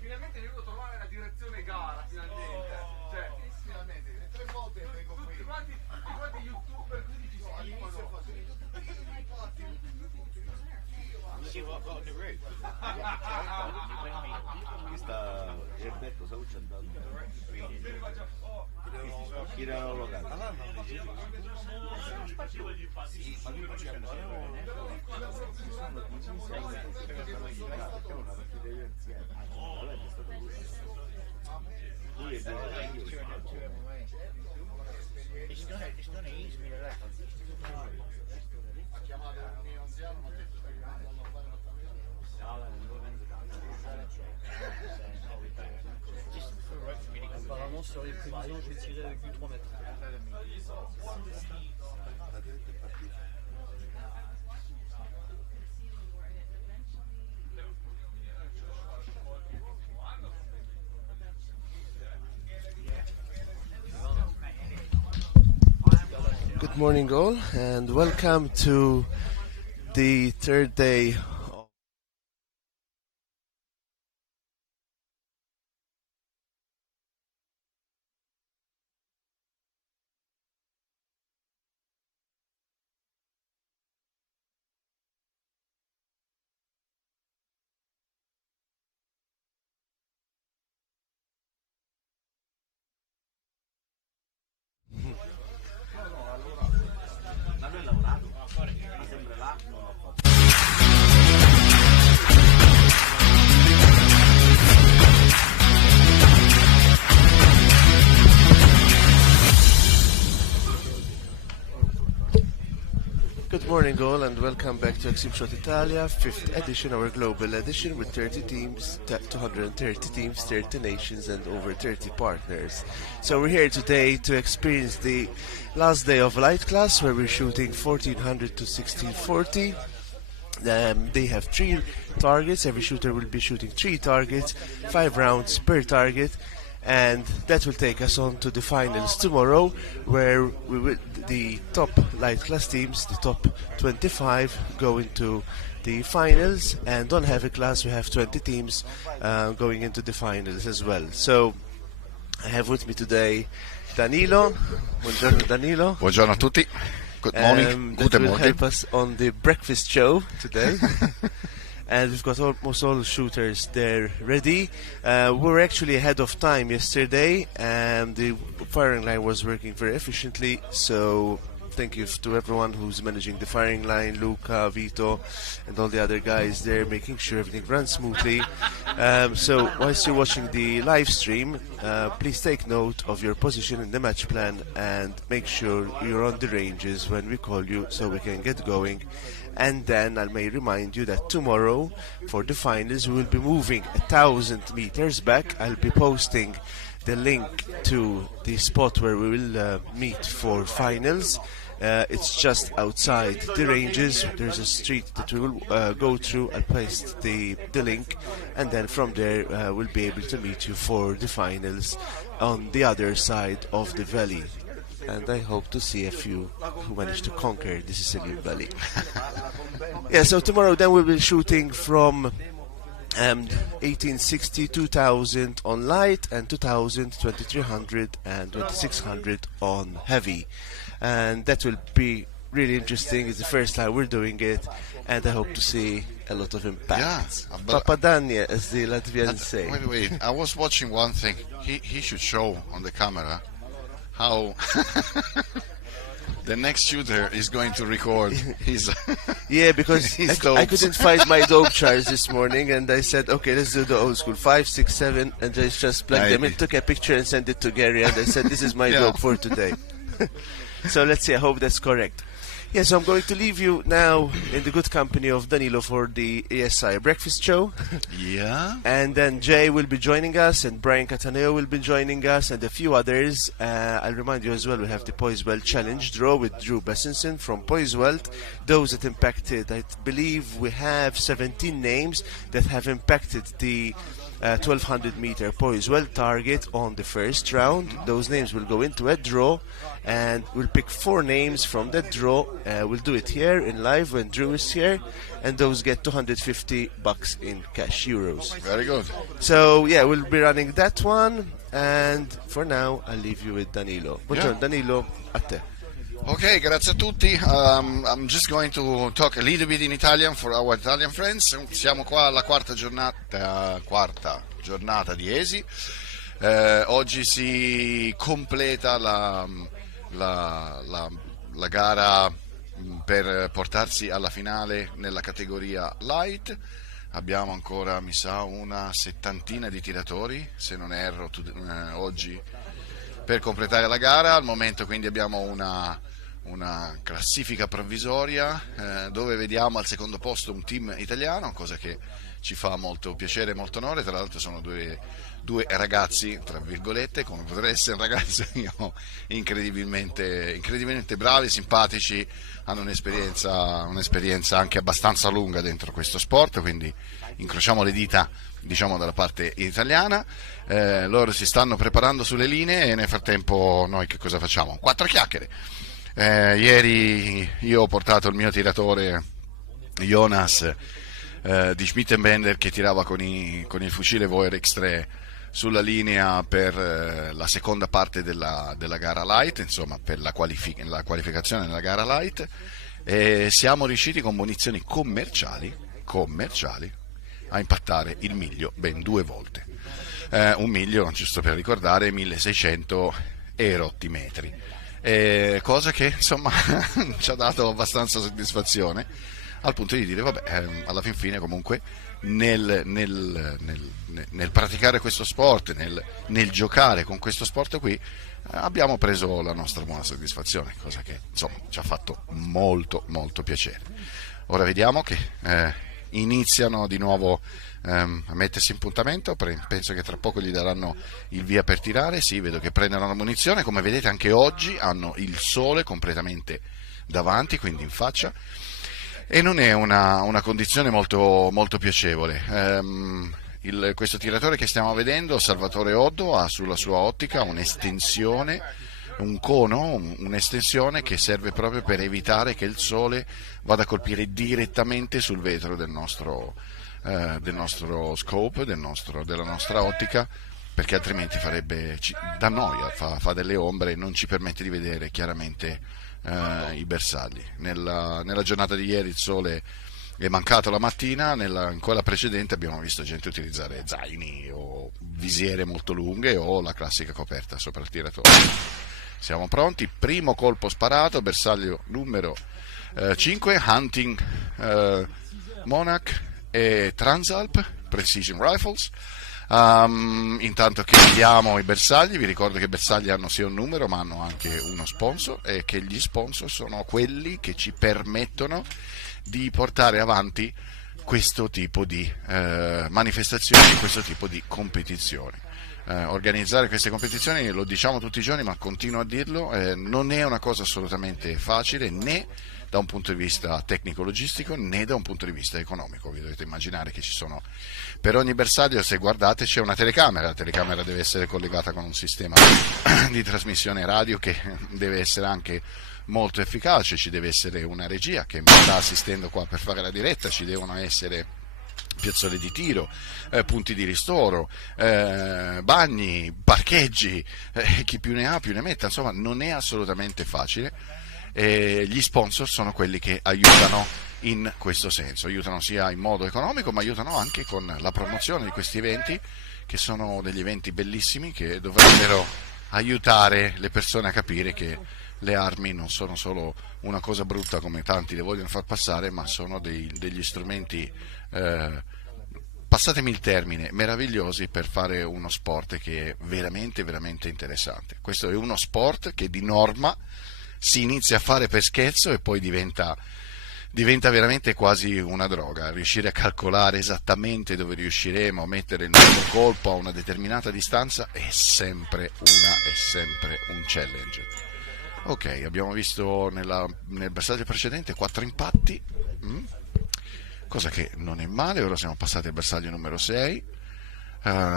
Finalmente devo trovare la direzione gara, finalmente. Cioè, finalmente, 3 volte vengo qui. Tutti quanti youtuber così ci seguono. See what I've got on the roof? Questa è detto cosa c'è andato. Sì, ma lui c'è ancora. It's gonna ease me relax. Apparemment sur les prévisions je vais tirer avec du 3 mètres. Good morning all and welcome to the third day Good morning all and welcome back to Extreme Shot Italia, 5th edition, our global edition with 30 teams, 230 teams, 30 nations and over 30 partners. So we're here today to experience the last day of light class where we're shooting 1400 to 1640. They have 3 targets, every shooter will be shooting 3 targets, 5 rounds per target. And that will take us on to the finals tomorrow, where we will, the top light class teams, the top 25, go into the finals, and on heavy class we have 20 teams going into the finals as well. So I have with me today Danilo. Buongiorno Danilo. Buongiorno a tutti. Good morning. That will help us on the breakfast show today. And we've got almost all shooters there ready. We're actually ahead of time yesterday, and the firing line was working very efficiently. So thank you to everyone who's managing the firing line, Luca, Vito, and all the other guys there, making sure everything runs smoothly. So whilst you're watching the live stream, please take note of your position in the match plan and make sure you're on the ranges when we call you so we can get going. And then I may remind you that tomorrow for the finals we will be moving 1,000 meters back. I'll be posting the link to the spot where we will meet for finals. It's just outside the ranges. There's a street that we will go through. I'll paste the link, and then from there we'll be able to meet you for the finals on the other side of the valley. And I hope to see a few who manage to conquer the Sicilian Valley. Yeah, so tomorrow then we'll be shooting from 1860, 2000 on light, and 2000, 2300 and 2600 on heavy. And that will be really interesting. It's the first time we're doing it, and I hope to see a lot of impact. Yeah, Papadania, as the Latvians say. Wait, I was watching one thing. He should show on the camera how The next shooter is going to record his. Yeah, because his I dopes. couldn't find my dope charge this morning, and I said, okay, let's do the old school 5, 6, 7, and just plugged them in, took a picture and sent it to Gary, and I said, this is my Yeah. dope for today. So let's see, I hope that's correct. Yeah, so I'm going to leave you now in the good company of Danilo for the ESI breakfast show. Yeah. And then Jay will be joining us, and Brian Cataneo will be joining us, and a few others. I'll remind you as well, we have the Poise Welt Challenge draw with Drew Bessenson from Poise Welt. Those that impacted, I believe we have 17 names that have impacted the 1200 meter Poise Welt target on the first round. Those names will go into a draw, and we'll pick 4 names from that draw. We'll do it here in live when Drew is here, and those get $250 in cash, euros. Very good. So yeah, we'll be running that one, and for now I'll leave you with Danilo. Buongiorno, Yeah. Danilo, a te. Okay, grazie a tutti. I'm just going to talk a little bit in Italian for our Italian friends. Siamo qua alla quarta giornata di ESI. Oggi si completa la gara per portarsi alla finale nella categoria light. Abbiamo ancora, mi sa, una 70 di tiratori, se non erro, oggi per completare la gara. Al momento quindi abbiamo una classifica provvisoria dove vediamo al secondo posto un team italiano, cosa che ci fa molto piacere e molto onore. Tra l'altro sono due ragazzi, tra virgolette, come potrei essere un ragazzo io, incredibilmente bravi, simpatici, hanno un'esperienza anche abbastanza lunga dentro questo sport, quindi incrociamo le dita, diciamo, dalla parte italiana. Loro si stanno preparando sulle linee e nel frattempo noi che cosa facciamo? 4 chiacchiere. Ieri io ho portato il mio tiratore Jonas di Schmittenbender, che tirava con il fucile Voer X3 sulla linea per la seconda parte della gara light, insomma per la qualificazione della gara light, e siamo riusciti con munizioni commerciali a impattare il miglio ben 2 volte. Un miglio, giusto per ricordare, 1600 e rotti metri. Cosa che insomma ci ha dato abbastanza soddisfazione, al punto di dire vabbè, alla fin fine comunque nel praticare questo sport, nel giocare con questo sport qui, abbiamo preso la nostra buona soddisfazione, cosa che insomma ci ha fatto molto molto piacere. Ora vediamo che iniziano di nuovo a mettersi in puntamento. Penso che tra poco gli daranno il via per tirare. Sì, vedo che prendono la munizione. Come vedete anche oggi hanno il sole completamente davanti, quindi in faccia, e non è una condizione molto, molto piacevole. Questo tiratore che stiamo vedendo, Salvatore Oddo, ha sulla sua ottica un'estensione, un cono, un'estensione che serve proprio per evitare che il sole vada a colpire direttamente sul vetro del nostro scope, della nostra ottica, perché altrimenti dà noia, fa delle ombre e non ci permette di vedere chiaramente i bersagli. Nella giornata di ieri il sole è mancato la mattina, in quella precedente abbiamo visto gente utilizzare zaini o visiere molto lunghe o la classica coperta sopra il tiratore. Siamo pronti, primo colpo sparato, bersaglio numero 5, Hunting Monarch e Transalp Precision Rifles. Intanto che vediamo i bersagli, vi ricordo che i bersagli hanno sia un numero ma hanno anche uno sponsor, e che gli sponsor sono quelli che ci permettono di portare avanti questo tipo di manifestazioni, questo tipo di competizioni. Organizzare queste competizioni, lo diciamo tutti i giorni ma continuo a dirlo, non è una cosa assolutamente facile, né da un punto di vista tecnico-logistico né da un punto di vista economico. Vi dovete immaginare che ci sono, per ogni bersaglio, se guardate, c'è una telecamera. La telecamera deve essere collegata con un sistema di trasmissione radio che deve essere anche molto efficace, ci deve essere una regia che mi sta assistendo qua per fare la diretta, ci devono essere piazzole di tiro, punti di ristoro, bagni, parcheggi, chi più ne ha più ne metta, insomma non è assolutamente facile. E gli sponsor sono quelli che aiutano in questo senso, aiutano sia in modo economico ma aiutano anche con la promozione di questi eventi, che sono degli eventi bellissimi che dovrebbero aiutare le persone a capire che le armi non sono solo una cosa brutta come tanti le vogliono far passare, ma sono degli strumenti, passatemi il termine, meravigliosi per fare uno sport che è veramente, veramente interessante. Questo è uno sport che di norma si inizia a fare per scherzo e poi diventa veramente quasi una droga. Riuscire a calcolare esattamente dove riusciremo a mettere il nostro colpo a una determinata distanza è sempre un challenge. Ok, abbiamo visto nel bersaglio precedente 4 impatti, cosa che non è male. Ora siamo passati al bersaglio numero 6.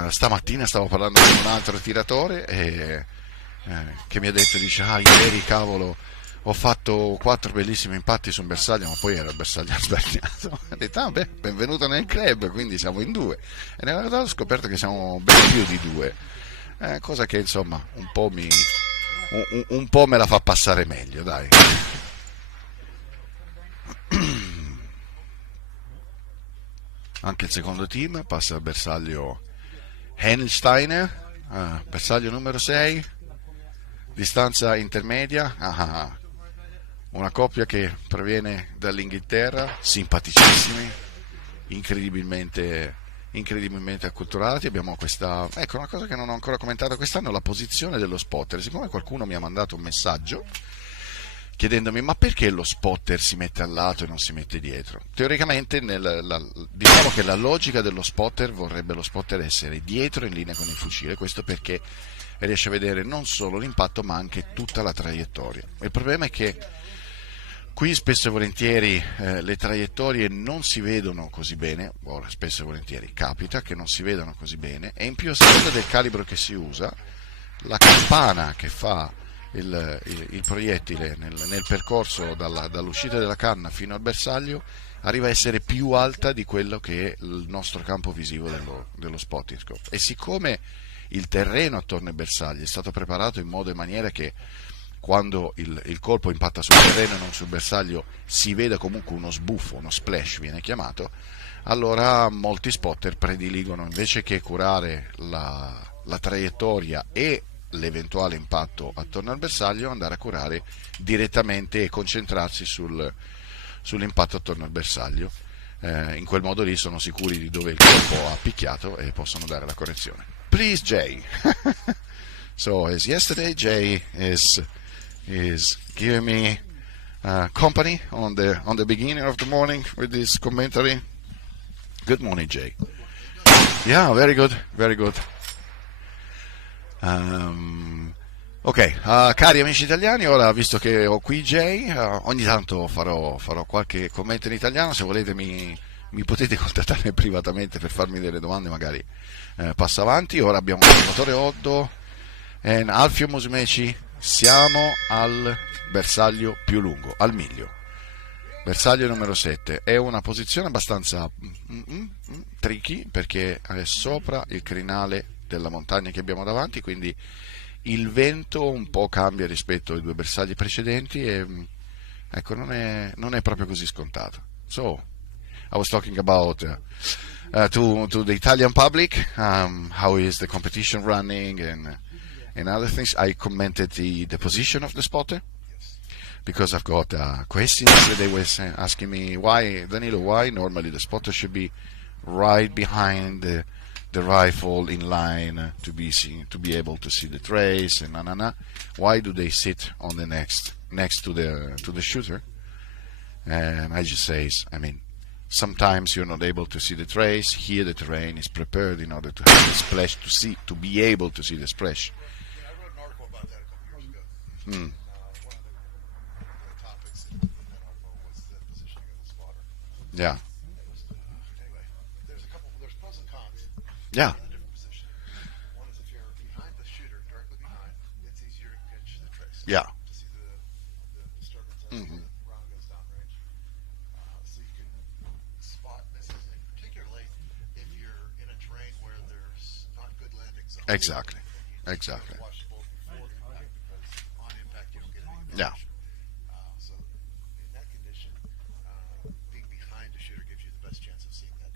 Stamattina stavo parlando con un altro tiratore che mi ha detto, dice, ieri cavolo ho fatto 4 bellissimi impatti su un bersaglio, ma poi era il bersaglio sbagliato. Ho detto, benvenuto nel club, quindi siamo in 2. E nella realtà ho scoperto che siamo ben più di 2, cosa che insomma un po' me la fa passare meglio, dai. Anche il secondo team passa al bersaglio Hensteiner, bersaglio numero 6, distanza intermedia. Una coppia che proviene dall'Inghilterra, simpaticissimi, incredibilmente acculturati. Abbiamo questa, ecco, una cosa che non ho ancora commentato quest'anno, la posizione dello spotter. Siccome qualcuno mi ha mandato un messaggio chiedendomi ma perché lo spotter si mette al lato e non si mette dietro, teoricamente diciamo che la logica dello spotter vorrebbe lo spotter essere dietro in linea con il fucile, questo perché riesce a vedere non solo l'impatto ma anche tutta la traiettoria. Il problema è che qui spesso e volentieri le traiettorie non si vedono così bene, ora spesso e volentieri capita che non si vedano così bene, e in più a seconda del calibro che si usa, la campana che fa il proiettile nel percorso dall'uscita della canna fino al bersaglio arriva a essere più alta di quello che è il nostro campo visivo dello spotting scope. E siccome il terreno attorno ai bersagli è stato preparato in modo e maniera che quando il colpo impatta sul terreno e non sul bersaglio si vede comunque uno sbuffo, uno splash viene chiamato, allora molti spotter prediligono, invece che curare la traiettoria e l'eventuale impatto attorno al bersaglio, andare a curare direttamente e concentrarsi sull'impatto attorno al bersaglio. In quel modo lì sono sicuri di dove il colpo ha picchiato e possono dare la correzione. Please, Jay. So as yesterday, Jay is giving me company on the beginning of the morning with this commentary. Good morning, Jay. Yeah, very good, very good. Ok, cari amici italiani, ora visto che ho qui Jay, ogni tanto farò qualche commento in italiano. Se volete mi potete contattare privatamente per farmi delle domande, magari passo avanti. Ora abbiamo il motore Oddo e Alfio Musumeci, siamo al bersaglio più lungo, al miglio. Bersaglio numero 7, è una posizione abbastanza tricky perché è sopra il crinale della montagna che abbiamo davanti, quindi il vento un po' cambia rispetto ai 2 bersagli precedenti e ecco, non è proprio così scontato. So I was talking about to the Italian public, how is the competition running and other things. I commented the position of the spotter because I've got questions. They were asking me why normally the spotter should be right behind the rifle in line to be able to see the trace and why do they sit on the next to the shooter? And I just say, I mean, sometimes you're not able to see the trace. Here the terrain is prepared in order to have the splash to be able to see the splash. I wrote an article about that a couple years ago. One of the topics in that article was the positioning of the spotter. Yeah. Anyway, there's pros and cons. Yeah. In a different position. One is if you're behind the shooter, directly behind, it's easier to catch the trace. Yeah. To see the disturbance as the round goes downrange. So you can spot misses, and particularly if you're in a terrain where there's not good landing zones. Exactly. Exactly. Watch the bullet before impact, because on impact you don't get any Yeah. information. So in that condition, being behind the shooter gives you the best chance of seeing that.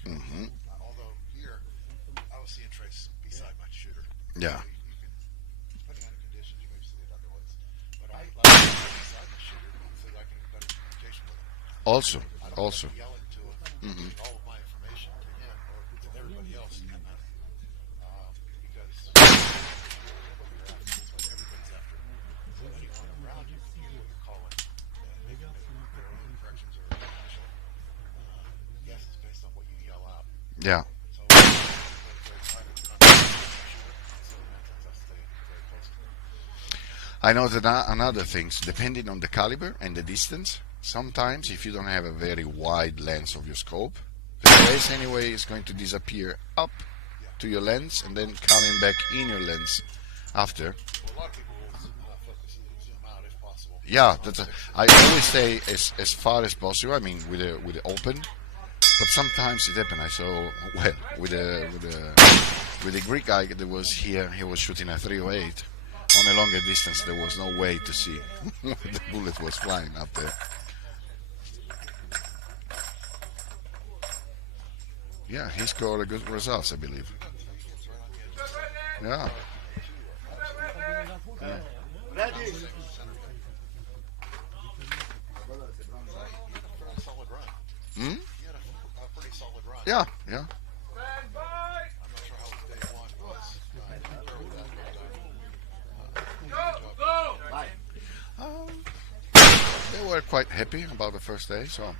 Although here, I was seeing trace beside my shooter. Yeah. So you can, depending on the conditions, you may see it otherwise. But inside the shooter so that I can have better communication with him. Also, I don't also. want to be yelling to him, giving all of my information to him or to everybody else. Because that's what everybody's after. So anyone around you, you're calling. And maybe their own corrections or initial guesses based on what you yell out. Yeah. So very private conversation. So that lets us stay very close to them. I know that another things, depending on the caliber and the distance, sometimes if you don't have a very wide lens of your scope, the trace anyway is going to disappear up to your lens and then coming back in your lens after. Well, a lot of people will focus zoom out if possible. Yeah, I always say as far as possible. I mean, with the open, but sometimes it happens. I saw with the Greek guy that was here. He was shooting a 308 on a longer distance. There was no way to see the bullet was flying up there. Yeah, he scored a good results, I believe. Yeah. Solid run. Hmm? He had a pretty solid run. Yeah, yeah. I'm not sure how his day one was. They were quite happy about the first day, so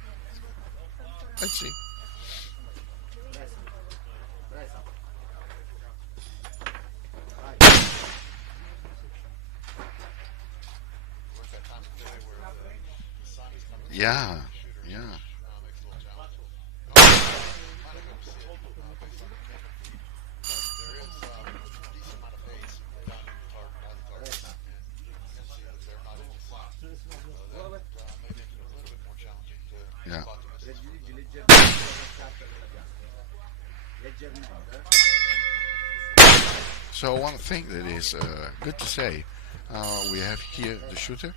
let's see. Where's that time of day where the sun is coming through Yeah, the shooter? yeah. Makes it a little challenging. Might have to see it based on the camera feed. But there is a decent amount of haze down in the target, by the target. And you can see that they're not in the sun. So that may make it a little bit more challenging to Yeah. spot the misses. So one thing that is good to say, we have here the shooter.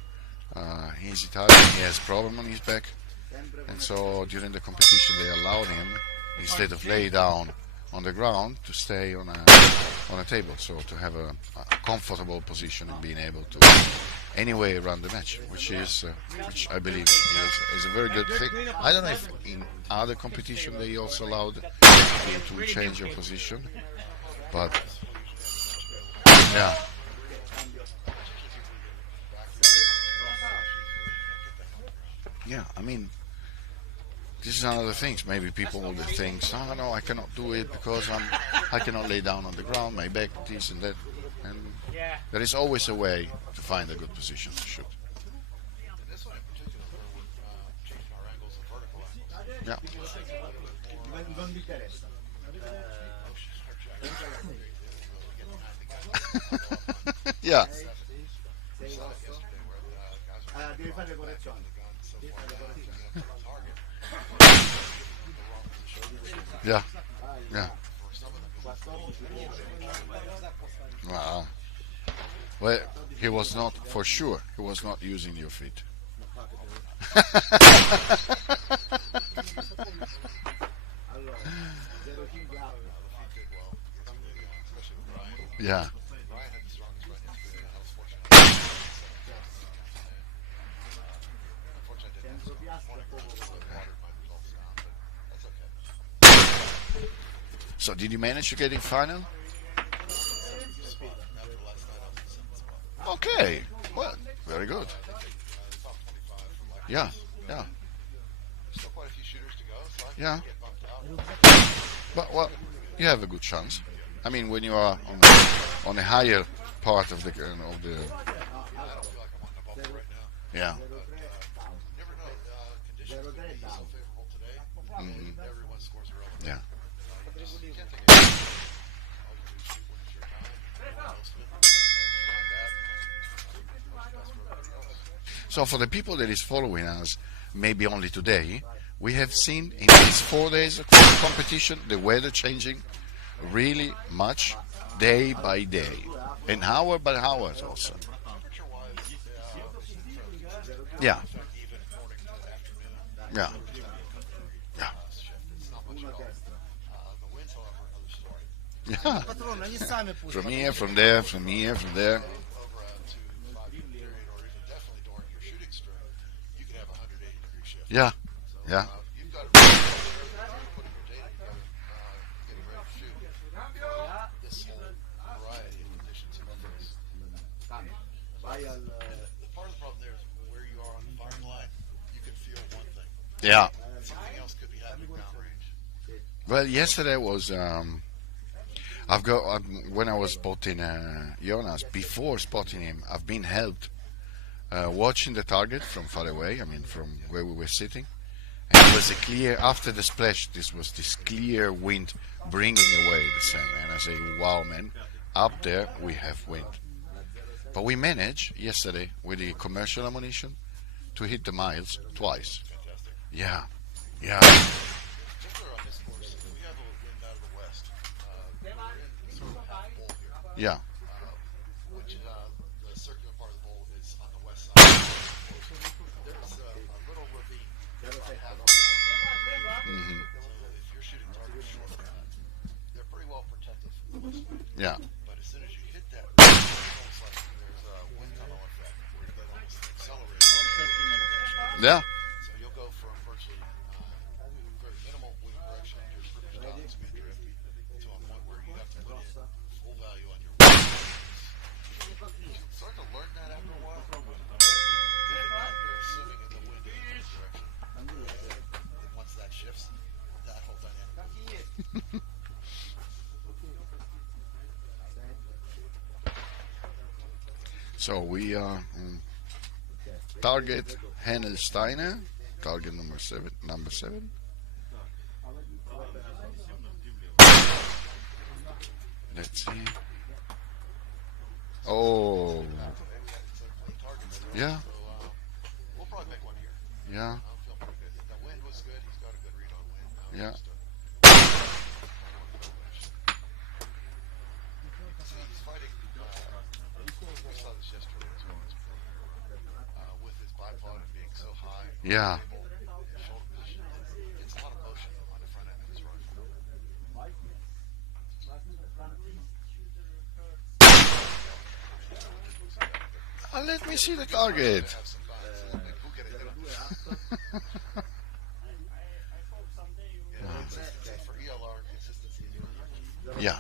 He's Italian. He has problem on his back, and so during the competition they allowed him, instead of lay down on the ground, to stay on a table, so to have a comfortable position and being able to anyway run the match, which I believe is a very good thing. I don't know if in other competition they also allowed you to change your position, but yeah. Yeah, I mean, this is another thing. Maybe people will think, oh no, I cannot do it because I cannot lay down on the ground, my back, this and that. And there is always a way to find a good position to shoot. And this one in particular, where we're changing our angles and vertical angles. Yeah. Non mi interessa. Yeah. Devi fare le correzioni. Yeah. Yeah. Well, he was not, for sure, he was not using your feet. Yeah. Brian had the strongest run yesterday, and I was fortunate. Unfortunately, I didn't have some morning practice that watered my results down, but that's okay. So did you manage to get in final? Spot after last night, I was in seventh spot. Okay. Well, very good. Top 25 from like Yeah. Yeah. still quite a few shooters to go, so I can Yeah. get bumped out. But well, you have a good chance. I mean, when you are on a higher part of the I don't feel like I'm on the bubble right now. yeah. Never know. Conditions can be so favorable today. And everyone scores irrelevant. Yeah. You can't take it. All you do is shoot when it's your time. Most of it. Beyond that, what's best for everybody else. So for the people that is following us, maybe only today, we have seen in these 4 days of competition the weather changing really much day by day and hour by hour also. Temperature-wise, Yeah. even morning to afternoon. Yeah. Yeah. Shift. It's not much at all. The winds, however, another story. Yeah. Patrone, ogni esame pure. From here, from there, from here, from there. Over a 2-5 period or even Yeah, So, yeah. you've got to really putting your data together, getting ready to shoot this whole variety of conditions in the face. The part of the problem there is where you are on the firing line, you can feel one thing. Yeah. Something else could be happening downrange. Well, yesterday was I've got when I was spotting Jonas. Before spotting him, I've been helped watching the target from far away. I mean, from where we were sitting, and it was a clear after the splash. This was this clear wind bringing away the sun, and I say, "Wow, man! Up there we have wind." But we managed yesterday with the commercial ammunition to hit the miles twice. Fantastic. Yeah, yeah, Particularly on this course, we have a wind out of the west. We're in sort of a half bowl here, yeah. which the circular part of the bowl is on the west side. There's a little ravine about half a mile. Hmm. So if you're shooting targets short, they're pretty well protected from the west wind. Yeah. But as soon as you hit that, it's almost like there's a wind tunnel effect where you get almost an accelerated. Yeah. So you'll go from virtually very minimal wind correction in your British dialing speed drift to a point where you have to put in full value on your wind. You start to learn that after a while. But even now, you're assuming in the wind in the direction. And once that shifts, that whole dynamic. So we are on target Henelsteiner, target number seven. Let's see. Oh, yeah, We'll probably make one here. yeah, I'm feeling pretty good. The wind was good. He's got a good read on wind. yeah. See, he's fighting. We saw this yesterday as well. With his bipod and being so high. Yeah. His shoulder position. It's a lot of motion on the front end of his rifle. Let me see the target. Have some fun. We'll get it. For ELR, consistency is really important. Yeah,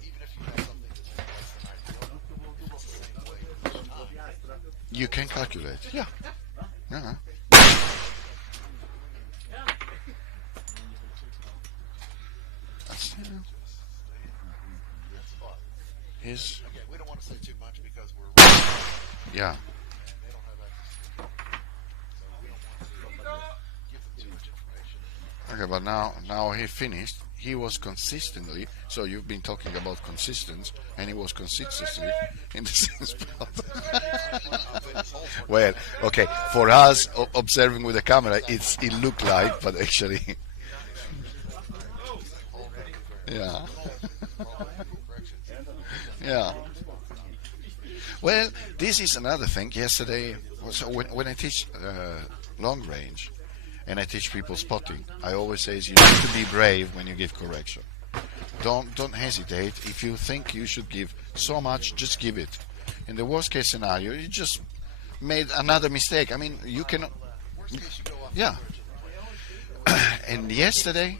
Even if you have something that's less than ideal, if it's the same way each time, you can calculate. Yeah, yeah. That's just stay in that spot. his. Again, we don't want to say too much because we're Yeah, and they don't have access to it. So we don't want to give them too much information. okay, but now he finished. He was consistently. So you've been talking about consistency, and he was consistently in the same spot. Well, okay, for us observing with the camera, it looked like, but actually, yeah, yeah. Well, this is another thing. Yesterday, so when I teach long range, and I teach people spotting, I always say you need to be brave when you give correction. Don't hesitate. If you think you should give so much, just give it. In the worst case scenario, you just made another mistake. I mean, you can. Yeah. And yesterday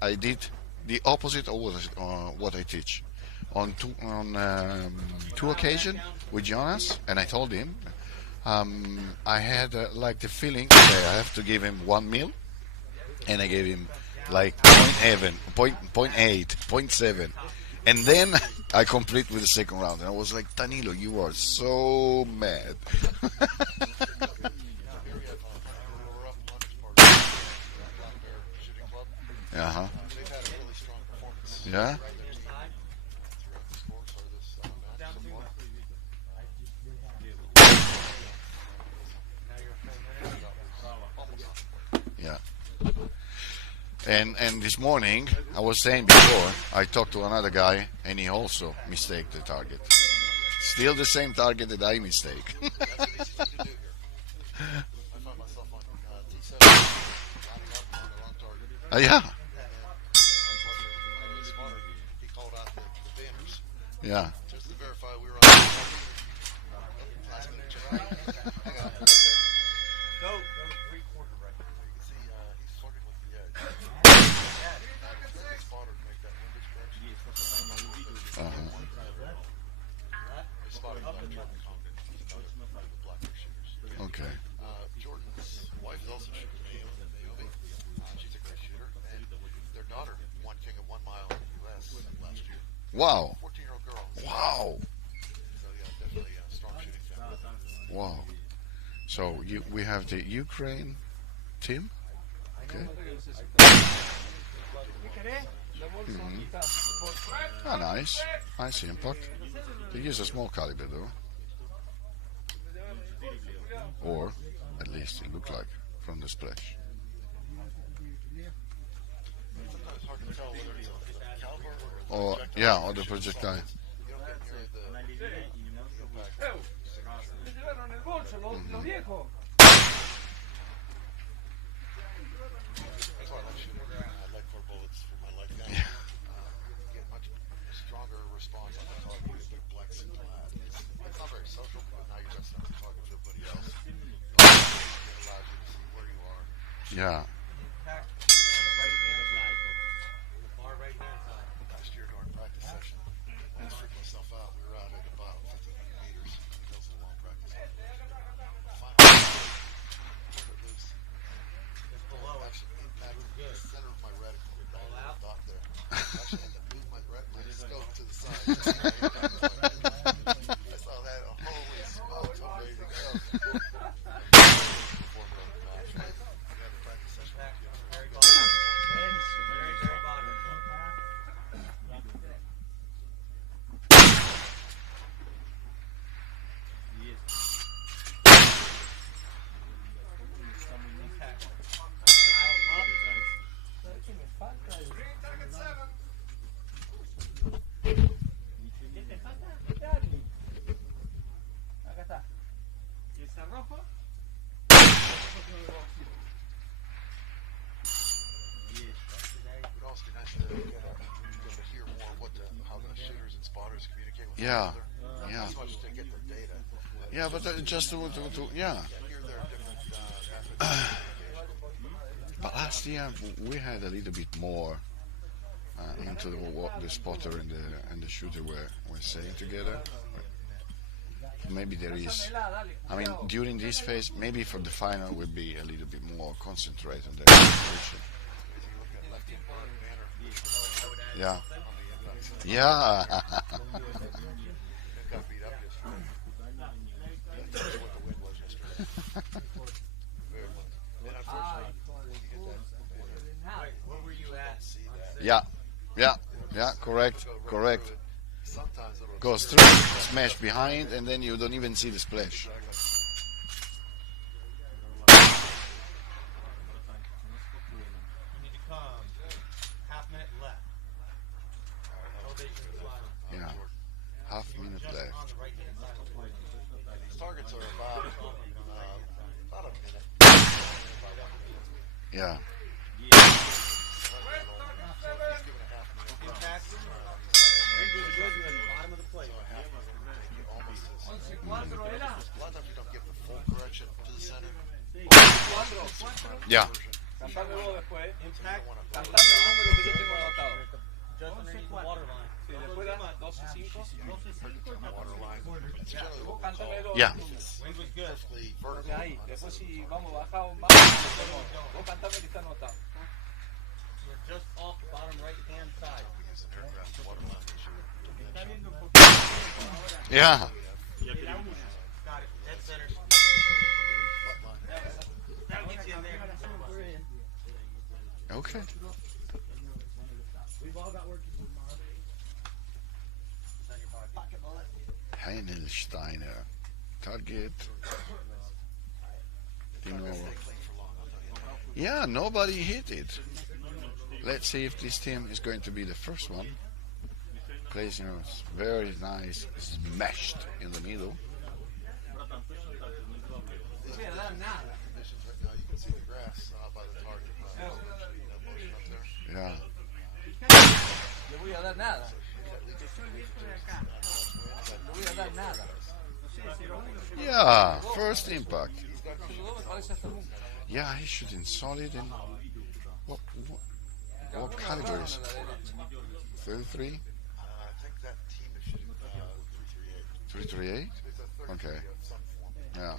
I did the opposite of what I teach. On two occasions with Jonas, and I told him I had like the feeling, okay, I have to give him 1 mil, and I gave him like 0.8, 0.7, and then I complete with the second round, and I was like, Danilo, you are so mad. Uh-huh. They've had a really strong performance. Yeah. Throughout this course or this match so far. Yeah. And this morning, I was saying before, I talked to another guy, and he also mistaked the target. Still the same target that I mistake. That's an easy thing to do here. I find myself on T7 lining up on the wrong target. Yeah, Unfortunately, when I was smarter, he called out the banners. yeah. Just to verify we were on the last minute check. Hang on, right there. Wow. 14-year-old girl. Wow. So yeah, definitely a strong shooting family. Wow. So we have the Ukraine team. Okay. Ah, nice. Nice impact. They use a small caliber though. Or at least it looked like from the splash. Sometimes it's hard to tell whether it's a caliber Or or projectile. yeah, or the projectile. You don't get near the impact. That's why I like shooting. I like 4 bullets for my life gun. You get much stronger response on the target. You get big flex and glad. It's not very social, but now you're just not talking to everybody else. It allows you to see where you are. Yeah. Last year during practice session, I was freaking myself out. We were out at about 1,500 meters. That was a long practice. Finally, turned it loose. Actually impacted the center of my reticle. All out? Dot there. I actually had to move my scope to the side. I saw that. Holy smokes, I'm ready to go. Yeah. Yeah. Not so much to get the data. Yeah, but just to yeah. Hear their different methods. But last year we had a little bit more into what the spotter and the shooter were saying together. Maybe there is. I mean, during this phase, maybe for the final, we'll be a little bit more concentrated on their position. Yeah. Yeah. Got beat up yesterday. That tells you what the wind was yesterday. Very much. And unfortunately, you get that. Where were you at? See that. Yeah. Correct. Sometimes it'll Goes through, smash behind, and then you don't even see the splash. You need to come half minute left. Elevation is fine. Yeah. Half minute Just left. on the right hand side of the plate. These targets are about a minute. Yeah. So he's given a half minute. Impact. Bottom of the plate. You almost is. A lot of times you don't get the full correction to the center. Yeah. Impact. Just underneath the water line. Water line. It's generally what we call Yeah. Wind was good. perfectly vertical. You're just off the bottom right hand side. We use an aircraft water line issue. Yeah. Got it. Dead center. That'll get you in there. Okay. Heinelsteiner. Target. Yeah, nobody hit it. Let's see if this team is going to be the first one. Plays, very nice, smashed in the middle. Conditions right now, you can see the grass by the target. Motion up there. Yeah. Yeah, first impact. Yeah, he's shooting solid. And what caliber is it? 33? I think that team is shooting 338. 338? It's a 33 Okay. of some form. Yeah.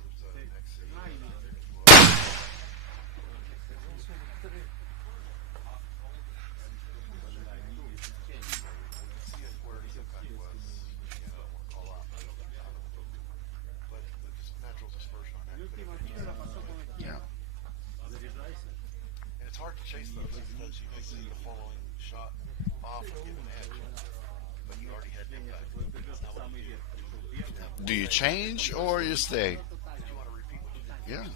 off and give an edge, but you already had impact. Now what do you do? Do you change or you stay? Did you want to repeat what you did? Yeah.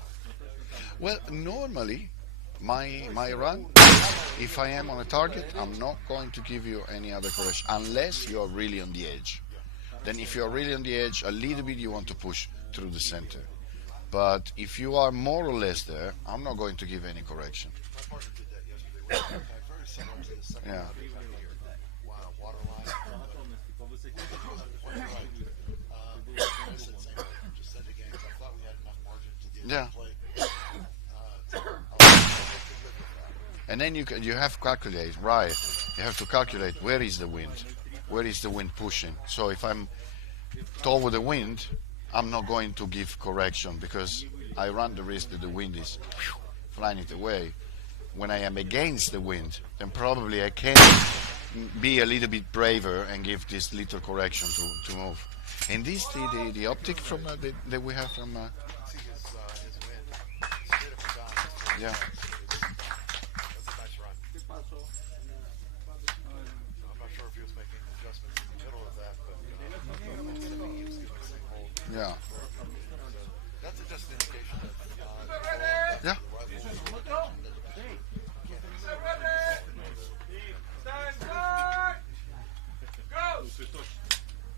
Well, normally, my run, if I am on a target, I'm not going to give you any other correction unless you are really on the edge. Then if you are really on the edge, a little bit you want to push through the center. But if you are more or less there, I'm not going to give any correction. My partner did that yesterday. Very similar to the second Yeah. round here. Wow, water line. I said same thing. Just said the games. I thought we had enough margin to the Yeah. play. And then you have to calculate, right? You have to calculate where is the wind, where is the wind pushing. So if I'm toward the wind, I'm not going to give correction because I run the risk that the wind is flying it away. When I am against the wind, then probably I can be a little bit braver and give this little correction to move. And this the optic from that we have from See his wind. Straight up and down. yeah. That's a nice run. I'm not sure if he was making adjustments in the middle of that, but he was getting the same hole. Yeah. That's just an indication that Yeah.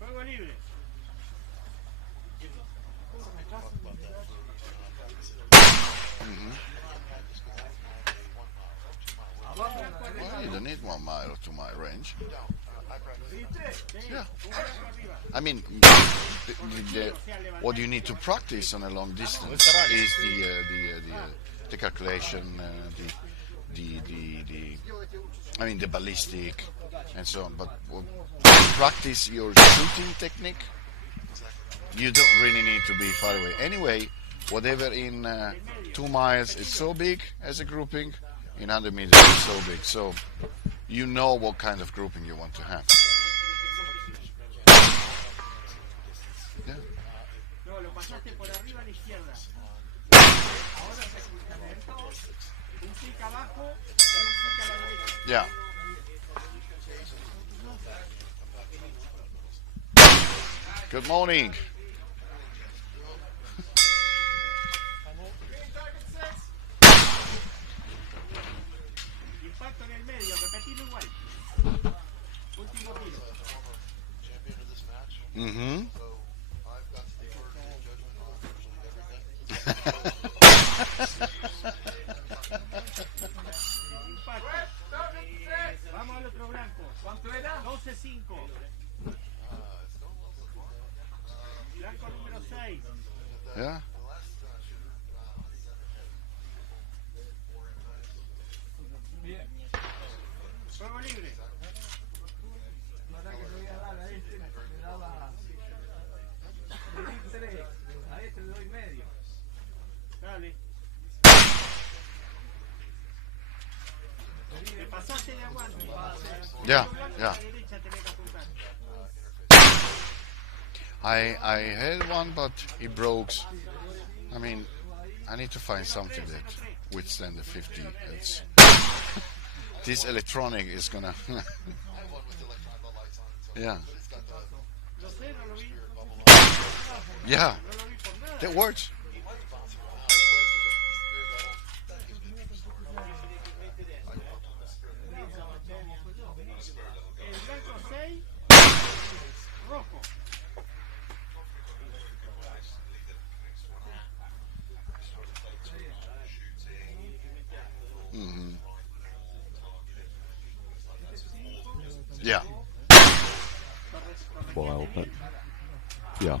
Juego libre. Well, you don't need 1 mile or 2 mile range. Yeah. I mean, what you need to practice on a long distance is the calculation, the ballistic, and so on. But practice your shooting technique. You don't really need to be far away. Anyway, whatever in 2 miles is so big as a grouping, in 100 meters is so big. So you know what kind of grouping you want to have. Yeah. No, lo pasaste por arriba a la izquierda. Ahora un pic abajo y un pic a la derecha. Yeah. Good morning. Impacto en el medio, repetilo igual. Último tiro. Champion of this match. Mm-hmm. So I've got the first judgment on virtually everything. Impacto. Vamos al otro blanco. ¿Cuánto era? 12-5. Blanco número 6. Yeah. Juego libre. Dale. Te pasaste de aguante. Yeah, Blanco yeah. a la derecha tenés que apuntar. I had one, but it broke. I mean, I need to find something that withstand the 50. It's this electronic is gonna. I have one with electronic lights on it. So Yeah, it's got the Lo sé, no lo vi. spirit bubble on it. yeah, No lo vi por nada. that works. He might bounce around. Spirit bubble. That gives me a different story. El blanco 6. Rojo. Hmm. Yeah, Wild, but yeah.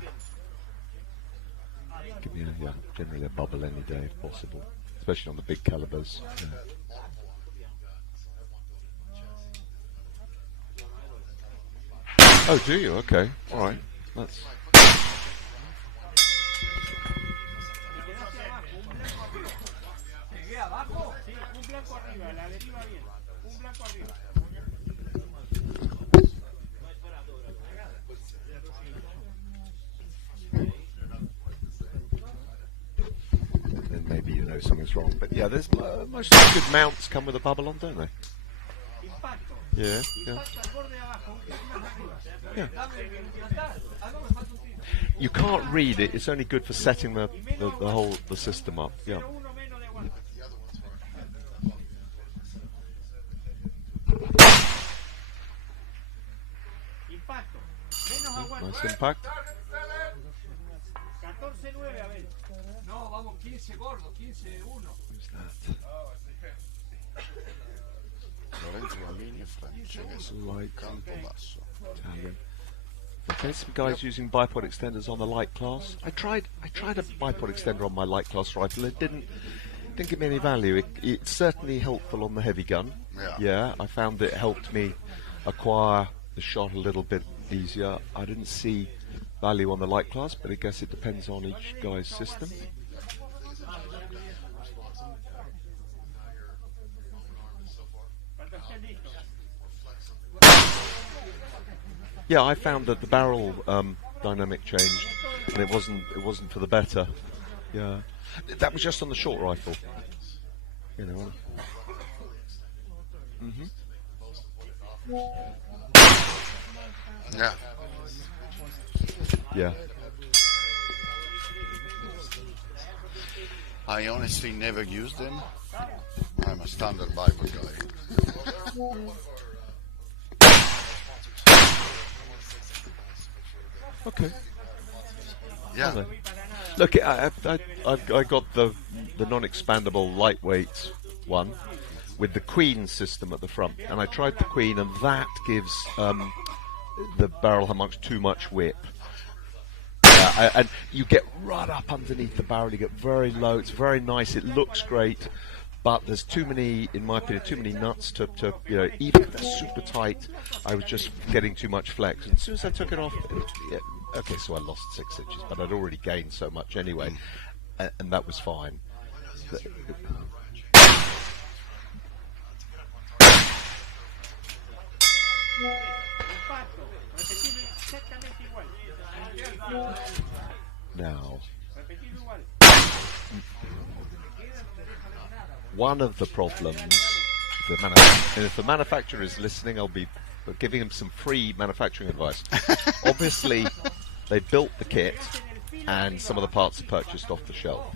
Give me generally a bubble any day if possible, especially on the big calibers. Yeah. Oh, do you? Okay, all right. That's ¿Te quedaste abajo? Sí, un blanco arriba, la deriva bien. Un blanco arriba. then maybe you know something's wrong. But yeah, there's most of the good mounts come with a bubble on, don't they? Impacto. Yeah, yeah. Impacto al borde de abajo, un clic más arriba. Yeah. Ya está. Ah, no, me falta un tiro. You can't read it. It's only good for setting the system up. Yeah. 0-1 menos de aguante. Impacto. Menos aguante. Nice impact. 14-9, a ver. No, vamos, 15 gordo, 15-1. Who's that? Lorenzo Gallini e Francesco Light Campobasso. Italian. Okay, some guys using bipod extenders on the light class. I tried a bipod extender on my light class rifle. It didn't give me any value. It's certainly helpful on the heavy gun. Yeah. I found it helped me acquire the shot a little bit easier. I didn't see value on the light class, but I guess it depends on each guy's system. Cuando esté listo. Yeah, I found that the barrel dynamic changed, and it wasn't for the better. Yeah, that was just on the short rifle. You know. Yeah. Yeah. I honestly never use them. I'm a standard bipod guy. Okay. Yeah. Look, I got the non-expandable lightweight one with the Queen system at the front, and I tried the Queen, and that gives the barrel amongst too much whip. And you get right up underneath the barrel, you get very low, it's very nice, it looks great, but there's too many, in my opinion, too many nuts to you know, even if they're super tight, I was just getting too much flex. And as soon as I took it off, yeah, okay, so I lost 6 inches, but I'd already gained so much anyway, and that was fine. Impacto. Repetirlo exactamente igual. Now, Repetirlo igual. one of the problems, if the manufacturer is listening, I'll be giving him some free manufacturing advice. Obviously, they built the kit, and some of the parts are purchased off the shelf.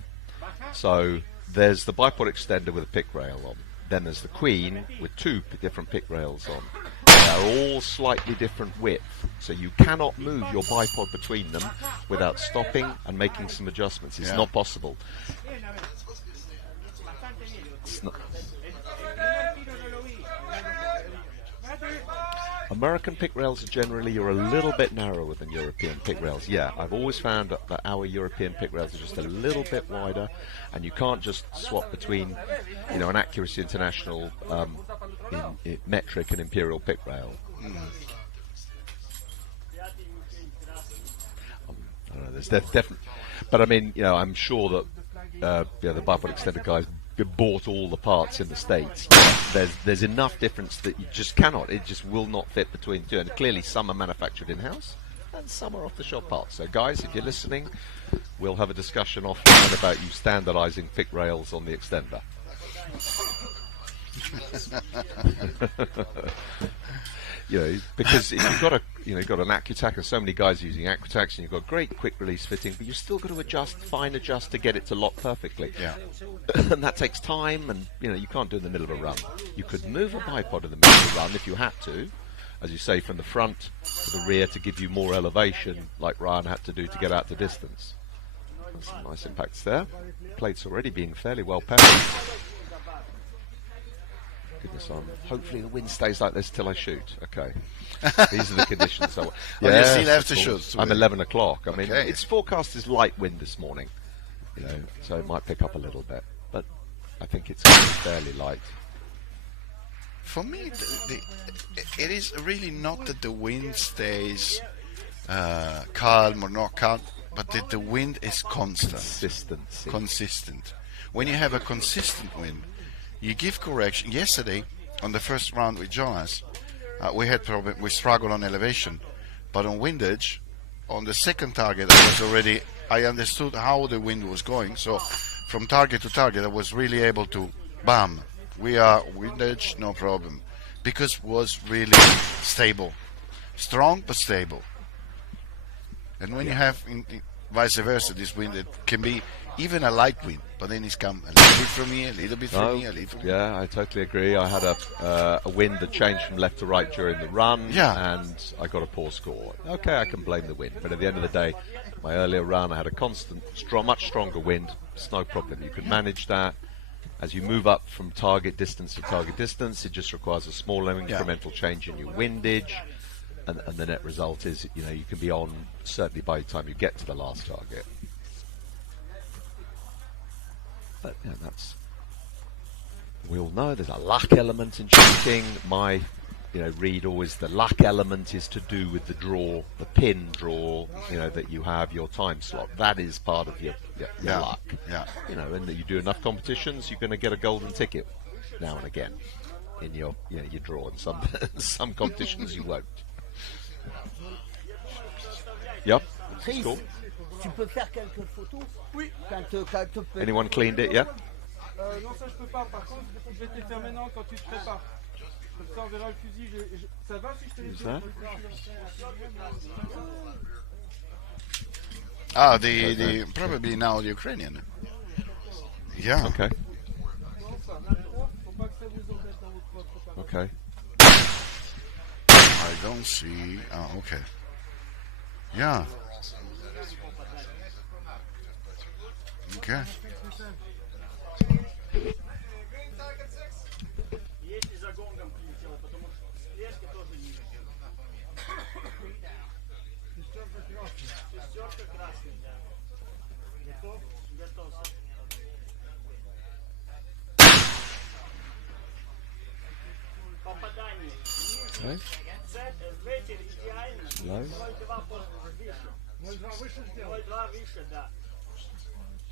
So there's the bipod extender with a pick rail on. Then there's the Queen with 2 different pick rails on. They're all slightly different width, so you cannot move your bipod between them without stopping and making some adjustments. It's not possible. Bien, a ver. Bastante bien. It's not, El primer tiro no lo vi. American pick rails generally are a little bit narrower than European pick rails. Yeah, I've always found that our European pick rails are just a little bit wider, and you can't just swap between, you know, an Accuracy International in metric and imperial pick rail. I don't know, there's definitely, but I mean, you know, I'm sure that yeah, the bipod extender guys bought all the parts in the States. There's enough difference that you just cannot, it just will not fit between the two, and clearly some are manufactured in-house and some are off-the-shelf parts. So guys, if you're listening, we'll have a discussion offline about you standardizing pick rails on the extender. You know, because if you've got a, you know, you've got an Accutac, and so many guys are using Accutacs, and you've got great quick release fitting, but you've still got to adjust, fine adjust to get it to lock perfectly. Yeah. And that takes time, and you know, you can't do it in the middle of a run. You could move a bipod in the middle of a run if you had to, as you say, from the front to the rear to give you more elevation, like Ryan had to do to get out the distance. There's some nice impacts there. Plate's already being fairly well peppered. Goodness, hopefully the wind stays like this till I shoot. Okay, these are the conditions. So, Well, you still have of to course. shoot. I'm 11 o'clock. I mean, Okay. it's forecast is light wind this morning, you know, so it might pick up a little bit, but I think it's going to be fairly light. For me, it is really not that the wind stays calm or not calm, but that the wind is constant. Consistent. When you have a consistent wind, you give correction. Yesterday, on the first round with Jonas, we had problem. We struggled on elevation, but on windage, on the second target, I understood how the wind was going. So, from target to target, I was really able to, bam, we are windage, no problem. because was really stable, strong but stable. And when you have vice versa, this wind, it can be even a light wind, but then it's come a little bit from here, a little bit from here, a little from here. Yeah, I totally agree. I had a wind that changed from left to right during the run, and I got a poor score. Okay, I can blame the wind, but at the end of the day, my earlier run, I had a constant, much stronger wind. It's no problem. You can manage that. As you move up from target distance to target distance, it just requires a small incremental change in your windage, and the net result is, you know, you can be on certainly by the time you get to the last target. But yeah, that's, we all know there's a luck element in shooting. My, you know, read always the luck element is to do with the draw, the pin draw, you know, that you have your time slot. That is part of your luck. Yeah. You know, and that you do enough competitions, you're going to get a golden ticket now and again in your, you know, your draw. And some competitions you won't. Yep. Chris, Cool. tu peux faire quelques photos? Oui. Quand Anyone cleaned it yet? Non, ça je peux pas. Par contre, je vais te les faire maintenant quand tu te prépares. Comme ça, on verra le fusil. Ça va si je te les fais? The probably now the Ukrainian. Yeah. Okay. Okay. I don't see. Oh, okay. Yeah. Okay. Okay. Low.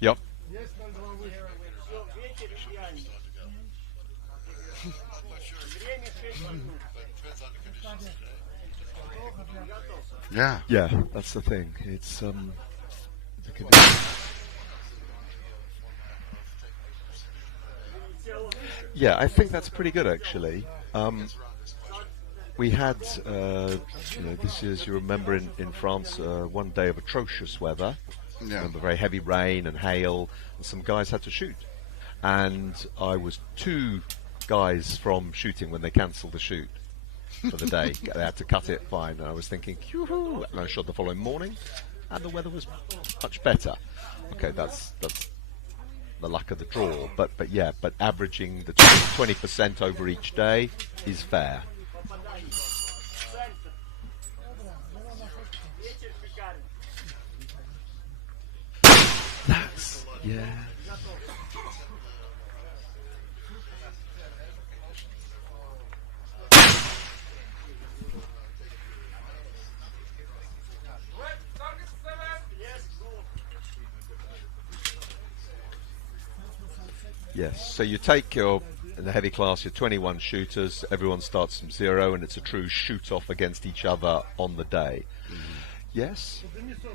Yep. Yeah. Yeah, that's the thing. It's yeah, I think that's pretty good actually. We had, you know, this is, you remember in France, one day of atrocious weather, remember, very heavy rain and hail, and some guys had to shoot. And I was 2 guys from shooting when they cancelled the shoot for the day. They had to cut it fine, and I was thinking, yoo-hoo, and I shot the following morning, and the weather was much better. Okay, that's the luck of the draw, but yeah, but averaging the 20% over each day is fair. That's, yeah. Yes, so you take your, in the heavy class, your 21 shooters, everyone starts from 0, and it's a true shoot-off against each other on the day. Yes,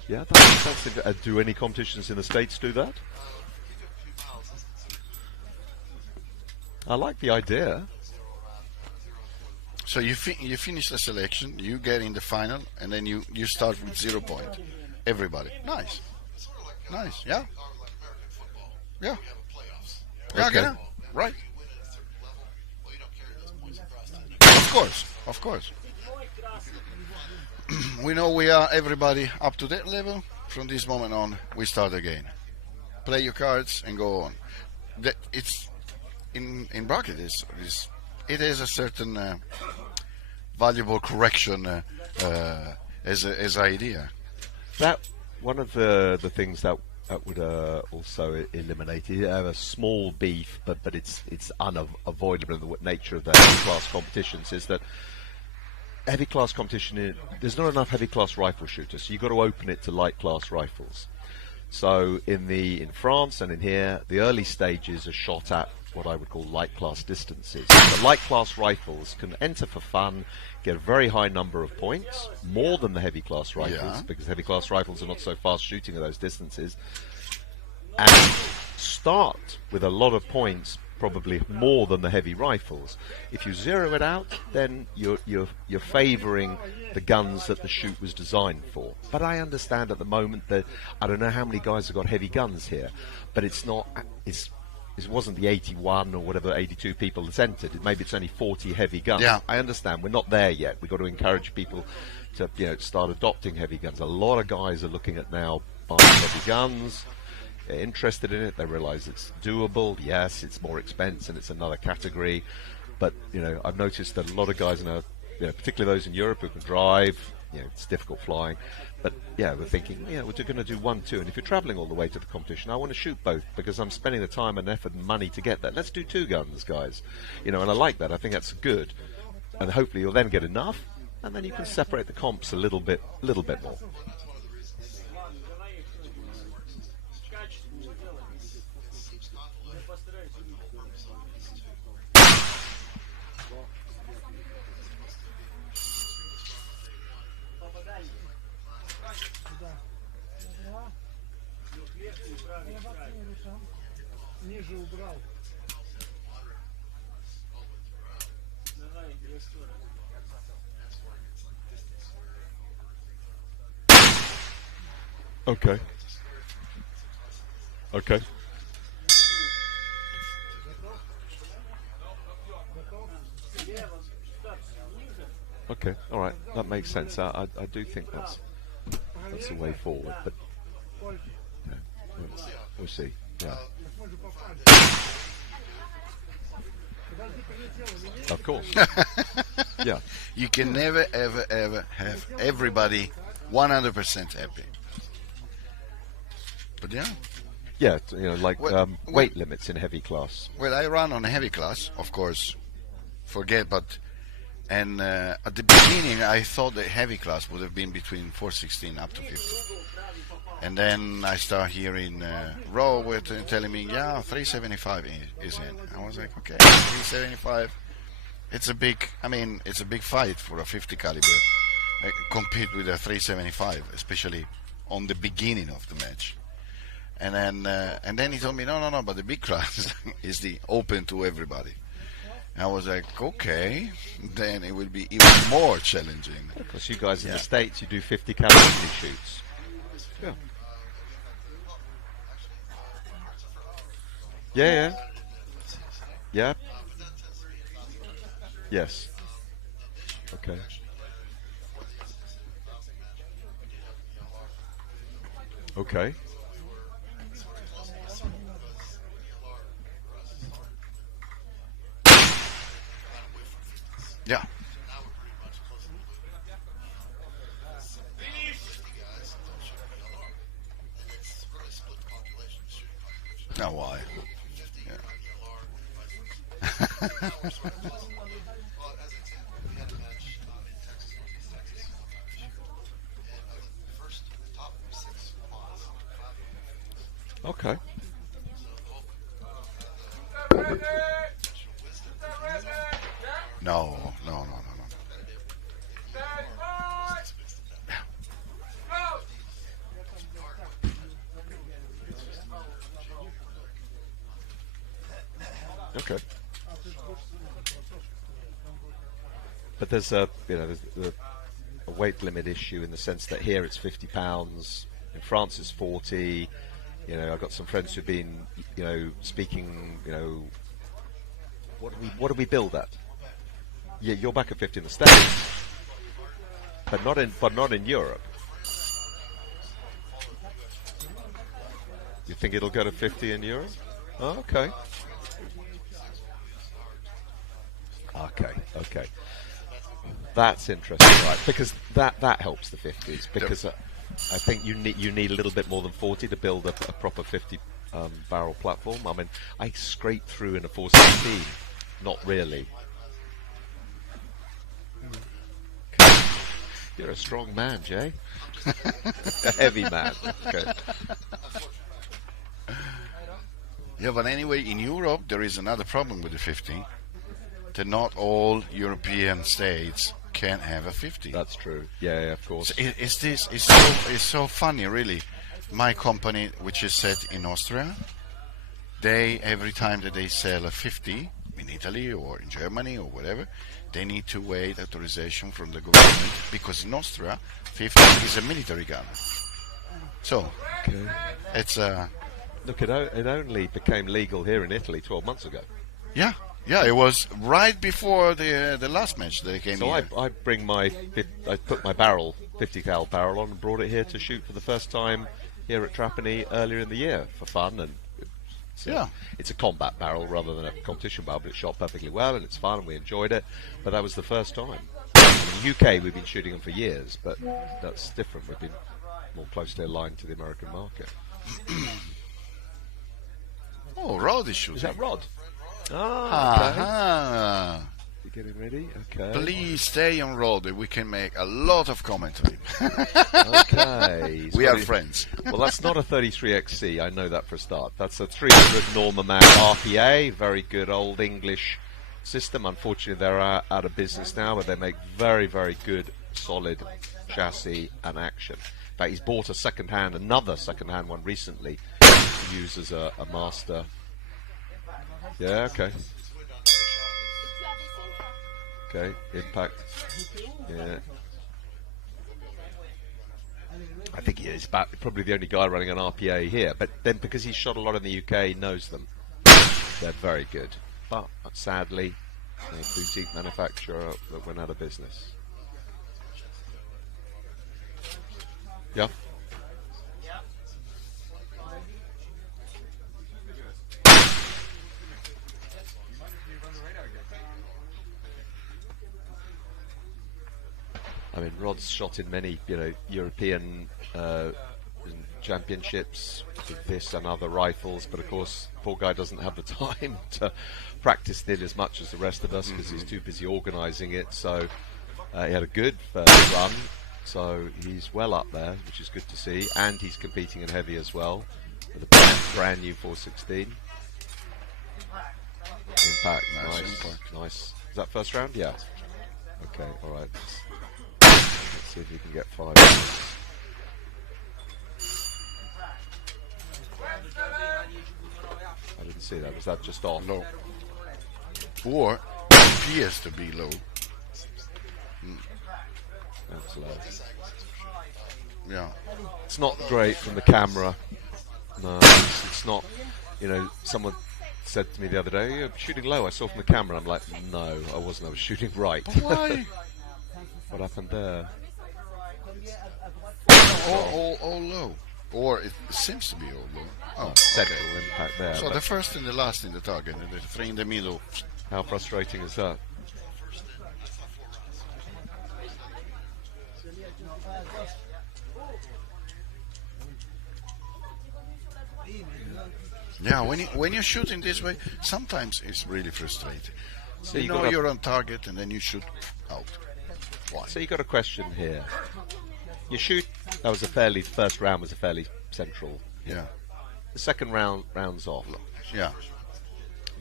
yeah, that's do any competitions in the States do that? I like the idea. So you finish the selection, you get in the final, and then you start with 0 point. Everybody. Nice. Nice, yeah. Yeah. Yeah, Okay. yeah, right. Of course. We know we are everybody up to that level. From this moment on, we start again. Play your cards and go on. It's in bracket. It has a certain valuable correction as idea. That one of the things that would also eliminate it. A small beef, but it's unavoidable in the nature of the heavy class competitions, is that heavy class competition, there's not enough heavy class rifle shooters, so you've got to open it to light class rifles. So in France and in here, the early stages are shot at what I would call light class distances. The light class rifles can enter for fun, get a very high number of points, more than the heavy class rifles, because heavy class rifles are not so fast shooting at those distances, and start with a lot of points, probably more than the heavy rifles. If you zero it out, then you're favouring the guns that the shoot was designed for. But I understand at the moment that I don't know how many guys have got heavy guns here, but it wasn't the 81 or whatever 82 people that's entered. Maybe it's only 40 heavy guns. Yeah. I understand we're not there yet. We've got to encourage people to start adopting heavy guns. A lot of guys are looking at now buying heavy guns. They're interested in it. They realise it's doable. Yes, it's more expensive and it's another category. But I've noticed that a lot of guys now, particularly those in Europe who can drive, it's difficult flying. But we're thinking, we're going to do 1, 2. And if you're travelling all the way to the competition, I want to shoot both because I'm spending the time and effort and money to get that. Let's do 2 guns, guys. And I like that. I think that's good. And hopefully you'll then get enough, and then you can separate the comps a little bit more. Ниже убрал. Okay. Okay. Okay. All right. That makes sense. I do think that's the way forward. But we'll see. Yeah. Of course. Yeah. You can never, ever, ever have everybody 100% happy. But yeah. Yeah, like weight well, limits in heavy class. Well, I run on a heavy class, of course. And at the beginning, I thought the heavy class would have been between 416 up to 50. And then I start hearing Raw telling me, 375 is in. I was like, okay, 375. It's a big fight for a 50 caliber. Compete with a 375, especially on the beginning of the match. And then he told me, no, but the big class is the open to everybody. And I was like, okay, then it will be even more challenging. Because you guys in the States, you do 50 caliber shoots. Yeah. Yeah. Yeah. Yes. Okay. Okay. Yeah. Now why? Okay. No. Okay. But there's a weight limit issue in the sense that here it's 50 pounds, in France it's 40. I've got some friends who've been, speaking, what do we build at? Yeah, you're back at 50 in the States, but not in Europe. You think it'll go to 50 in Europe? Oh, okay. Okay. That's interesting, right? Because that helps the 50s. Because I think you need a little bit more than 40 to build a proper 50 barrel platform. I mean, I scraped through in a 416. Not really. You're a strong man, Jay. A heavy man. Okay. Yeah, but anyway, in Europe there is another problem with the 50. That not all European states can have a 50. That's true. Yeah, of course. So it's so funny, really. My company, which is set in Austria, they, every time that they sell a 50 in Italy or in Germany or whatever, they need to wait authorization from the government, because in Austria 50 is a military gun. So Okay. it's Look, it only became legal here in Italy 12 months ago. yeah, it was right before the last match they came So here. I put my barrel, 50 cal barrel on and brought it here to shoot for the first time here at Trapani earlier in the year for fun, and it's a combat barrel rather than a competition barrel, but it shot perfectly well and it's fun and we enjoyed it. But that was the first time. In the UK we've been shooting them for years, but that's different. We've been more closely aligned to the American market. Oh, Rod is shooting. Is that Rod? Ah, okay. Aha. You getting ready? Okay. Please stay on Rod. We can make a lot of commentary. Okay. We are friends. Well, that's not a 33XC, I know that for a start. That's a 300 Norma Mag RPA, very good old English system. Unfortunately, they're out of business now, but they make very, very good, solid chassis and action. In fact, he's bought another second-hand one recently to use as a master. Yeah, okay. Okay, impact. Yeah. I think he is probably the only guy running an RPA here, but then because he's shot a lot in the UK, he knows them. They're very good. But sadly, a boutique manufacturer that went out of business. Yeah. I mean, Rod's shot in many, European championships with this and other rifles, but of course, poor guy doesn't have the time to practice it as much as the rest of us because he's too busy organising it. So he had a good first run, so he's well up there, which is good to see, and he's competing in heavy as well with a brand new 416. Impact, nice. Is that first round? Yeah. Okay, all right. Let's see if we can get 5 minutes. I didn't see that. Was that just off? Low. Or appears to be low. That's low. Yeah. It's not great from the camera. No, it's not. Someone said to me the other day, "You're shooting low." I saw from the camera. I'm like, no, I wasn't. I was shooting right. Why? What happened there? All low. Or it seems to be all low. Oh, Central impact there. So the first and the last in the target, and the 3 in the middle. How frustrating is that? Yeah, when you're shooting this way, sometimes it's really frustrating. So you know you're on target and then you shoot out. Why? So you got a question here. You shoot. First round was a fairly central. Yeah. The second round's off. Yeah.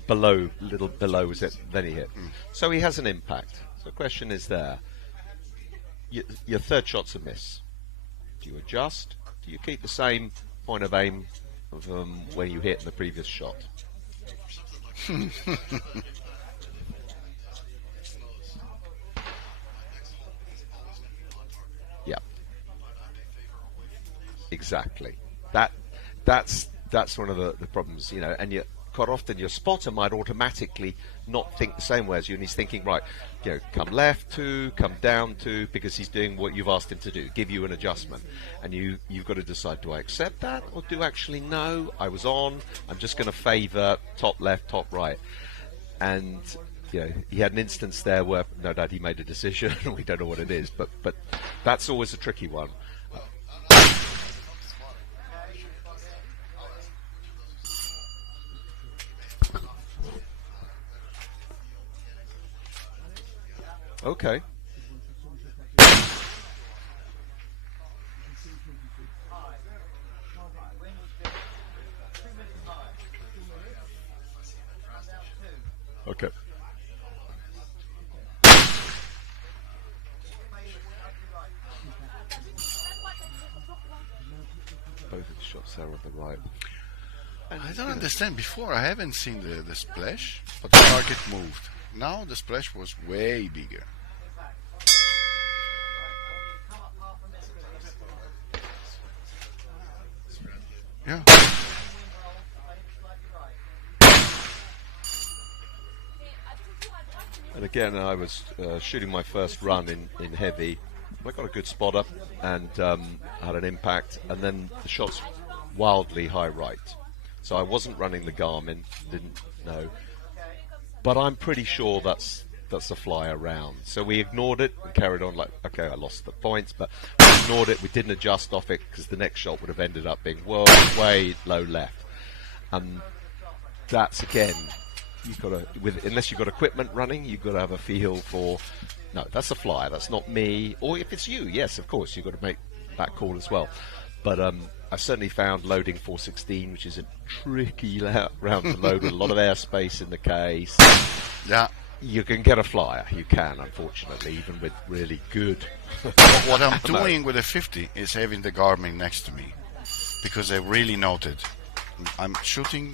Little below was it? Then he hit. So he has an impact. So the question is there. Your third shot's a miss. Do you adjust? Do you keep the same point of aim when you hit in the previous shot? Yeah. Exactly. That's one of the problems, and quite often your spotter might automatically not think the same way as you, and he's thinking, right, come left 2, come down 2, because he's doing what you've asked him to do, give you an adjustment, and you've got to decide, do I accept that, or do actually no, I was on, I'm just going to favour top left, top right. And he had an instance there where no doubt he made a decision. We don't know what it is, but that's always a tricky one. Okay. Okay. Both of the shots are on the right. I don't understand. Before, I haven't seen the splash, but the target moved. Now the splash was way bigger. Yeah. And again, I was shooting my first run in heavy. I got a good spot up and had an impact, and then the shot's wildly high right. So I wasn't running the Garmin, didn't know. But I'm pretty sure that's a fly around. So we ignored it and carried on like, okay, I lost the points, but we ignored it. We didn't adjust off it because the next shot would have ended up being way low left. And that's, again, you've got to, unless you've got equipment running, you've got to have a feel for, no, that's a flyer, that's not me. Or if it's you, yes, of course, you've got to make that call as well. But I've certainly found loading 416, which is a tricky round to load with a lot of airspace in the case. Yeah. You can get a flyer, you can, unfortunately, even with really good. What I'm doing with a 50 is having the Garmin next to me, because I really noted. I'm shooting,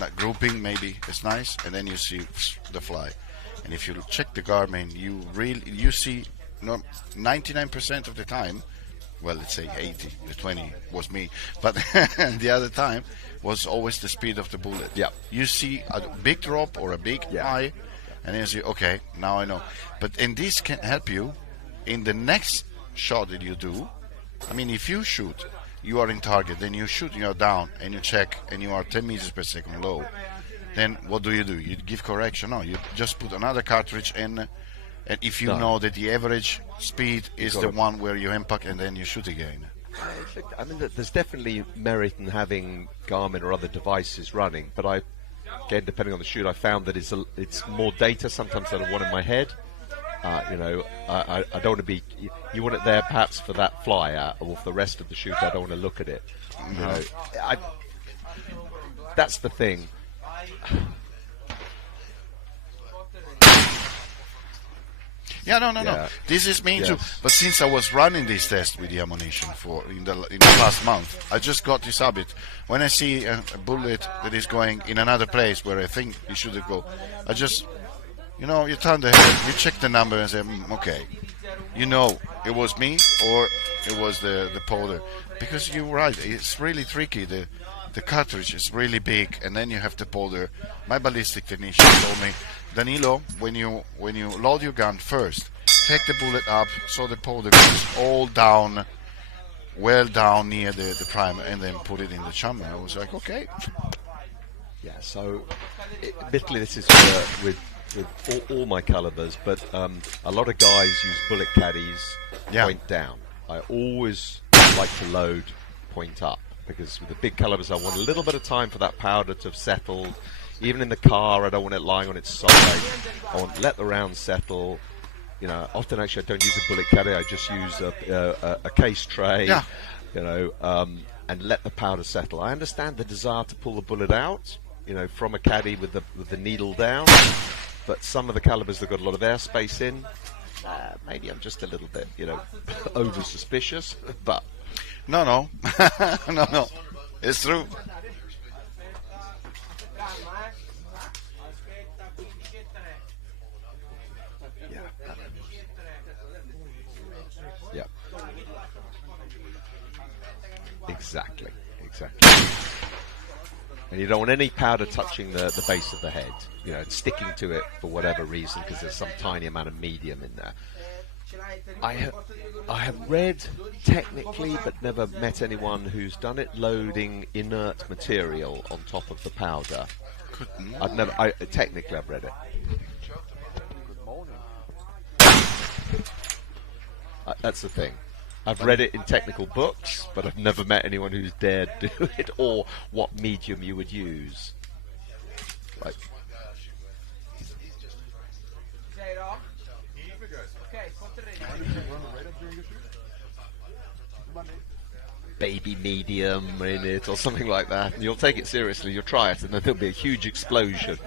like grouping maybe, it's nice, and then you see the fly. And if you check the Garmin, you see 99% of the time, well, let's say 80, the 20 was me, but the other time was always the speed of the bullet. Yeah. You see a big drop or a big high, and then you say, okay, now I know. And this can help you in the next shot that you do. I mean, if you shoot, you are in target, then you shoot, you are down, and you check, and you are 10 meters per second low. Then what do? You give correction? No, you just put another cartridge in, and if you know that the average speed is the one where you impact, and then you shoot again. I mean, there's definitely merit in having Garmin or other devices running, but again, depending on the shoot, I found that it's more data sometimes than I want in my head. I don't want to be. You want it there perhaps for that flyer, or for the rest of the shoot, I don't want to look at it. You know, that's the thing. Yeah, no. This is me too. But since I was running this test with the ammunition in the last month, I just got this habit. When I see a bullet that is going in another place where I think it should go, I just, you turn the head, you check the number and say, okay, it was me or it was the powder. Because you're right, it's really tricky. The cartridge is really big, and then you have the powder. My ballistic technician told me, Danilo, when you load your gun first, take the bullet up so the powder goes all down, well down near the primer, and then put it in the chamber. I was like, okay. Yeah, so admittedly this is with all my calibers, but a lot of guys use bullet caddies point down. I always like to load point up, because with the big calibers I want a little bit of time for that powder to have settled. Even in the car, I don't want it lying on its side. I want to let the round settle. Often actually I don't use a bullet caddy. I just use a case tray. Yeah. And let the powder settle. I understand the desire to pull the bullet out, from a caddy with the needle down. But some of the calibers that got a lot of airspace in, maybe I'm just a little bit, over suspicious. But no, no, it's true. Yeah. Exactly. And you don't want any powder touching the base of the head, and sticking to it for whatever reason, because there's some tiny amount of medium in there. I have read technically, but never met anyone who's done it, loading inert material on top of the powder. Technically I've read it. That's the thing. I've read it in technical books, but I've never met anyone who's dared do it, or what medium you would use. Like, baby medium in it, or something like that. And you'll take it seriously, you'll try it, and then there'll be a huge explosion.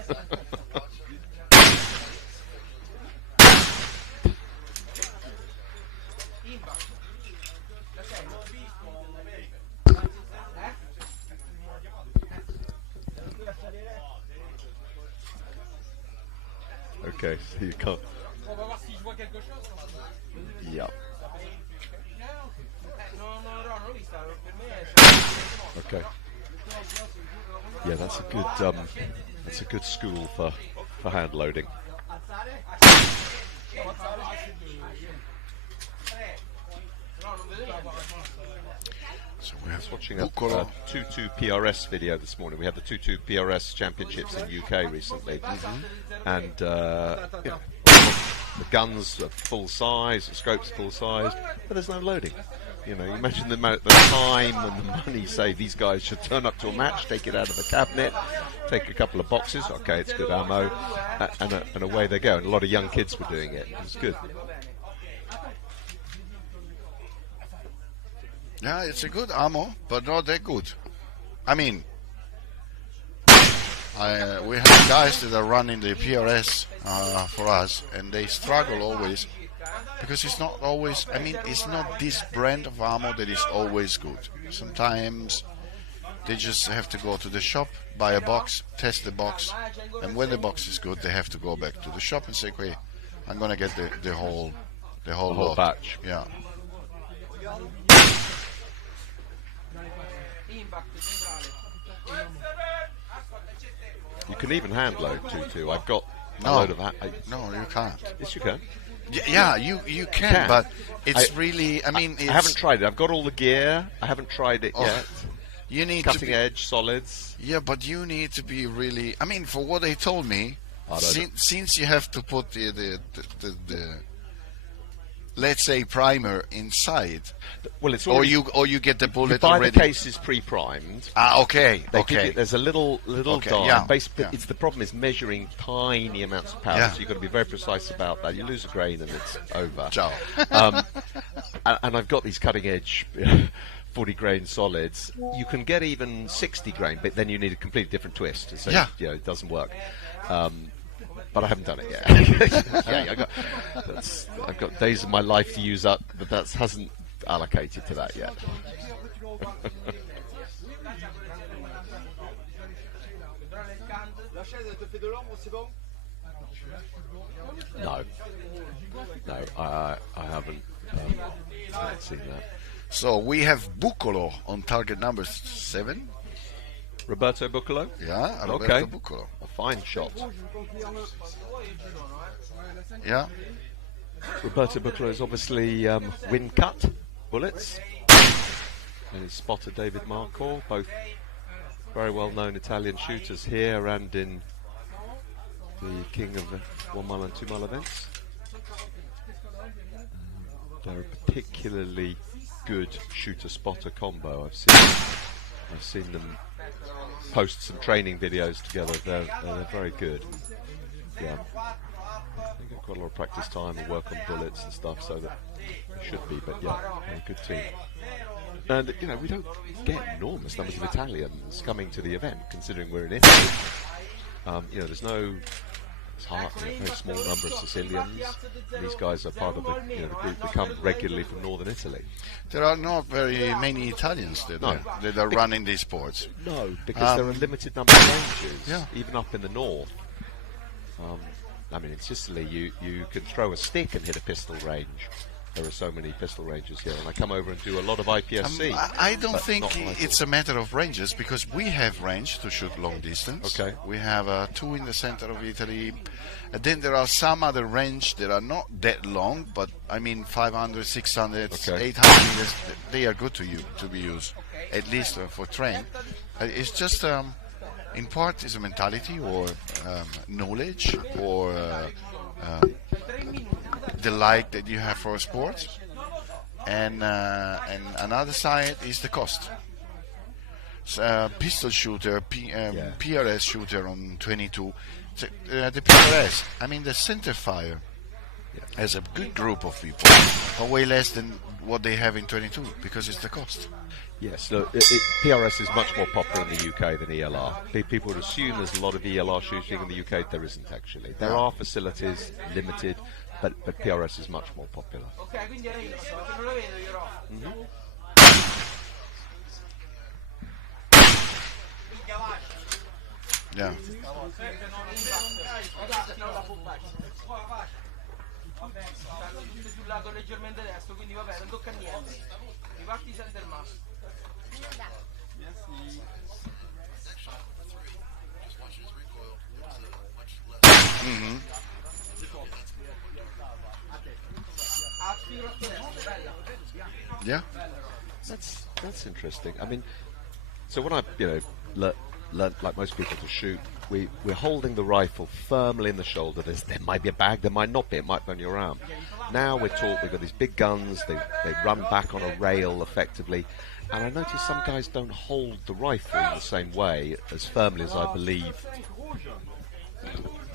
Okay, so you can't. Yeah. Okay. Yeah, that's a good school for hand loading. So we have Watching a Buccolo. 2-2 PRS video this morning. We had the 2-2 PRS championships in UK recently, and you know, the guns are full size, the scopes full size, but there's no loading. You know, you imagine the time and the money saved. These guys should turn up to a match, take it out of the cabinet, take a couple of boxes. Okay, it's good ammo, and away they go. And a lot of young kids were doing it. It was good. Yeah, it's a good ammo, but not that good. I mean, we have guys that are running the PRS for us, and they struggle always because it's not always. I mean, it's not this brand of ammo that is always good. Sometimes they just have to go to the shop, buy a box, test the box, and when the box is good, they have to go back to the shop and say, "Okay, I'm gonna get the whole lot." batch. Yeah. You can even hand load 2-2. I've got a No. load of No, you can't. Yes, you can. Yeah, you can, but it's really. I mean, it's, I haven't tried it. I've got all the gear. I haven't tried it yet. You need Cutting to be, edge, solids. Yeah, but you need to be really. I mean, for what they told me, since you have to put the let's say primer inside, Well, it's or already, you get the you bullet buy already. the cases pre-primed. Okay, They give okay. you, there's a little Okay, dye. yeah, But it's the problem is measuring tiny amounts of powder. Yeah. So you've got to be very precise about that. You lose a grain and it's over. Ciao. And I've got these cutting edge 40 grain solids. You can get even 60 grain, but then you need a completely different twist. So Yeah. you know, it doesn't work. But I haven't done it yet. Yeah, I've got days of my life to use up, but that hasn't allocated to that yet. No, I haven't seen that. So we have Buccolo on target number 7. Roberto Buccolo? Yeah, Roberto Okay. Buccolo. A fine shot. Yeah. Roberto Buccolo is obviously wind cut bullets. And his spotter David Marcor, both very well known Italian shooters here and in the king of the 1 mile and 2 mile events. They're a particularly good shooter spotter combo. I've seen them post some training videos together. They're very good. Yeah, they get quite a lot of practice time and work on bullets and stuff, so that they should be. But yeah, they're a good team. And you know, we don't get enormous numbers of Italians coming to the event, considering we're in Italy. You know, there's no. It's hard, you know, very small number of Sicilians. These guys are part of the group that come regularly from northern Italy. There are not very many Italians that are running these sports. No, because there are a limited number of ranges, Yeah. even up in the north. I mean, in Sicily, you can throw a stick and hit a pistol range. There are so many pistol ranges here, and I come over and do a lot of IPSC. I don't but think not rifle. it's a matter of ranges, because we have range to shoot long distance. Okay. We have 2 in the center of Italy. And then there are some other range that are not that long, but I mean 500, 600, Okay. 800 meters, they are good to be used, at least for train. It's just, in part, is a mentality or knowledge or the like that you have for a sport, and another side is the cost. So, pistol shooter, PRS shooter on 22. The PRS, I mean the center fire, has a good group of people, but way less than what they have in 22 because it's the cost. Yes, no, PRS is much more popular in the UK than ELR. People would assume there's a lot of ELR shooting in the UK. There isn't actually. There are facilities, limited, but PRS is much more popular. Yeah. Stanno tutte sul lato leggermente destro, quindi vabbè, non tocca niente. Riparti senza il masso. Yeah. That's interesting. I mean, so when I learned like most people to shoot, we're holding the rifle firmly in the shoulder. There might be a bag, there might not be. It might be on your arm. Now we're taught we've got these big guns. They run back on a rail effectively, and I notice some guys don't hold the rifle in the same way as firmly as I believe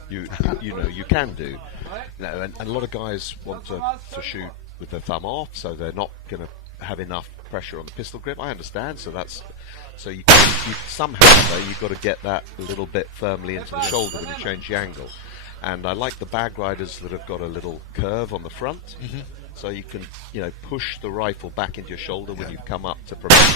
you can do. And a lot of guys want to shoot with their thumb off, so they're not going to have enough pressure on the pistol grip. I understand. So you somehow though you've got to get that a little bit firmly into the shoulder when you change the angle. And I like the bag riders that have got a little curve on the front, so you can push the rifle back into your shoulder when you come up to prevent.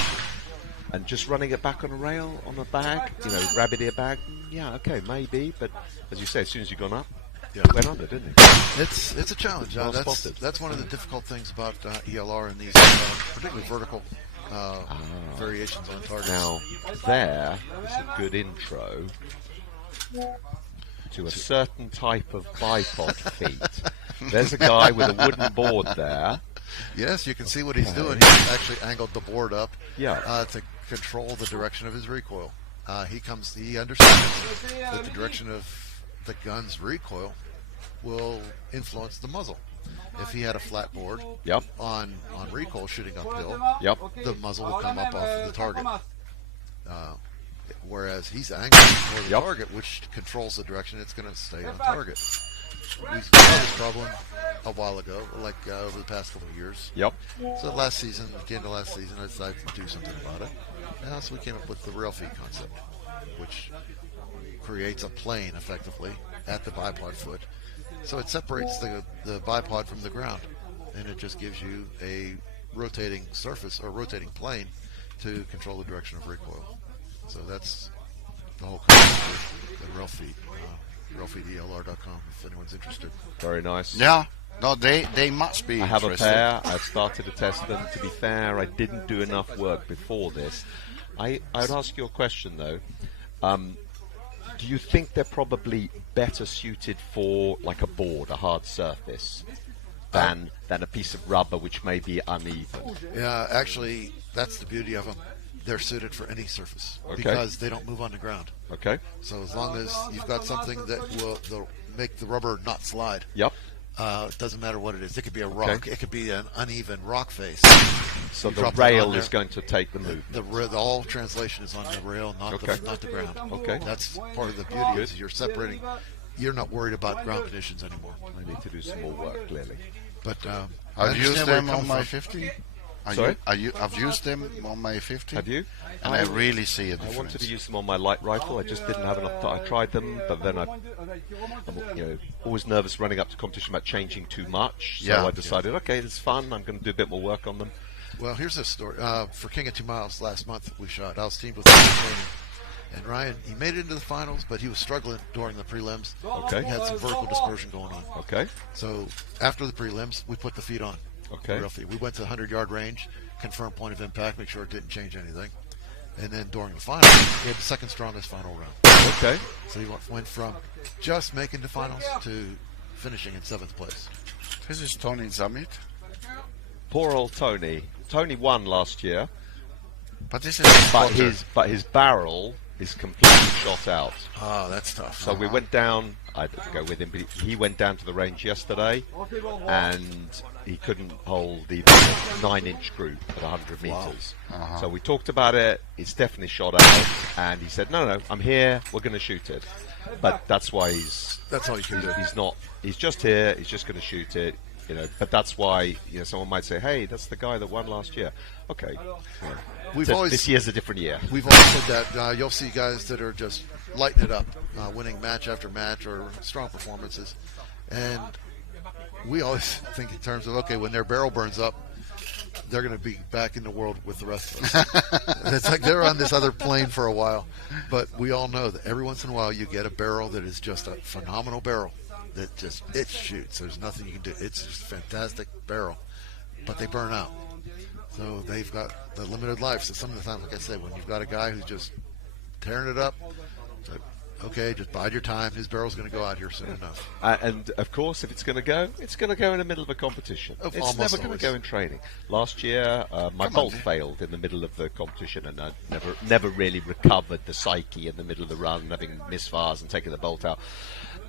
And just running it back on a rail on a bag, rabbit ear bag, yeah, okay, maybe. But as you say, as soon as you've gone up, it went under, didn't it? It's a challenge. Well spotted. That's one of the difficult things about ELR and these particularly vertical variations on targets. Now, there is a good intro to a certain type of bipod feet. There's a guy with a wooden board there. Yes, you can see what he's doing. He's actually angled the board up to control the direction of his recoil. He understands that the direction of the gun's recoil will influence the muzzle. If he had a flat board on recoil shooting uphill, the muzzle will come up off of the target. Whereas he's angling for the target, which controls the direction it's going to stay on target. We saw this problem a while ago, like over the past couple of years. So last season, at the end of last season, I decided to do something about it. So we came up with the rail feet concept, which creates a plane effectively at the bipod foot. So it separates the bipod from the ground, and it just gives you a rotating surface or rotating plane to control the direction of recoil. So that's the whole concept of the rail feet. RailFeetELR.com if anyone's interested. Very nice. Yeah. No, they must be I have interested. a pair. I've started to test them. To be fair, I didn't do enough work before this. I would ask you a question though. Do you think they're probably better suited for like a board, a hard surface, than a piece of rubber which may be uneven? Yeah, actually, that's the beauty of them. They're suited for any surface because they don't move on the ground. Okay. So as long as you've got something that will make the rubber not slide. It doesn't matter what it is. It could be a rock. It could be an uneven rock face. So the rail is going to take the movement. The all translation is on the rail, not the ground. Okay. That's part of the beauty. Is you're separating. You're not worried about ground conditions anymore. I need to do some more work, clearly. But I've used them on my 50. Sorry? I've used them on my 50. Have you? And I really see a I difference. wanted to use them on my light rifle. I just didn't have enough time. I tried them, but then I'm always nervous running up to competition about changing too much. So I decided, okay, it's fun. I'm going to do a bit more work on them. Well, here's a story. For King of 2 Miles last month, we shot. I was teamed with Ryan Training. And Ryan, he made it into the finals, but he was struggling during the prelims. Okay. He had some vertical dispersion going on. Okay. So after the prelims, we put the feet on. Okay. Real feet. We went to the 100-yard range, confirmed point of impact, make sure it didn't change anything. And then during the finals, we had the second strongest final round. Okay. So he went from just making the finals to finishing in 7th place. This is Tony Zamit. Poor old Tony. Tony won last year, But this is his barrel is completely shot out. Oh, that's tough. So we went down. I didn't go with him, but he went down to the range yesterday, and he couldn't hold the 9-inch group at 100 meters. So we talked about it. It's definitely shot out, and he said, "No, I'm here. We're going to shoot it." But that's why That's all you can do. He's not. He's just here. He's just going to shoot it. But that's why someone might say, "Hey, that's the guy that won last year." Okay. This year's a different year. We've always said that you'll see guys that are just lighting it up, winning match after match or strong performances, and we always think in terms of when their barrel burns up, they're going to be back in the world with the rest of us. It's like they're on this other plane for a while, but we all know that every once in a while you get a barrel that is just a phenomenal barrel, that just it shoots. There's nothing you can do. It's just a fantastic barrel, but they burn out. So they've got the limited life. So some of the time, like I said, when you've got a guy who's just tearing it up, it's like, okay, just bide your time. His barrel's going to go out here soon enough. And of course, if it's going to go in the middle of a competition. It's Almost never going always. to go in training. Last year, my bolt failed in the middle of the competition, and I never really recovered the psyche in the middle of the run, having misfires and taking the bolt out.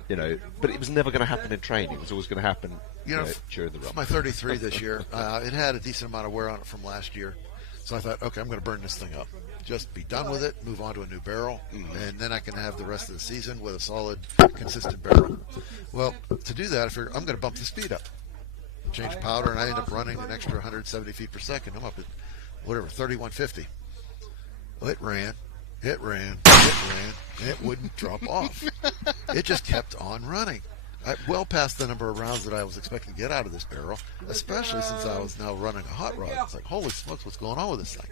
You know, but it was never going to happen in training. It was always going to happen during the run. My 33 this year, it had a decent amount of wear on it from last year. So I thought, okay, I'm going to burn this thing up. Just be done with it, move on to a new barrel, and then I can have the rest of the season with a solid, consistent barrel. Well, to do that, I figured I'm going to bump the speed up. Change powder, and I end up running an extra 170 feet per second. I'm up at, 3150. Well, it ran, and it wouldn't drop off. It just kept on running. Well past the number of rounds that I was expecting to get out of this barrel, especially since I was now running a hot rod. It's like, holy smokes, what's going on with this thing?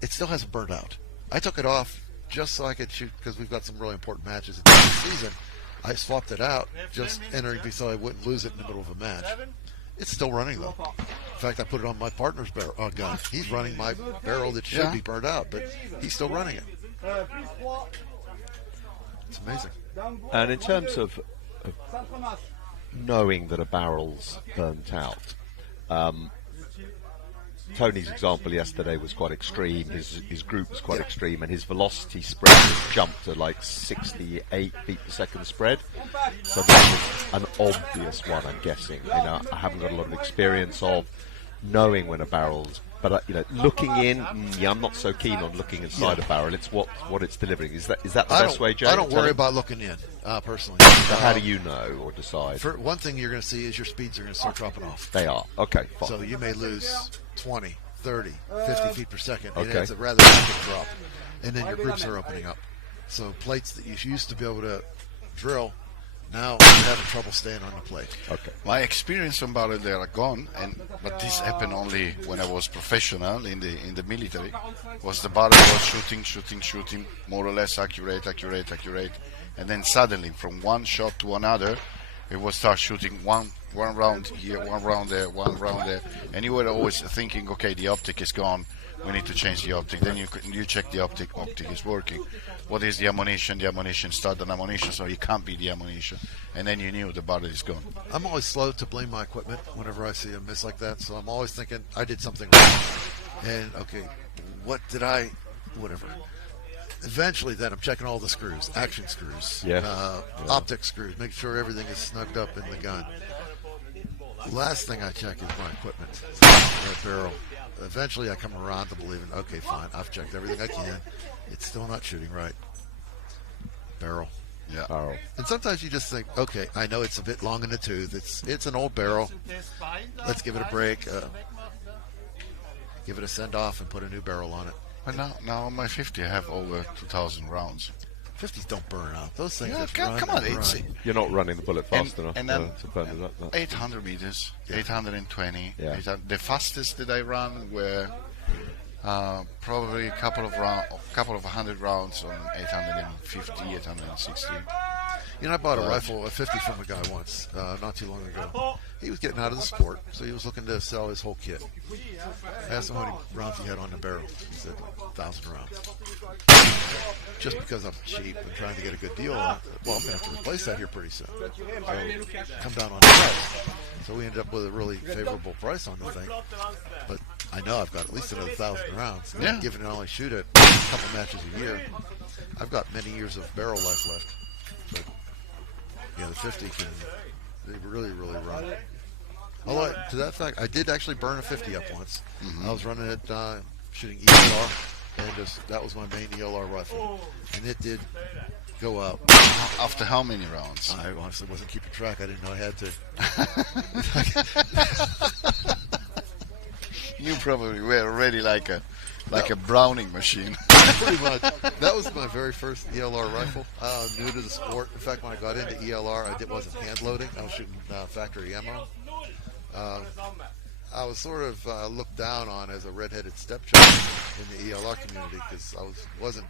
It still hasn't burned out. I took it off just so I could shoot, because we've got some really important matches at the end of the season. I swapped it out, just entering so I wouldn't lose it in the middle of a match. It's still running, though. In fact, I put it on my partner's gun. He's running my barrel that should be burned out, but he's still running it. It's amazing. And in terms of knowing that a barrel's burnt out, Tony's example yesterday was quite extreme. His group was quite extreme, and his velocity spread jumped to like 68 feet per second spread. So that was an obvious one, I'm guessing. You know, I haven't got a lot of experience of knowing when a barrel's, but looking in, I'm not so keen on looking inside a barrel. It's what it's delivering. Is that the best way, Jay? I don't worry about looking in, personally. So how do you know or decide? For one thing you're going to see is your speeds are going to start dropping off. They are. Okay, fine. So you may lose 20, 30, 50 feet per second. Okay. And it's a rather rapid drop. And then your groups are opening up. So plates that you used to be able to drill, now you're having trouble staying on the plate. Okay. My experience on barrel they are gone, but this happened only when I was professional in the military. Was the barrel was shooting, more or less accurate, and then suddenly from one shot to another, it would start shooting one round here, one round there, and you were always thinking, okay, the optic is gone. We need to change the optic. Then you check the optic is working. What is the ammunition? The ammunition started an ammunition, so it can't be the ammunition. And then you knew the barrel is gone. I'm always slow to blame my equipment whenever I see a miss like that. So I'm always thinking I did something wrong. And okay, whatever. Eventually, then I'm checking all the screws, action screws, optic screws, make sure everything is snugged up in the gun. Last thing I check is my equipment, that barrel. Eventually, I come around to believing, okay, fine, I've checked everything I can. It's still not shooting right. Barrel. Yeah. Barrel. And sometimes you just think, okay, I know it's a bit long in the tooth. It's an old barrel. Let's give it a break. Give it a send-off and put a new barrel on it. But now on my 50, I have over 2,000 rounds. 50s don't burn out. Those things Yeah, just come run on, and it's run. You're not running the bullet fast enough and then to burn it up. 800 meters, 820. Yeah. The fastest that I ran were probably a couple of 100 rounds on 850, 860. You know, I bought a rifle, a 50 from a guy once, not too long ago. He was getting out of the sport, so he was looking to sell his whole kit. I asked him how many rounds he had on the barrel. He said, 1,000 rounds. Just because I'm cheap and trying to get a good deal on it, well, I'm going to have to replace that here pretty soon. So come down on the price. So we ended up with a really favorable price on the thing. But I know I've got at least another 1,000 rounds. Yeah. Given I only shoot it a couple matches a year, I've got many years of barrel life left. But yeah, the 50 they really run. Although, to that fact, I did actually burn a 50 up once. I was running it, shooting ELR, and that was my main ELR rifle. And it did go out. After how many rounds? I honestly wasn't keeping track. I didn't know I had to. You probably were already like a Browning machine. Pretty much. That was my very first ELR rifle. New to the sport. In fact, when I got into ELR, I wasn't hand loading. I was shooting factory ammo. I was sort of looked down on as a redheaded stepchild in the ELR community because I wasn't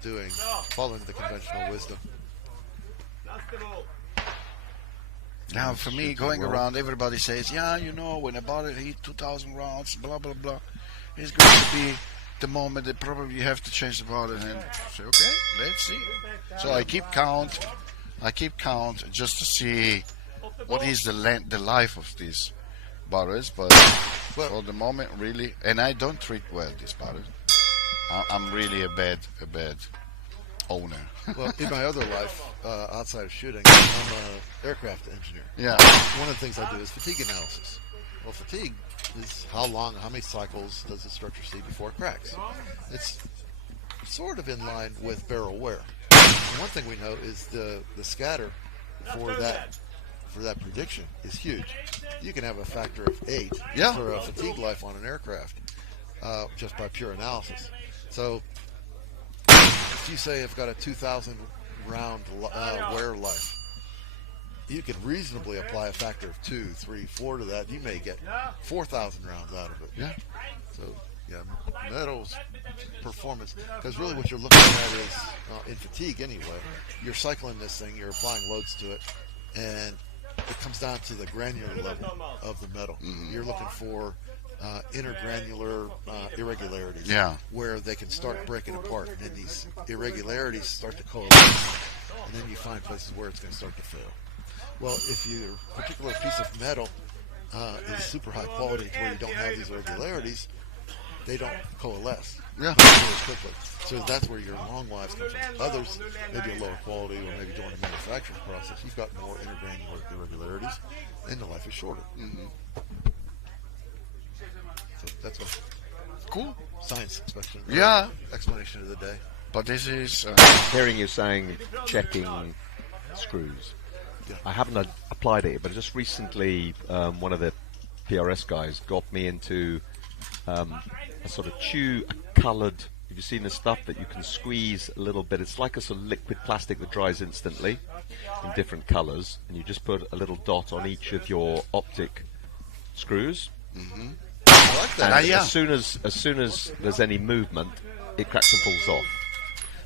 following the conventional wisdom. Now, for me, going around, everybody says, yeah, you know, when a bullet hit 2,000 rounds, blah, blah, blah, it's going to be the moment that probably you have to change the bullet and say, okay, let's see. So I keep count just to see what is the life of these bullets, but for the moment, really, and I don't treat well these bullets. I'm really a bad owner. Well, in my other life, outside of shooting, I'm an aircraft engineer. Yeah. One of the things I do is fatigue analysis. Well, fatigue is how many cycles does the structure see before it cracks? It's sort of in line with barrel wear. And one thing we know is the scatter for that prediction is huge. You can have a factor of 8 for a fatigue life on an aircraft just by pure analysis. So if you say I've got a 2,000 round wear life, you can reasonably apply a factor of 2, 3, 4 to that. You may get 4,000 rounds out of it. Yeah. So metal's performance, because really what you're looking at is in fatigue anyway. You're cycling this thing, you're applying loads to it, and it comes down to the granular level of the metal. You're looking for intergranular irregularities, where they can start breaking apart, and then these irregularities start to coalesce, and then you find places where it's going to start to fail. Well, if your particular piece of metal is super high quality to where you don't have these irregularities, they don't coalesce really quickly. So that's where your long lives come from. Others, maybe a lower quality, or maybe during the manufacturing process, you've got more intergranular irregularities, and the life is shorter. So that's what cool science explanation of the day. But this is hearing you saying checking screws. I haven't applied it, but just recently one of the PRS guys got me into a sort of coloured. Have you seen the stuff that you can squeeze a little bit? It's like a sort of liquid plastic that dries instantly in different colours, and you just put a little dot on each of your optic screws. I like that. And as soon as there's any movement, it cracks and falls off.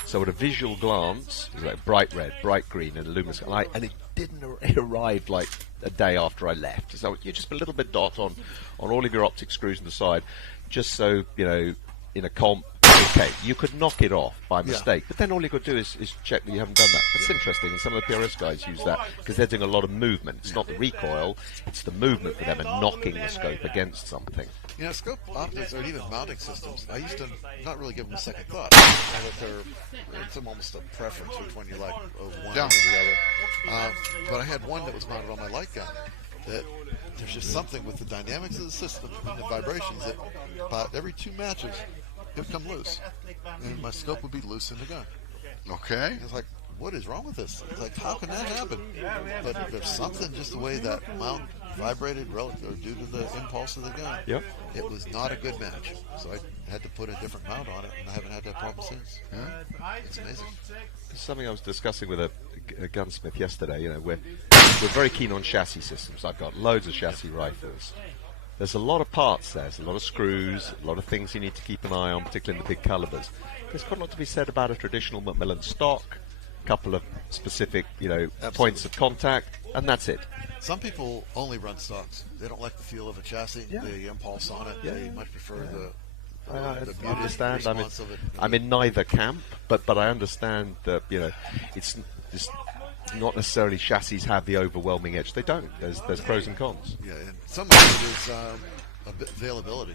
So at a visual glance, it's like bright red, bright green, and luminous light, and it arrived like a day after I left. So you just put a little bit dot on all of your optic screws on the side, just so you know in a comp. Okay, you could knock it off by mistake, but then all you could do is check that you haven't done that. That's interesting, and some of the PRS guys use that because they're doing a lot of movement. It's not the recoil, it's the movement for them and knocking the scope against something. You know, scope optics or even mounting systems, I used to not really give them a second thought. It's almost a preference which one you like, one over the other. But I had one that was mounted on my light gun that there's just something with the dynamics of the system and the vibrations that about every 2 matches it would come loose, and my scope would be loose in the gun. Okay. It's like, what is wrong with this? It's like, how can that happen? But if there's something, just the way that mount vibrated relative due to the impulse of the gun, it was not a good match. So I had to put a different mount on it, and I haven't had that problem since. It's amazing. It's something I was discussing with a gunsmith yesterday. You know, we're very keen on chassis systems. I've got loads of chassis rifles. There's a lot of parts there. There's a lot of screws, a lot of things you need to keep an eye on, particularly in the big calibers. There's quite a lot to be said about a traditional Macmillan stock, a couple of specific, points of contact, and that's it. Some people only run stocks. They don't like the feel of a chassis, the impulse on it. They much prefer the I understand. of it. I'm in neither camp, but I understand that it's not necessarily chassis have the overwhelming edge. They don't. There's pros and cons. Yeah, and some of it is availability.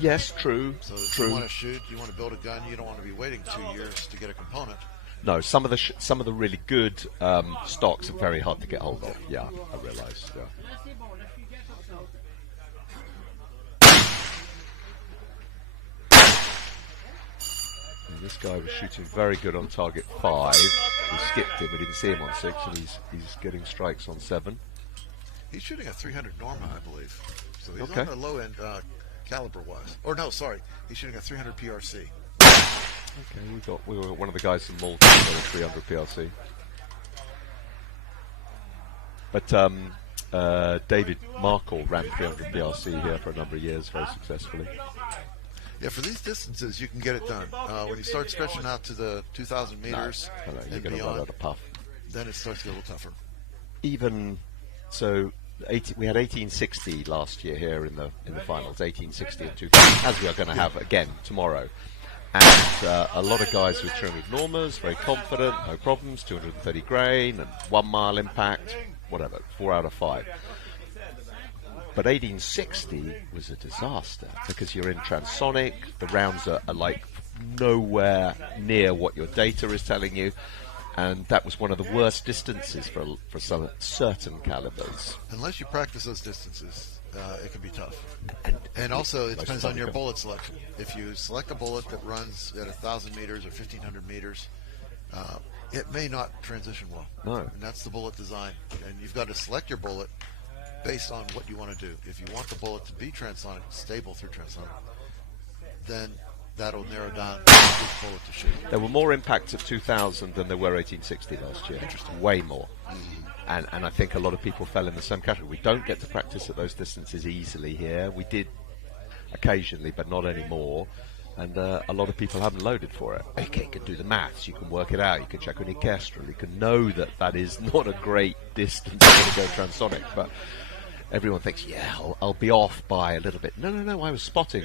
Yes, true. So if you want to shoot, you want to build a gun, you don't want to be waiting 2 years to get a component. No, some of the really good stocks are very hard to get hold of. Yeah, I realise. Yeah. And this guy was shooting very good on target 5. We skipped him. We didn't see him on 6, and he's getting strikes on 7. He's shooting a 300 Norma, I believe. So he's on the low end caliber-wise. Or no, sorry, he's shooting a 300 PRC. Okay, we were one of the guys from Malta got a 300 PRC. But David Markle ran 300 PRC here for a number of years very successfully. Yeah, for these distances, you can get it done. When you start stretching out to the 2,000 meters you're and going to run beyond, out of puff. then it starts to get a little tougher. Even So we had 1860 last year here in the finals, 1860 and 2000, as we are going to have again tomorrow. And a lot of guys with 300 Normas, very confident, no problems, 230 grain and 1 mile impact, whatever, 4 out of 5. But 1860 was a disaster because you're in transonic, the rounds are like nowhere near what your data is telling you, and that was one of the worst distances for some certain calibers. Unless you practice those distances, it can be tough. And also, it depends on your bullet selection. If you select a bullet that runs at 1,000 meters or 1,500 meters, it may not transition well. No. And that's the bullet design. And you've got to select your bullet based on what you want to do. If you want the bullet to be transonic, stable through transonic, then that'll narrow down which bullet to shoot. There were more impacts at 2000 than there were 1860 last year. Way more. And I think a lot of people fell in the same category. We don't get to practice at those distances easily here. We did occasionally, but not anymore. And a lot of people haven't loaded for it. Okay, you can do the maths, you can work it out, you can check on your Kestrel, you can know that that is not a great distance to go transonic, but everyone thinks, yeah, I'll be off by a little bit. No, I was spotting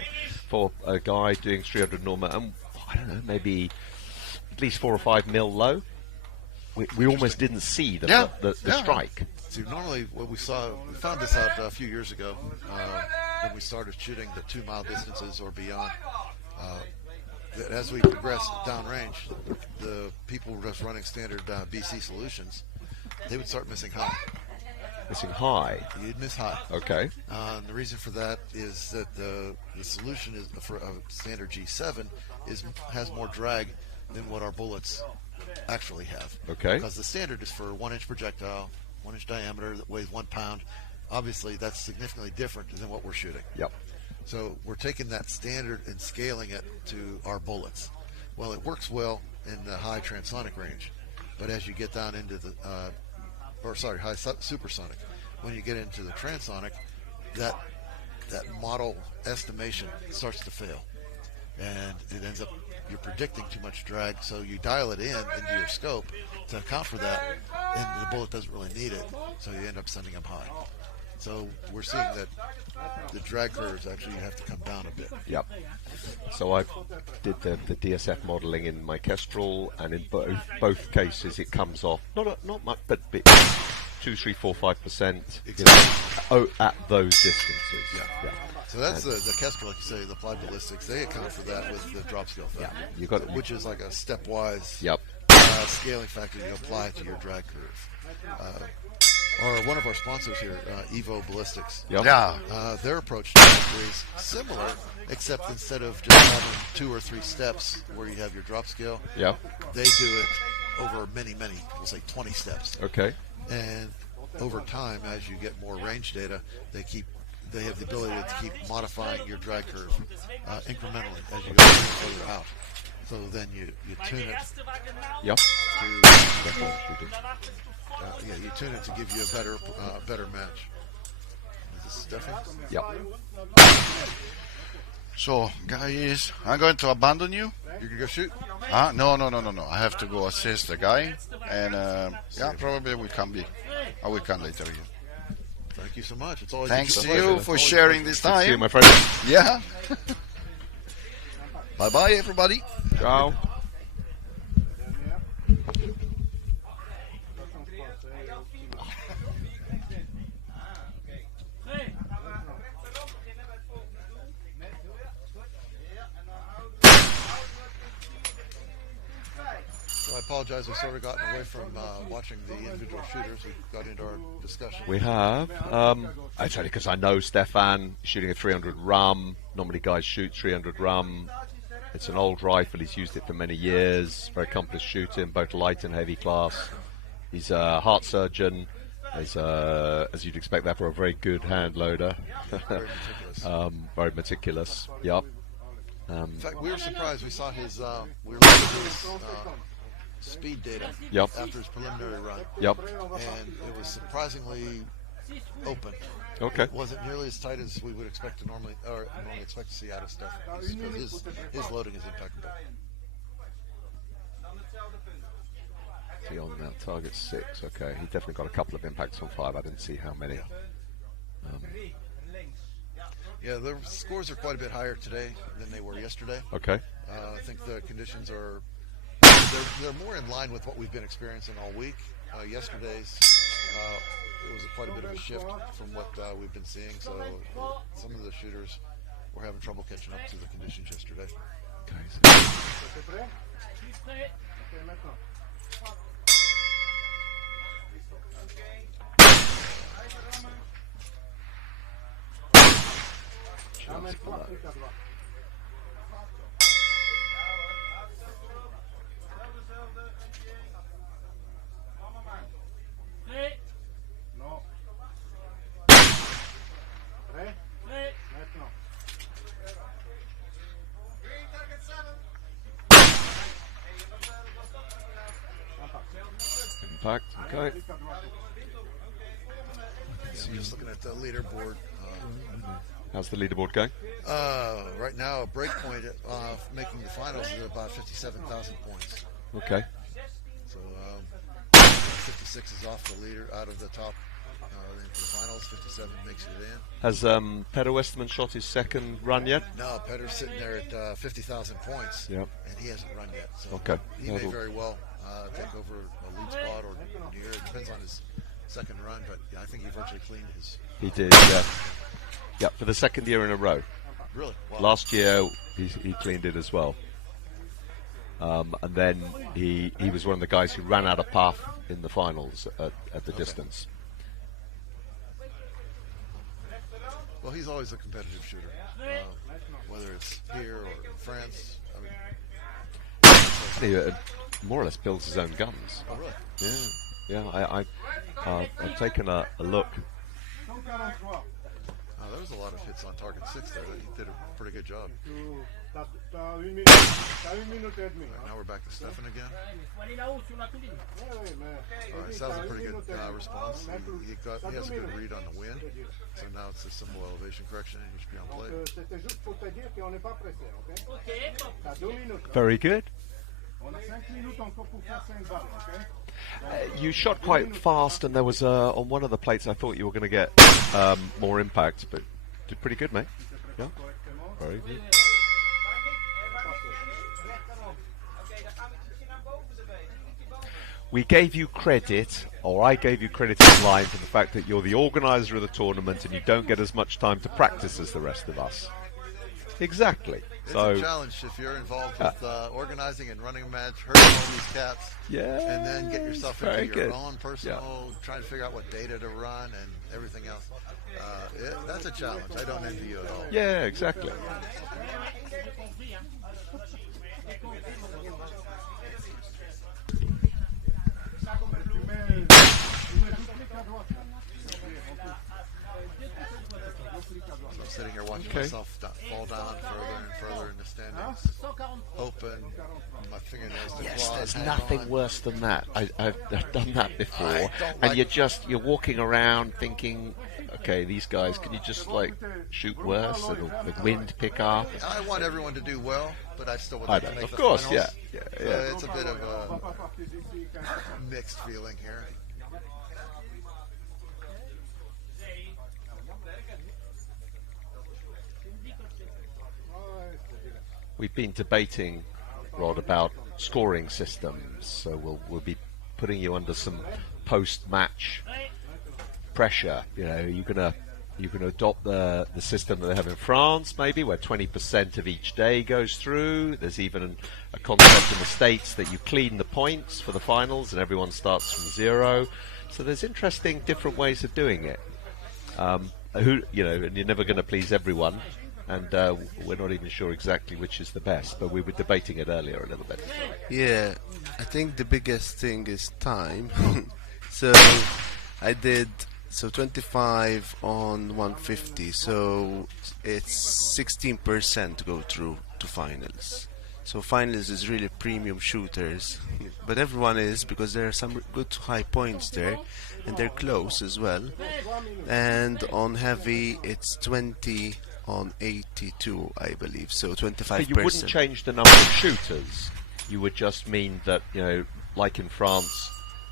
for a guy doing 300 Norma, and I don't know, maybe at least 4 or 5 mil low. We almost didn't see the strike. See, normally what we found this out a few years ago when we started shooting the 2 mile distances or beyond. That as we progressed downrange, the people just running standard BC solutions, they would start missing high. Missing high? You'd miss high. Okay. And the reason for that is that the solution is for a standard G7 has more drag than what our bullets actually have. Okay. Because the standard is for a 1-inch projectile, 1-inch diameter that weighs 1 pound. Obviously, that's significantly different than what we're shooting. Yep. So we're taking that standard and scaling it to our bullets. Well, it works well in the high transonic range, but as you get down into the, high supersonic, when you get into the transonic, that model estimation starts to fail, and it ends up you're predicting too much drag, so you dial it into your scope to account for that, and the bullet doesn't really need it, so you end up sending them high. So we're seeing that the drag curves actually have to come down a bit. Yep. So I did the DSF modelling in my Kestrel, and in both cases it comes off not much, but 2, 3, 4, 5%. Exactly. At those distances. Yeah. So that's the Kestrel, like you say, the applied ballistics. They account for that with the drop scale factor. Yeah. You got which is like a stepwise scaling factor you apply to your drag curve. Or one of our sponsors here, Evo Ballistics. Yep. Yeah. Their approach to it is similar, except instead of just having 2 or 3 steps where you have your drop scale, Yep. they do it over many, we'll say 20 steps. Okay. And over time, as you get more range data, they have the ability to keep modifying your drag curve incrementally as you go further out. So then you tune it. Yep. You tune it to give you a better match. Is this Stefan? Yep. So, guys, I'm going to abandon you. You can go shoot. No. I have to go assist the guy, and probably I will come later here. Thank you so much. It's always Thanks a to pleasure. you for sharing this See you, time. my friend. Yeah. Bye, everybody. Ciao. So I apologize. We sort of gotten away from watching the individual shooters. We got into our discussion. We have. Actually, because I know Stefan shooting a 300 rum. Normally guys shoot 300 rum. It's an old rifle. He's used it for many years. Very accomplished shooter in both light and heavy class. He's a heart surgeon. He's, as you'd expect, therefore a very good hand loader. Very meticulous. Very meticulous. Yep. In fact, we were surprised. We saw we were looking at his speed data after his preliminary run. Yep. And it was surprisingly open. Okay. It wasn't nearly as tight as we would expect to normally expect to see out of stuff. His loading is impeccable. Is he on now? Target 6. Okay, he definitely got a couple of impacts on 5. I didn't see how many. Yeah, the scores are quite a bit higher today than they were yesterday. Okay. I think the conditions are they're more in line with what we've been experiencing all week. Yesterday's it was quite a bit of a shift from what we've been seeing. So some of the shooters were having trouble catching up to the conditions yesterday. Okay. Impact. Okay. So I'm just looking at the leaderboard. How's the leaderboard going? Right now, breakpoint making the finals is about 57,000 points. Okay. So 56 is off the leader, out of the top. In the finals, 57 makes it in. Has Peter Westerman shot his second run yet? No, Petter's sitting there at 50,000 points, Yep. and he hasn't run yet. So Okay. he may That'll- very well take over a lead spot or near. It depends on his second run, but yeah, I think he virtually cleaned his. He did, yeah. Yeah, for the second year in a row. Really? Wow. Last year, he cleaned it as well. And then he was one of the guys who ran out of path in the finals at the distance. Well, he's always a competitive shooter, whether it's here or in France. I mean, He more or less builds his own guns. oh, really? Yeah. I've taken a look. There was a lot of hits on target 6 there. He did a pretty good job. Right, now we're back to Stefan again. All right, so that was a pretty good response. He has a good read on the wind. So now it's a simple elevation correction, and he should be on play. Very good. You shot quite fast, and there was on one of the plates I thought you were going to get more impact, but did pretty good, mate. Yeah, very good. We gave you credit, or I gave you credit online for the fact that you're the organizer of the tournament and you don't get as much time to practice as the rest of us. Exactly. It's So a challenge if you're involved with organizing and running a match, herding all these cats, yeah, and then get yourself very into your good. own personal, trying to figure out what data to run and everything else. That's a challenge. I don't envy you at all. Yeah, exactly. I'm sitting here watching myself fall down further and further in the standings, hoping my fingernails to Yes, claws there's hang nothing on. worse than that. I've done that before, I don't and like- you're walking around thinking, okay, these guys, can you just like shoot worse? It'll the wind pick up. I want everyone to do well, but I still would I like know, to make of the course, finals. yeah. So it's a bit of a mixed feeling here. We've been debating, Rod, about scoring systems, so we'll be putting you under some post-match pressure. You know, you're gonna adopt the system that they have in France, maybe, where 20% of each day goes through. There's even a concept in the States that you clean the points for the finals and everyone starts from 0. So there's interesting different ways of doing it. And you're never going to please everyone, and we're not even sure exactly which is the best, but we were debating it earlier a little bit. Yeah, I think the biggest thing is time. So I did 25 on 150, so it's 16% go through to finals. So finals is really premium shooters, but everyone is, because there are some good high points there, and they're close as well. And on heavy, it's 20 on 82, I believe, so 25%. But you wouldn't change the number of shooters. you would just mean that, like in France,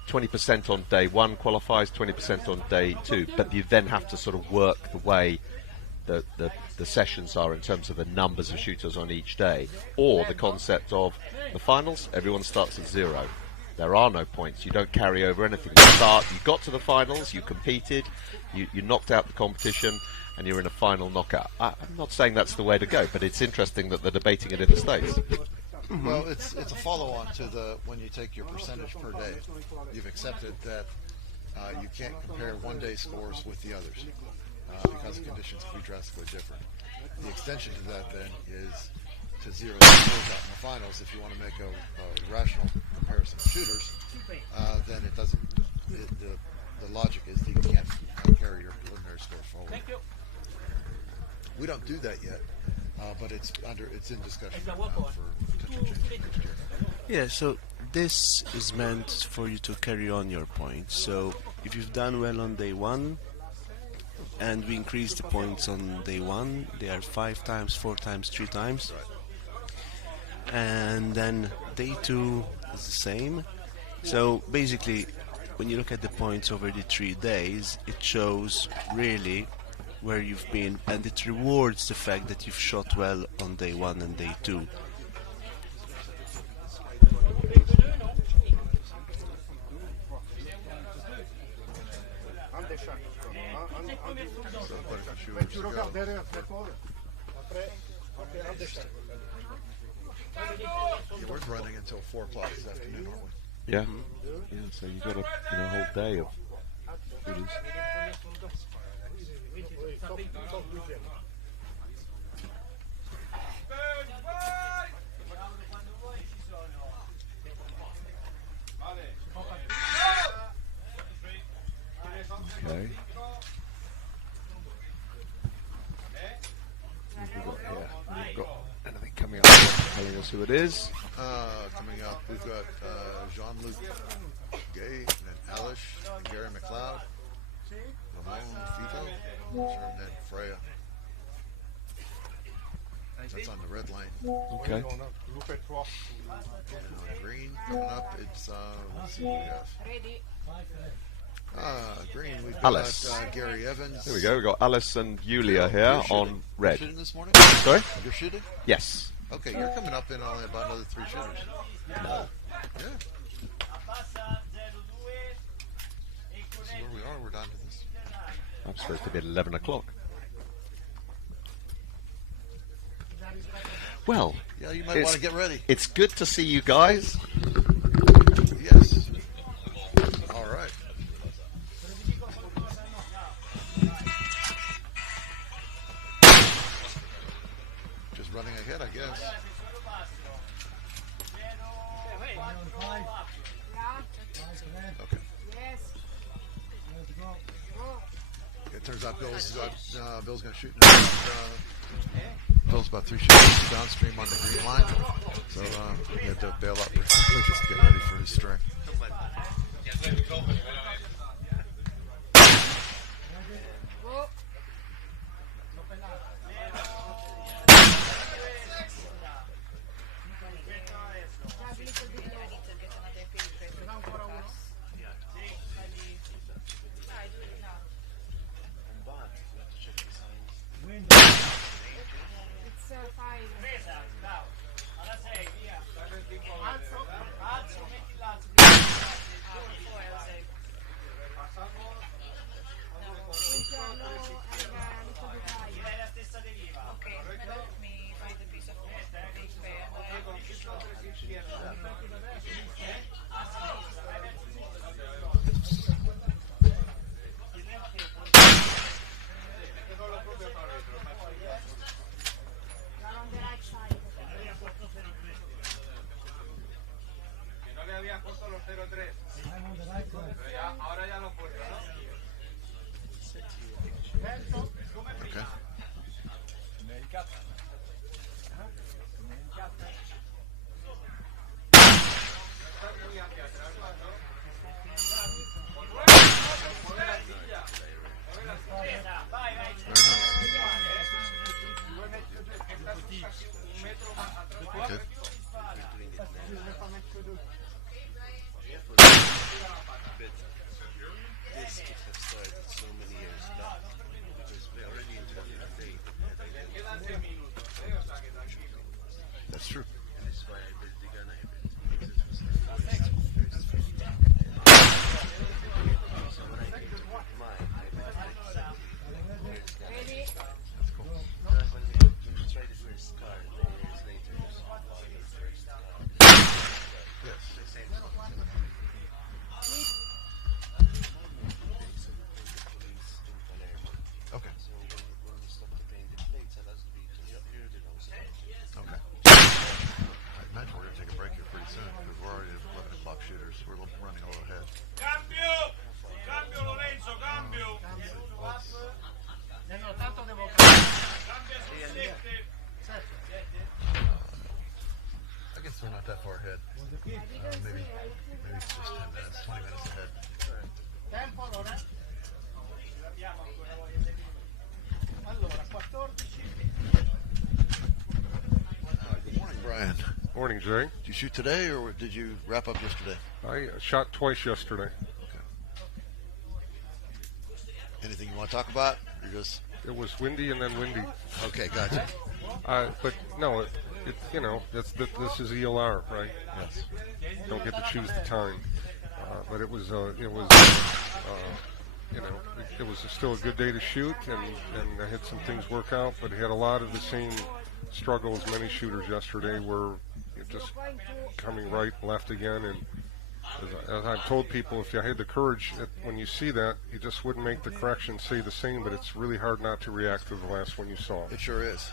20% on day one qualifies, 20% on day two, but you then have to sort of work the way the sessions are in terms of the numbers of shooters on each day, or the concept of the finals, everyone starts at 0. There are no points. You don't carry over anything. You got to the finals, you competed, you knocked out the competition, and you're in a final knockout. I'm not saying that's the way to go, but it's interesting that they're debating it in the States. Well, it's a follow-on to when you take your percentage per day. You've accepted that you can't compare one-day scores with the others because the conditions can be drastically different. The extension to that then is to zero the scores out in the finals. If you want to make a rational comparison of shooters, then it doesn't. The logic is that you can't carry your preliminary score forward. We don't do that yet. But it's in discussion for potential change next year. Yeah, so this is meant for you to carry on your points. So if you've done well on day one, and we increase the points on day one, they are 5 times, 4 times, 3 times. Right. And then day two is the same. So basically, when you look at the points over the 3 days, it shows really where you've been, and it rewards the fact that you've shot well on day one and day two. Yeah, we're running until 4 o'clock this afternoon, aren't we? Yeah. Yeah, so you've got a whole day of shooters. Okay. What have we got here? We've got anything coming up telling us who it is. Coming up, we've got Jean-Luc Gay, and then Alish, and Gary McLeod, Ramon Fito, Sherman Freya. That's on the red line. Okay. And on green, coming up, it's, let's see what we have. Green, we've got Alice. Gary Evans. Here we go. We've got Alice and Julia here on red. You're shooting this morning? Sorry? You're shooting? Yes. Okay, you're coming up in only about another 3 shooters. Yeah. This is where we are. We're down to this. I'm supposed to be at 11 o'clock. Well, Yeah, you might want to get ready. it's good to see you guys. Yes. All right. Just running ahead, I guess. Okay. It turns out Bill's going to shoot next. Bill's about 3 shots downstream on the green line, so he had to bail out pretty quickly just to get ready for his string. Okay. Okay. This could have started so many years back because we already in 2008 had That's true. and that's why I built the gun I built because it was the first film. So when I came to mine, I built exactly the first gun. That's cool. Like when we tried the first car, 10 years later, it was the first car. Yes. The same song. Okay. So when we stopped to paint the plates, I asked me to hear the nose. Okay. I imagine we're going to take a break here pretty soon because we're already at 11 o'clock shooters. We're running a little ahead. Cambio! Cambio Lorenzo, cambio! Ne hanno tanto devo Cambia sul 7! I guess we're not that far ahead. Maybe it's just 10 minutes, 20 minutes ahead. tempo allora. Allora 14. Good morning, Brian. Morning, Jay. Did you shoot today or did you wrap up yesterday? I shot twice yesterday. Anything you want to talk about? You're just It was windy and then windy. okay. Gotcha. But no, this is ELR, right? Yes. Don't get to choose the time. But it was still a good day to shoot, and I had some things work out, but I had a lot of the same struggle as many shooters yesterday, were just coming right, left again, and as I've told people, if you had the courage, when you see that, you just wouldn't make the correction say the same, but it's really hard not to react to the last one you saw. It sure is.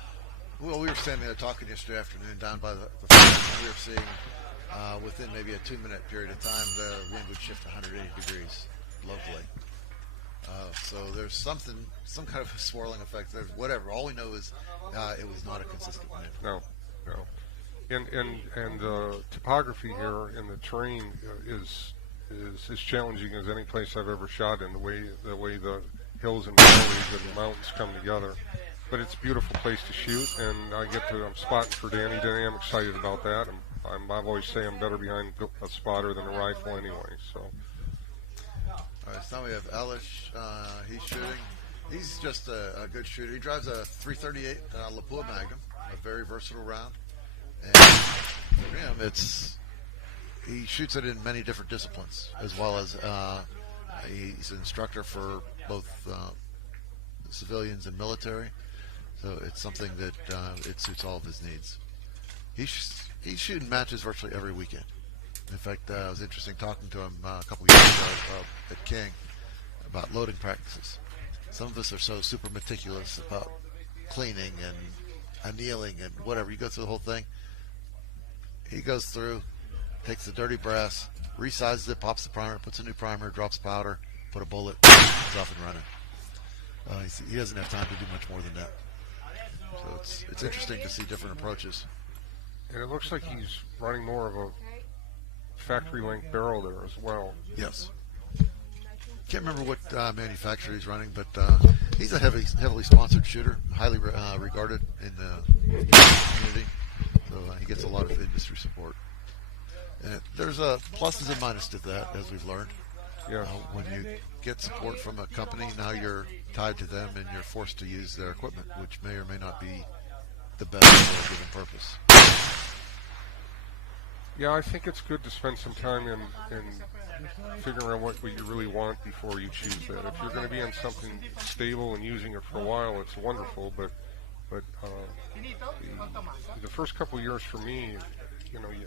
Well, we were standing there talking yesterday afternoon down by the fence, and we were seeing within maybe a 2-minute period of time the wind would shift 180 degrees locally. So there's some kind of a swirling effect. There's whatever. All we know is it was not a consistent wind. No. And topography here in the terrain is as challenging as any place I've ever shot in, the way the hills and valleys and the mountains come together. But it's a beautiful place to shoot, and I'm spotting for Danny today. I'm excited about that. I've always say I'm better behind a spotter than a rifle anyway. So. All right, so now we have Elish. He's shooting. He's just a good shooter. He drives a 338 Lapua Magnum, a very versatile round. And for him, he shoots it in many different disciplines, as well as he's an instructor for both civilians and military. So it's something that it suits all of his needs. He's shooting matches virtually every weekend. In fact, it was interesting talking to him a couple of years ago at King about loading practices. Some of us are so super meticulous about cleaning and annealing and whatever. You go through the whole thing. He goes through, takes the dirty brass, resizes it, pops the primer, puts a new primer, drops powder, put a bullet, he's off and running. He doesn't have time to do much more than that. So it's interesting to see different approaches. And it looks like he's running more of a factory-length barrel there as well. Yes. Can't remember what manufacturer he's running, but he's a heavily sponsored shooter, highly regarded in the community. So he gets a lot of industry support. And there's pluses and minuses to that, as we've learned. Yeah. When you get support from a company, now you're tied to them and you're forced to use their equipment, which may or may not be the best for a given purpose. Yeah, I think it's good to spend some time in figuring out what you really want before you choose that. If you're going to be on something stable and using it for a while, it's wonderful. But the first couple of years for me,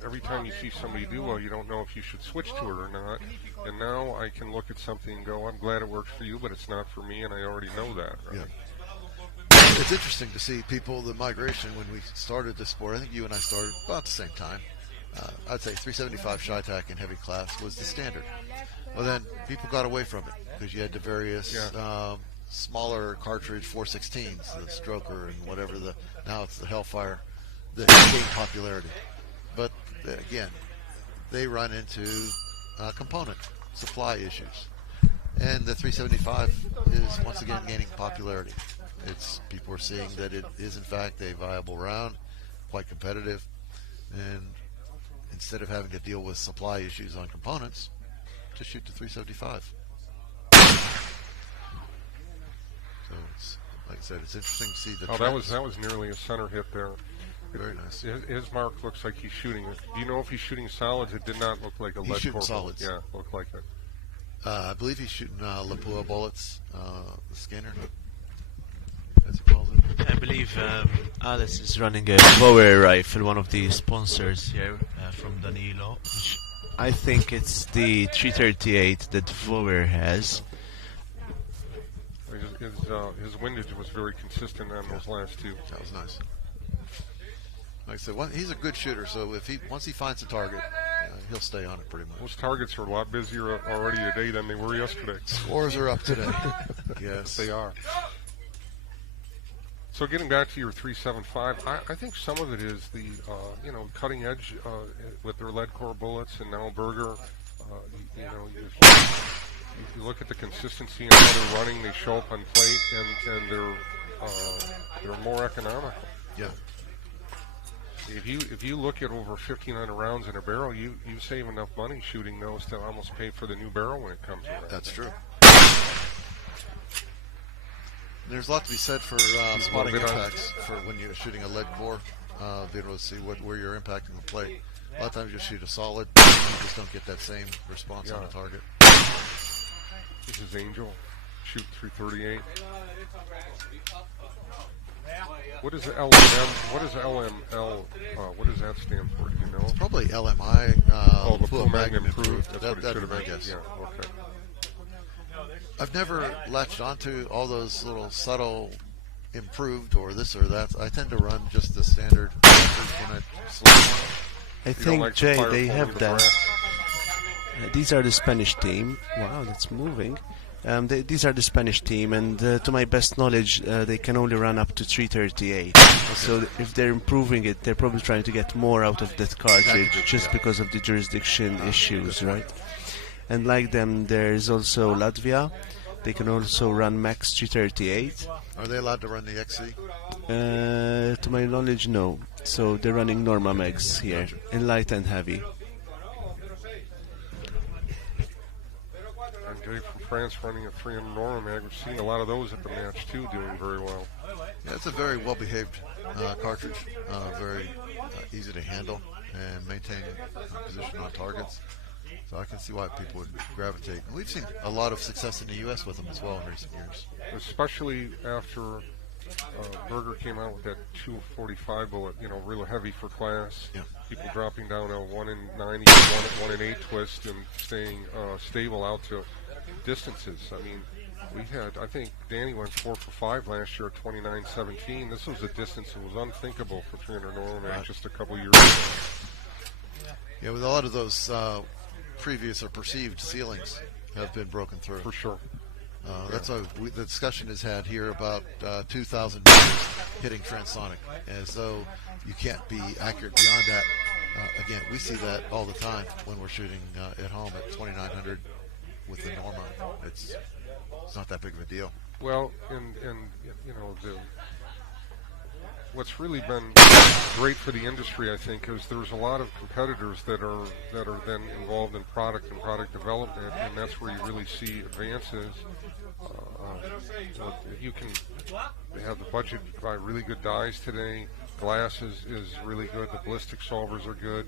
every time you see somebody do well, you don't know if you should switch to it or not. And now I can look at something and go, I'm glad it works for you, but it's not for me, and I already know that. Right? Yeah. It's interesting to see the migration when we started this sport. I think you and I started about the same time. I'd say 375 Shytac in heavy class was the standard. Well, then people got away from it because you had the various smaller cartridge 416s, the Stroker and whatever. Now it's the Hellfire that gained popularity. But again, they run into component supply issues, and the 375 is once again gaining popularity. People are seeing that it is in fact a viable round, quite competitive, and in instead of having to deal with supply issues on components, just shoot to 375. So it's, like I said, it's interesting to see the trends. That was nearly a center hit there. Very nice. His mark looks like he's shooting it. Do you know if he's shooting solids? It did not look like a lead shooting core solids. bullet. Yeah, looked like it. I believe he's shooting Lapua bullets, the scanner, as he calls it. I believe Alice is running a Power rifle, one of the sponsors here from Danilo. Which I think it's the 338 that Vower has. His windage was very consistent on those last two. That was nice. Like I said, he's a good shooter, so if once he finds a target, he'll stay on it pretty much. Those targets are a lot busier already today than they were yesterday. Scores are up today. Yes, they are. So getting back to your 375, I think some of it is the cutting edge with their lead core bullets, and now Berger. If you look at the consistency in how they're running, they show up on plate, and they're more economical. Yeah. If you look at over 1,500 rounds in a barrel, you save enough money shooting those to almost pay for the new barrel when it comes around. That's true. There's a lot to be said for spotting impacts for when you're shooting a lead core, being able to see where you're impacting the plate. A lot of times you shoot a solid, you just don't get that same response on a target. This is Angel, shoot 338. What is LMM? What is LML? What does that stand for? Do you know? It's probably LMI. The full magnum improved. That's what it that should have been. I guess. Yeah. Okay. I've never latched onto all those little subtle improved or this or that. I tend to run just the standard when I select. I think, like Jay, the they fire have the that. brass. These are the Spanish team. Wow, that's moving. These are the Spanish team, and to my best knowledge, they can only run up to 338. So if they're improving it, they're probably trying to get more out of that cartridge just because of the jurisdiction issues, right? And like them, there's also Latvia. They can also run max 338. Are they allowed to run the XC? To my knowledge, no. So they're running Norma Megs here, in light and heavy. And Jay from France running a 3M Norma Mag. We've seen a lot of those at the match too, doing very well. Yeah, it's a very well-behaved cartridge. Very easy to handle and maintain position on targets. So I can see why people would gravitate. And we've seen a lot of success in the U.S. with them as well in recent years. Especially after Berger came out with that 245 bullet, real heavy for class. Yeah. People dropping down a 1 in 90, 1 in 8 twist and staying stable out to distances. I mean, I think Danny went 4 for 5 last year at 29.17. This was a distance that was unthinkable for 300 Norman just a couple years ago. Yeah, with a lot of those previous or perceived ceilings have been broken through. For sure. That's why the discussion is had here about 2,000 meters hitting transonic, as though you can't be accurate beyond that. Again, we see that all the time when we're shooting at home at 2,900 with the Norma. It's not that big of a deal. Well, and what's really been great for the industry, I think, is there's a lot of competitors that are then involved in product and product development, and that's where you really see advances. You can have the budget to buy really good dies today. Glass is really good. The ballistic solvers are good.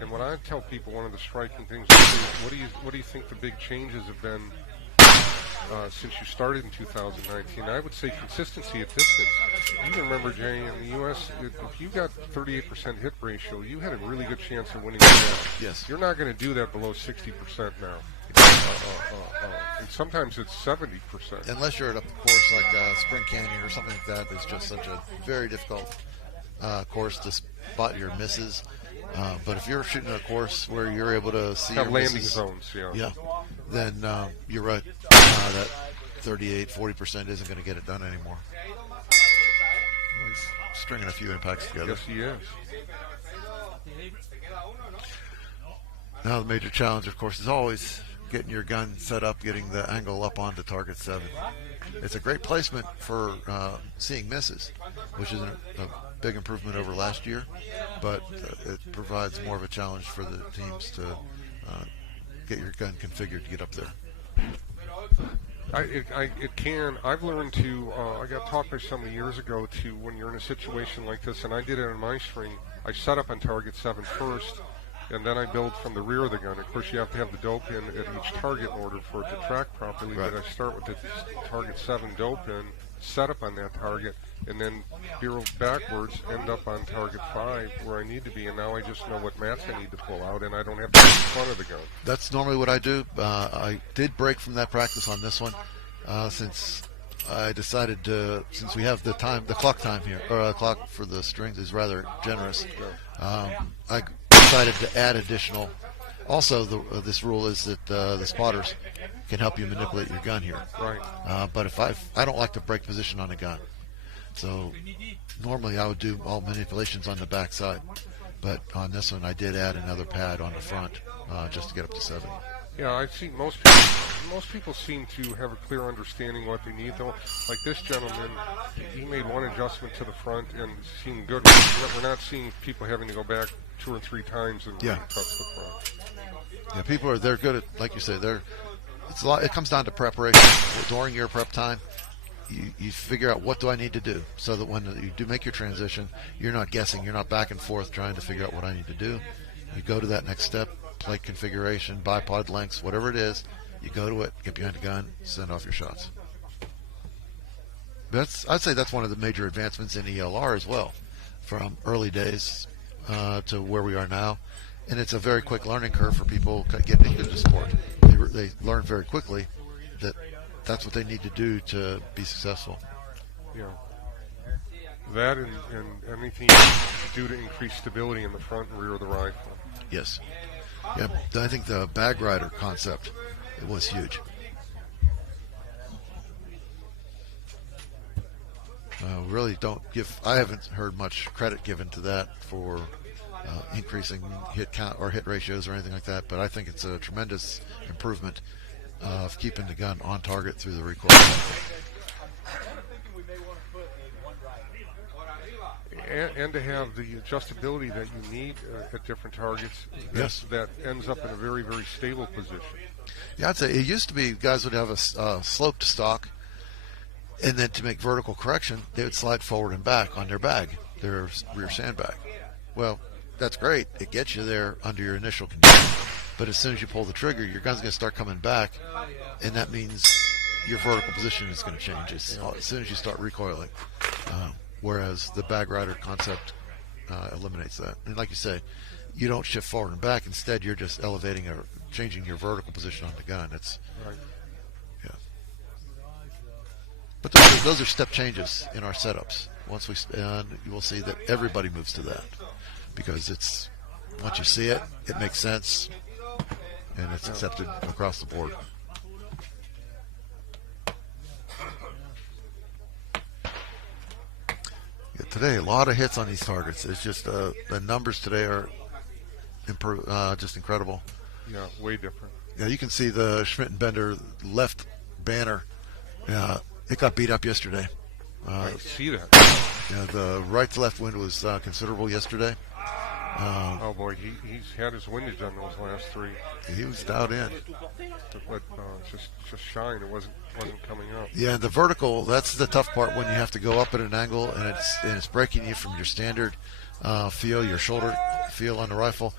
And what I tell people, one of the striking things is, what do you think the big changes have been since you started in 2019? I would say consistency at distance. You can remember, Jay, in the U.S., if you got 38% hit ratio, you had a really good chance of winning the match. Yes. You're not going to do that below 60% now. And sometimes it's 70%. Unless you're at a course like Spring Canyon or something like that, it's just such a very difficult course to spot your misses. But if you're shooting a course where you're able to see have your landing misses, zones, then you're right. That 38-40% isn't going to get it done anymore. Well, he's stringing a few impacts together. Yes, he is. Now the major challenge, of course, is always getting your gun set up, getting the angle up onto target 7. It's a great placement for seeing misses, which is a big improvement over last year, but it provides more of a challenge for the teams to get your gun configured to get up there. It can. I've learned to. I got taught by somebody years ago to, when you're in a situation like this, and I did it on my string. I set up on target 7 first, and then I build from the rear of the gun. Of course, you have to have the dope in at each target in order for it to track properly. Right. But I start with the target 7 dope in, set up on that target, and then barrel backwards, end up on target 5 where I need to be. And now I just know what mats I need to pull out, and I don't have to be in front of the gun. That's normally what I do. I did break from that practice on this one, since I decided to, since we have the clock time here, or clock for the strings is rather generous. I decided to add additional. Also, this rule is that the spotters can help you manipulate your gun here. Right. But if I don't like to break position on a gun, so normally I would do all manipulations on the back side. But on this one, I did add another pad on the front just to get up to 70. Yeah, I see most people seem to have a clear understanding what they need, though. Like this gentleman, he made one adjustment to the front and seemed good. We're not seeing people having to go back 2 or 3 times and really touch the front. Yeah, people they're good at, like you say, it's a lot. It comes down to preparation. During your prep time, you figure out what do I need to do, so that when you do make your transition, you're not guessing, you're not back and forth trying to figure out what I need to do. You go to that next step, plate configuration, bipod lengths, whatever it is. You go to it, get behind the gun, send off your shots. I'd say that's one of the major advancements in ELR as well, from early days to where we are now. And it's a very quick learning curve for people getting into the sport. They learn very quickly that that's what they need to do to be successful. Yeah. That and anything you do to increase stability in the front and rear of the rifle. Yes. Yeah, I think the bag rider concept, it was huge. Really I haven't heard much credit given to that for increasing hit count or hit ratios or anything like that, but I think it's a tremendous improvement of keeping the gun on target through the recoil. And to have the adjustability that you need at different targets, that ends up in a very, very stable position. Yeah, I'd say it used to be guys would have a sloped stock, and then to make vertical correction, they would slide forward and back on their bag, their rear sandbag. Well, that's great. It gets you there under your initial condition. But as soon as you pull the trigger, your gun's going to start coming back, and that means your vertical position is going to change as soon as you start recoiling. Whereas the bag rider concept eliminates that. And like you say, you don't shift forward and back. Instead, you're just elevating or changing your vertical position on the gun. It's right. Yeah. But those are step changes in our setups. Once you will see that everybody moves to that, because it's once you see it, it makes sense, and it's accepted across the board. Yeah, today, a lot of hits on these targets. It's just the numbers today are just incredible. Yeah, way different. Yeah, you can see the Schmidt and Bender left banner. It got beat up yesterday. I see that. Yeah, the right to left wind was considerable yesterday. Oh boy, he's had his windage on those last 3. He was dialed in. But just shine. It wasn't coming up. Yeah, the vertical, that's the tough part when you have to go up at an angle and it's breaking you from your standard feel, your shoulder feel on the rifle.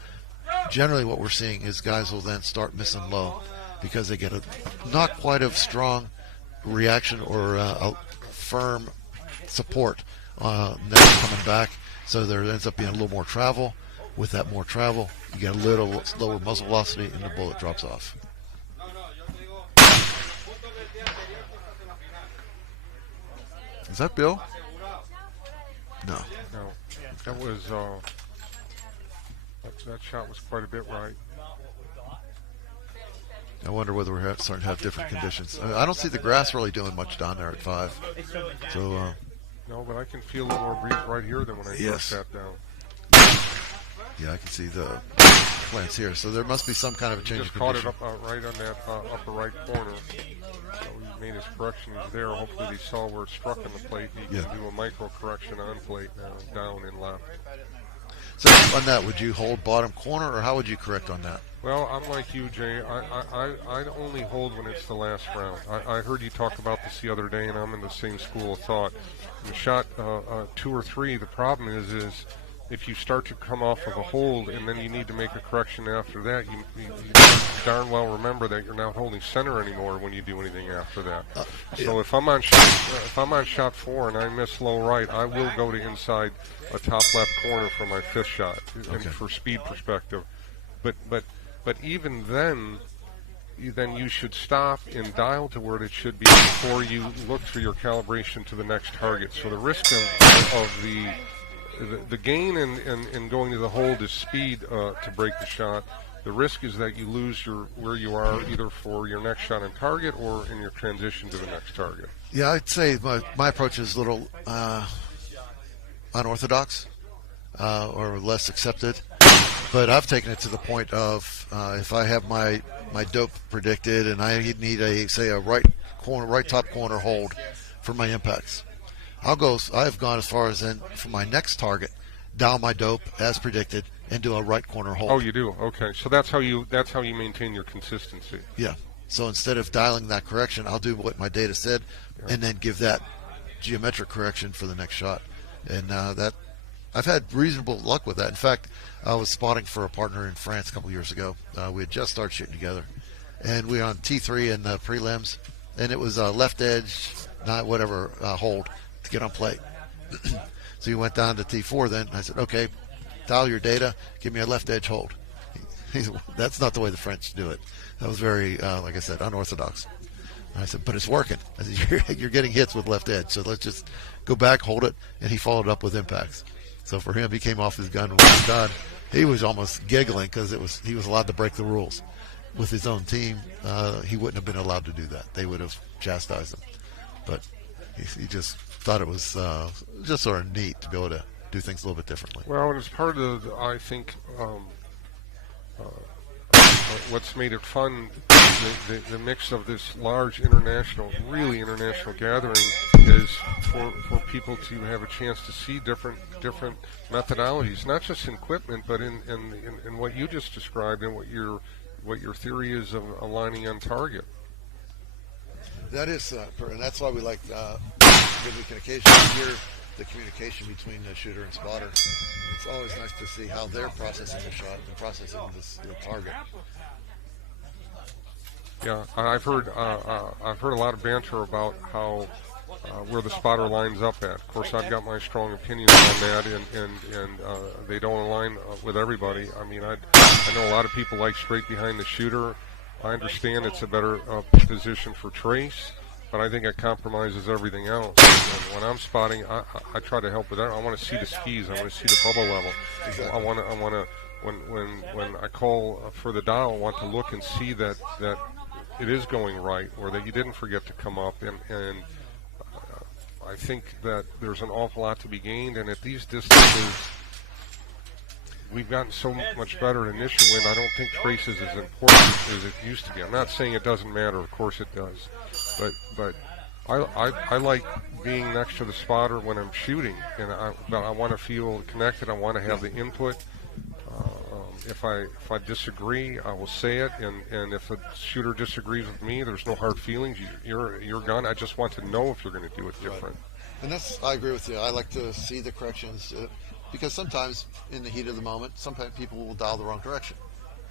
Generally what we're seeing is guys will then start missing low because they get a not quite a strong reaction or a firm support never coming back. So there ends up being a little more travel. With that more travel, you get a little lower muzzle velocity and the bullet drops off. Is that Bill? No. No. That was that shot was quite a bit right. I wonder whether we're starting to have different conditions. I don't see the grass really doing much down there at 5. So no, but I can feel a little more breeze right here than when I first sat down. Yeah, I can see the plants here. So there must be some kind of a change Just of caught it condition. up right on that upper right corner. So he made his corrections there. Hopefully they saw where it struck on the plate. He can do a micro correction on plate now, down and left. So on that, would you hold bottom corner, or how would you correct on that? Well, I'm like you, Jay. I only hold when it's the last round. I heard you talk about this the other day, and I'm in the same school of thought. In shot 2 or 3, the problem is if you start to come off of a hold and then you need to make a correction after that, you darn well remember that you're not holding center anymore when you do anything after that. So if I'm on shot 4 and I miss low right, I will go to inside a top left corner for my 5th shot, and for speed perspective. But even then you should stop and dial to where it should be before you look for your calibration to the next target. So the risk of the gain in going to the hold is speed to break the shot. The risk is that you lose where you are either for your next shot on target or in your transition to the next target. Yeah, I'd say my approach is a little unorthodox or less accepted. But I've taken it to the point of if I have my dope predicted and I need a right top corner hold for my impacts, I've gone as far as then for my next target, dial my dope as predicted and do a right corner hold. Oh, you do? Okay. So that's how you maintain your consistency. Yeah. So instead of dialing that correction, I'll do what my data said and then give that geometric correction for the next shot. And that I've had reasonable luck with that. In fact, I was spotting for a partner in France a couple years ago. We had just started shooting together, and we were on T3 in the prelims, and it was a left edge, hold to get on plate. So he went down to T4 then. I said, okay, dial your data, give me a left edge hold. He said, that's not the way the French do it. That was very, like I said, unorthodox. And I said, but it's working. I said, you're getting hits with left edge, so let's just go back, hold it, and he followed up with impacts. So for him, he came off his gun when he was done. He was almost giggling because he was allowed to break the rules. With his own team, he wouldn't have been allowed to do that. They would have chastised him. But he just thought it was just sort of neat to be able to do things a little bit differently. Well, and it's part of I think what's made it fun, the mix of this large really international gathering is for people to have a chance to see different methodologies, not just in equipment, but in what you just described and what your theory is of aligning on target. That is, and that's why we like when we can occasionally hear the communication between the shooter and spotter. It's always nice to see how they're processing the shot and processing the target. Yeah, I've heard a lot of banter about how where the spotter lines up at. Of course, I've got my strong opinions on that, and they don't align with everybody. I mean, I know a lot of people like straight behind the shooter. I understand it's a better position for trace, but I think it compromises everything else. And when I'm spotting, I try to help with that. I want to see the skis. I want to see the bubble level. Exactly. I want to when I call for the dial, I want to look and see that it is going right, or that you didn't forget to come up. And I think that there's an awful lot to be gained. And at these distances, we've gotten so much better at initial wind. I don't think trace is as important as it used to be. I'm not saying it doesn't matter. Of course it does. But I like being next to the spotter when I'm shooting, and I want to feel connected. I want to have the input. If I disagree, I will say it, and if a shooter disagrees with me, there's no hard feelings. You're gone. I just want to know if you're going to do it different. Right. And I agree with you. I like to see the corrections because sometimes in the heat of the moment, sometimes people will dial the wrong direction.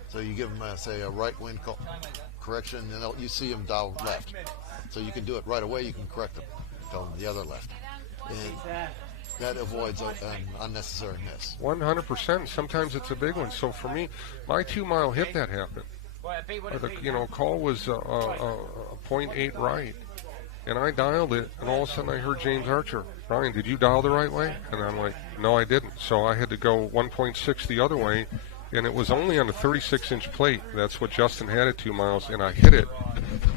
So you give them, say, a right wind correction, and you see them dial left. So you can do it right away. You can correct them, tell them the other left. And that avoids an unnecessary miss. 100%. Sometimes it's a big one. So for me, my 2 mile hit that happened. Call was a 0.8 right, and I dialed it, and all of a sudden I heard James Archer, Brian, did you dial the right way? And I'm like, no, I didn't. So I had to go 1.6 the other way, and it was only on a 36-inch plate. That's what Justin had at 2 miles, and I hit it.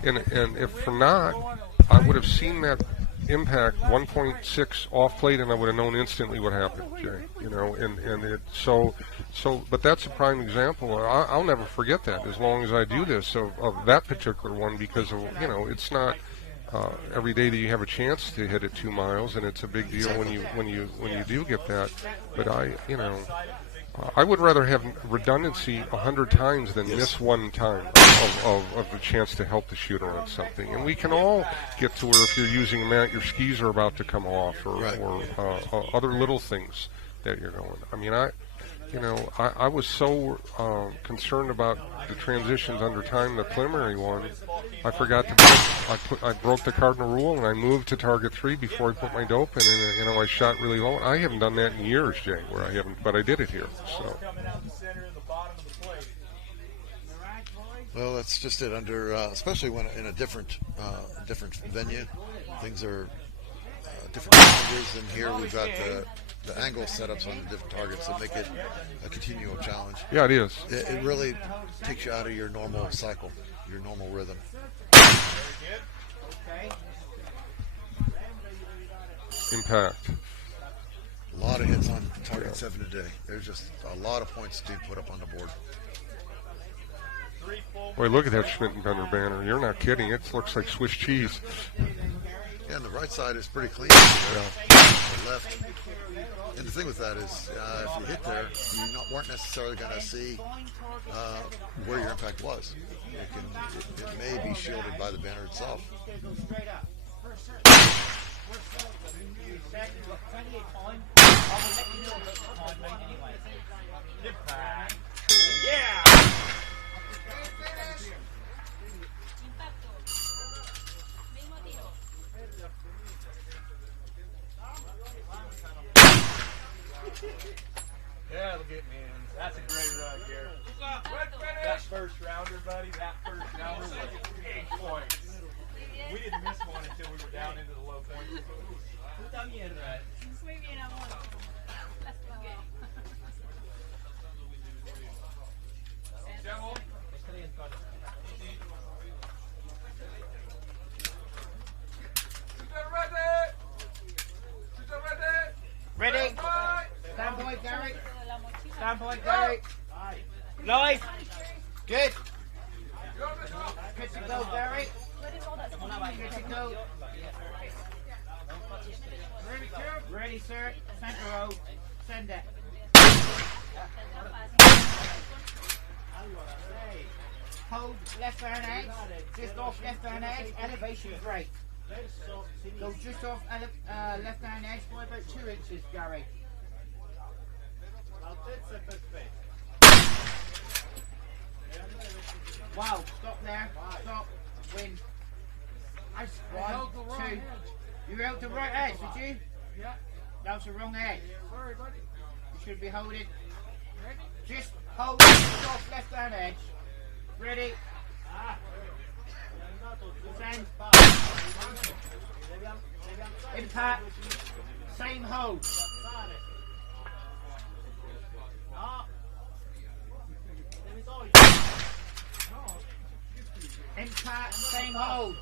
And if for not, I would have seen that impact 1.6 off plate, and I would have known instantly what happened, Jay. You know, and it but that's a prime example. I'll never forget that as long as I do this of that particular one, because of, you know, it's not every day that you have a chance to hit it 2 miles, and it's a big deal when you do get that. But I would rather have redundancy 100 times than miss one time of the chance to help the shooter on something. And we can all get to where if you're using a mat, your skis are about to come off, or other little things that you're going. I mean, I was so concerned about the transitions under time, the preliminary one, I forgot to I broke the cardinal rule, and I moved to target 3 before I put my dope in, and I shot really low. I haven't done that in years, Jay, where I haven't, but I did it here. So. Well, that's just it. Under, especially when in a different venue, things are different angles. And here we've got the angle setups on the different targets that make it a continual challenge. Yeah, it is. It really takes you out of your normal cycle, your normal rhythm. Impact. A lot of hits on target 7 today. There's just a lot of points to put up on the board. Boy, look at that Schmidt and Bender banner. You're not kidding. It looks like Swiss cheese. Yeah, and the right side is pretty clean. The left. And the thing with that is, if you hit there, you weren't necessarily going to see where your impact was. It may be shielded by the banner itself. Yeah, look at me. That's a great run, Garrett. That first rounder, buddy, that first rounder was big points. We didn't miss one until we were down into the low points. Puta mierda. Muy bien, amor. Ready? Stand point, Gary. Stand point, Gary. Live. Good. Good to go, Gary. Good to go. Ready, sir. Center row. Send it. Hold left hand edge. Just off left hand edge. Elevation right. Go just off left hand edge by about 2 inches, Gary. Wow, stop there. Stop. Win. Nice. 1, 2. You held the right edge, did you? Yeah. That was the wrong edge. Sorry, buddy. You should be holding. Just hold just off left hand edge. Ready? Send. Impact. Same hold. Impact. Same hold.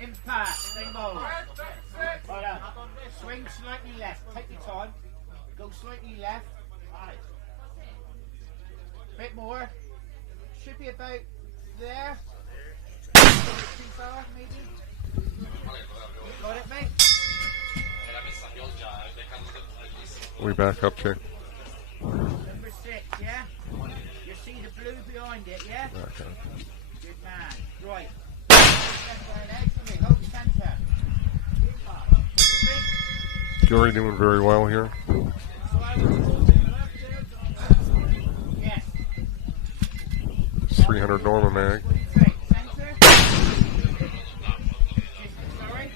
Impact. Same hold. Hold on. Swing slightly left. Take your time. Go slightly left. Bit more. Should be about there. Too far, maybe. Got it, mate? We back up, Jay. Number 6, yeah? You see the blue behind it, yeah? Okay. Good man. Right. Hold center. Gary doing very well here. Yes. 300 Norma mag. Sorry?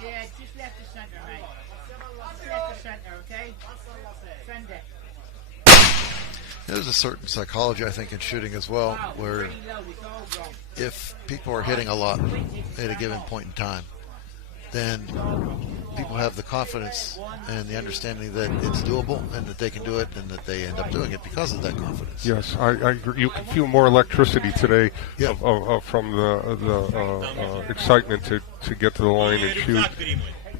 Yeah, just left the center, mate. Just left the center, okay? Send it. There's a certain psychology, I think, in shooting as well, where if people are hitting a lot at a given point in time, then people have the confidence and the understanding that it's doable and that they can do it, and that they end up doing it because of that confidence. Yes, I agree. You can feel more electricity today Yeah. from the excitement to get to the line and shoot.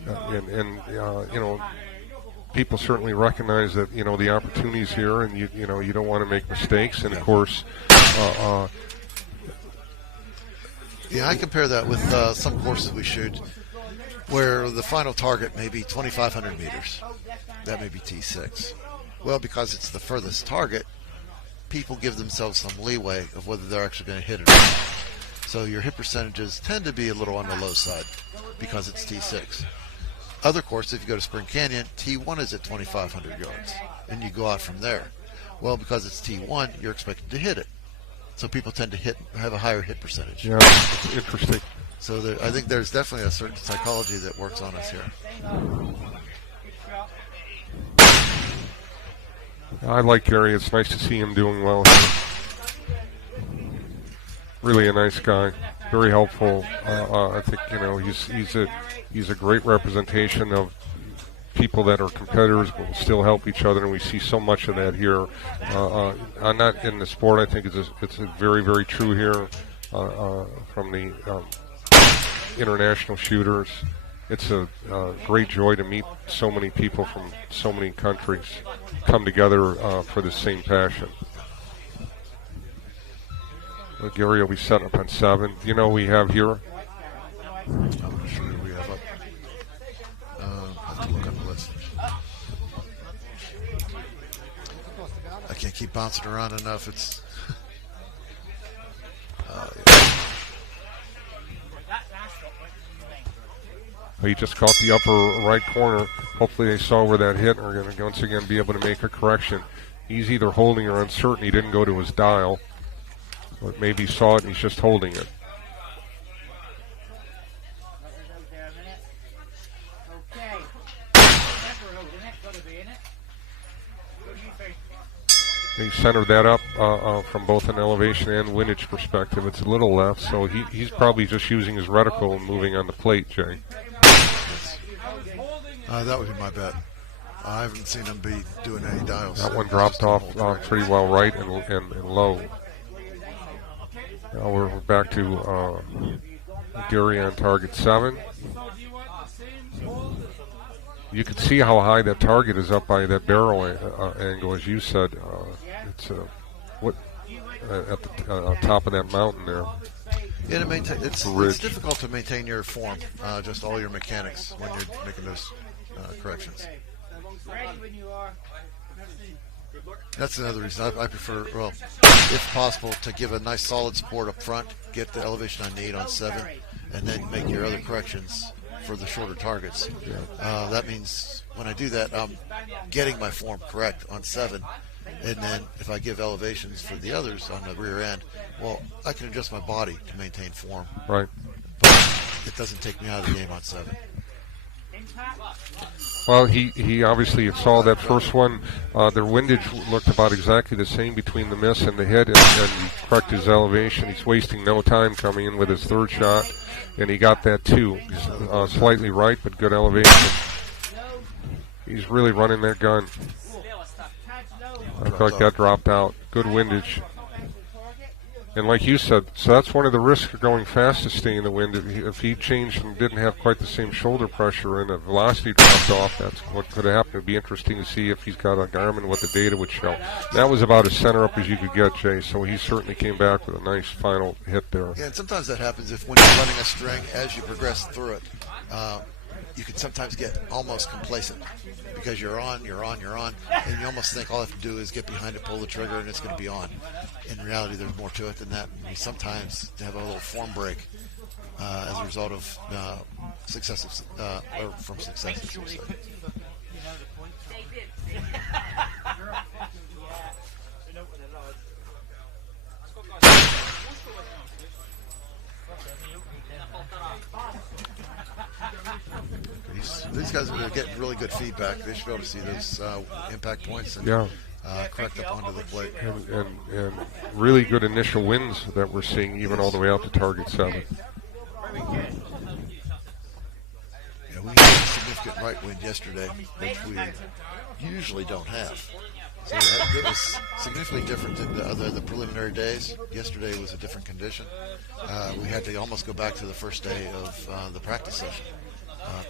And you know, people certainly recognize that, you know, the opportunities here, and you know, you don't want to make mistakes. And of course, yeah, I compare that with some courses we shoot where the final target may be 2,500 meters. That may be T6. Well, because it's the furthest target, people give themselves some leeway of whether they're actually going to hit it or not. So your hit percentages tend to be a little on the low side because it's T6. Other courses, if you go to Spring Canyon, T1 is at 2,500 yards, and you go out from there. Well, because it's T1, you're expected to hit it. So people tend to have a higher hit percentage. yeah, it's interesting. So I think there's definitely a certain psychology that works on us here. I like Gary. It's nice to see him doing well here. Really a nice guy, very helpful. I think, you know, he's a great representation of people that are competitors but will still help each other, and we see so much of that here. I'm not in the sport. I think it's a very, very true here from the international shooters. It's a great joy to meet so many people from so many countries come together for the same passion. Well, Gary will be setting up on 7. You know, we have here. I'm not sure who we have up. I have to look on the list. I can't keep bouncing around enough. It's. He just caught the upper right corner. Hopefully they saw where that hit and are going to once again be able to make a correction. He's either holding or uncertain. He didn't go to his dial. But maybe he saw it and he's just holding it. He centered that up from both an elevation and windage perspective. It's a little left, so he's probably just using his reticle and moving on the plate, Jay. That would be my bet. I haven't seen him be doing any dials. That one dropped off pretty well right and low. Now we're back to Gary on target 7. You can see how high that target is up by that barrel angle, as you said. It's at the top of that mountain there. Yeah, to maintain, it's difficult to maintain your form, just all your mechanics when you're making those corrections. That's another reason I prefer, well, if possible, to give a nice solid support up front, get the elevation I need on 7, and then make your other corrections for the shorter targets. That means when I do that, I'm getting my form correct on 7, and then if I give elevations for the others on the rear end, well, I can adjust my body to maintain form. Right. But it doesn't take me out of the game on 7. Well, he obviously saw that first one. Their windage looked about exactly the same between the miss and the hit, and he corrected his elevation. He's wasting no time coming in with his third shot, and he got that too. He's slightly right, but good elevation. He's really running that gun. I feel like that dropped out. Good windage. And like you said, so that's one of the risks of going fast, to stay in the wind. If he changed and didn't have quite the same shoulder pressure and the velocity dropped off, that's what could have happened. It'd be interesting to see if he's got a Garmin, what the data would show. That was about as center up as you could get, Jay, so he certainly came back with a nice final hit there. Yeah, and sometimes that happens if when you're running a string, as you progress through it, you can sometimes get almost complacent because you're on, and you almost think all I have to do is get behind it, pull the trigger, and it's going to be on. In reality, there's more to it than that. And you sometimes have a little form break as a result of successes, or from successes, we'll say. These guys are getting really good feedback. They should be able to see those impact points and correct up onto the plate. And really good initial wins that we're seeing, even all the way out to target 7. Yeah, we need significant significant right wind yesterday, which we usually don't have. So it was significantly different than the preliminary days. Yesterday was a different condition. We had to almost go back to the first day of the practice session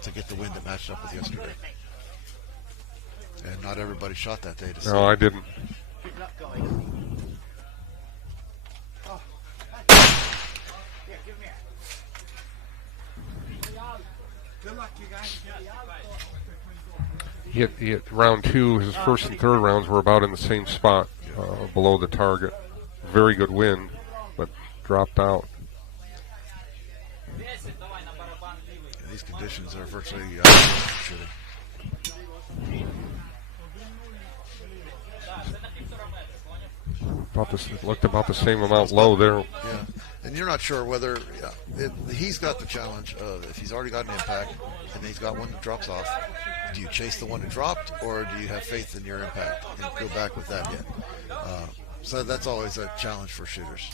to get the wind that matched up with yesterday. And not everybody shot that day. No, I didn't. Good luck, guys. Oh. Yeah, give me a. Good luck, you guys. He hit round 2. His first and third rounds were about in the same spot, below the target. Very good wind, but dropped out. These conditions are virtually shooting. Looked about the same amount low there. Yeah, and you're not sure whether he's got the challenge of if he's already got an impact and he's got one that drops off, do you chase the one that dropped or do you have faith in your impact and go back with that hit? So that's always a challenge for shooters.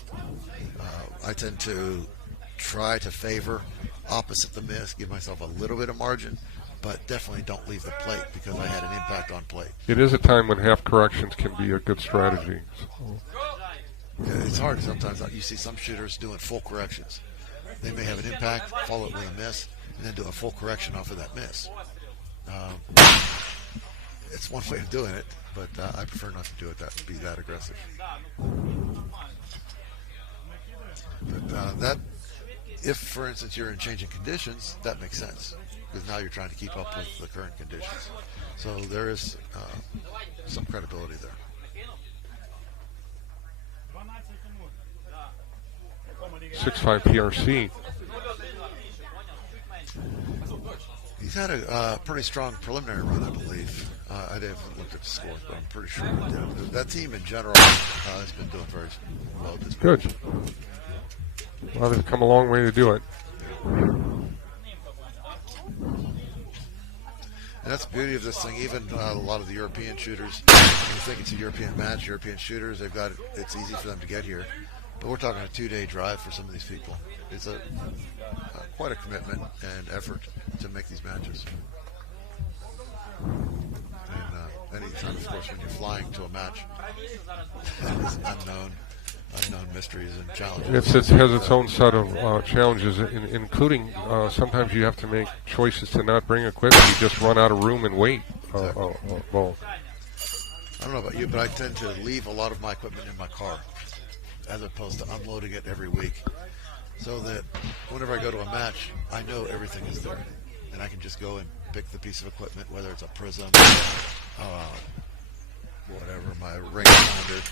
I tend to try to favor opposite the miss, give myself a little bit of margin, but definitely don't leave the plate because I had an impact on plate. It is a time when half corrections can be a good strategy. So. Yeah, it's hard sometimes. You see some shooters doing full corrections. They may have an impact, follow it with a miss, and then do a full correction off of that miss. It's one way of doing it, but I prefer not to do it be that aggressive. But if, for instance, you're in changing conditions, that makes sense because now you're trying to keep up with the current conditions. So there is some credibility there. .65 PRC. He's had a pretty strong preliminary run, I believe. I haven't looked at the scores, but I'm pretty sure he did. That team in general has been doing very well this Good. Well, they've come a long way to do it. And that's the beauty of this thing. Even a lot of the European shooters, when you think it's a European match, European shooters, it's easy for them to get here. But we're talking a 2-day drive for some of these people. It's quite a commitment and effort to make these matches. And anytime, of course, when you're flying to a match, there's unknown mysteries and challenges. It has its own set of challenges, including sometimes you have to make choices to not bring equipment. You just run out of room and wait. Exactly. I don't know about you, but I tend to leave a lot of my equipment in my car as opposed to unloading it every week, so that whenever I go to a match, I know everything is there, and I can just go and pick the piece of equipment, whether it's a prism, whatever, my rangefinder,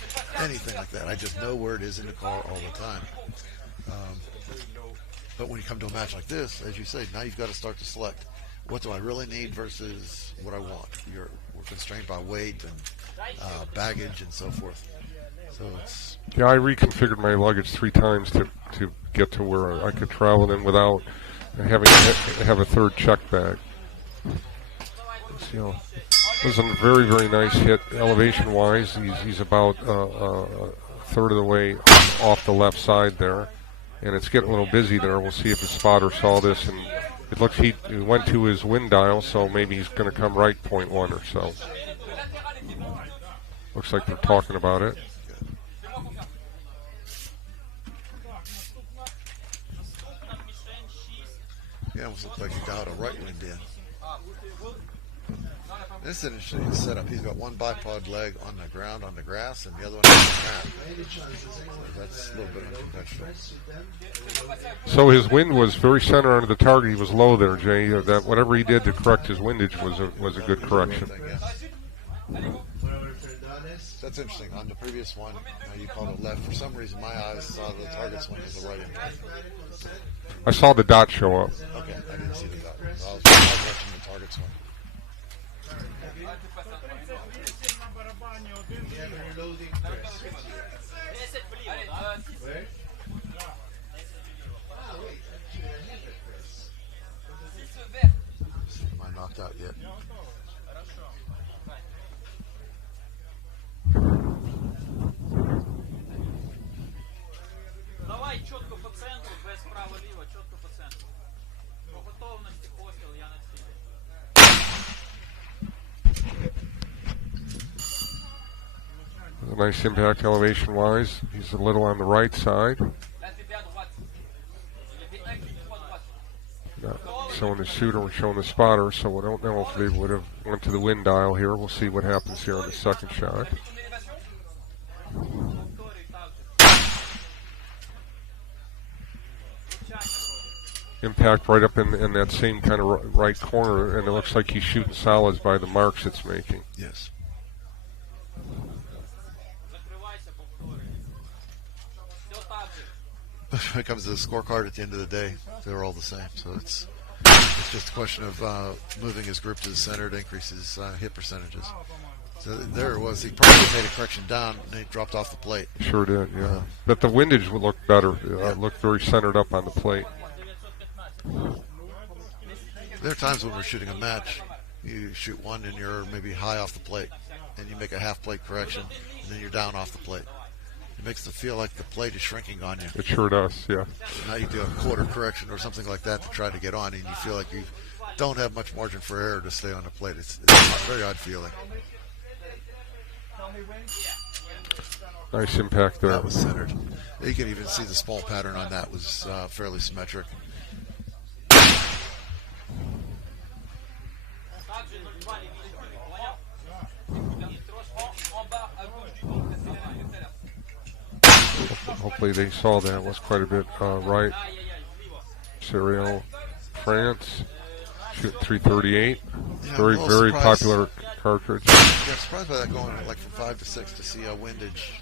anything like that. I just know where it is in the car all the time. But when you come to a match like this, as you say, now you've got to start to select what do I really need versus what I want. We're constrained by weight and baggage and so forth. So it's I reconfigured my luggage 3 times to get to where I could travel then without having to have a third check bag. It was a very, very nice hit elevation-wise. He's about a third of the way off the left side there, and it's getting a little busy there. We'll see if his spotter saw this, and it looks he went to his wind dial, so maybe he's going to come right 0.1 or so. Looks like they're talking about it. Yeah, almost looks like he dialed a right wind in. This is an interesting setup. He's got one bipod leg on the ground, on the grass, and the other one on the mat. So that's a little bit unconventional. So his wind was very center under the target. He was low there, Jay. That whatever he did to correct his windage was a good correction. That's interesting. On the previous one, you called it left. For some reason, my eyes saw the target swing as the right impact. I saw the dot show up. Okay, I didn't see the dot. I was watching the target swing. Am I knocked out yet? nice impact elevation-wise. He's a little on the right side. Not showing the shooter, we're showing the spotter, so we don't know if they would have went to the wind dial here. We'll see what happens here on the second shot. Impact right up in that same kind of right corner, and it looks like he's shooting solids by the marks it's making. Yes. When it comes to the scorecard at the end of the day, they're all the same. So it's just a question of moving his grip to the center to increase his hit percentages. So there it was. He probably made a correction down, and he dropped off the plate. Sure did, yeah. But the windage would look better. It looked very centered up on the plate. There are times when we're shooting a match, you shoot one and you're maybe high off the plate, and you make a half plate correction, and then you're down off the plate. It makes it feel like the plate is shrinking on you. It sure does, yeah. Now you do a quarter correction or something like that to try to get on, and you feel like you don't have much margin for error to stay on the plate. It's a very odd feeling. Nice impact there. That was centered. You can even see the small pattern on that was fairly symmetric. Hopefully they saw that. It was quite a bit right. Serial France, shoot 338. Yeah, very surprised. popular cartridge. Yeah, surprised by that going like from 5 to 6 to see a windage,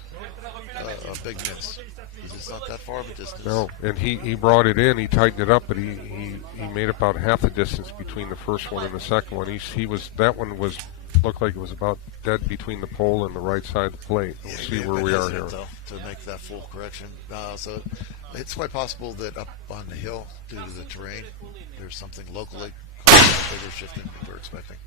a big miss. Because it's not that far of a distance. No, and he brought it in. He tightened it up, but he made about half the distance between the first one and the second one. That one looked like it was about dead between the pole and the right side of the plate. We'll see where we are here. Though, to make that full correction. So it's quite possible that up on the hill, due to the terrain, there's something locally causing that bigger shifting that we're expecting.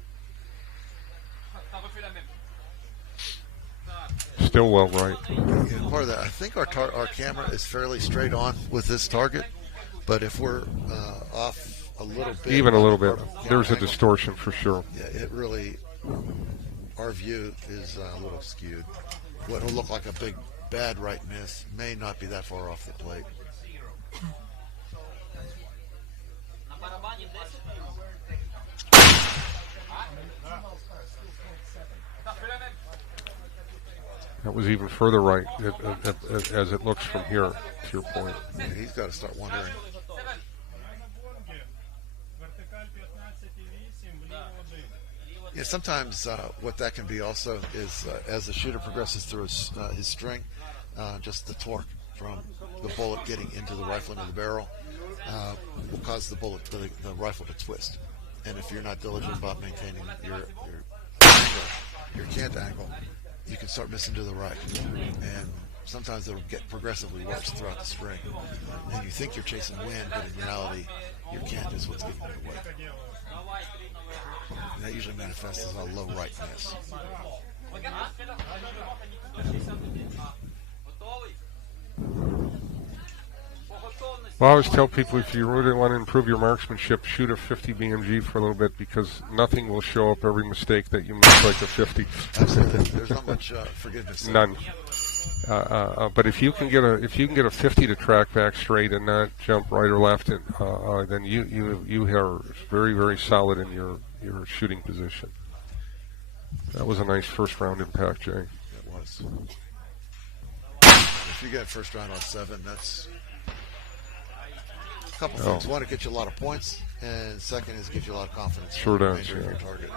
Still well right. And part of that, I think our camera is fairly straight on with this target, but if we're off a little bit, even a little bit, there's a distortion for sure. Yeah, it really, our view is a little skewed. What will look like a big bad right miss may not be that far off the plate. That was even further right as it looks from here, to your point. Yeah, he's got to start wondering. Yeah, sometimes what that can be also is as the shooter progresses through his string, just the torque from the bullet getting into the rifle, into the barrel, will cause the rifle to twist. And if you're not diligent about maintaining your cant angle, you can start missing to the right. And sometimes it'll get progressively worse throughout the string. And you think you're chasing wind, but in reality, your cant is what's giving it away. And that usually manifests as a low right miss. Well, I always tell people if you really want to improve your marksmanship, shoot a 50 BMG for a little bit, because nothing will show up every mistake that you make like a 50. Absolutely, there's not much forgiveness. None. But if you can get a 50 to track back straight and not jump right or left, then you are very, very solid in your shooting position. That was a nice first round impact, Jay. It was. If you get first round on 7, that's a couple things. One, it gets you a lot of points, and second is it gives you a lot of confidence. Sure does. Yeah. Target.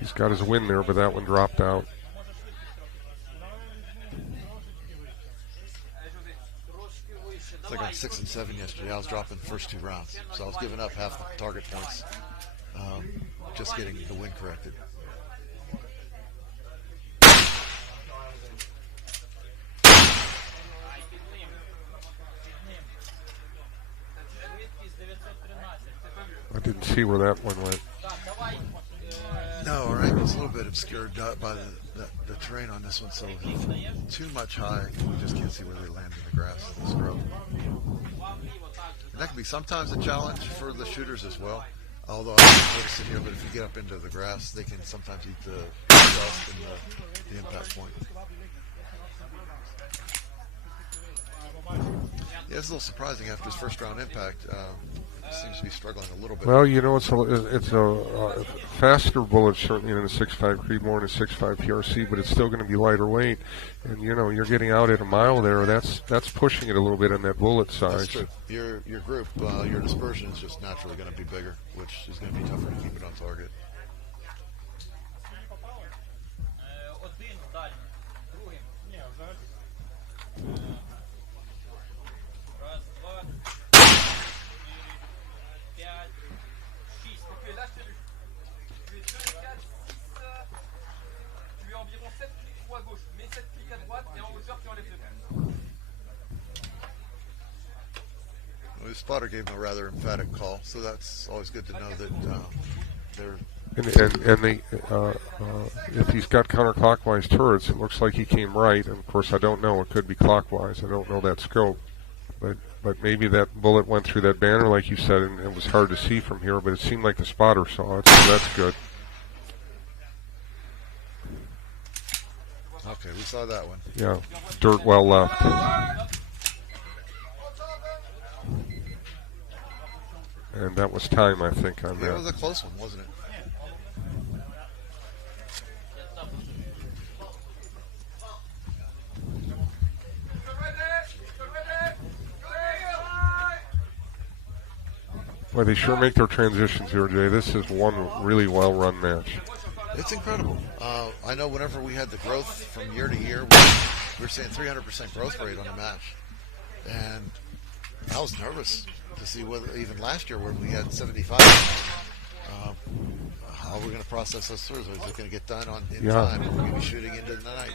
He's got his win there, but that one dropped out. It's like on 6 and 7 yesterday. I was dropping the first 2 rounds, so I was giving up half the target points, just getting the win corrected. I didn't see where that one went. No, our angle's a little bit obscured by the terrain on this one, so too much high, we just can't see where they land in the grass, the scrub. And that can be sometimes a challenge for the shooters as well, although I don't notice it here, but if you get up into the grass, they can sometimes eat the dust and the impact point. Yeah, it's a little surprising after his first round impact. Seems to be struggling a little bit. Well, you know, it's a faster bullet certainly in a 6.5 Creedmoor and a 6.5 PRC, but it's still going to be lighter weight. And you know, you're getting out at a mile there. That's pushing it a little bit on that bullet size. That's true. Your group, your dispersion is just naturally going to be bigger, which is going to be tougher to keep it on target. Well, the spotter gave him a rather emphatic call, so that's always good to know that they're. And they, if he's got counterclockwise turrets, it looks like he came right. And of course, I don't know. It could be clockwise. I don't know that scope. But maybe that bullet went through that banner, like you said, and it was hard to see from here. But it seemed like the spotter saw it, so that's good. Okay, we saw that one. Yeah, dirt well left. And that was time, I think, on that. It was a close one, wasn't it? Well, they sure make their transitions here, Jay. This is one really well-run match. It's incredible. I know whenever we had the growth from year to year, we were saying 300% growth rate on the match. And I was nervous to see whether, even last year where we had 75, how we're going to process those through. Is it going to get done in time? We're going to be shooting into the night.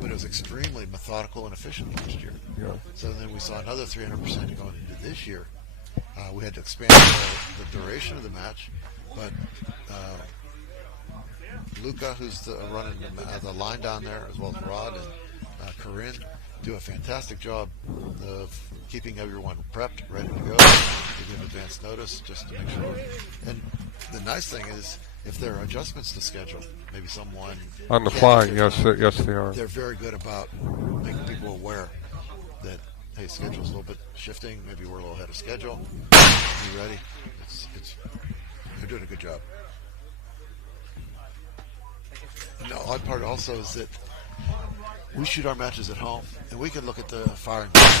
But it was extremely methodical and efficient last year. Yeah. So then we saw another 300% going into this year. We had to expand the duration of the match, but Luca, who's running the line down there, as well as Rod and Corinne, do a fantastic job of keeping everyone prepped, ready to go, giving advance notice just to make sure. And the nice thing is, if there are adjustments to schedule, maybe someone on the fly, yes, they are. They're very good about making people aware that, hey, schedule's a little bit shifting. Maybe we're a little ahead of schedule. Be ready. They're doing a good job. And the odd part also is that we shoot our matches at home, and we can look at the firing line,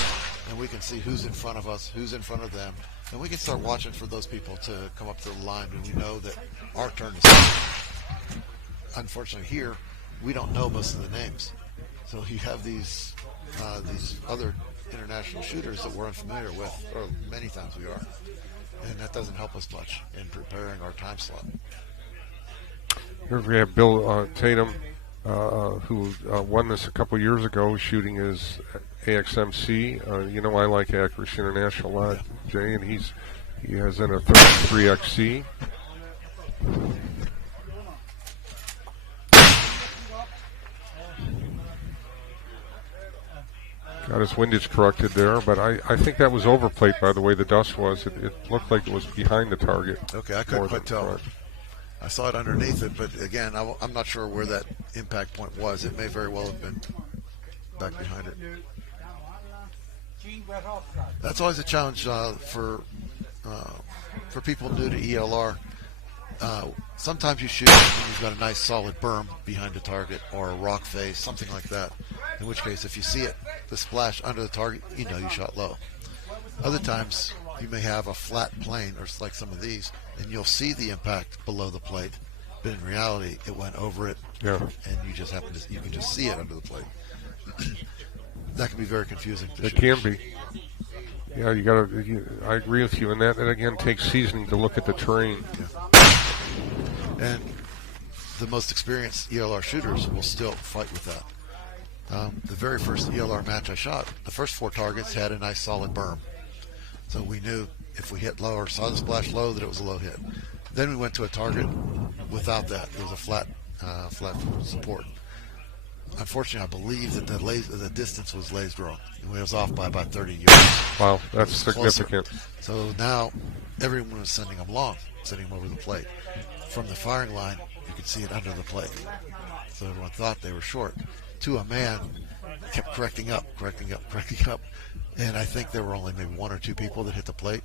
and we can see who's in front of us, who's in front of them, and we can start watching for those people to come up to the line, and we know that our turn is coming. Unfortunately, here we don't know most of the names, so you have these other international shooters that we're unfamiliar with, or many times we are, and that doesn't help us much in preparing our time slot. Here we have Bill Tatum, who won this a couple years ago, shooting his AXMC. You know, I like Accuracy International a lot, Jay, and he has in a 33XC. Got his windage corrected there, but I think that was overplate by the way the dust was. It looked like it was behind the target. Okay, I couldn't quite tell. I saw it underneath it, but again, I'm not sure where that impact point was. It may very well have been back behind it. That's always a challenge for people new to ELR. Sometimes you shoot and you've got a nice solid berm behind the target or a rock face, something like that. In which case, if you see it, the splash under the target, you know you shot low. Other times, you may have a flat plane, or like some of these, and you'll see the impact below the plate. But in reality, it went over it, and you can just see it under the plate. That can be very confusing. It can be. Yeah, I agree with you, and that again takes seasoning to look at the terrain. Yeah. And the most experienced ELR shooters will still fight with that. The very first ELR match I shot, the first 4 targets had a nice solid berm. So we knew if we hit low or saw the splash low that it was a low hit. Then we went to a target without that. It was a flat support. Unfortunately, I believe that the distance was lased wrong. It was off by about 30 yards. Wow, that's significant. Closer. So now everyone was sending them long, sending them over the plate. From the firing line, you could see it under the plate. So everyone thought they were short. To a man, kept correcting up, and I think there were only maybe one or two people that hit the plate,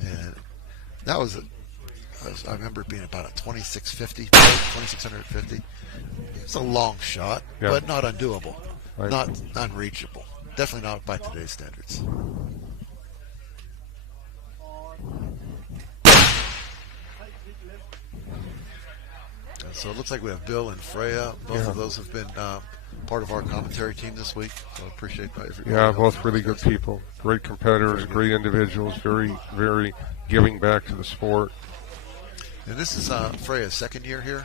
and that was I remember it being about a 2650, 2650. It's a long shot, but not undoable, not unreachable. Definitely not by today's standards. And so it looks like we have Bill and Freya. Both of those have been part of our commentary team this week. So I appreciate everybody. Yeah, both really good people. Great competitors, great individuals, very, very giving back to the sport. And this is Freya's second year here.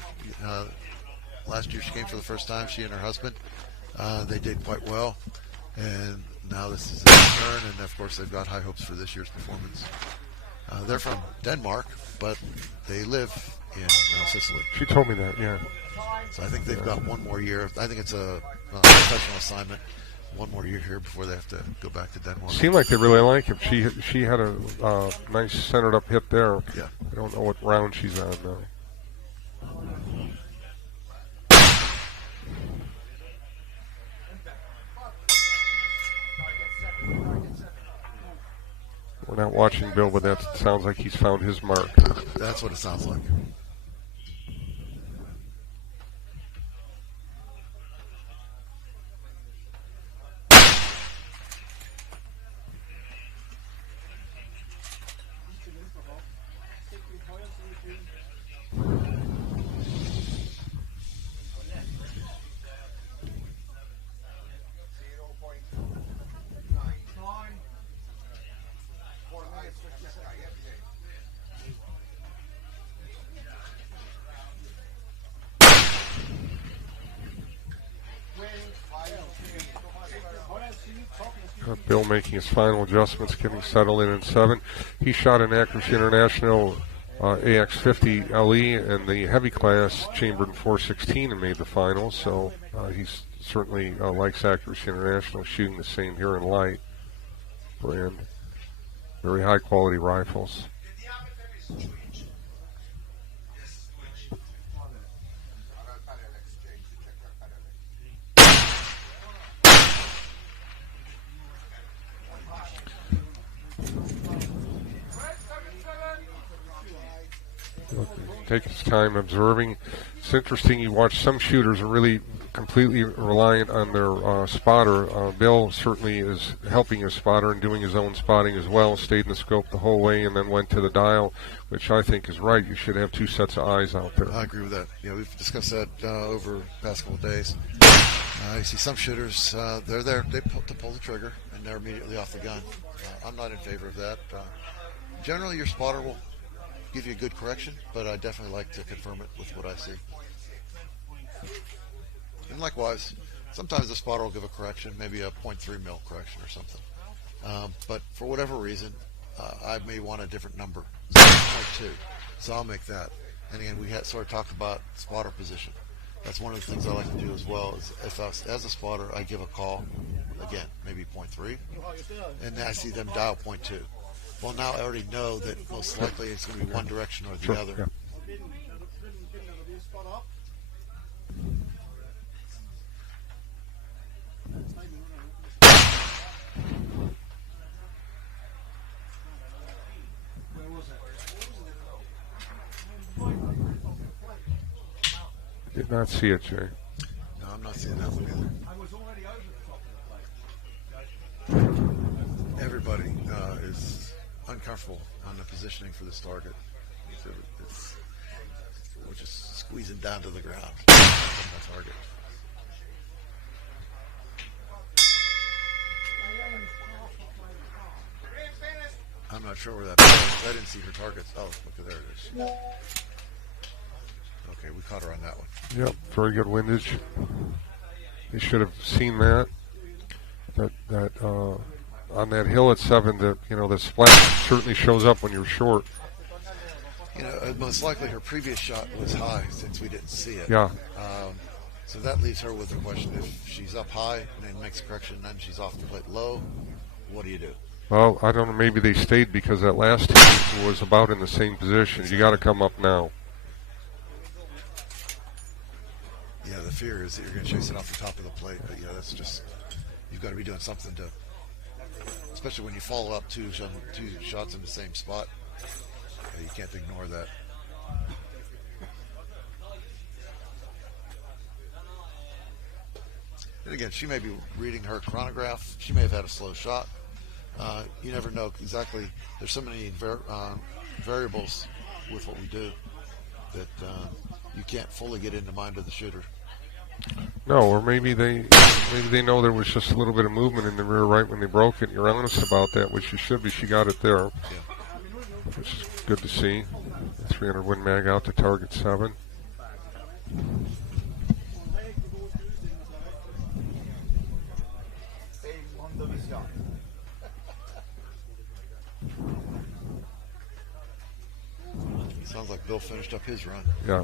Last year she came for the first time, she and her husband. They did quite well. And now this is their turn, and of course they've got high hopes for this year's performance. They're from Denmark, but they live in Sicily. She told me that, yeah. So I think they've got one more year. I think it's a professional assignment. One more year here before they have to go back to Denmark. Seemed like they really like him. She had a nice centered up hit there. Yeah. I don't know what round she's on now. We're not watching Bill, but that sounds like he's found his mark. That's what it sounds like. Bill making his final adjustments, getting settled in 7. He shot an Accuracy International AX50 LE in the heavy class, chambered in 416, and made the final. So he certainly likes Accuracy International, shooting the same here in light brand. Very high quality rifles. Take his time observing. It's interesting, you watch some shooters are really completely reliant on their spotter. Bill certainly is helping his spotter and doing his own spotting as well. Stayed in the scope the whole way and then went to the dial, which I think is right. You should have two sets of eyes out there. I agree with that. Yeah, we've discussed that over the past couple of days. You see some shooters, they're there, they pull the trigger, and they're immediately off the gun. I'm not in favor of that. Generally, your spotter will give you a good correction, but I definitely like to confirm it with what I see. And likewise, sometimes the spotter will give a correction, maybe a 0.3 mil correction or something. But for whatever reason, I may want a different number, 0.2. So I'll make that. And again, we had sort of talked about spotter position. That's one of the things I like to do as well. Is if as a spotter, I give a call, again, maybe 0.3, and then I see them dial 0.2. Well, now I already know that most likely it's going to be one direction or the other. Yeah. Did not see it, Jay. No, I'm not seeing that one either. Everybody is uncomfortable on the positioning for this target. We're just squeezing down to the ground on the target. I'm not sure where that is. I didn't see her targets. Oh, look, there it is. Okay, we caught her on that one. Yep, very good windage. They should have seen that. That on that hill at 7, the splash certainly shows up when you're short. Most likely her previous shot was high since we didn't see it. Yeah. So that leaves her with the question: if she's up high and then makes a correction, and then she's off the plate low, what do you do? Well, I don't know. Maybe they stayed because that last team was about in the same position. You got to come up now. Yeah, the fear is that you're going to chase it off the top of the plate, but yeah, that's just, you've got to be doing something to, especially when you follow up two shots in the same spot. Yeah, you can't ignore that. And again, she may be reading her chronograph. She may have had a slow shot. You never know exactly. There's so many variables with what we do that you can't fully get in the mind of the shooter. No, or maybe they know there was just a little bit of movement in the rear right when they broke it. You're honest about that, which you should be. She got it there, which is good to see. 300 Win Mag out to target 7. Sounds like Bill finished up his run. Yeah.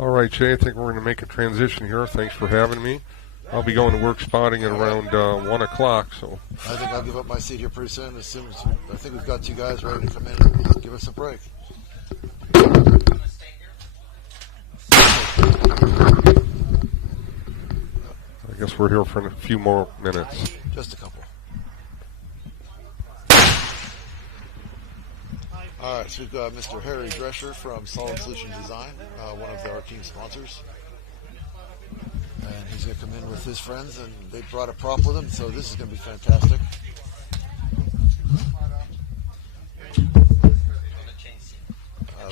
All right, Jay, I think we're going to make a transition here. Thanks for having me. I'll be going to work spotting at around 1 o'clock. So I think I'll give up my seat here pretty soon. As soon as I think we've got 2 guys ready to come in and give us a break. I guess we're here for a few more minutes. Just a couple. All right, so we've got Mr. Harry Drescher from Solid Solution Design, one of our team sponsors. And he's going to come in with his friends, and they brought a prop with him, so this is going to be fantastic.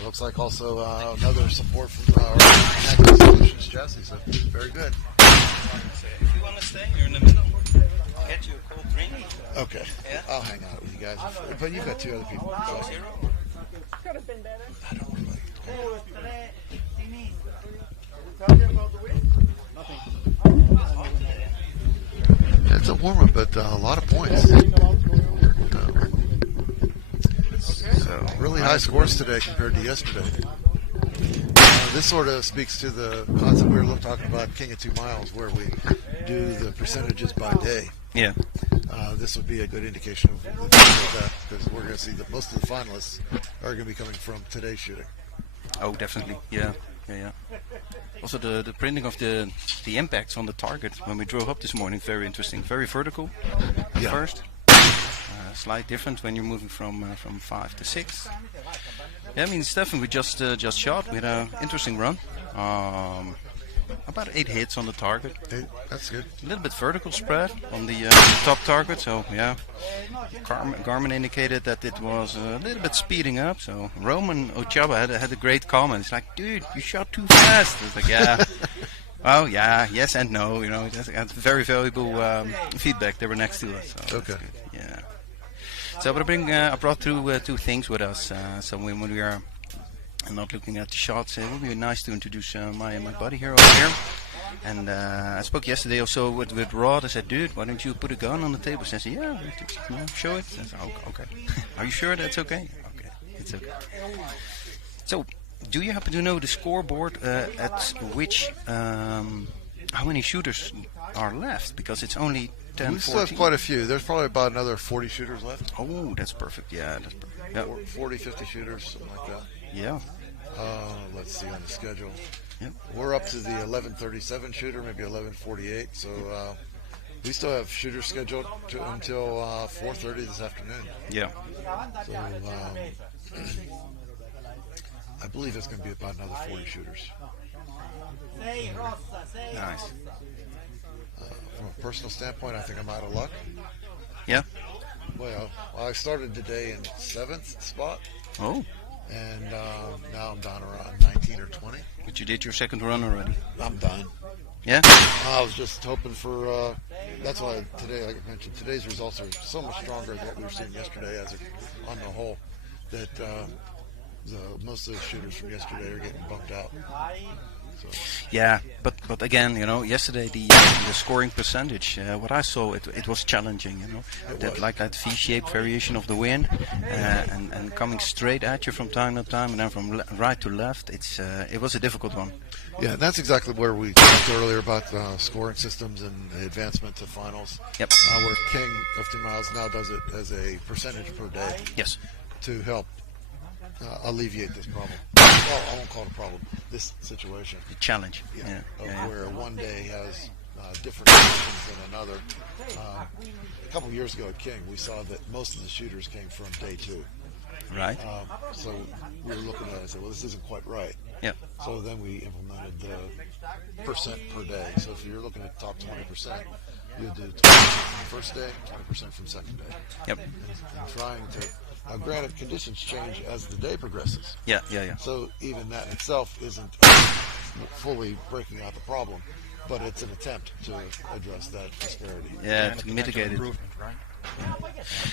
Looks like also another support from our Technicalities Solutions chassis, so very good. If you want to stay, you're in the middle. I'll get you a cold drink. Okay. Yeah? I'll hang out with you guys. But you've got 2 other people. So. Could have been better. I don't really. Yeah, it's a warm-up, but a lot of points. So really high scores today compared to yesterday. This sort of speaks to the concept we were talking about, King of 2 Miles, where we do the percentages by day. Yeah. This would be a good indication of that, because we're going to see that most of the finalists are going to be coming from today's shooting. Oh, definitely. Yeah. Also, the printing of the impacts on the target when we drove up this morning, very interesting. Very vertical at first. Slight difference when you're moving from 5 to 6. Yeah, I mean, Stefan, we just shot. We had an interesting run. About 8 hits on the target. 8, that's good. A little bit vertical spread on the top target, so yeah. Garmin indicated that it was a little bit speeding up, so Roman Ochaba had a great comment. It's like, dude, you shot too fast. It's like, yeah. Well, yeah, yes and no. You know, that's very valuable feedback. They were next to us. So okay. Yeah. So I brought 2 things with us. So when we are not looking at the shots, it would be nice to introduce my buddy here over here. And I spoke yesterday also with Rod. I said, dude, why don't you put a gun on the table? He said, yeah, show it. I said, oh, okay. Are you sure that's okay? Okay, it's okay. So, do you happen to know the scoreboard at which, how many shooters are left? Because it's only 10, we still have quite a few. There's probably about another 40 shooters left. Oh, that's perfect. Yeah, that's perfect. Yeah. 40, 50 shooters, something like that. Yeah. Let's see on the schedule. Yep. We're up to the 11:37 shooter, maybe 11:48. So we still have shooters scheduled until 4:30 this afternoon. Yeah. So I believe it's going to be about another 40 shooters. Nice. From a personal standpoint, I think I'm out of luck. Yeah. Well, I started today in 7th spot. Oh. And now I'm down around 19 or 20. But you did your second run already. I'm done. Yeah? I was just hoping for, that's why today, like I mentioned, today's results are so much stronger than what we were seeing yesterday on the whole, that most of the shooters from yesterday are getting bumped out. So. Yeah, but again, yesterday the scoring percentage, what I saw, it was challenging. Like that V-shaped variation of the wind, and coming straight at you from time to time, and then from right to left. It was a difficult one. Yeah, and that's exactly where we talked earlier about scoring systems and the advancement to finals. Yep. Where King of 2 miles now does it as a percentage per day. Yes. To help alleviate this problem. Well, I won't call it a problem. This situation. The challenge. Yeah. Where one day has different conditions than another. A couple of years ago at King, we saw that most of the shooters came from day 2. Right. So we were looking at it and said, well, this isn't quite right. Yeah. So then we implemented the percent per day. So if you're looking at top 20%, you do 20% from the first day, 20% from second day. Yep. And trying to. Now, granted, conditions change as the day progresses. Yeah. So even that in itself isn't fully breaking out the problem, but it's an attempt to address that disparity. Yeah, to mitigate it.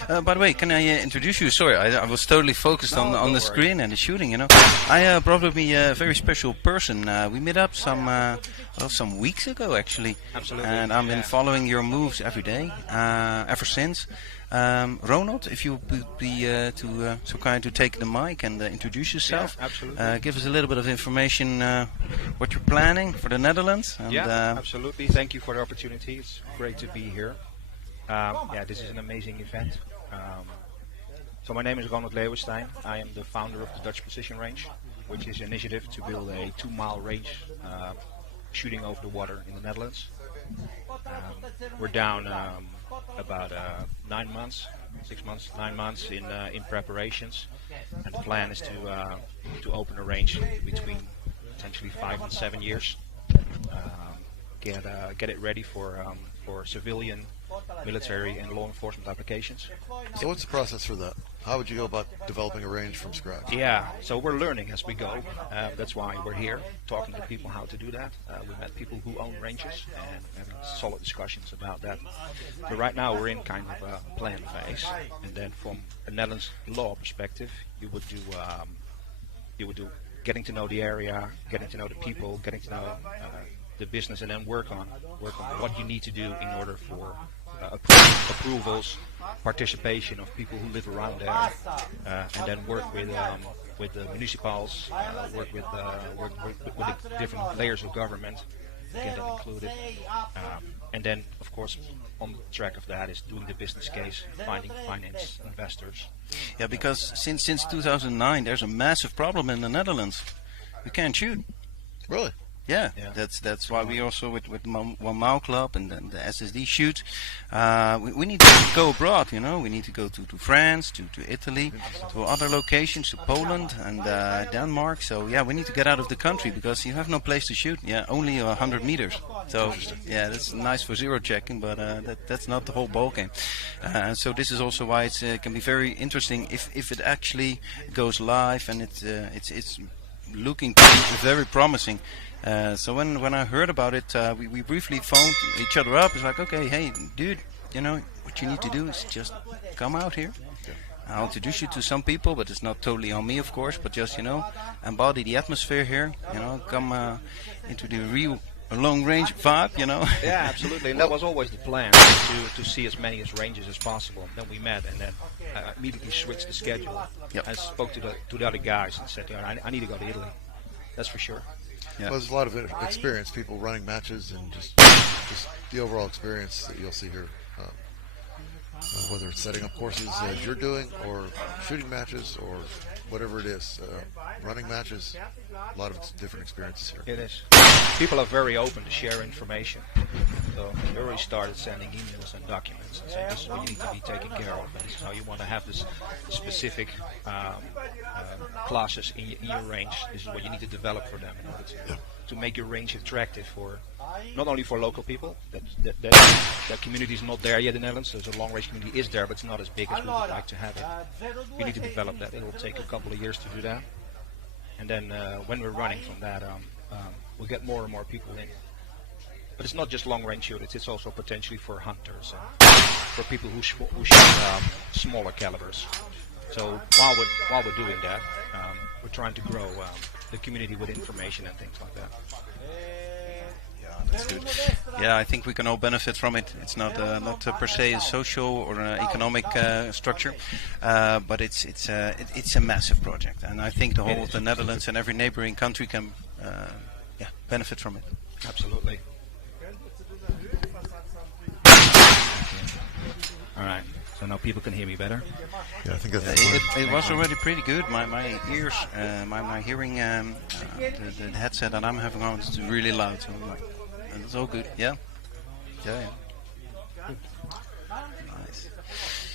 By the way, can I introduce you? Sorry, I was totally focused on the screen and the shooting. I brought with me a very special person. We met up some weeks ago, actually. Absolutely. And I've been following your moves every day ever since. Ronald, if you would be so kind to take the mic and introduce yourself. Yeah, absolutely. Give us a little bit of information what you're planning for the Netherlands. And, absolutely. Thank you for the opportunity. It's great to be here. This is an amazing event. So my name is Ronald Leeuwenstein. I am the founder of the Dutch Precision Range, which is an initiative to build a 2-mile range shooting over the water in the Netherlands. We're down about 9 months in preparations, and the plan is to open a range between potentially 5 and 7 years. Get it ready for civilian, military, and law enforcement applications. So what's the process for that? How would you go about developing a range from scratch? Yeah, so we're learning as we go. That's why we're here, talking to people how to do that. We met people who own ranges and having solid discussions about that. So right now we're in kind of a plan phase, and then from a Netherlands law perspective, you would do getting to know the area, getting to know the people, getting to know the business, and then work on what you need to do in order for approvals, participation of people who live around there, and then work with the municipals, work with the different layers of government, get them included, and then of course on the track of that is doing the business case, finding finance investors. Yeah, because since 2009 there's a massive problem in the Netherlands. We can't shoot. Really? Yeah, that's why we also with 1 Mile Club and then the SSD shoot. We need to go abroad, We need to go to France, to Italy, to other locations, to Poland and Denmark. So yeah, we need to get out of the country because you have no place to shoot. Yeah, only 100 meters. So yeah, that's nice for zero checking, but that's not the whole ball game. So this is also why it can be very interesting if it actually goes live, and it's looking to be very promising. So when I heard about it, we briefly phoned each other up. It's like, okay, hey, dude, what you need to do is just come out here. I'll introduce you to some people, but it's not totally on me, of course, but just, embody the atmosphere here, come into the real long-range vibe, Yeah, absolutely, and that was always the plan, to see as many ranges as possible. Then we met, and then immediately switched the schedule. Yep. I spoke to the other guys and said, I need to go to Italy, that's for sure. Yeah. Well, there's a lot of experience, people running matches, and just the overall experience that you'll see here. Whether it's setting up courses as you're doing, or shooting matches, or whatever it is, running matches, a lot of different experiences here. It is. People are very open to share information. So we already started sending emails and documents and saying this is what you need to be taking care of, and this is how you want to have this specific classes in your range. This is what you need to develop for them in order to make your range attractive for not only for local people. That community is not there yet in the Netherlands. There's a long range community is there, but it's not as big as we would like to have it. We need to develop that. It will take a couple of years to do that, and then when we're running from that, we'll get more and more people in. But it's not just long-range shooters, it's also potentially for hunters and for people who shoot smaller calibers. So while we're doing that, we're trying to grow the community with information and things like that. That's good. Yeah, I think we can all benefit from it. It's not per se a social or an economic structure, but it's a massive project, and I think the whole of the Netherlands and every neighboring country can benefit from it. Absolutely. All right. So now people can hear me better. Yeah, I think that's it was already pretty good. My ears, my hearing, the headset that I'm having on is really loud. So I'm like, it's all good. Yeah. Good. Nice.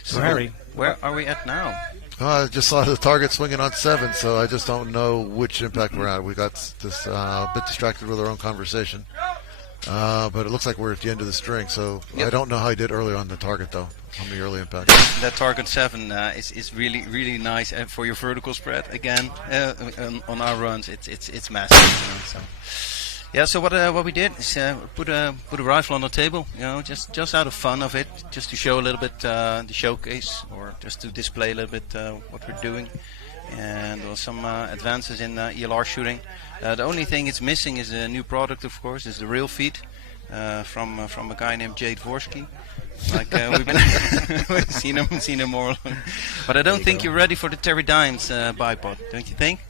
So Harry, where are we at now? I just saw the target swinging on 7, so I just don't know which impact we're at. We got this a bit distracted with our own conversation. But it looks like we're at the end of the string, so I don't know how he did early on the target, though, on the early impact. That target 7 is really, really nice for your vertical spread. Again, on our runs, it's massive. You know, so. Yeah, so what we did is put a rifle on the table, you know, just out of fun of it, just to show a little bit the showcase, or just to display a little bit what we're doing, and there was some advances in ELR shooting. The only thing it's missing is a new product, of course, is the rail feed from a guy named Jade Vorsky. Like we've been seen him more, but I don't think you're ready for the Terry Dimes bipod, don't you think?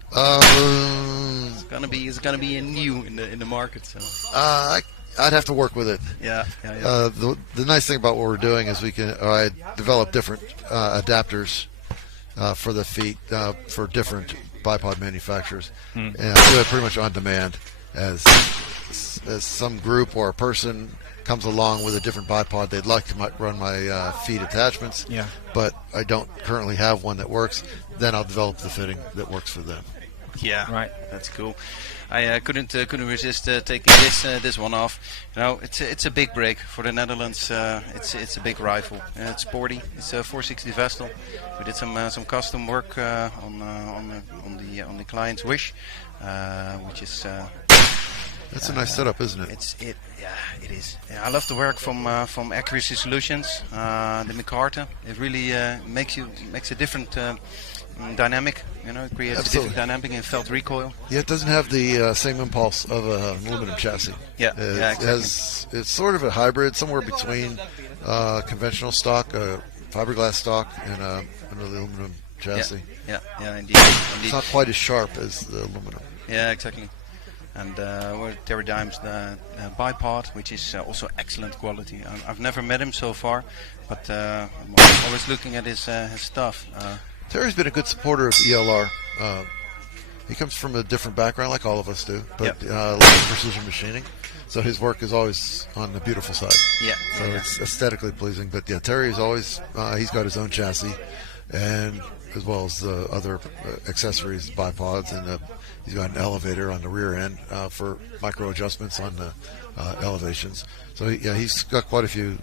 It's gonna be a new in the market. So I'd have to work with it. Yeah. The nice thing about what we're doing is I develop different adapters for the feet for different bipod manufacturers, and I do it pretty much on demand as some group or a person comes along with a different bipod. They'd like to run my feet attachments, but I don't currently have one that works. Then I'll develop the fitting that works for them. Yeah, right. That's cool. I couldn't resist taking this one off. You know, it's a big break for the Netherlands. It's a big rifle. It's sporty. It's a 460 Vestal. We did some custom work on the client's wish, which is. That's a nice setup, isn't it? Yeah, it is. Yeah, I love the work from Accuracy Solutions, the McCarter. It really makes a different dynamic. You know, it creates Absolutely. a different dynamic in felt recoil. Yeah, it doesn't have the same impulse of an aluminum chassis. Yeah, exactly. It's sort of a hybrid, somewhere between conventional stock, fiberglass stock, and an aluminum chassis. Yeah, indeed. It's not quite as sharp as the aluminum. Yeah, exactly. And we're Terry Dimes, the bipod, which is also excellent quality. I've never met him so far, but I'm always looking at his stuff. Terry's been a good supporter of ELR. He comes from a different background, like all of us do, but like precision machining. So his work is always on the beautiful side. Yeah. So it's aesthetically pleasing. But yeah, Terry's always he's got his own chassis, and as well as the other accessories, bipods, and he's got an elevator on the rear end for micro adjustments on the elevations. So he's got quite a few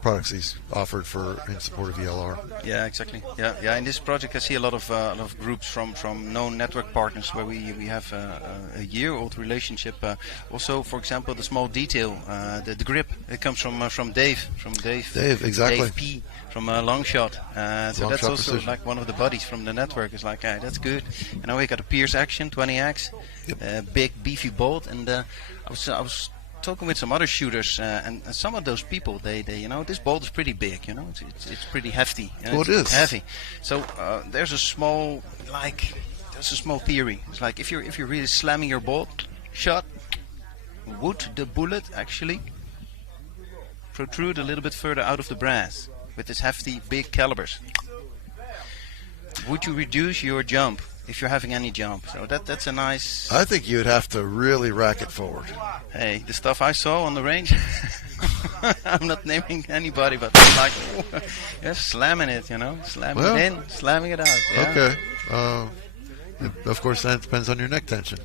products he's offered in support of ELR. Yeah, exactly. Yeah. In this project, I see a lot of groups from known network partners where we have a year-old relationship. Also, for example, the small detail, the grip, it comes from Dave. Dave, exactly. Dave P. from Longshot. So that's also precision. like one of the buddies from the network. It's like, that's good. You know, we got a Pierce Action 20X, big beefy bolt, and I was talking with some other shooters, and some of those people, they you know, this bolt is pretty big, you know, it's pretty hefty. Well, it is heavy. So there's a small theory. It's like if you're really slamming your bolt shot, would the bullet actually protrude a little bit further out of the brass with this hefty big calibers? Would you reduce your jump if you're having any jump? So that's a nice. I think you'd have to really rack it forward. Hey, the stuff I saw on the range, I'm not naming anybody, but it's like, just slamming it, you know, slamming it in, slamming it out. Yeah. Okay. Of course, that depends on your neck tension.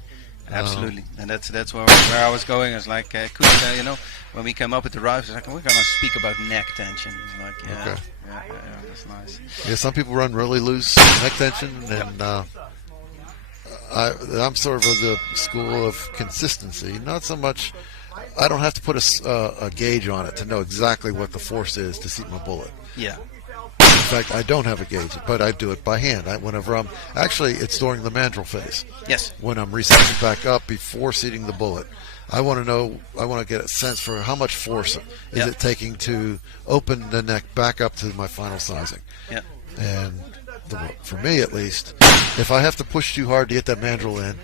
Absolutely, and that's where I was going. I was like, you know, when we came up with the rifles, like, we're gonna speak about neck tension. Like, yeah, that's nice. Yeah, some people run really loose neck tension, and I'm sort of the school of consistency. Not so much. I don't have to put a gauge on it to know exactly what the force is to seat my bullet. Yeah. fact, I don't have a gauge, but I do it by hand. Whenever I'm actually, it's during the mandrel phase. Yes. When I'm resetting back up before seating the bullet, I want to know. I want to get a sense for how much force is it taking to open the neck back up to my final sizing. Yeah. And for me, at least, if I have to push too hard to get that mandrel in,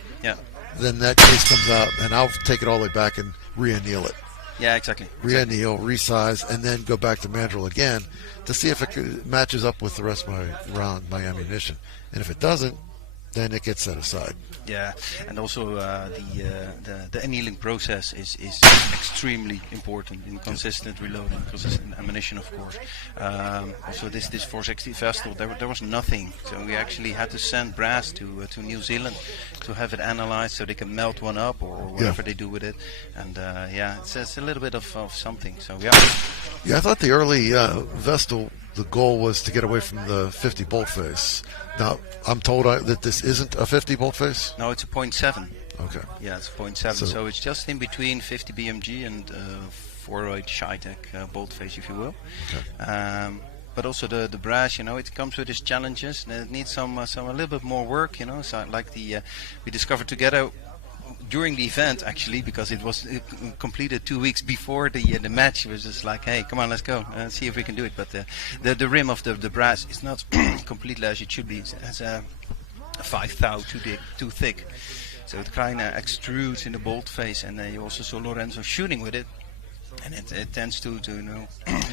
then that case comes out, and I'll take it all the way back and re-anneal it. Yeah, exactly. Re-anneal, resize, and then go back to mandrel again to see if it matches up with the rest of my ammunition. And if it doesn't, then it gets set aside. Yeah, and also the annealing process is extremely important in consistent reloading, consistent ammunition, of course. Also, this 460 Vestal, there was nothing, so we actually had to send brass to New Zealand to have it analyzed so they can melt one up or whatever they do with it. And it's a little bit of something. So yeah. Yeah, I thought the early Vestal, the goal was to get away from the 50 bolt face. Now, I'm told that this isn't a 50 bolt face? No, it's a 0.7. Okay. Yeah, it's a 0.7. So it's just in between 50 BMG and 408 Shytech bolt face, if you will. Okay. But also the brass, it comes with its challenges. And it needs some a little bit more work, So like we discovered together during the event, actually, because it was completed 2 weeks before the match. It was just like, hey, come on, let's go, see if we can do it. But the rim of the brass is not completely as it should be. It has a 5 thou too thick, so it kind of extrudes in the bolt face. And you also saw Lorenzo shooting with it, and it tends to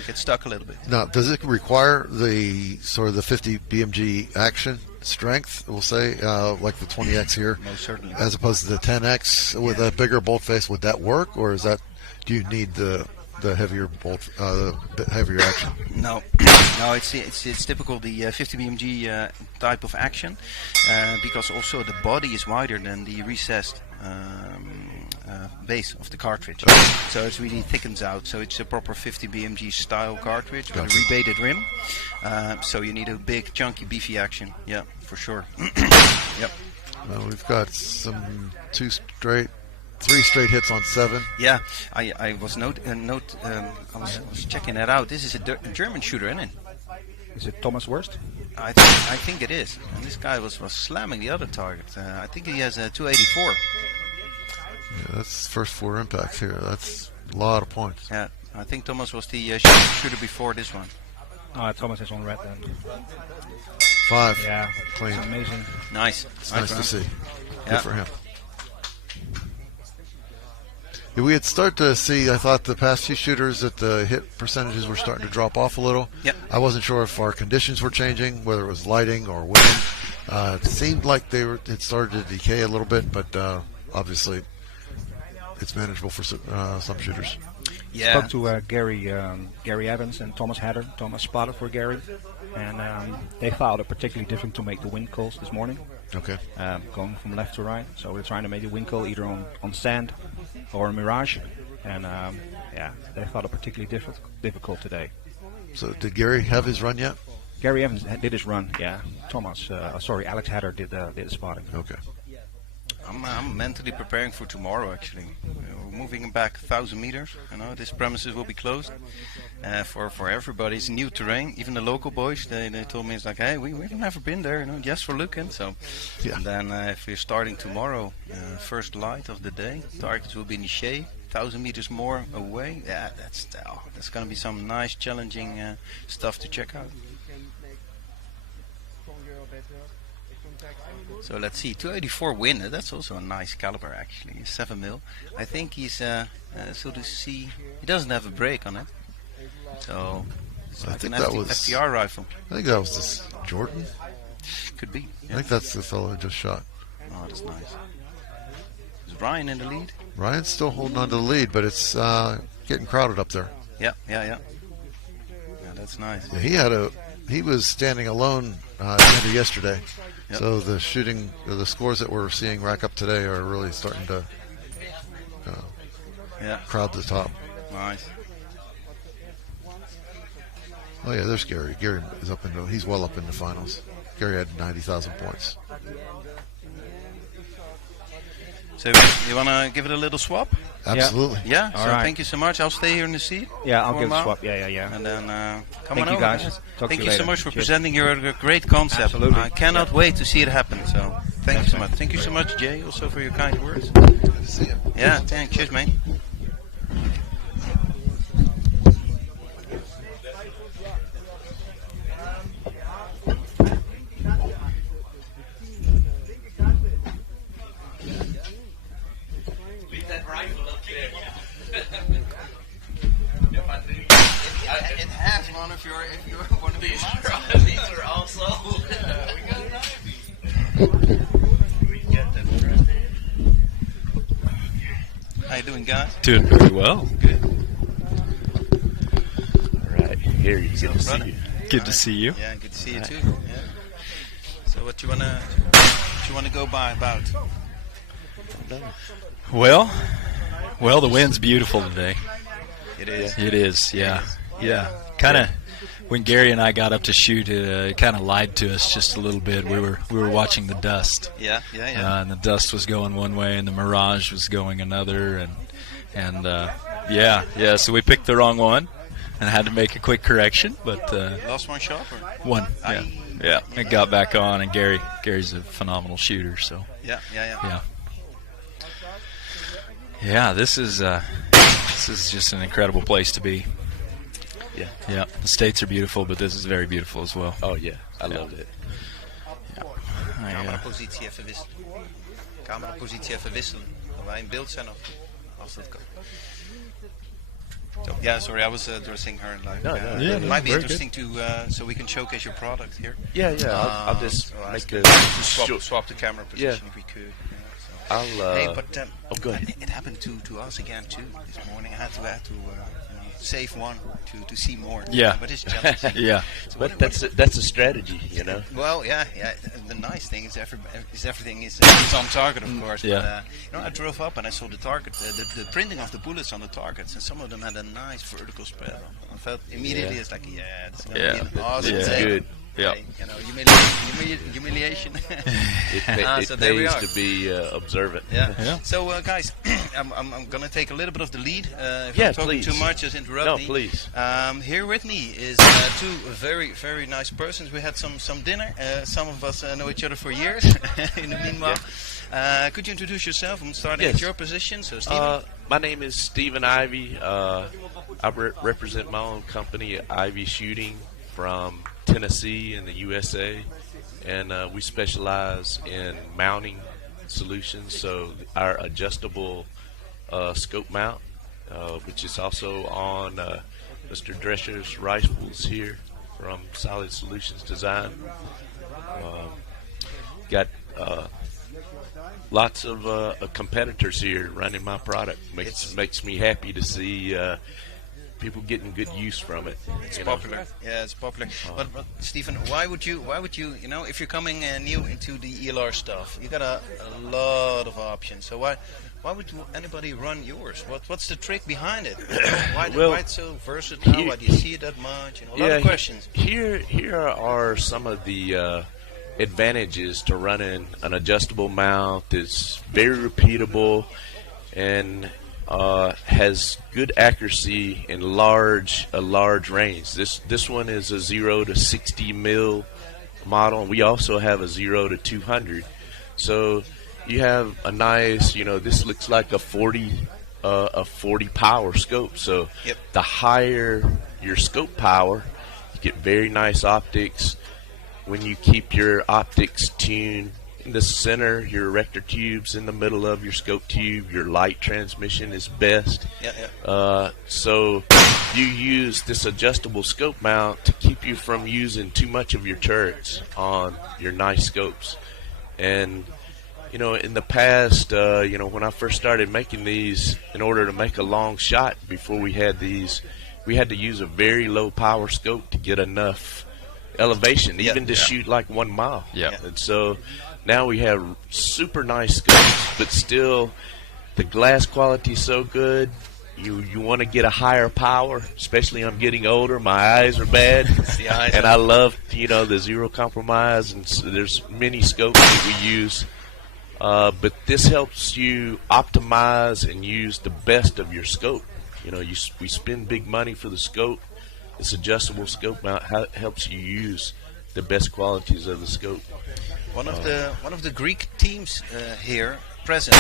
get stuck a little bit. Now, does it require the sort of the 50 BMG action strength, we'll say, like the 20X here? Most certainly. As opposed to the 10X with a bigger bolt face, would that work, or do you need the heavier bolt, heavier action? No, it's typical the 50 BMG type of action, because also the body is wider than the recessed base of the cartridge, so it really thickens out. So it's a proper 50 BMG style cartridge with a rebated rim. So you need a big, chunky, beefy action. Yeah, for sure. Yep. Well, we've got three straight hits on 7. Yeah, I was I was checking that out. This is a German shooter, isn't it? Is it Thomas Wurst? I think it is. And this guy was slamming the other target. I think he has a 284. Yeah, that's first 4 impacts here. That's a lot of points. Yeah, I think Thomas was the shooter before this one. Thomas is on red then. 5. Yeah, clean. It's amazing. Nice. It's nice to see. Yeah. Good for him. Yeah, we had started to see, I thought, the past few shooters that the hit percentages were starting to drop off a little. Yep. I wasn't sure if our conditions were changing, whether it was lighting or wind. It seemed like it started to decay a little bit, but obviously it's manageable for some shooters. Yeah. Spoke to Gary Evans and Thomas Hatter. Thomas spotted for Gary, and they found it particularly difficult to make the wind calls this morning. Okay. Going from left to right, so we're trying to make the wind call either on sand or mirage, and they found it particularly difficult today. So did Gary have his run yet? Gary Evans did his run. Yeah. Alex Hatter did the spotting. Okay. I'm mentally preparing for tomorrow, actually. We're moving back 1,000 meters. This premises will be closed for everybody. It's new terrain. Even the local boys, they told me, it's like, hey, we've never been there, just for looking. So, yeah. And then if we're starting tomorrow, first light of the day, targets will be in the shade, 1,000 meters more away. Yeah, that's going to be some nice, challenging stuff to check out. So let's see, 284 Win, that's also a nice caliber actually, 7mm. I think he's, so to see, he doesn't have a break on it. So it's I like think an that was FTR rifle. I think that was this Jordan. Could be. I think that's the fellow who just shot. Oh, that's nice. Is Ryan in the lead? Ryan's still holding on to the lead, but it's getting crowded up there. Yeah. Yeah, that's nice. Yeah, he was standing alone at the end of yesterday. Yep. So the scores that we're seeing rack up today are really starting to crowd the top. Nice. Oh yeah, there's Gary. Gary is he's well up in the finals. Gary had 90,000 points. So you want to give it a little swap? Absolutely. Yeah. All So right. thank you so much. I'll stay here in the seat. Yeah, I'll for give a a while. swap. Yeah. And then come Thank on you, over, guys. Talk Thank to you you so later. much for Cheers. presenting your great concept. Absolutely. I cannot wait to see it happen. So thank you so much. Thank you so much, Jay, also for your kind words. Good to see you. Yeah, thanks. Cheers, mate. It has one if you're one of these. These are also. How you doing, guys? Doing very well. Good. All right, here. Good to see you. Good to see you. Yeah, good to see you too. Yeah. So what you wanna go by about? Well, the wind's beautiful today. It is. It is. Yeah. Kind of. When Gary and I got up to shoot, it kind of lied to us just a little bit. We were watching the dust. Yeah. And the dust was going one way, and the mirage was going another, and yeah. So we picked the wrong one, and had to make a quick correction. But Lost one shot or? one. Yeah. It got back on, and Gary's a phenomenal shooter. So Yeah. yeah. This is just an incredible place to be. Yeah. The States are beautiful, but this is very beautiful as well. Oh yeah, I loved it. Camerapositie even wisselen. Camerapositie even wisselen. Dat wij in beeld zijn als dat kan. So, yeah, sorry, I was addressing her. Like, it might be interesting to so we can showcase your product here. Yeah. I'll just so make to swap the camera position if we could. Hey, but go ahead. It happened to us again too this morning. I had to save one to see more. Yeah. But it's jealous. Yeah. So But that's a strategy, you know. Well, yeah. The nice thing is everything is on target, of course. Yeah. But I drove up and I saw the target, the printing of the bullets on the targets, and some of them had a nice vertical spread. I felt immediately it's like, it's gonna be an awesome day. Good. Yeah. Humiliation. It so there we pays are. to be observant. Yeah. So, guys, I'm going to take a little bit of the lead. If Yeah, I'm talking please. too much, just interrupt No, me. please. Here with me is two very, very nice persons. We had some dinner. Some of us know each other for years. In the meanwhile, could you introduce yourself? I'm starting at your position. So, Stephen. My name is Stephen Ivy. I represent my own company, Ivy Shooting, from Tennessee in the USA, and we specialize in mounting solutions. So our adjustable scope mount, which is also on Mr. Drescher's rifles here from Solid Solutions Design. Got lots of competitors here running my product. Makes me happy to see people getting good use from it. It's popular. Yeah, it's popular. But Stephen, why would you? If you're coming new into the ELR stuff, you got a lot of options. So why would anybody run yours? What's the trick behind it? Why it's so versatile? Why do you see it that much? A lot of questions. Here are some of the advantages to running an adjustable mount that's very repeatable and has good accuracy in a large range. This one is a 0 to 60 mil model, and we also have a 0 to 200. So you have a nice, this looks like a 40 power scope. So the higher your scope power, you get very nice optics. When you keep your optics tuned in the center, your erector tube's in the middle of your scope tube, your light transmission is best. So you use this adjustable scope mount to keep you from using too much of your turrets on your nice scopes. And in the past, when I first started making these, in order to make a long shot before we had these, we had to use a very low power scope to get enough elevation, even to shoot like 1 mile. And so now we have super nice scopes, but still the glass quality is so good. You want to get a higher power, especially I'm getting older. My eyes are bad, and I love the zero compromise. And so there's many scopes that we use but this helps you optimize and use the best of your scope. You know, we spend big money for the scope. This adjustable scope mount helps you use the best qualities of the scope. One of the Greek teams here present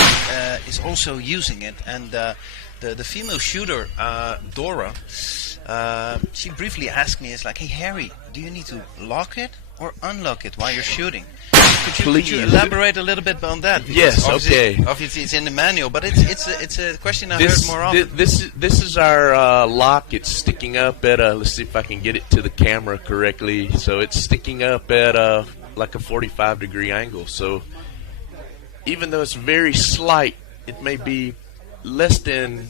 is also using it, and the female shooter Dora, she briefly asked me, "It's like, hey Harry, do you need to lock it or unlock it while you're shooting?" Could you elaborate a little bit on that? Because yes. Okay. Obviously, it's in the manual, but it's a question I heard more often. This is our lock. It's sticking up at let's see if I can get it to the camera correctly. So it's sticking up at like a 45-degree angle. So even though it's very slight, it may be less than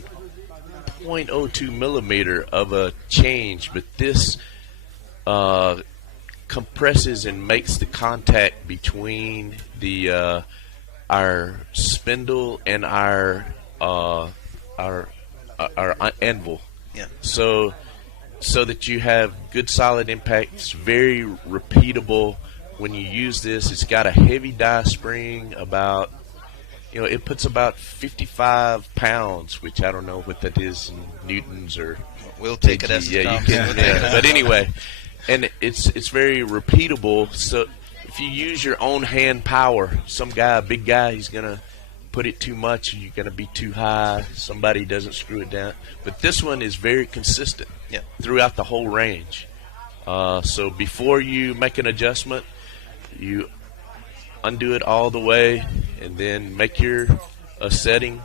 0.02 millimeter of a change, but this compresses and makes the contact between the our spindle and our anvil. Yeah. So that you have good solid impact. It's very repeatable when you use this. It's got a heavy die spring, about, you know, it puts about 55 pounds, which I don't know what that is in newtons or. We'll take it as it yeah, comes. you can. Yeah. But anyway, and it's very repeatable. So if you use your own hand power, some guy, a big guy, he's gonna put it too much, you're gonna be too high. Somebody doesn't screw it down. But this one is very consistent throughout the whole range. So before you make an adjustment, you undo it all the way, and then make your setting,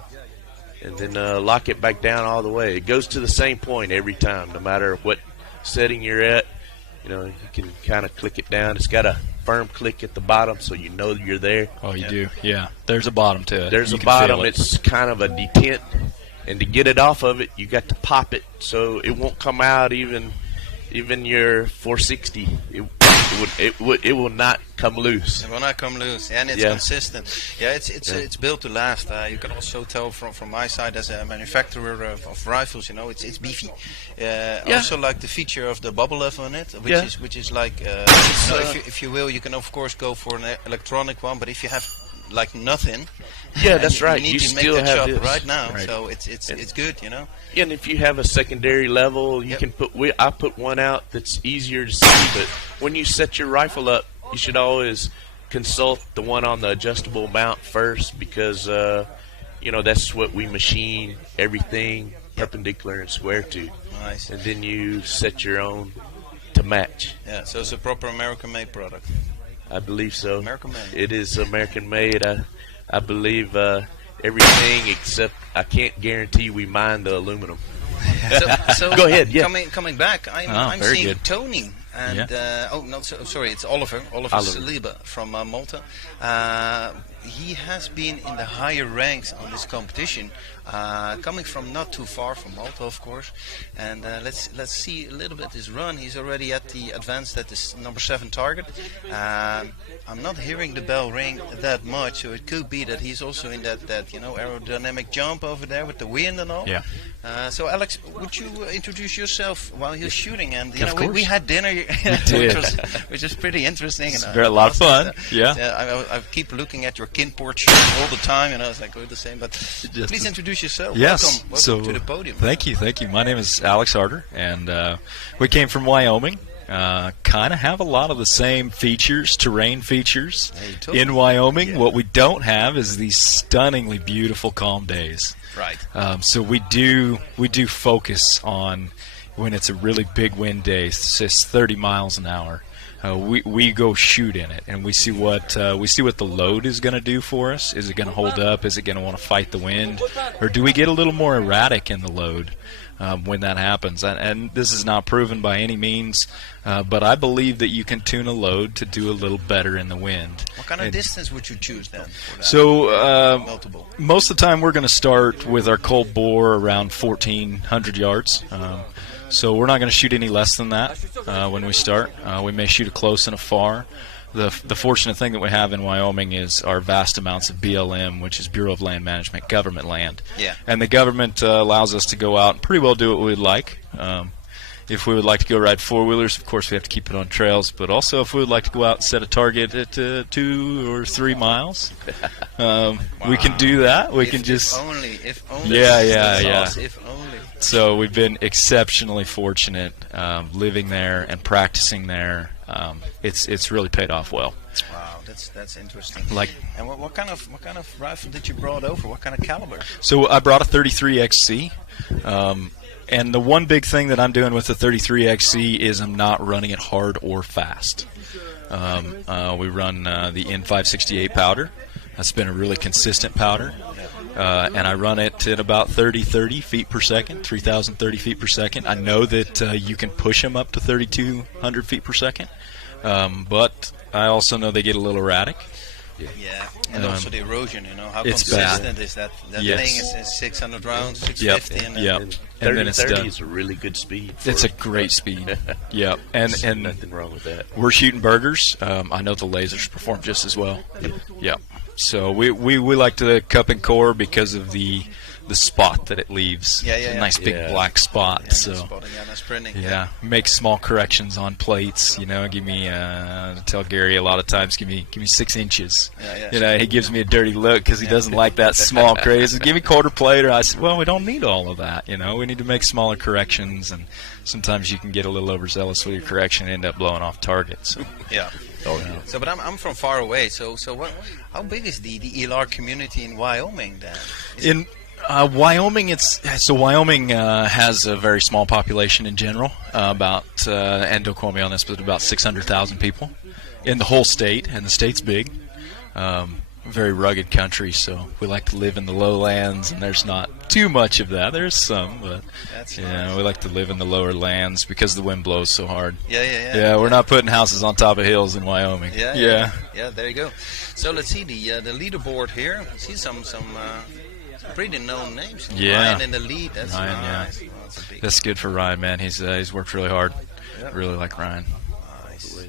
and then lock it back down all the way. It goes to the same point every time, no matter what setting you're at. You know, you can kind of click it down. It's got a firm click at the bottom, so you know you're there. Oh, you do? Yeah. There's a bottom to it. There's you a can bottom. feel it. It's kind of a detent, and to get it off of it, you got to pop it, so it won't come out even your 460. It will not come loose. It will not come loose, and it's consistent. Yeah, it's built to last. You can also tell from my side as a manufacturer of rifles, you know, it's beefy. Also like the feature of the bubble level in it, which is like, you know, if you will, you can of course go for an electronic one, but if you have like nothing, that's right. You need to make that shot right now, so it's good, you know. And if you have a secondary level, you can put. I put one out that's easier to see. But when you set your rifle up, you should always consult the one on the adjustable mount first, because you know, that's what we machine everything perpendicular and square to. Nice. And then you set your own to match. Yeah. So it's a proper American-made product. I believe so. American-made. It is American-made. I believe everything except I can't guarantee we mine the aluminum. So go ahead. Yeah. Coming back, I'm seeing good. Tony and sorry, it's Oliver Saliba from Malta. He has been in the higher ranks on this competition, coming from not too far from Malta, of course. And let's see a little bit his run. He's already at the advanced, at this number 7 target. I'm not hearing the bell ring that much, so it could be that he's also in that you know, aerodynamic jump over there with the wind and all. Yeah. So Alex, would you introduce yourself while you're shooting? And you Of know, course. we had dinner, which is pretty interesting. It's and a lot of fun. I keep looking at your Kinport shirt all the time, and I was like, we're the same. But please introduce yourself. Yes. Welcome to the podium. Thank you. My name is Alex Harder, and we came from Wyoming. Kind of have a lot of the same features, terrain features in Wyoming. Yeah. What we don't have is these stunningly beautiful calm days. Right. So we do focus on when it's a really big wind day, say 30 miles an hour. We go shoot in it, and we see what the load is going to do for us. Is it going to hold up? Is it going to want to fight the wind, or do we get a little more erratic in the load when that happens? And this is not proven by any means, but I believe that you can tune a load to do a little better in the wind. What kind of distance would you choose then? For that? So multiple. Most of the time we're going to start with our cold bore around 1,400 yards. So we're not going to shoot any less than that when we start. We may shoot a close and a far. The fortunate thing that we have in Wyoming is our vast amounts of BLM, which is Bureau of Land Management, government land. Yeah. And the government allows us to go out and pretty well do what we'd like. if we would like to go ride four-wheelers, of course we have to keep it on trails, but also if we would like to go out and set a target at 2 or 3 miles, we can do that. We can just... If only. Yeah. If only. So we've been exceptionally fortunate living there and practicing there. It's really paid off well. Wow, that's interesting. And what kind of rifle did you brought over? What kind of caliber? So I brought a 33 XC. And the one big thing that I'm doing with the 33 XC is I'm not running it hard or fast. We run the N568 powder. That's been a really consistent powder. And I run it at about 30 feet per second, 3,030 feet per second. I know that you can push them up to 3,200 feet per second, but I also know they get a little erratic. Yeah, and also the erosion, how it's consistent bad. is that? Yes. Thing is 600 rounds, 650. And then it's done. is a really good speed. It's a great speed. Yep. And nothing wrong with that. We're shooting burgers. I know the lasers perform just as well. Yep. So we like the cup and core because of the spot that it leaves. Yeah. Nice big black spot. Nice printing. Yeah. Make small corrections on plates. Give me tell Gary a lot of times give me 6 inches. He gives me a dirty look because he doesn't like that small craze. Give me quarter plate, or I said, well, we don't need all of that. We need to make smaller corrections, and sometimes you can get a little overzealous with your correction and end up blowing off targets. So. Yeah. So, but I'm from far away. So how big is the ELR community in Wyoming then? In Wyoming, Wyoming has a very small population in general, about and don't quote me on this, but about 600,000 people in the whole state, and the state's big. Very rugged country, so we like to live in the lowlands, and there's not too much of that. There's some, but we like to live in the lower lands because the wind blows so hard. Yeah, we're not putting houses on top of hills in Wyoming. Yeah, there you go. So let's see the leaderboard here. I see some pretty known names. Ryan in the lead. That's nice. Yeah. That's good for Ryan, man. He's worked really hard. Really like Ryan. Nice.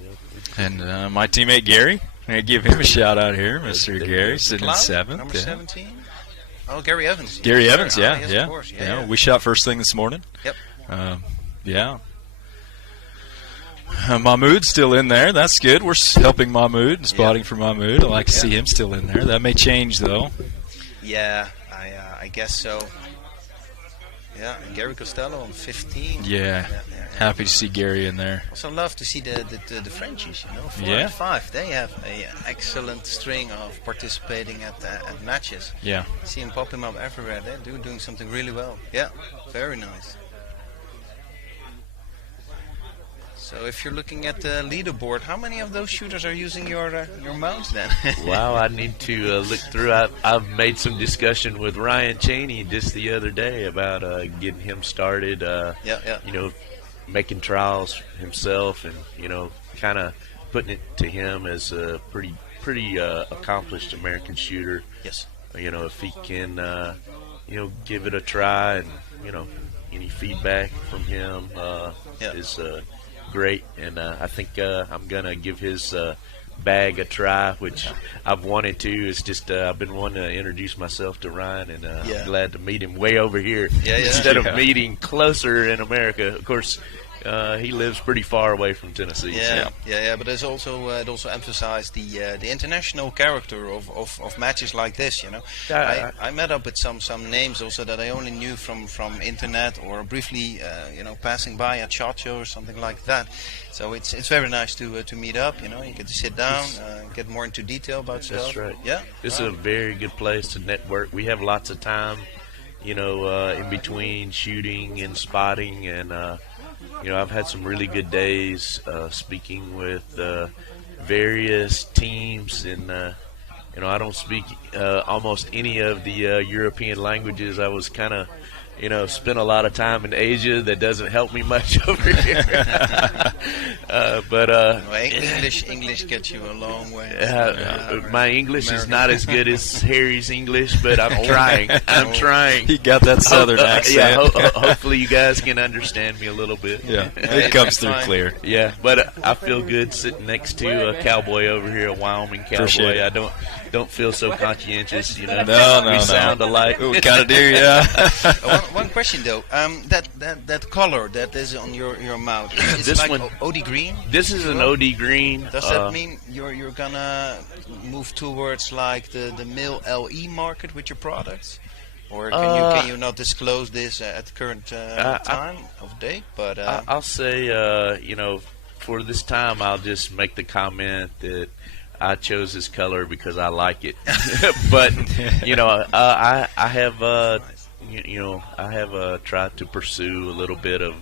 And my teammate Gary. I give him a shout out here, Mr. Gary, sitting in 7th. Number 17. Oh, Gary Evans. Gary Evans, yes, of course. Yeah. We shot first thing this morning. Yep. Mahmoud's still in there. That's good. We're helping Mahmoud and spotting for Mahmoud. I like to see him still in there. That may change, though. Yeah, I guess so. Yeah, and Gary Costello on 15. Yeah. Happy to see Gary in there. Also love to see the Frenchies, 4 and 5. They have an excellent string of participating at matches. Yeah. See them popping up everywhere. They're doing something really well. Yeah, very nice. So if you're looking at the leaderboard, how many of those shooters are using your mounts then? Wow, I need to look through. I've made some discussion with Ryan Cheney just the other day about getting him started. Making trials himself, and kind of putting it to him as a pretty accomplished American shooter. Yes. If he can, give it a try, and any feedback from him is great. And I think I'm gonna give his bag a try, which I've wanted to. It's just I've been wanting to introduce myself to Ryan, and I'm glad to meet him way over here instead of meeting closer in America. Of course, he lives pretty far away from Tennessee. But there's also it also emphasized the international character of matches like this. I met up with some names also that I only knew from internet or briefly passing by at SHOT Show or something like that. So it's very nice to meet up. You get to sit down, get more into detail about stuff. That's right. Yeah, this is a very good place to network. We have lots of time, in between shooting and spotting, and I've had some really good days speaking with various teams, and I don't speak almost any of the European languages. I was kind of spent a lot of time in Asia. That doesn't help me much over here. English gets you a long way. My English is not as good as Harry's English, but I'm trying. I'm trying. He got that southern accent. Hopefully you guys can understand me a little bit. Yeah, it comes through clear. Yeah, but I feel good sitting next to a cowboy over here, a Wyoming cowboy. I don't feel so conscientious. No. We sound alike. We kind of do, yeah. one question though. That color that is on your mouth. Is This it like one- OD green? This is an OD green. Does that mean you're gonna move towards like the male LE market with your products, or can you not disclose this at the current time of day? But I'll say, for this time, I'll just make the comment that I chose this color because I like it. But I have I have tried to pursue a little bit of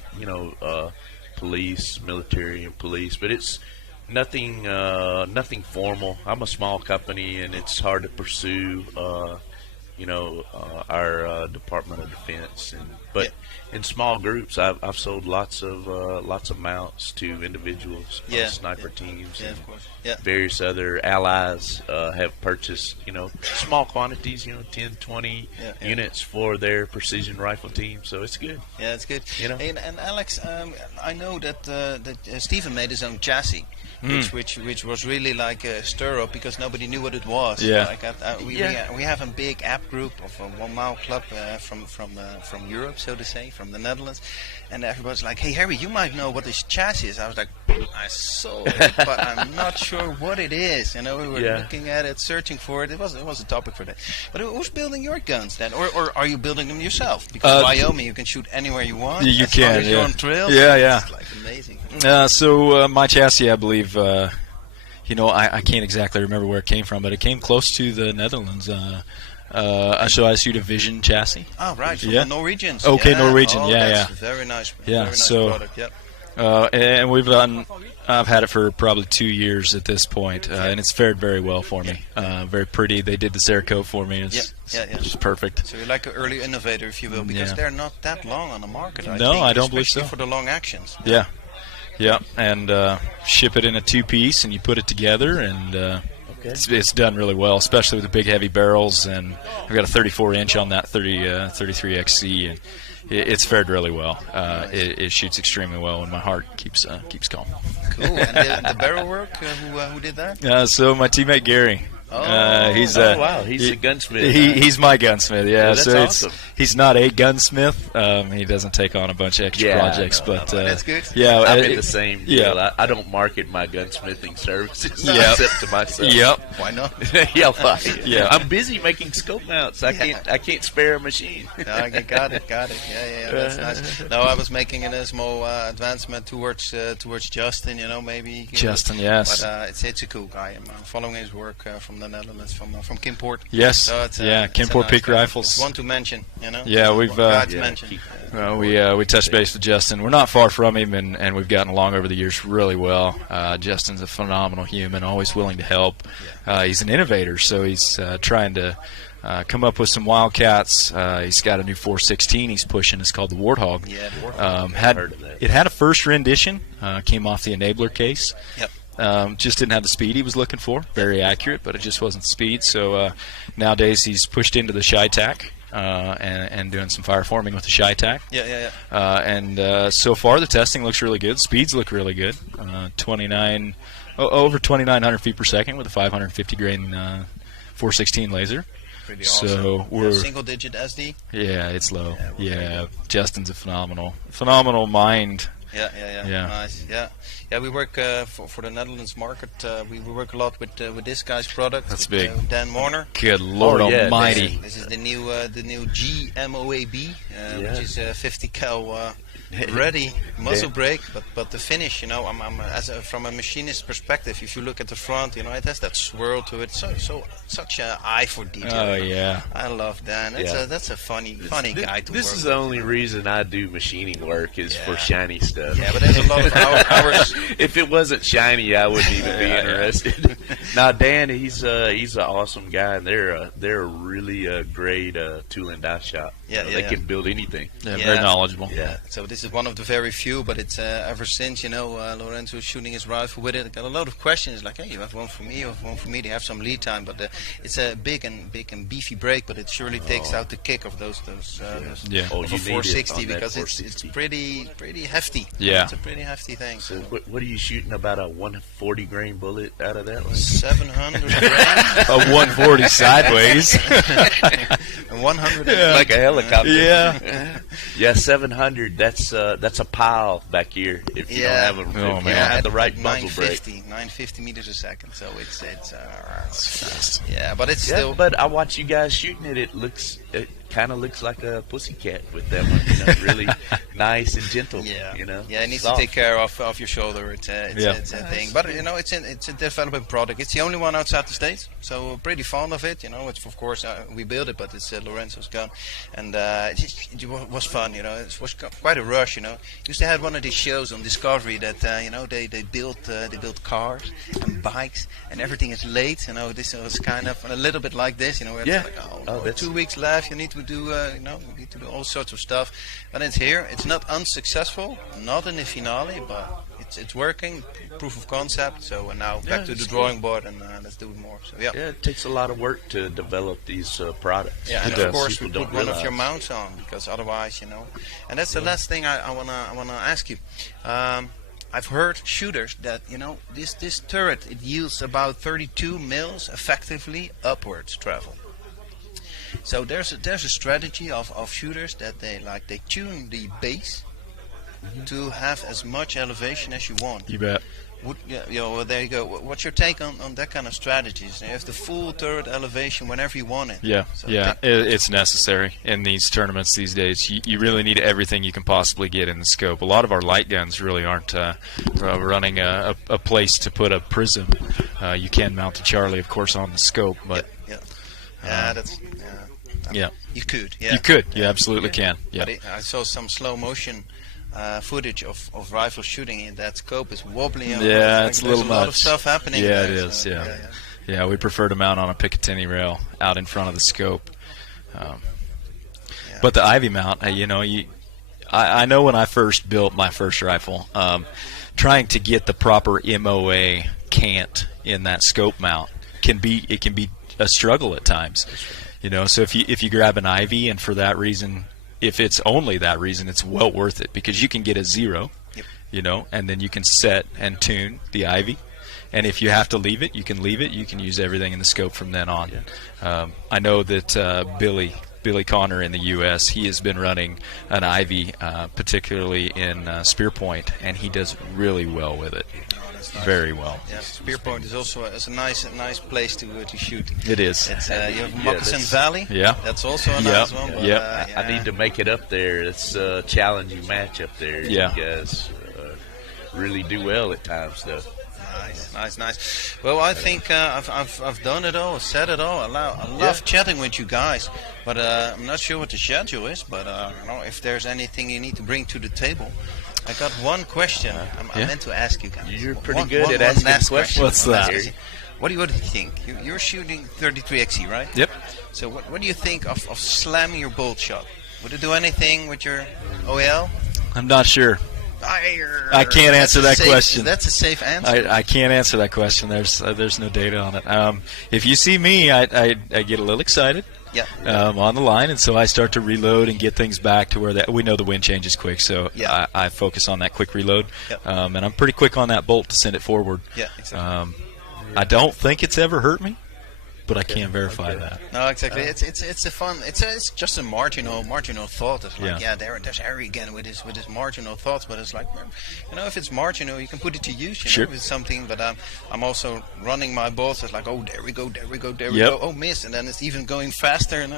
police, military, and police, but it's nothing formal. I'm a small company, and it's hard to pursue. Our Department of Defense, but in small groups, I've sold lots of mounts to individuals, sniper teams, and of course. Yeah. various other allies have purchased small quantities, 10, 20 units for their precision rifle team. So it's good. Yeah, it's good. And Alex, I know that Stephen made his own chassis. Which was really like a stir up because nobody knew what it was. Yeah. Like we have a big app group of a 1 mile club from Europe, so to say, from the Netherlands, and everybody's like, "Hey Harry, you might know what this chassis is." I was like, "I saw it, but I'm not sure what it is." We were looking at it, searching for it. It was a topic for that. But who's building your guns then, or are you building them yourself? Because Wyoming, you can shoot anywhere you want. You as long can. as you're on trail. Yeah. It's like amazing. So my chassis, I believe, I can't exactly remember where it came from, but it came close to the Netherlands. So I shoot a Vision chassis. Oh, right, from the Norwegians. Okay, Norwegian, that's very nice. Very nice product, and I've had it for probably 2 years at this point, and it's fared very well for me. Very pretty. They did the Cerakote for me. It's just perfect. So you're like an early innovator, if you will, because they're not that long on the market. I don't believe so. Especially for the long actions. Yeah, and ship it in a 2-piece, and you put it together, and it's done really well, especially with the big heavy barrels. And I've got a 34-inch on that 33 XC, and it's fared really well. It shoots extremely well, and my heart keeps calm. Cool. And the barrel work, who did that? So my teammate Gary. He's a gunsmith. He's my gunsmith. Yeah, that's so awesome. He's not a gunsmith. He doesn't take on a bunch of extra projects, but that's good. Yeah, I'm in the same deal. Yeah. I don't market my gunsmithing services Yep. except to myself. Yep. Why not? Yeah. I'm busy making scope mounts. I can't spare a machine. No, I got it. Yeah. That's nice. No, I was making a small advancement towards Justin. Maybe. Justin, yes. But it's a cool guy. I'm following his work from the Netherlands, from Kimport. Yes. So Kimport Peak Rifles. It's one to mention, Yeah, we've mention. we touched base with Justin. We're not far from him, and we've gotten along over the years really well. Justin's a phenomenal human, always willing to help. He's an innovator, so he's trying to come up with some wildcats. He's got a new 416 he's pushing. It's called the Warthog. Yeah, the Warthog. It had a first rendition, came off the enabler case. Yep. Just didn't have the speed he was looking for. Very accurate, but it just wasn't speed. So nowadays he's pushed into the Shytac and doing some fire forming with the Shytac. Yeah. And so far the testing looks really good. Speeds look really good. Over 2,900 feet per second with a 550 grain 416 laser. Pretty so awesome. we're single-digit SD. Yeah, it's low. Yeah, Justin's a phenomenal mind. Yeah. Nice. Yeah. We work for the Netherlands market. We work a lot with this guy's product. That's with, big. Dan Warner. Good Lord Almighty. This is the new GMOAB, which is 50 cal ready muzzle brake, but the finish, I'm from a machinist perspective. If you look at the front, it has that swirl to it. Such an eye for detail. Oh yeah, I love Dan. That's a funny guy to work. This is the only reason I do machining work is for shiny stuff. Yeah, but there's a lot of hours. If it wasn't shiny, I wouldn't even be interested. Now Dan, he's an awesome guy, and they're a really great tool and die shop. Yeah, they can build anything. Yeah, very knowledgeable. Yeah. So this This is one of the very few, but it's ever since, Lorenzo is shooting his rifle with it. I got a lot of questions like, hey, you have one for me, you have one for me. They have some lead time, but it's a big and beefy break, but it surely takes out the kick of those of a 460 because it's pretty hefty. Yeah. It's a pretty hefty thing. So what are you shooting, about a 140 grain bullet out of that one? 700 grain. A 140 sideways. 100 like a helicopter. Yeah. Yeah, 700. That's a pile back here if you don't have the right muzzle brake. 950 meters a second. So it's fast. Yeah, but it's still. But I watch you guys shooting it. It kind of looks like a pussycat with that one. Really nice and gentle. Yeah. Yeah, it needs to take care of your shoulder. It's a thing. But it's a developing product. It's the only one outside the States, so pretty fond of it. It's of course we built it, but it's Lorenzo's gun, and it was fun. It was quite a rush. Used to have one of these shows on Discovery that they built cars and bikes and everything is late. This was kind of a little bit like this. Where it's like, 2 weeks left. You need to do we need to do all sorts of stuff, but it's here. It's not unsuccessful, not in the finale, but it's working. Proof of concept. So now back to the drawing board and let's do it more. So yeah, it takes a lot of work to develop these products. Yeah, and of course we put one of your mounts on because otherwise, And that's the last thing I wanna ask you. I've heard shooters that this turret, it yields about 32 mils effectively upwards travel. So there's a strategy of shooters that they tune the base to have as much elevation as you want. You bet. Well, there you go. What's your take on that kind of strategies? You have the full turret elevation whenever you want it. Yeah, it's necessary in these tournaments these days. You really need everything you can possibly get in the scope. A lot of our light guns really aren't running a place to put a prism. You can mount a Charlie, of course, on the scope, but you could. Yeah, you could. You absolutely can. Yeah. But I saw some slow motion footage of rifle shooting, and that scope is wobbly. Yeah, it's a little much. There's a lot of stuff happening. Yeah, there, it is. Yeah, we prefer to mount on a Picatinny rail out in front of the scope. But the Ivy mount, I know when I first built my first rifle, trying to get the proper MOA cant in that scope mount can be a struggle at times. So if you grab an Ivy, and for that reason, if it's only that reason, it's well worth it because you can get a 0, and then you can set and tune the Ivy. And if you have to leave it, you can leave it. You can use everything in the scope from then on. I know that Billy Connor in the U.S., he has been running an Ivy, particularly in spear point, and he does really well with it. Very well. Yeah, spear point is also a nice place to shoot. It is. It's you have Moccasin Valley. Yeah. That's also a nice one. But, I need to make it up there. It's a challenging match up there. Yeah. You guys really do well at times, though. Nice. Well, I think I've done it all, said it all. I love chatting with you guys, but I'm not sure what the schedule is. But if there's anything you need to bring to the table. I got one question. I meant to ask you guys. You're pretty good at asking questions. What's that? What do you think? You're shooting 33XE, right? Yep. So what do you think of slamming your bolt shot? Would it do anything with your OEL? I'm not sure. I can't answer that question. That's a safe answer. I can't answer that question. There's no data on it. If you see me, I get a little excited. Yeah. On the line, and so I start to reload and get things back to where we know the wind changes quick, so I focus on that quick reload, and I'm pretty quick on that bolt to send it forward. Yeah, exactly. I don't think it's ever hurt me, but I can't verify that. No, exactly. It's a fun. It's just a marginal thought. It's like there's Harry again with his marginal thoughts, but it's like if it's marginal, you can put it to use. Sure. With something. But I'm also running my bolts. It's like there we go. Oh, miss, and then it's even going faster. And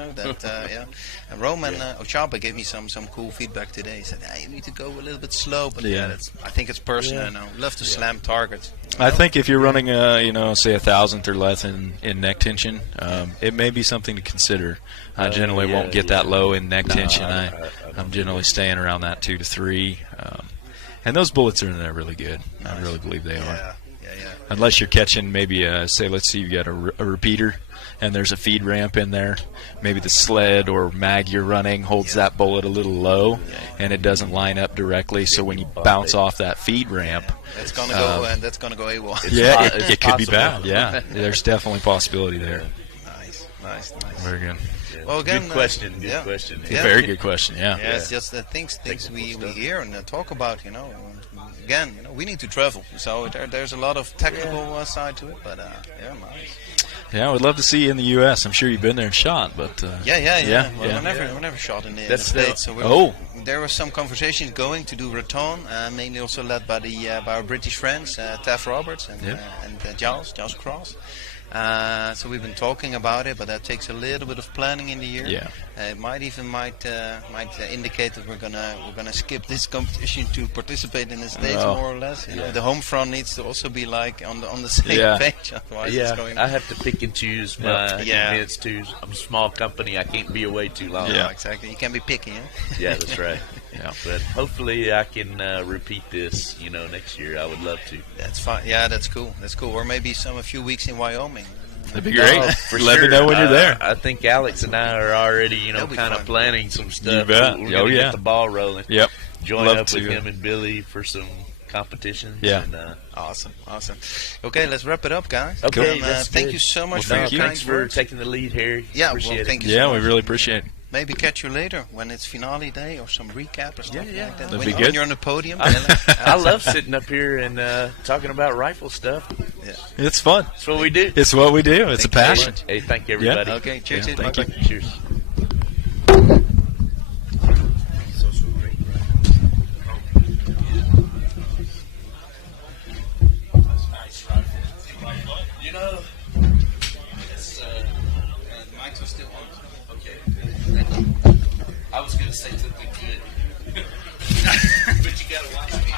Roman Ochaba gave me some cool feedback today. He said, you need to go a little bit slow, but I think it's personal. Love to slam targets. I think if you're running, say 1,000th or less in neck tension, it may be something to consider. I generally won't get that low in neck tension. I'm generally staying around that 2 to 3, and those bullets are in there really good. Nice. I really believe they are. Yeah. Unless you're catching maybe, let's say you got a repeater, and there's a feed ramp in there, maybe the sled or mag you're running holds that bullet a little low, and it doesn't line up directly. So when you bounce off that feed ramp, that's gonna go and that's gonna go AWOL. Yeah, it could be bad. Yeah, there's definitely possibility there. Nice. Very good. Well, again, good question. Question. Yeah. Very good question. Yeah. Yeah, it's just the things we hear and talk about. You know, again, we need to travel, so there's a lot of technical side to it. But nice. Yeah, I would love to see you in the U.S. I'm sure you've been there and shot, but yeah. Well, we never shot in the States. So there was some conversation going to do Raton, mainly also led by our British friends, Taff Roberts and Giles Cross. So we've been talking about it, but that takes a little bit of planning in the year. Yeah. It might indicate that we're gonna skip this competition to participate in the States more or less. You know, the home front needs to also be like on the same page. Otherwise it's going. I have to pick and choose my events too. I'm a small company. I can't be away too long. Yeah, exactly. You can't be picky. Yeah, that's right. Yeah, but hopefully I can repeat this. Next year. I would love to. That's fine. Yeah, that's cool. Or maybe a few weeks in Wyoming. That'd be great. Let me know when you're there. I think Alex and I are already, kind of planning some stuff. You bet. We're gonna get the ball rolling. Yep. Join up with him and Billy for some competitions. Yeah. And, awesome. Okay, let's wrap it up, guys. Okay. Thank you so much for your kind Thanks for words. taking the lead, Harry. Yeah. Appreciate it. Thank you. So much. We really appreciate it. Maybe catch you later when it's finale day or some recap or stuff like that. That'd when, be good. When you're on the podium. I love sitting up here and talking about rifle stuff. Yeah. It's fun. It's what we do. It's what we do. It's a passion. Hey, thank you, everybody. Yeah. Okay, cheers. Thank you. Cheers. Mike's still on. Okay. I was going to say something good. But you got to watch me.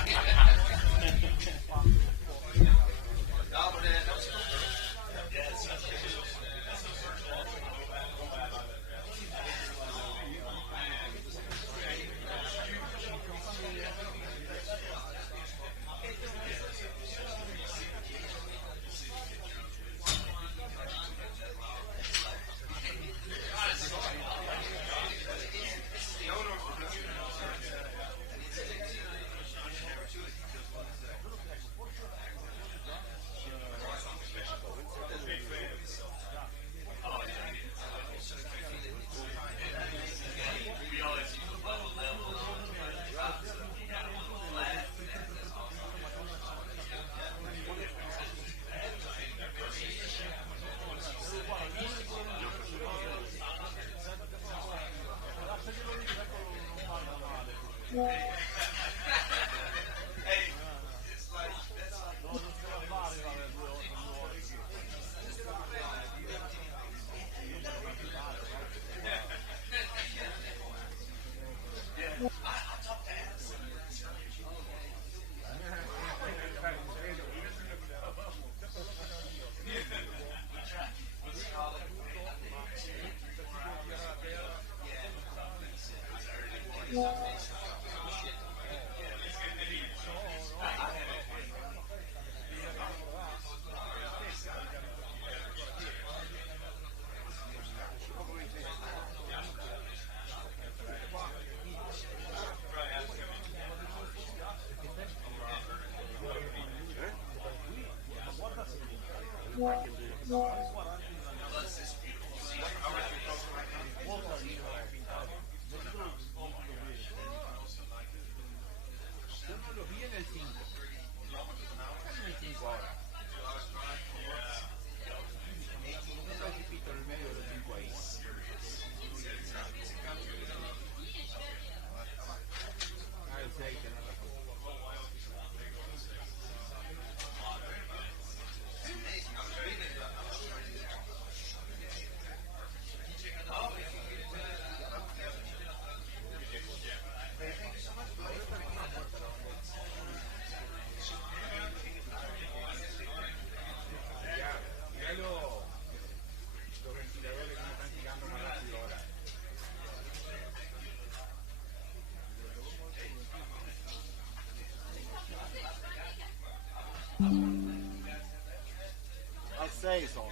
Al 6 sono.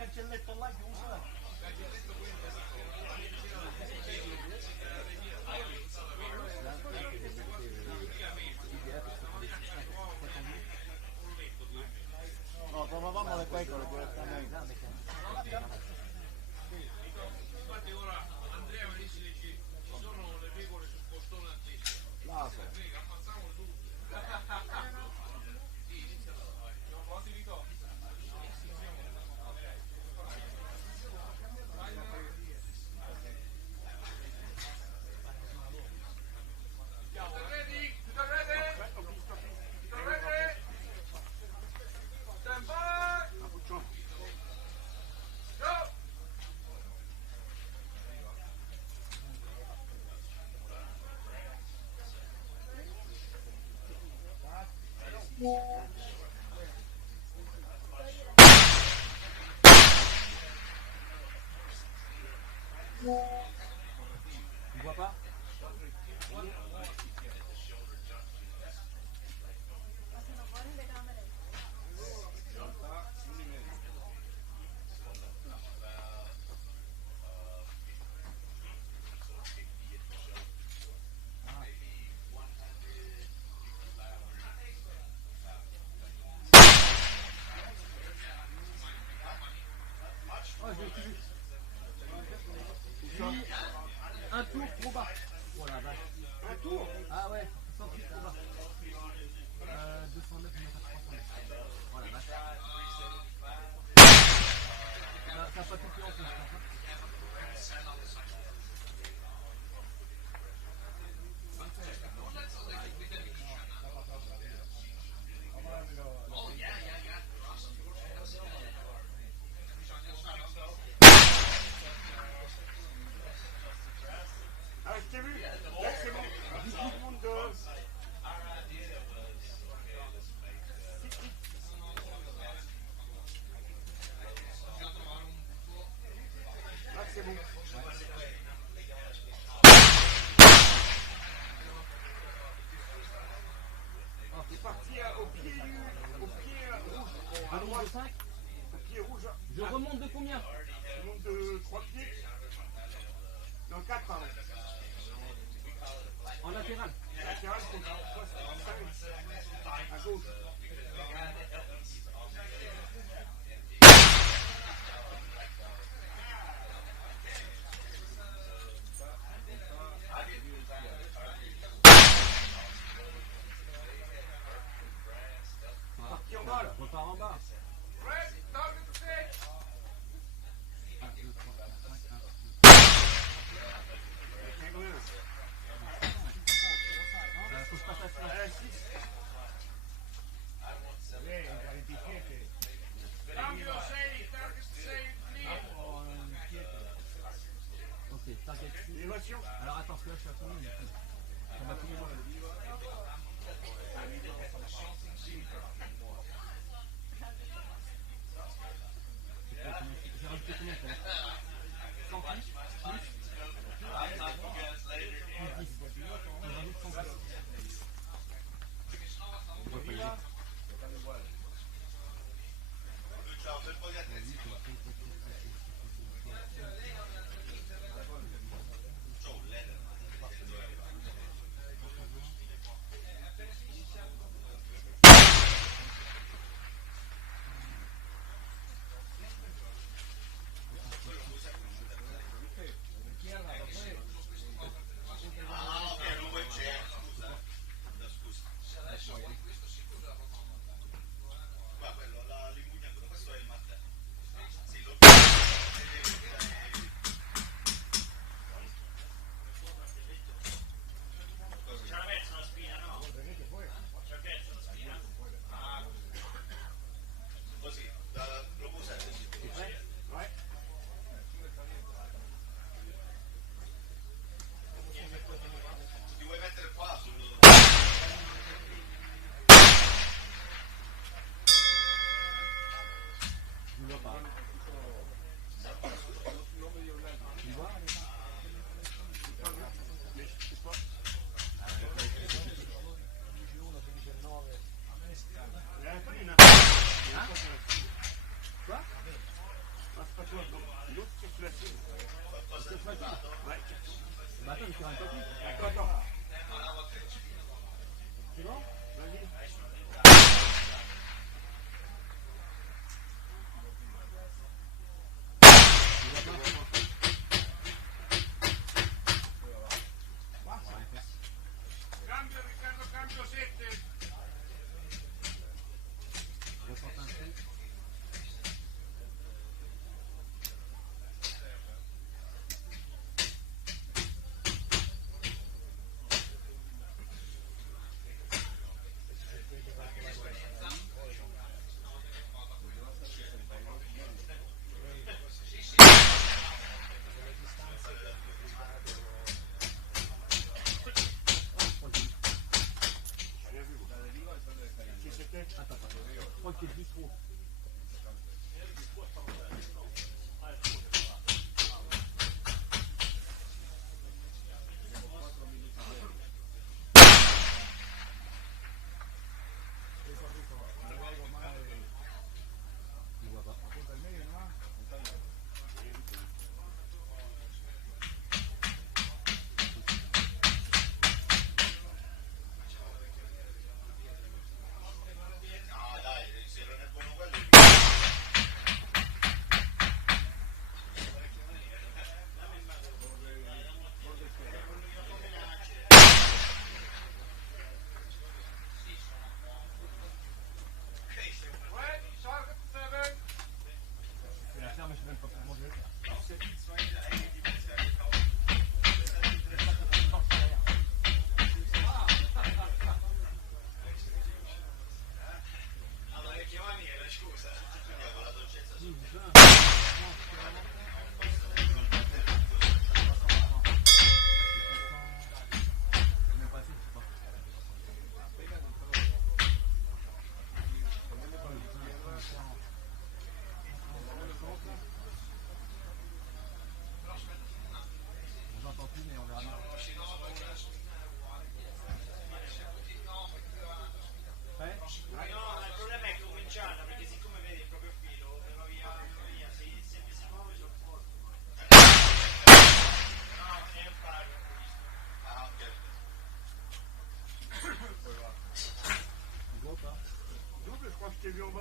cancelletto là chiuso. No, trovavamo le pecore direttamente. Infatti ora Andrea mi disse che ci sono le pecore sul costone altissimo. Ammazzavano tutti. Sì, inizia da fare. Siamo pronti, Vito? Tu vois pas? Un tour trop bas. Ah, je t'ai vu. Là, c'est bon. Tout le monde de... Là, c'est bon. C'est parti au pied rouge. À droite. Au pied rouge. Je remonte de combien? Je monte de 3 pieds. Non, 4, pardon. En latéral. Latéral, c'est 5 à gauche. Parti en bas, là. Repars en bas. Faut que je passe à 6. Ok, target 6. Élévation. Alors attends, parce que là je suis à combien du coup? Ça va combien? J'ai rajouté combien tout à l'heure? 100 plus? Plus 10. Je rajoute 100 plus. On va payer.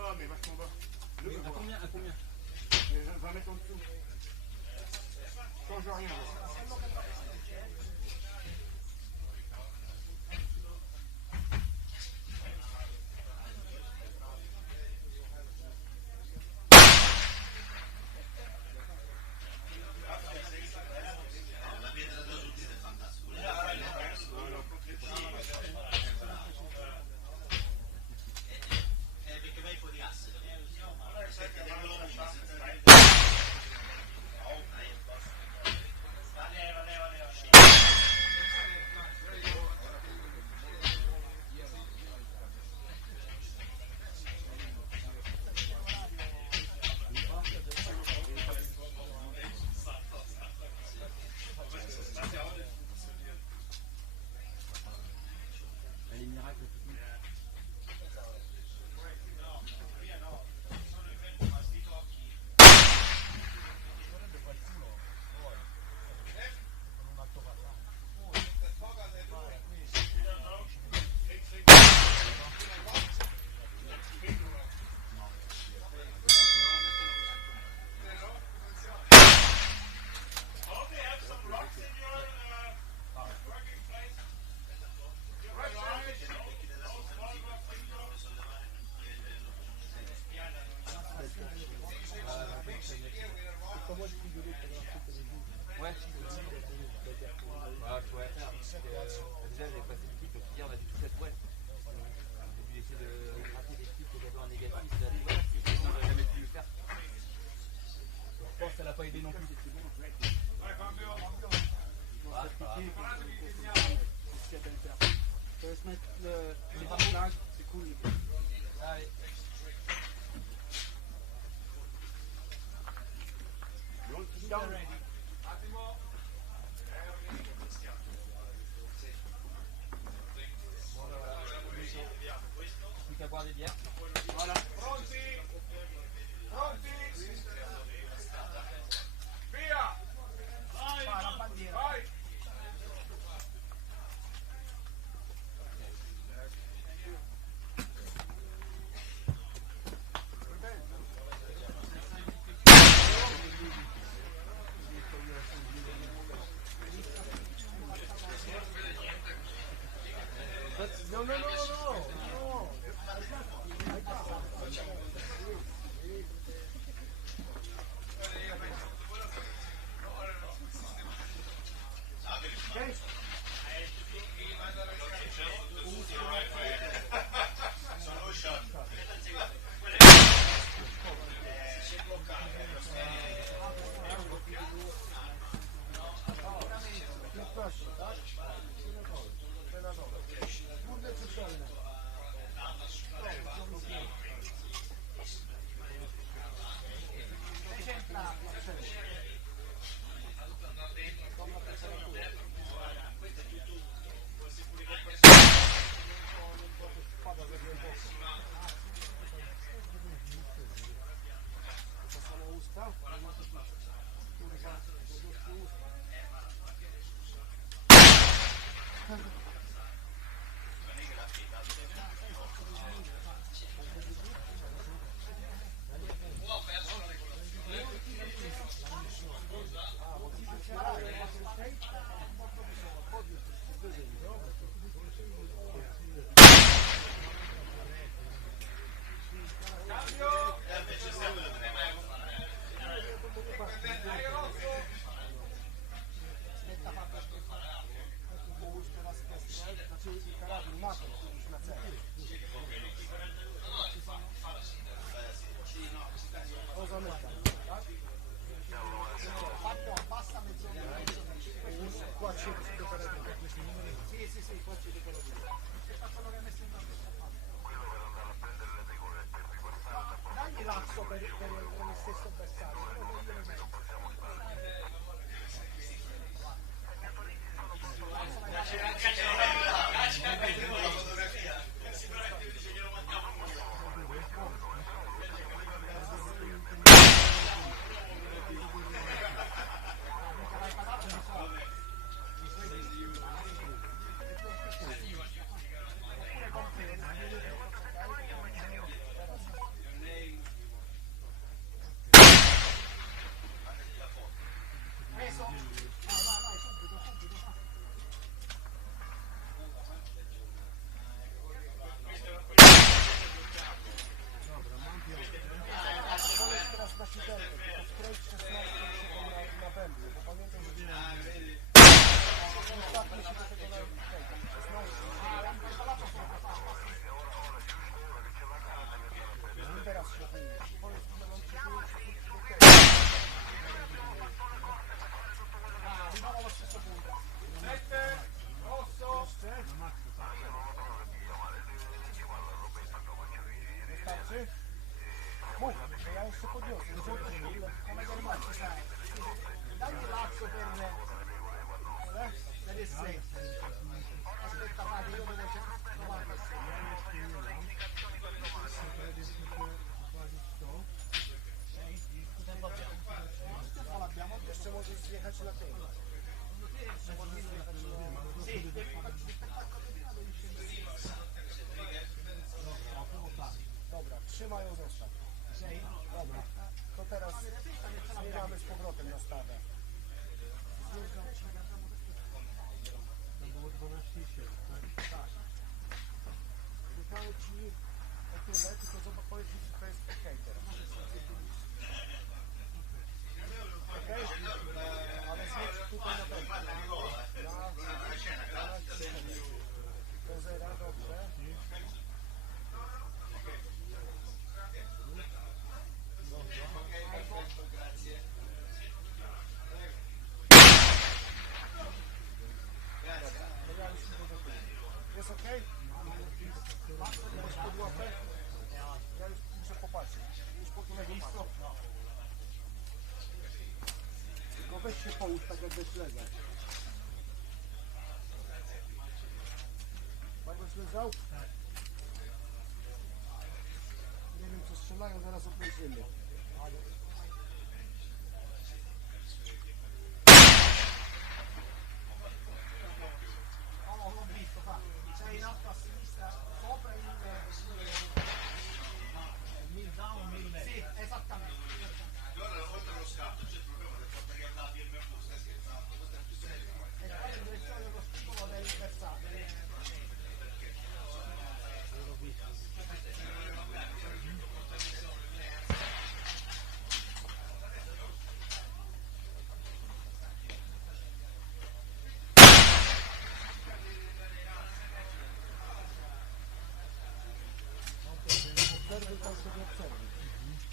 Non, mais vachement bas. À combien? À combien? 20 mètres en dessous. Change rien. Voilà. Pronti? Pronti? Via! Vai! Vai! No, no, no, no. przystępuj, bo pamiętaj, że ostatnio się do tego I teraz się powiedz, wywalała się sobą. Wystarczy? Mów, bo ja jeszcze podniosę. Daj mi lasso per me. That is safe. Aspetta, Fabio, io devo trovare. L'abbiamo, jeszcze możesz zjechać na tej. Dobra, trzymaj ją zostaw. Dobra, to teraz zmieniamy z powrotem na stawę. Było 12,7, tak? Wydaje ci o tyle, tylko zobacz, powiedz mi, czy to jest ok teraz. Okej? Ale zjedź tutaj na będę. Do zera, dobrze. Jest okej? Masz pod łapę? Ja już muszę popatrzeć. Już po tyle blisko. Tylko weź się połóż tak jak byś leżał. Tak byś leżał? Nie wiem co strzelają, zaraz obejrzymy. L'ho visto, fa. Sei in alto a sinistra, sopra il down, sì, esattamente. Allora, oltre allo scatto c'è il problema del portachiavi e il merlo, stai scherzando? E poi in direzione dello stimolo del versatile. L'ho visto. Obserwy tam sobie obserwy.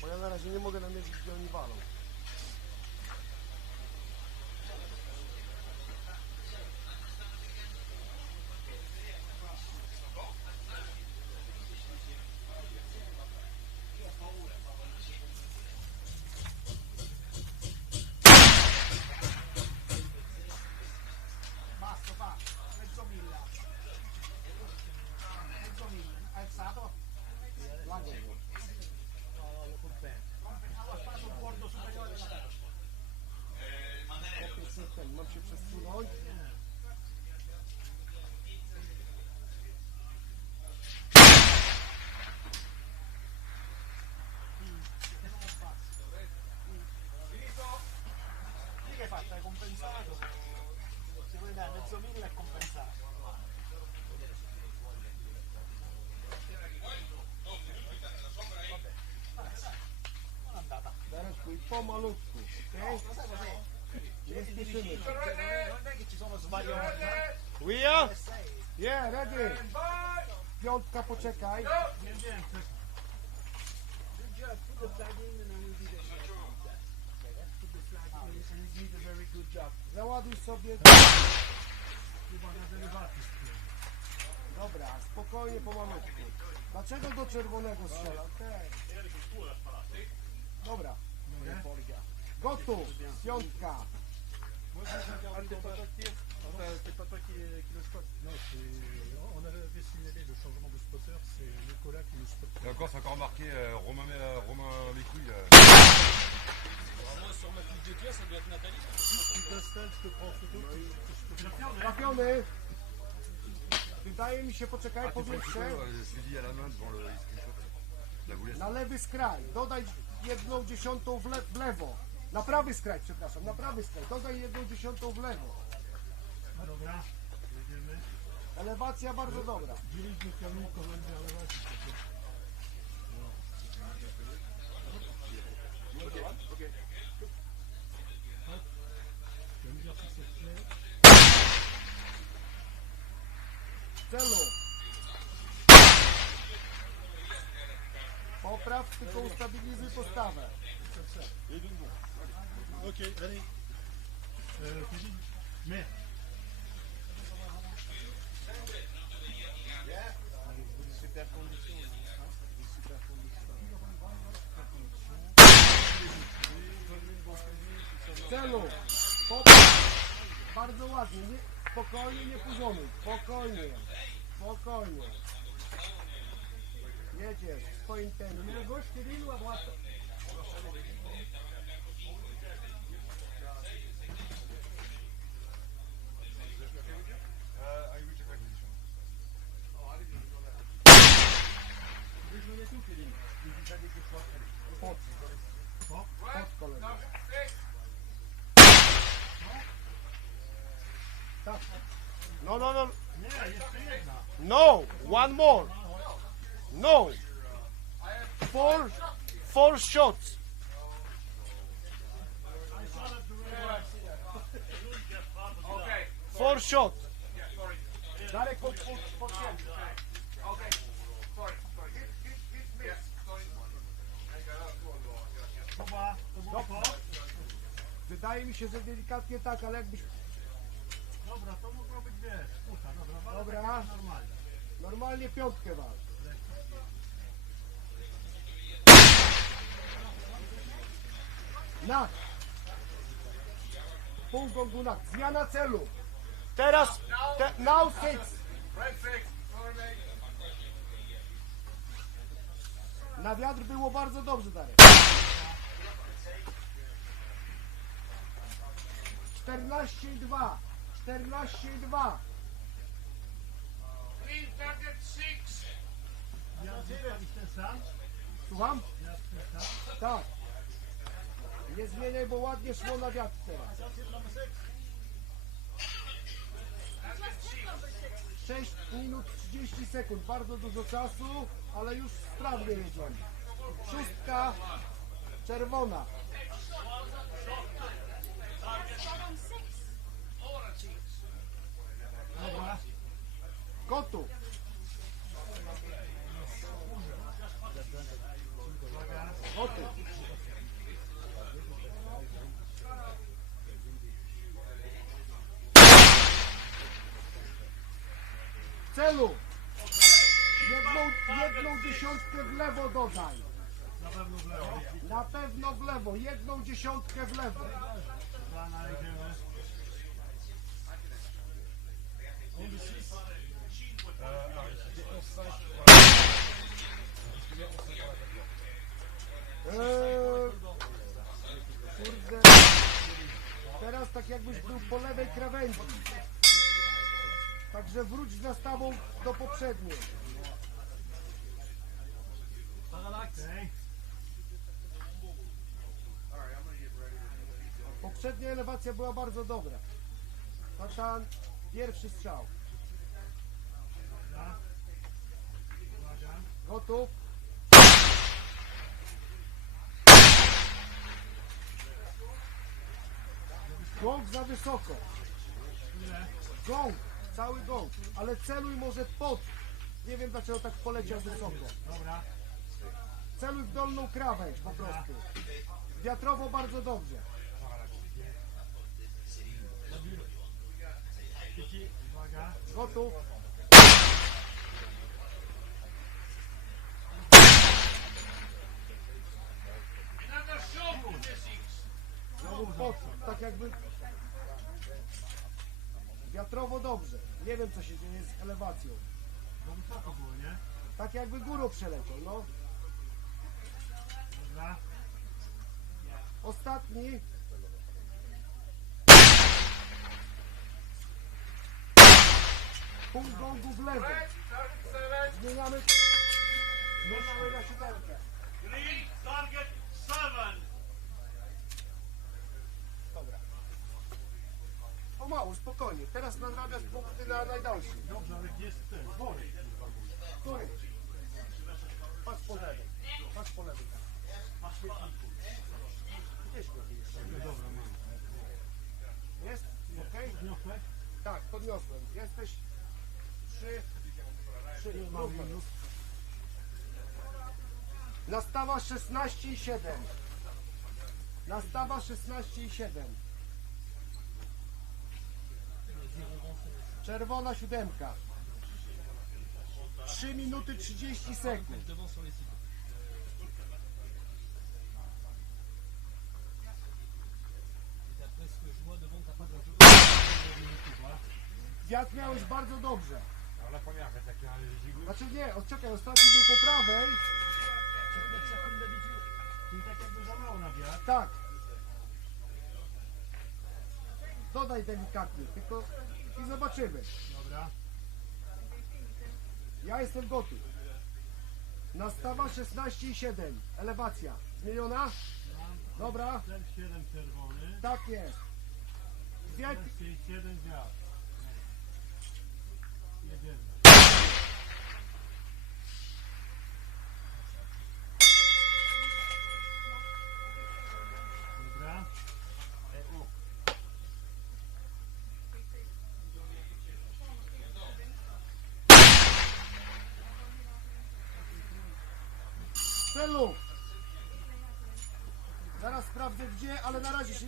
Bo ja na razie nie mogę namierzyć, gdzie oni walą. Basta, fa. Mezzo milla. Mezzo milla. Alzato? L'angolo. No, lo compenso. Allora fa sul bordo superiore della testa. Mam się przesunąć. Lì che fatta? Hai compensato? Se vuoi dare mezzo mille è compensato. Non è andata. Teraz qui pomalutku, ok? Nie spieszymy. Non è che ci sono svariati. Uja? Yeah, ready. Piątka, poczekaj. Załaduj sobie. Dobra, spokojnie, pomalutku. Dlaczego do czerwonego strzela? Dobra. Gotów, piątka. C'est pas toi qui le spotte. Non, on avait signalé le changement de spotter, c'est Nicolas qui le spotte. D'accord, c'est encore marqué Romain Mécouille. Moi, sur ma fiche de tir, ça doit être Nathalie. Tu t'installes, je te prends en photo. Trafiony. Wydaje mi się, poczekaj, powiększę. Suivi à la main devant le screenshot. La boulette. Na lewy skraj. Dodaj 1/10 w lewo. Na prawy skraj, przepraszam, na prawy skraj. Dodaj 1/10 w lewo. Dobra, jedziemy. Elewacja bardzo dobra. Dirige le camion quand même vers l'avant, s'il te plaît. Celu. Popraw, tylko ustabilizuj postawę. Ok, allez. Cuisine. Merde. Super condition. Super condition. Celu. Popraw. Bardzo ładnie. Nie, spokojnie, nie poziomuj. Spokojnie. Spokojnie. Jedziesz w swoim tempie. Gauche, Kevin, ou à droite? No, no, no. No, one more. No. Four shots. Four shots. Darek, pod Wydaje mi się, że delikatnie tak, ale jakbyś... Dobra, to mogło być, wiesz, pucha, dobra. Dobra. Normalnie. Normalnie piątkę wal. Nak. Pół gongu nak. Zmiana celu. Teraz, now six. Na wiatr było bardzo dobrze, Darek. 14,2. 14,2. Słucham? Tak. Nie zmieniaj, bo ładnie szło na wiatr teraz. 6 minut 30 sekund. Bardzo dużo czasu, ale już sprawnie jedziemy. Szóstka czerwona. Dobra. Gotów. Gotów. Celu. Jedną dziesiątkę w lewo dodaj. Na pewno w lewo. Na pewno w lewo. Jedną dziesiątkę w lewo. Dobra, idziemy. Kurde. Teraz tak jakbyś był po lewej krawędzi. Także wróć z nastawą do poprzedniej. Poprzednia elewacja była bardzo dobra. Tata, pierwszy strzał. Gotów. Gong za wysoko. Gong, cały gong. Ale celuj może pod. Nie wiem dlaczego tak poleciał wysoko. Dobra. Celuj w dolną krawędź po prostu. Wiatrowo bardzo dobrze. Uwaga. Gotów. Znowu pod, tak jakby wiatrowo dobrze. Nie wiem co się dzieje z elewacją. No wysoko było, nie? Tak jakby górą przeleciał, no. Dobra. Ostatni. Pół gongu w lewo. Zmieniamy na siódemkę. Target 7. Dobra. Pomału, spokojnie. Teraz nadrabiasz punkty na najdalszy. Dobrze, ale gdzie jest ten? Worek. Który? Patrz po lewej. Patrz po lewej. Masz świetniku. Gdzieś go jest. Dobra, mam. Jest? Okej? Podniosłeś? Tak, podniosłem. Jesteś 3, Nastawa 16,7. Nastawa 16,7. Czerwona 7. 3 minuty 30 sekund. Wiatr miałeś bardzo dobrze. Znaczy nie, odczekaj, ostatni był po prawej. Czyli tak jakby za mało na wiatr. Tak. Dodaj delikatnie, tylko i zobaczymy. Dobra. Ja jestem gotów. Nastawa 16,7. Elewacja. Zmieniona? Dobra. 7 czerwony. Tak jest. 7 wiatr. Jedziemy. Dobra. Celu. Zaraz sprawdzę gdzie, ale na razie się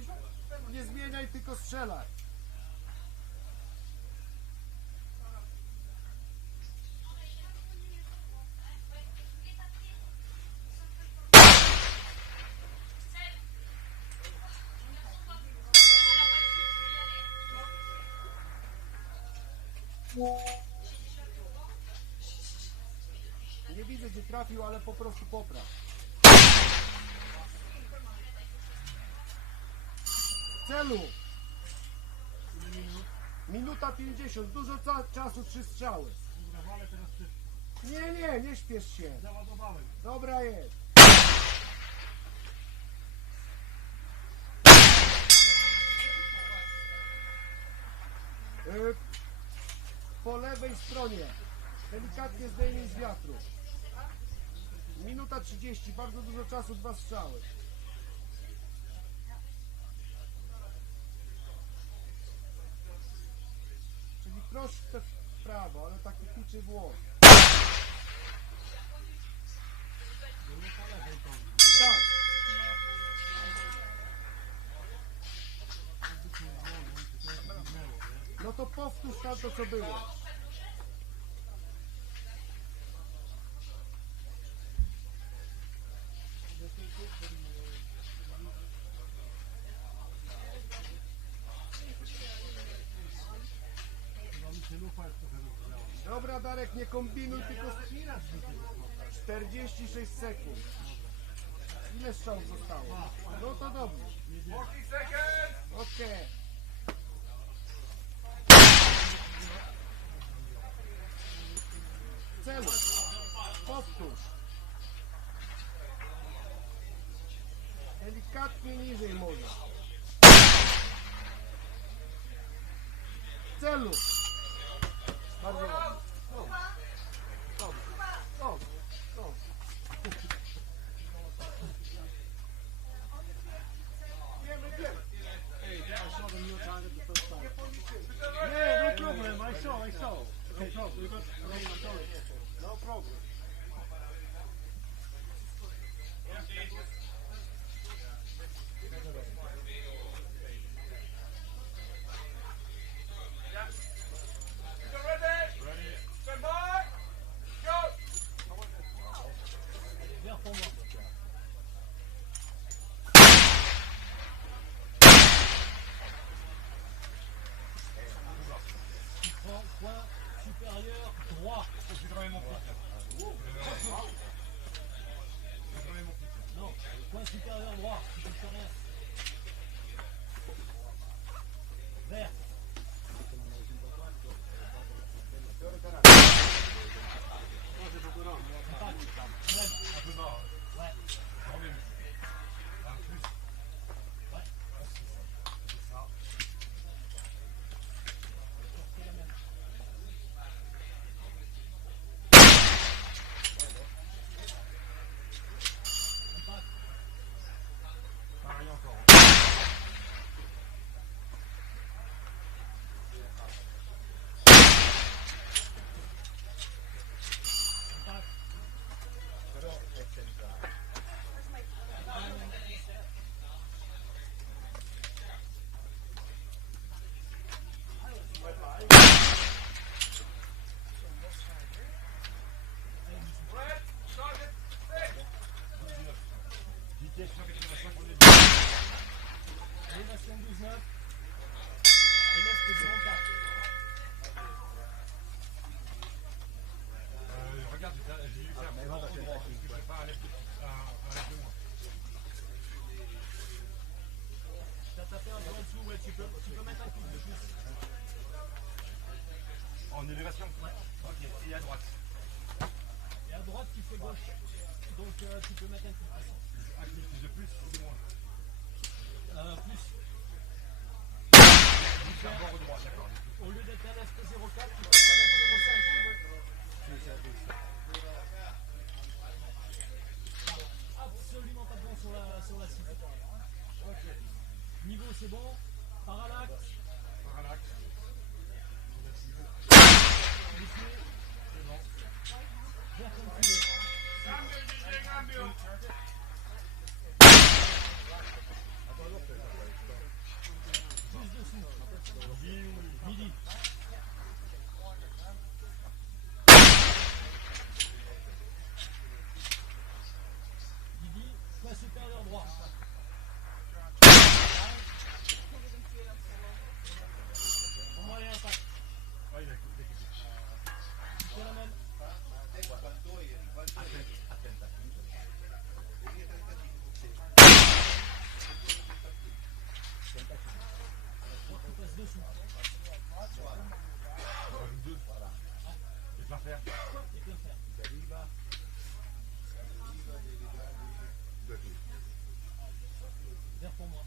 nie zmieniaj, tylko strzelaj. Nie widzę gdzie trafił, ale po prostu popraw. Celu. Minuta 50, dużo czasu, 3 strzały. Nie śpiesz się. Załadowałem. Dobra jest. Po lewej stronie. Delikatnie zdejmij z wiatru. Minuta 30, bardzo dużo czasu, 2 strzały. Czyli troszkę w prawo, ale taki piczy włos. Tak. No to powtórz tam to co było. Dobra Darek, nie kombinuj, tylko 46 sekund. Ile strzałów zostało? No to dobrze. Okej. W celu. Powtórz. Delikatnie niżej może. W celu. Bardzo ładnie. Dobrze. Yeah, no problem. I saw. No problem. No problem. 72,9. Et left 0,4. Regarde, j'ai dû faire au droit, parce que je fais pas un left de moins. T'as tapé un peu en dessous, ouais, tu peux mettre un coup de plus. En élévation? Ouais. Ok, et à droite? Et à droite, tu fais gauche. Donc tu peux mettre un coup de plus. Un coup de plus ou de moins? Plus. Faire bord au droit, d'accord. Au lieu d'être un left 0,4, tu peux faire un left 0,5. Absolument pas de vent sur la cible. Ok. Niveau c'est bon. Parallaxe. Parallaxe. Ici. C'est bon. Vert comme tu veux. Juste dessous. Midi. Midi, pas supérieur droit. Pour moi, il y a un pack. Ouais, il a coupé. C'est la même. Tu passes dessous. Rajoute 2. Et plein fer. Et plein fer. Vert pour moi.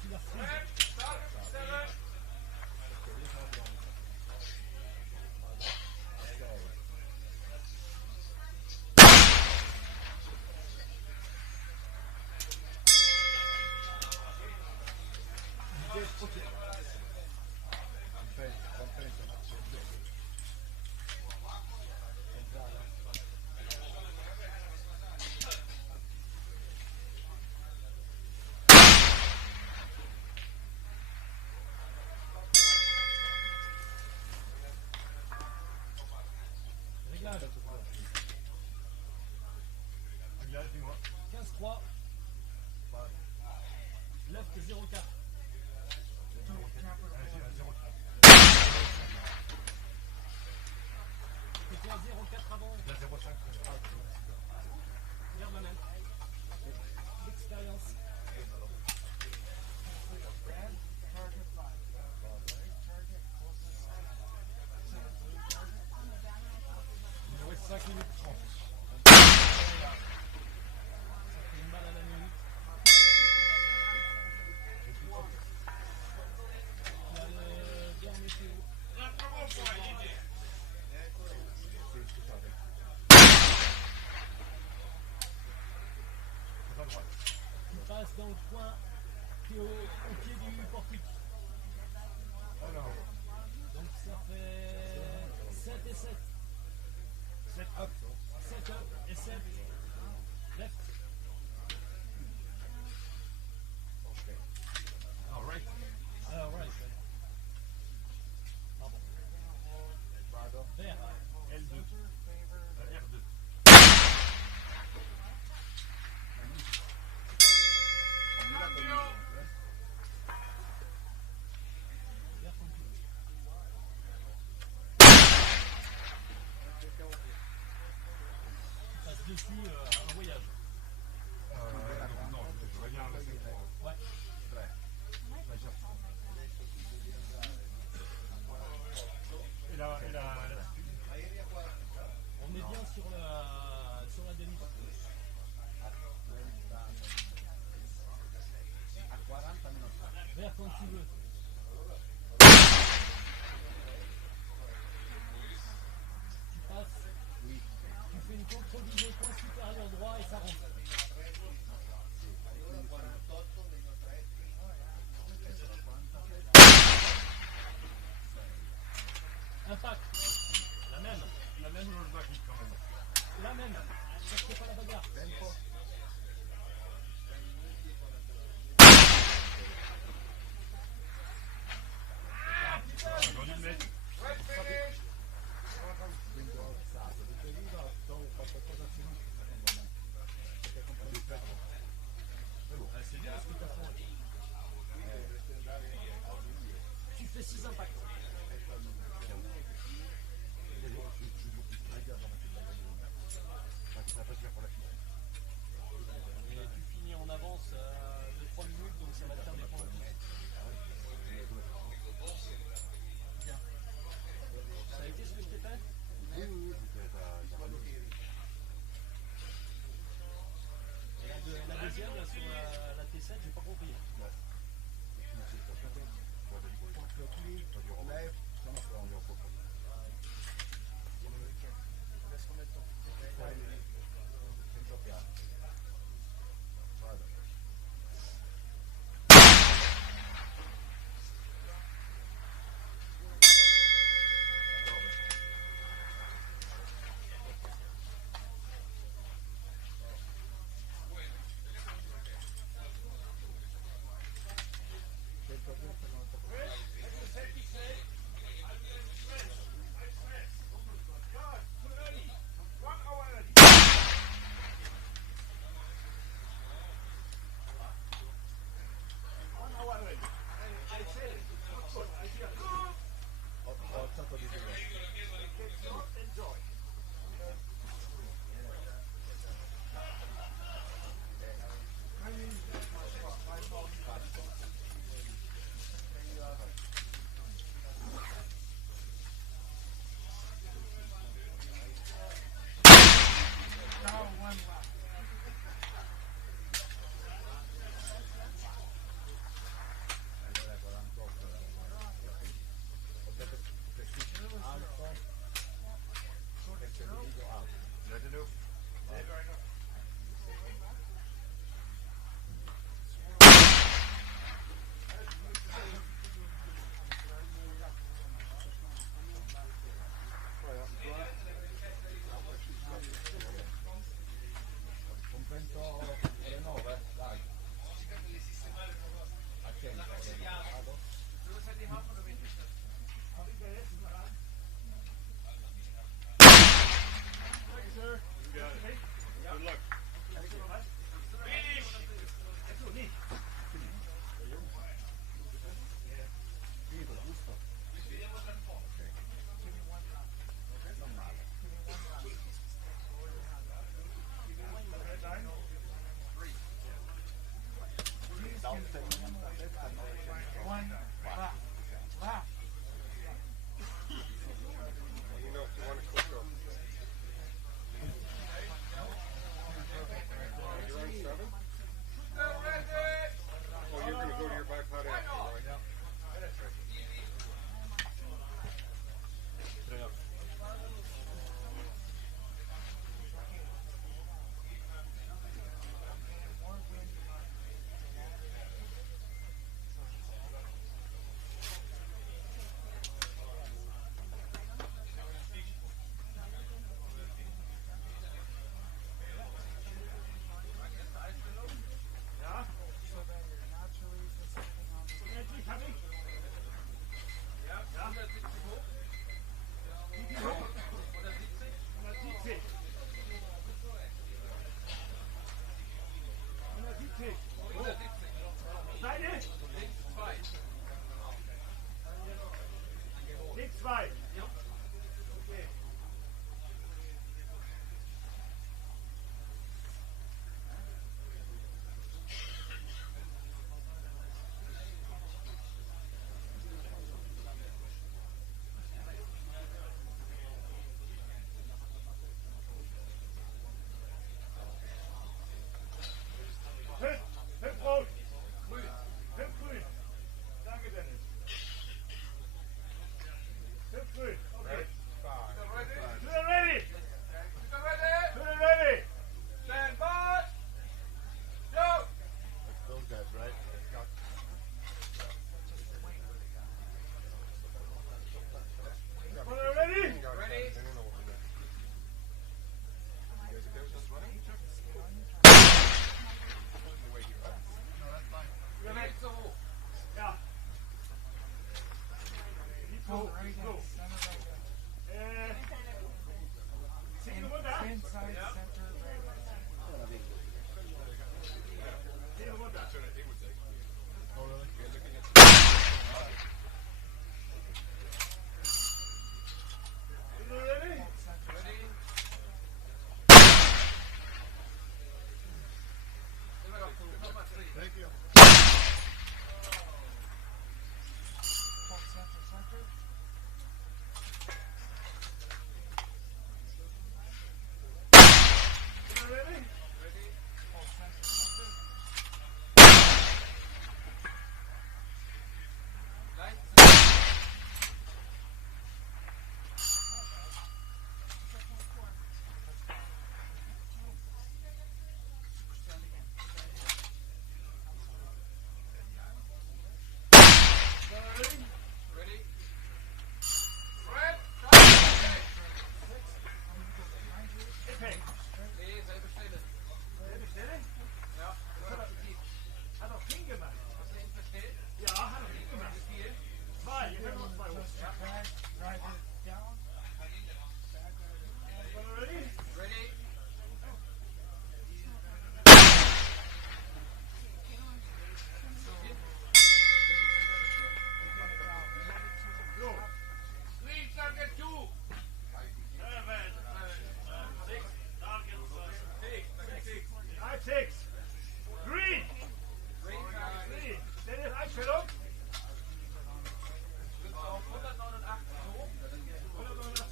Tu la frises. Réglage. Réglage, dis-moi. 15-3. Left 0,4. C'était un 0,4 avant. La 0,5. Regarde ma main. L'expérience. Il nous reste 5 minutes 30. Ça fait mal à la minute. Il y a le dernier météo. Tu passes dans le coin qui est au pied du portique. Alors, Donc ça fait 7 et 7. 7 up. 7 up et 7 left. Alors, right. Right. Pardon. Vert. L2. R2. Vert comme tu veux. Tu passes dessus un voyage. Non, je regarde la 5. Ouais. Et là, On est bien sur la demi. Vert quand tu veux. Tu passes. Tu fais une contre-visée point supérieur droit et ça rentre.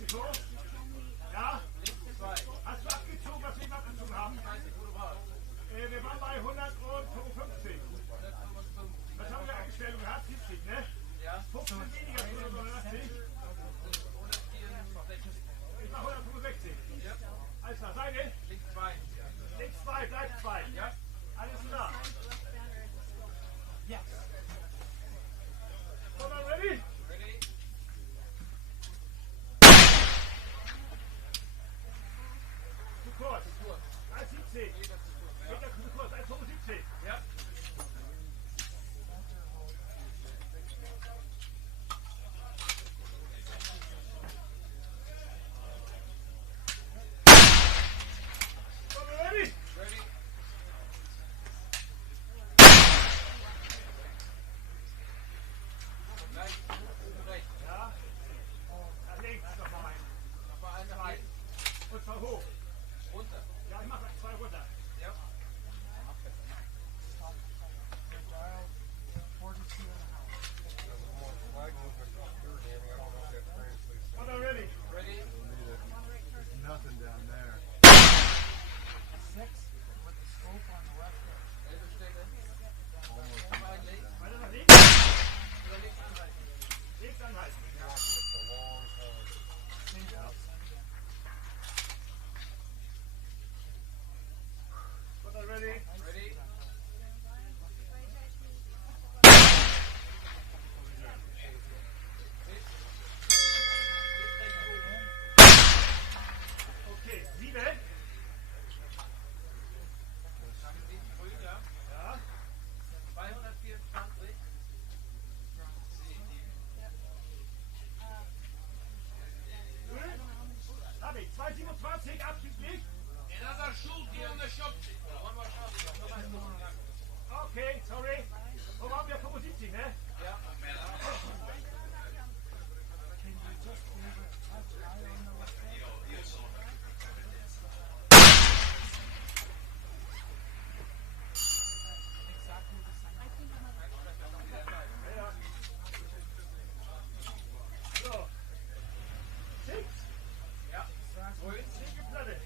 Nico? Ja? Hast du abgezogen, was wir abgezogen haben? Wir waren bei 155. Was haben wir eingestellt gehabt? 70, ne? Ja. 15 weniger als 189. Ich mach 165. Ja. Alles klar, Seite? Links 2. Links 2, bleibt 2. Ja. Alles klar. Ja. So, dann ready? Ready. Zu kurz. 1,70. Meter zu kurz, 1,75. Ja. Ready? Ready. Ja. Nach links nochmal. Nochmal einen nach links. Und zwar hoch. Runter. Ja, ich mach 2 runter. Ja. What are ready? Ready? There's nothing down there. 6 with the scope on the left. Weiter nach links. Oder links anhalten. Links anhalten. What are ready? Ready? Okay, 7. Ja. 224. Habe ich. 227, abschließlich. Another shoot here on the shop. One more shot. Okay, sorry. Wo waren wir? 75, ne? Ja. So. 6. Ja. Linke Platte.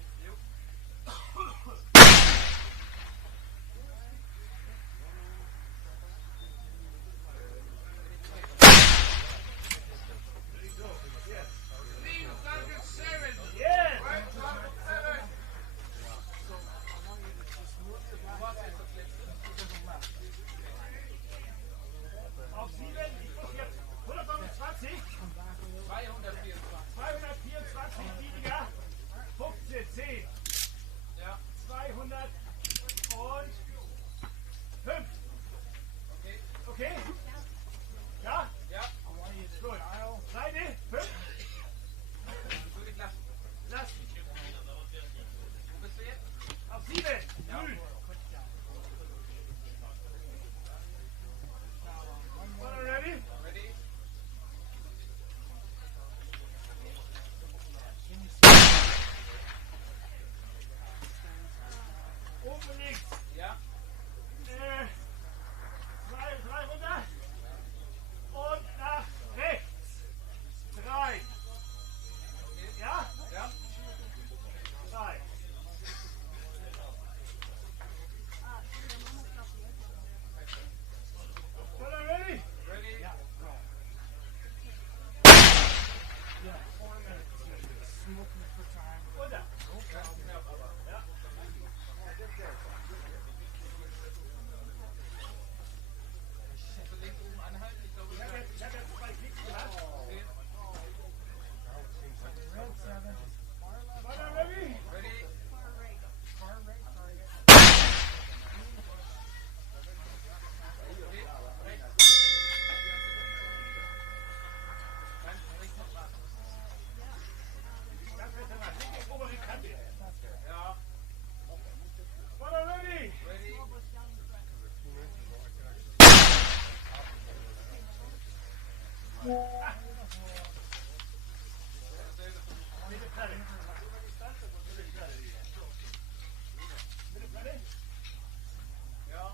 Auf 7, ich muss jetzt 129. 224 weniger. 15, 10. Ja. 205. Okay. Okay? Ja? Ja. Gut. Seite, 5. Lassen. Lassen. Wo bist du jetzt? Auf 7. Ja. 0. Ready? Ready. Oben links. Ja. 2 runter. Und nach rechts. 3. Ja? Ja. 3. Ready? Ready? Ja. Yeah, 4 minutes. Smoking for time. Runter. Ja. Links oben anhalten. Ich glaube, Ich habe jetzt 2 Klicks gemacht. Red 7. Runter, ready? Ready? Far right target. Ganz rechts einmal. Linke obere Kante. Ja. Runter, ready? Ready? Mitte Platte. Mitte Platte? Ja.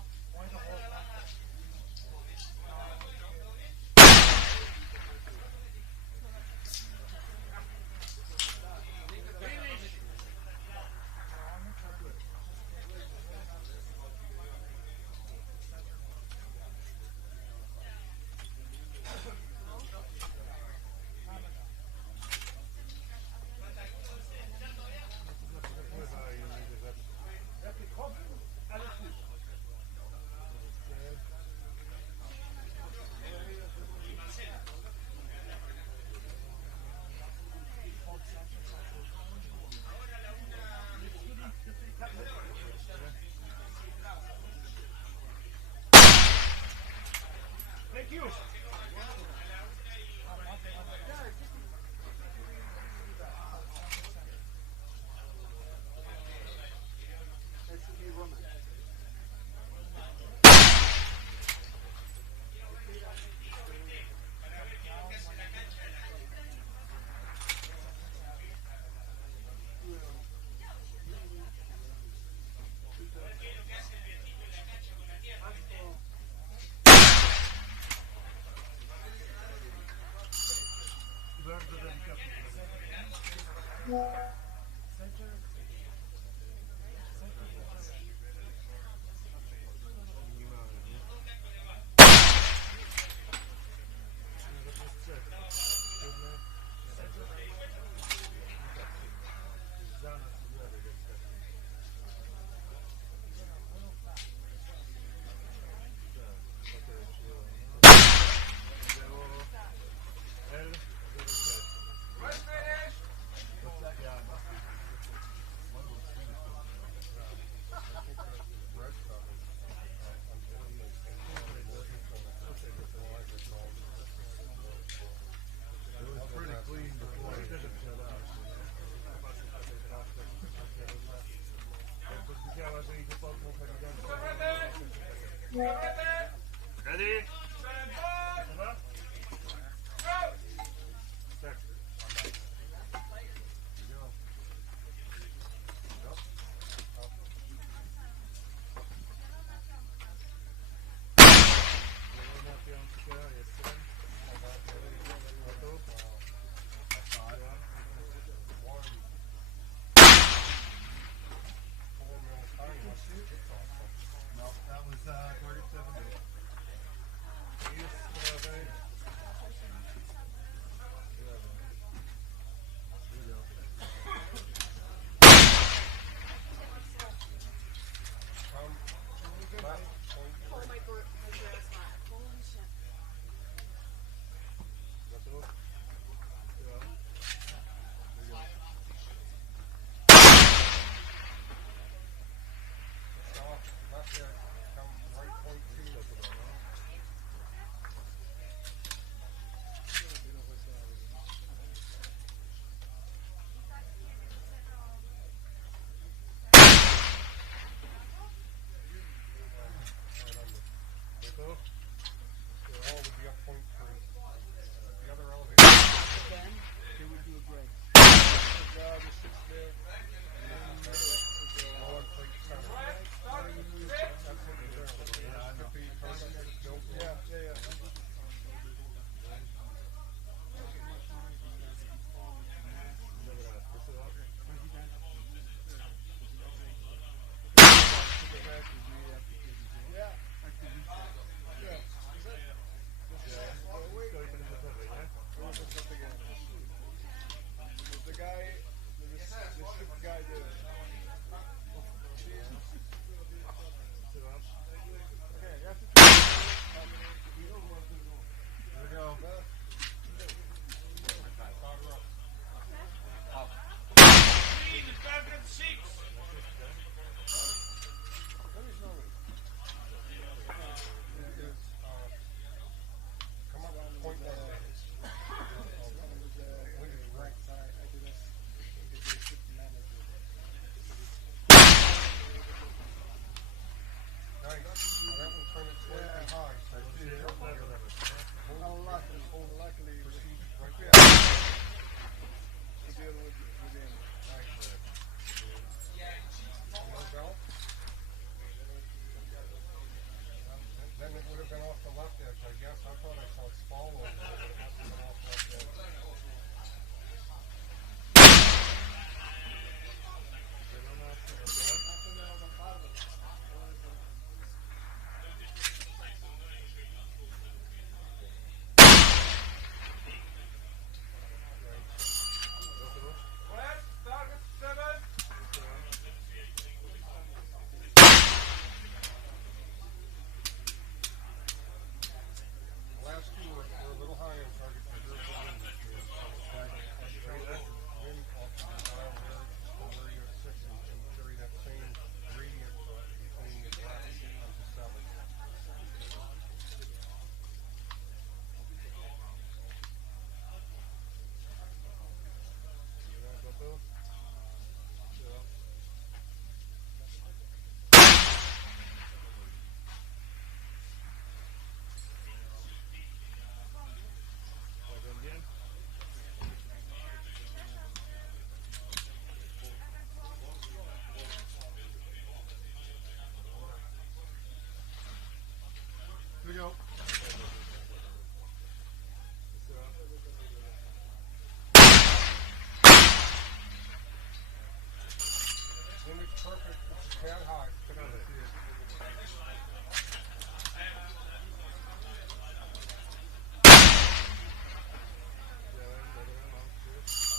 perfect. It's a tad high. Come on, let's see it.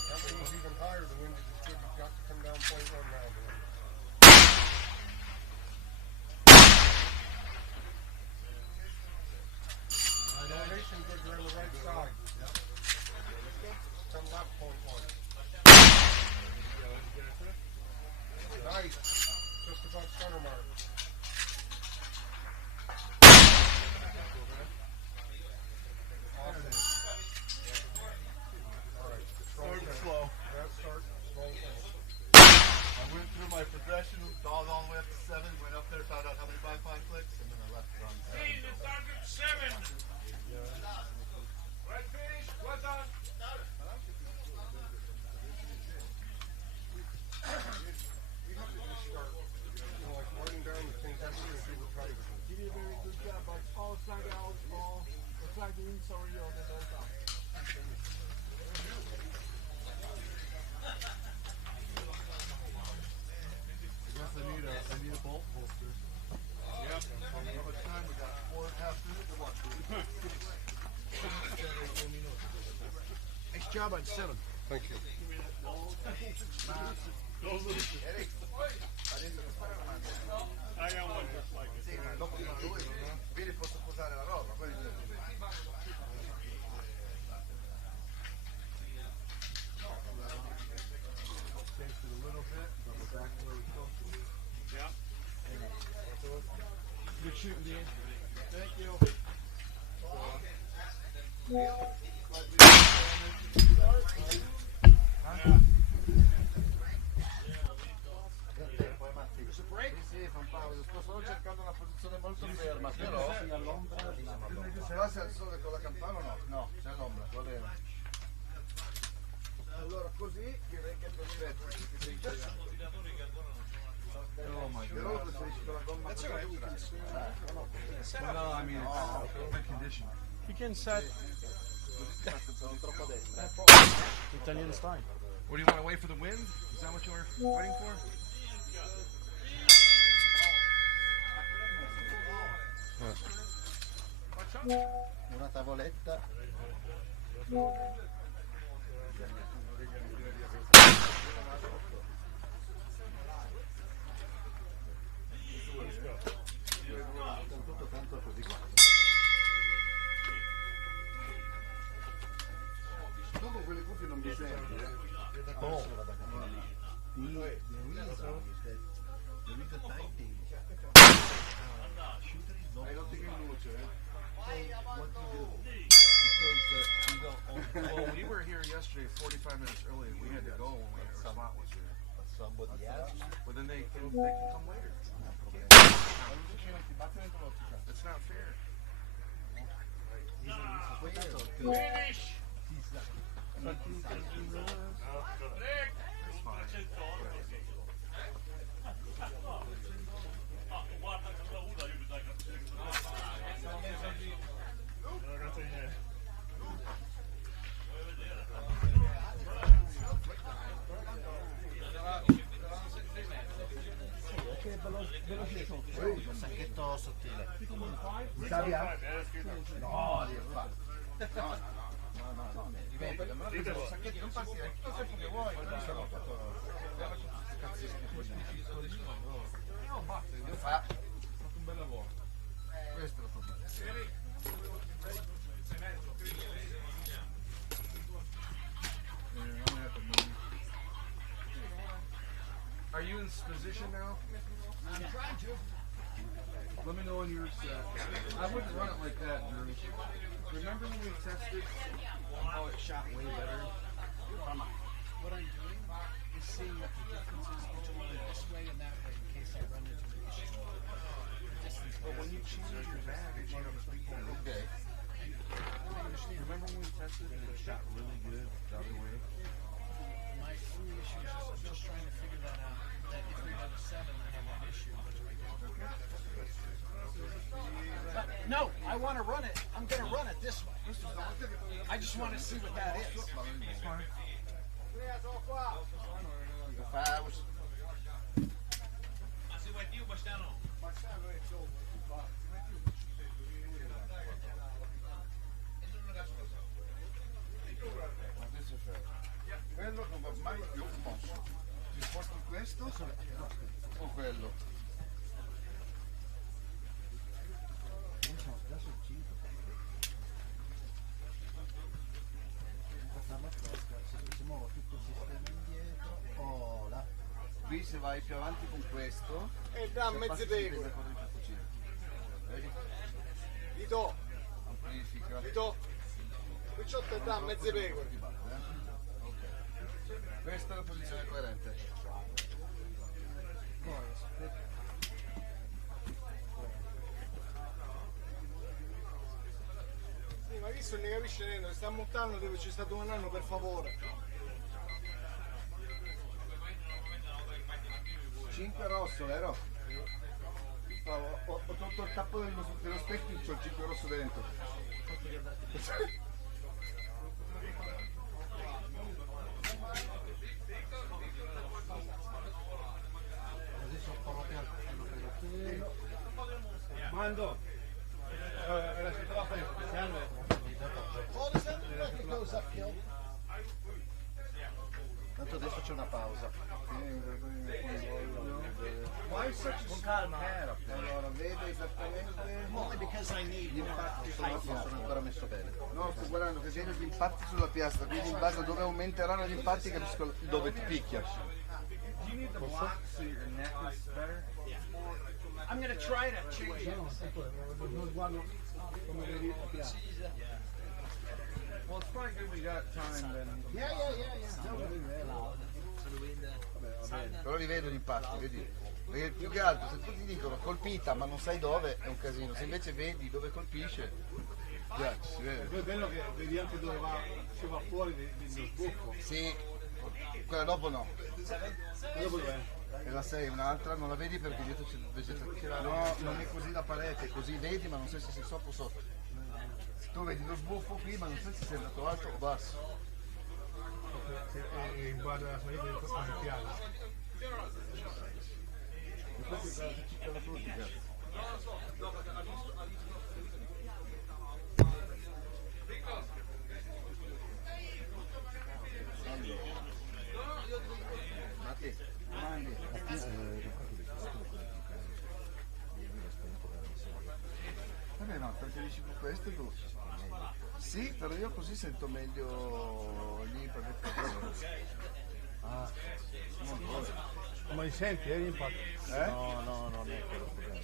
That one was even higher. The wind is good. You've got to come down 0.1 now, boy. Elevation good. You're on the right side. Come left 0.1. Nice. Just above center mark. Awesome. Alright, start slow. Yeah, start slow. I went through my progression, dog all the way up to 7, went up there, found out how many by-5 clicks, and then I left it on 7. Right finish, well done. You have to just start, like writing down the things that you're going to do repetitively. You did a very good job, but all side out, all side in, sorry, on the outside. I need a bolt holster. Yep. How much time we got? 4.5 minutes or what? Nice job on 7. Thank you. I got one just like it. Vedi, posso posare la roba. Changed it a little bit, but we're back where we're supposed to be. Yeah. Good shooting, Dan. Thank you. There's a break? Sì, fa un pausa. Sto solo cercando una posizione molto ferma, però se va al sole con la campana o no? No, c'è all'ombra, va bene. Allora così direi che è perfetto. Oh my God. Però preferisci con la gomma. That's all right. No, I mean, it's good condition. You can set Sono troppo a destra. Italian style. What do you want to wait for the wind? Is that what you were waiting for? Una tavoletta. Tutto tanto così qua. Dopo quelle cuffie non mi senti, Oh. I don't think I know what to do. Because well, we were here yesterday 45 minutes early and we had to go when our spot was here. Somebody else? But then they can come later. It's not fair. Finish. Un sacchetto sottile. Sabia? No, no. Diventa un sacchetto, non partire, tutto il tempo che vuoi. Io fa un bel lavoro. Questo lo fa bene. Are you in position now? I'm trying to. Let me know when you're set. I wouldn't run it like that, Drew. Remember when we tested how it shot way better? What I'm doing is seeing what the difference is between this way and that way in case I run into an issue. But when you change your bag, it changes people in the day. Remember when we tested and it shot really good the other way? My only issue is I'm just trying to figure that out. That if we have a 7, I have that issue. What do I do? But no, I want to run it. I'm going to run it this way. I just want to see what that is. qui se vai più avanti con questo e dà mezze pecore. Dito, amplifica. Dito, 18 e dà mezze pecore. Questa è la posizione coerente. Sì, ma visto ne capisce niente, sta montando dove c'è stato un anno, per favore. 5 rosso, vero? Ho tolto il tappo dello specchio e c'ho il 5 rosso dentro. Mando. Tanto adesso c'è una pausa. Con calma. Allora, vede esattamente gli impatti sono ancora messo bene. No, sto guardando che vedo gli impatti sulla piastra, quindi in base a dove aumenteranno gli impatti capisco dove ti picchia. I'm gonna try to change it. Well, it's probably good we got time then. Yeah. Però li vedo gli impatti, vedi? Perché più che altro se tutti dicono colpita ma non sai dove è un casino, se invece vedi dove colpisce, si vede. Poi è bello che vedi anche dove si va fuori dello sbocco. Sì, quella dopo no. E la 6 un'altra, non la vedi perché dietro c'è vegetazione. No, non è così la parete, così vedi ma non sai se sei sopra o sotto. Tu vedi lo sbuffo qui ma non sai se sei andato alto o basso. E guarda la salita del piano. E poi si la fruttica. Matti, mandi. Vabbè no, perché dici con questo tu. Sì, però io così sento meglio lì perché Ma li senti gli impatti? No, non è quello che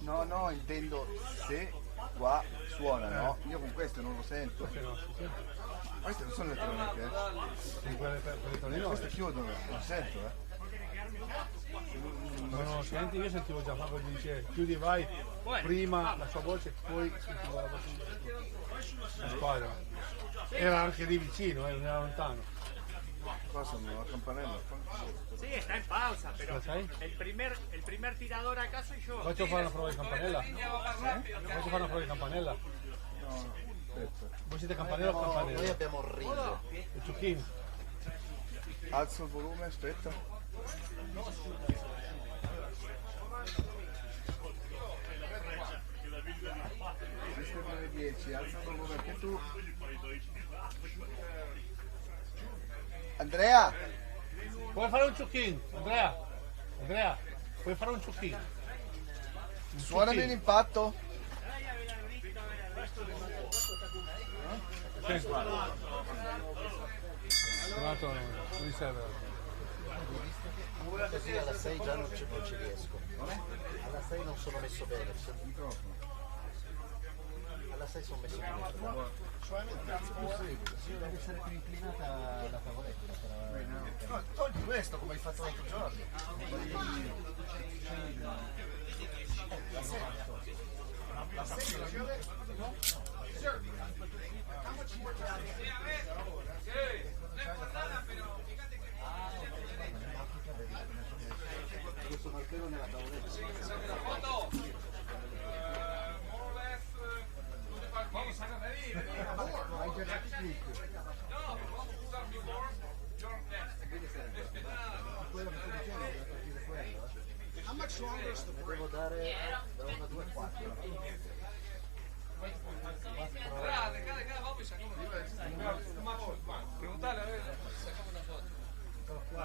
No, intendo se qua suona, no? Io con questo non lo sento. Queste non sono elettroniche, queste chiudono, non sento, No, senti, io sentivo già Fabio che dice chiudi vai, prima la sua voce e poi sentivo la voce di squadra. Era anche lì vicino, non era lontano. Qua sono la campanella. Sí, está en pausa, pero ¿Lo sabes? el primer tirador acá soy yo. Faccio fare una prova di campanella? Faccio fare una prova di campanella? No, aspetta. Voi siete campanella o campanella? Noi abbiamo il ring. Il zucchino? Alzo il volume, aspetta. Questo è 9:10, alza il volume anche tu. Andrea! Puoi fare un zucchino? Andrea, puoi fare un zucchino? Suonami l'impatto. Senti. Suonato non mi serve. Così alla 6 già non ci riesco. Alla 6 non sono messo bene. Alla 6 sono messo bene. Deve essere più inclinata la tavoletta. No, togli questo come hai fatto l'altro giorno. La 6 questo martello nella tavoletta. Hai già scritto. Devo dare da 1 a 2 a 4.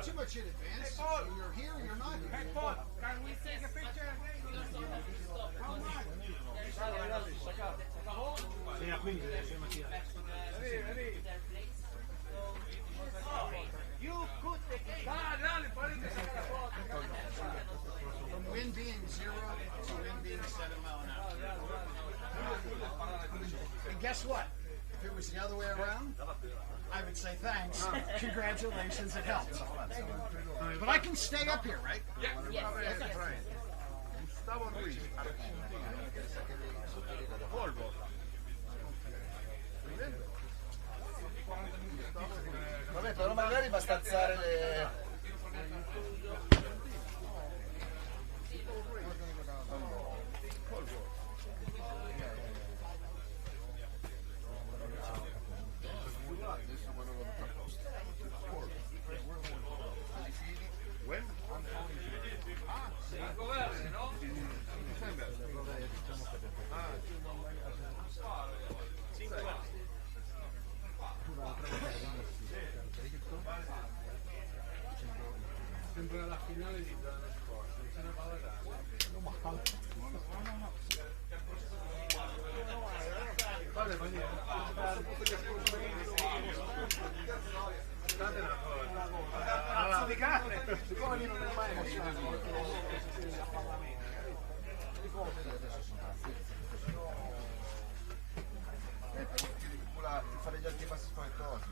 Too much in advance. You're here, you're not here. Hey, Paul, can we take a picture? Sì, quindi Mattia. guess what? If it was the other way around, I would say thanks. Congratulations, it helps. But I can stay up here, right? Yes. Okay. Vabbè, però magari basta alzare le... Sempre alla finale di l'anno scorso, non se ne parla tanto. Vabbè, ma niente. State una cosa. Cazzo di cane! Siccome lì non è mai emozionato. Ti fare gli altri passi spaventosi.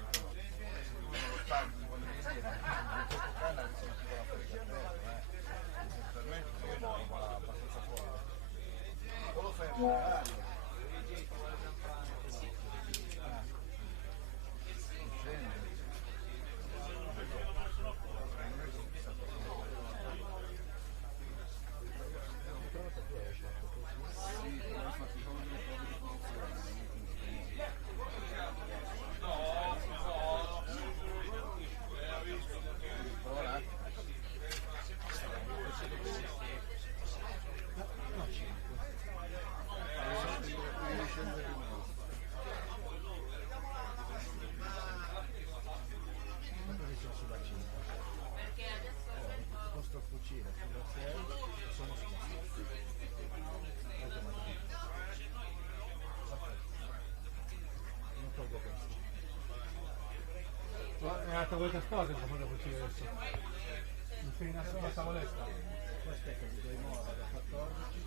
Lo stagli, quando mi viene, questo cane ha sentito la fuori da te. Talmente io no, ma abbastanza fuori. O lo fermo, È una tavoletta sposa che fa da cucire adesso. Non sei in una tavoletta. Aspetta, mi do nuova da 14.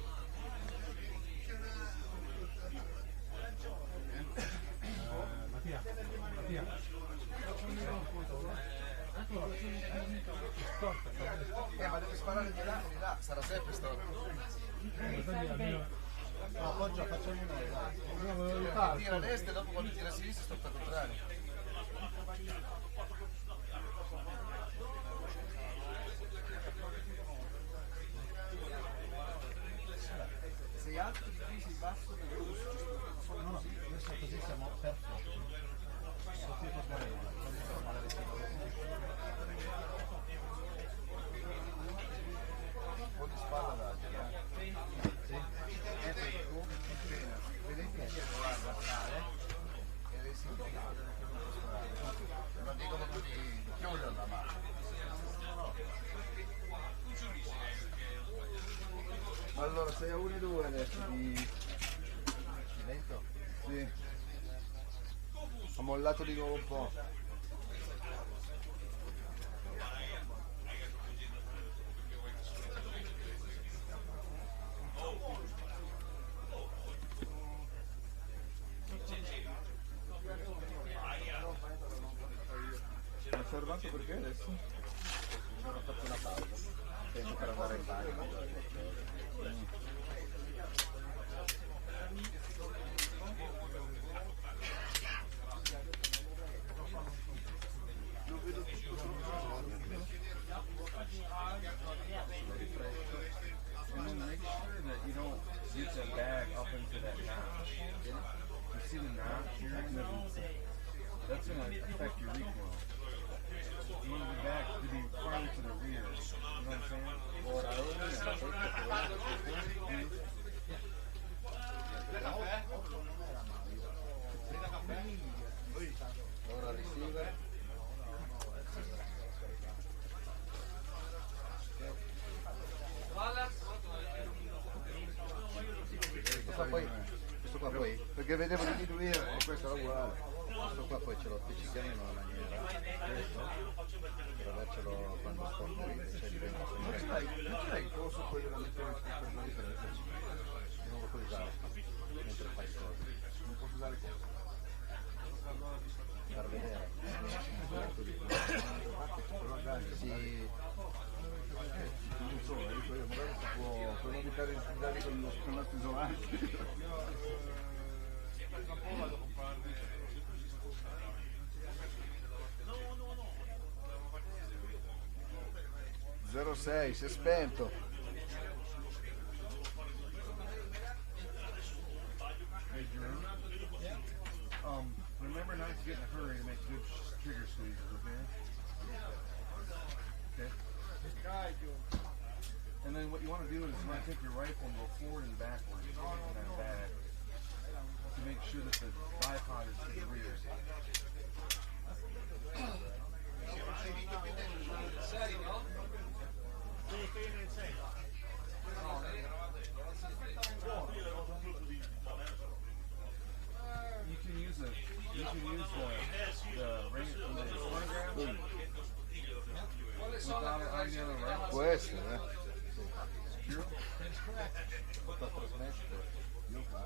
Mattia. Ma devi sparare di là, sarà sempre storto. No, appoggia, facciamo noi, dai. Tira a destra e dopo quando tira a sinistra storta al contrario. Sei alto di qui, sei basso, no, adesso così siamo perfetti. Un po' di spalla da non dicono più di chiuderla, ma allora 6 a 1 e 2 adesso di vento? Sì, ho mollato di nuovo un po'. Mi sono fermato perché adesso? Mi sono fatto una pausa, penso per andare in bagno. That's going to affect your recoil. You want to be back to be farther to the rear. You know what I'm saying? Ora receiver. Questo qua poi, perché vedevo di diluire e questo era uguale. Questo qua poi ce lo appiccichiamo in una maniera, questo per avercelo quando sto qui, cioè diventa sempre il corso poi della mettere per noi per non lo puoi usare mentre fai cose, non posso usare il corso. 6, si è spento. Hey, Jerome. Remember not to get in a hurry to make good trigger squeezes, okay? Okay. And then what you want to do is you want to take your rifle and go forward and backwards in that bag to make sure that the bipod is to the rear. You can use the ring from the phonograph without it on the other right. Può essere, eh? Sure. Sta trasmesso. Io fa.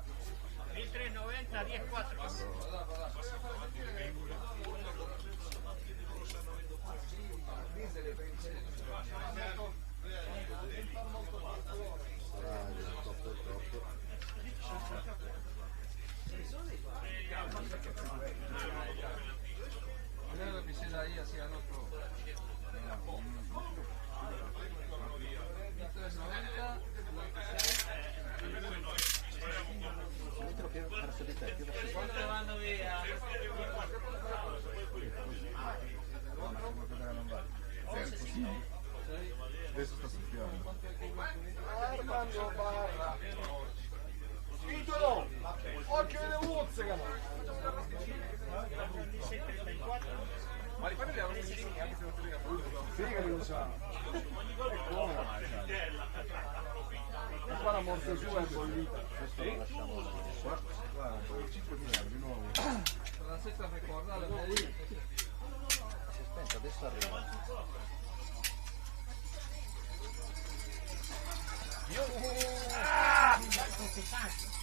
390 10-4. Creo que se da ahí hacia el otro. 390. Quanto vanno via? Adesso sta soffiando. Armando Barra. Titolo! Occhio alle uzzicano! Ma li fai vedere anche se non ti lega brutto? Figa che lo sa. È buona la e qua la morte sua è bollita. Questo lo lasciamo. Guarda, 5.000 di nuovo. La sesta per guardare lì. Aspetta, adesso arriva.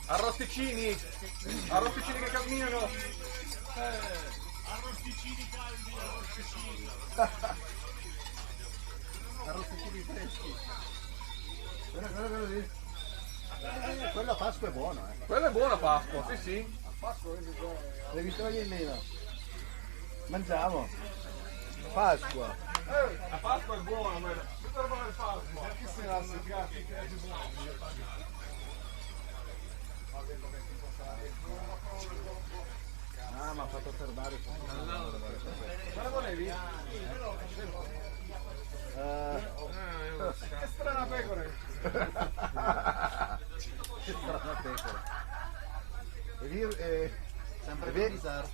Arrosticini! Arrosticini che camminano! Arrosticini caldi, arrosticini. Arrosticini freschi. Guarda lì. Quella Pasqua è buona, eh. Quella è buona Pasqua, sì sì. Devi toglierla. Mangiamo. Pasqua. La Pasqua è buona, ma tutta roba del Pasqua. Chi se la seccati? Ah, mi ha fatto fermare. Ma la volevi? Che strana pecora! Che strana pecora. Sempre più bizarro.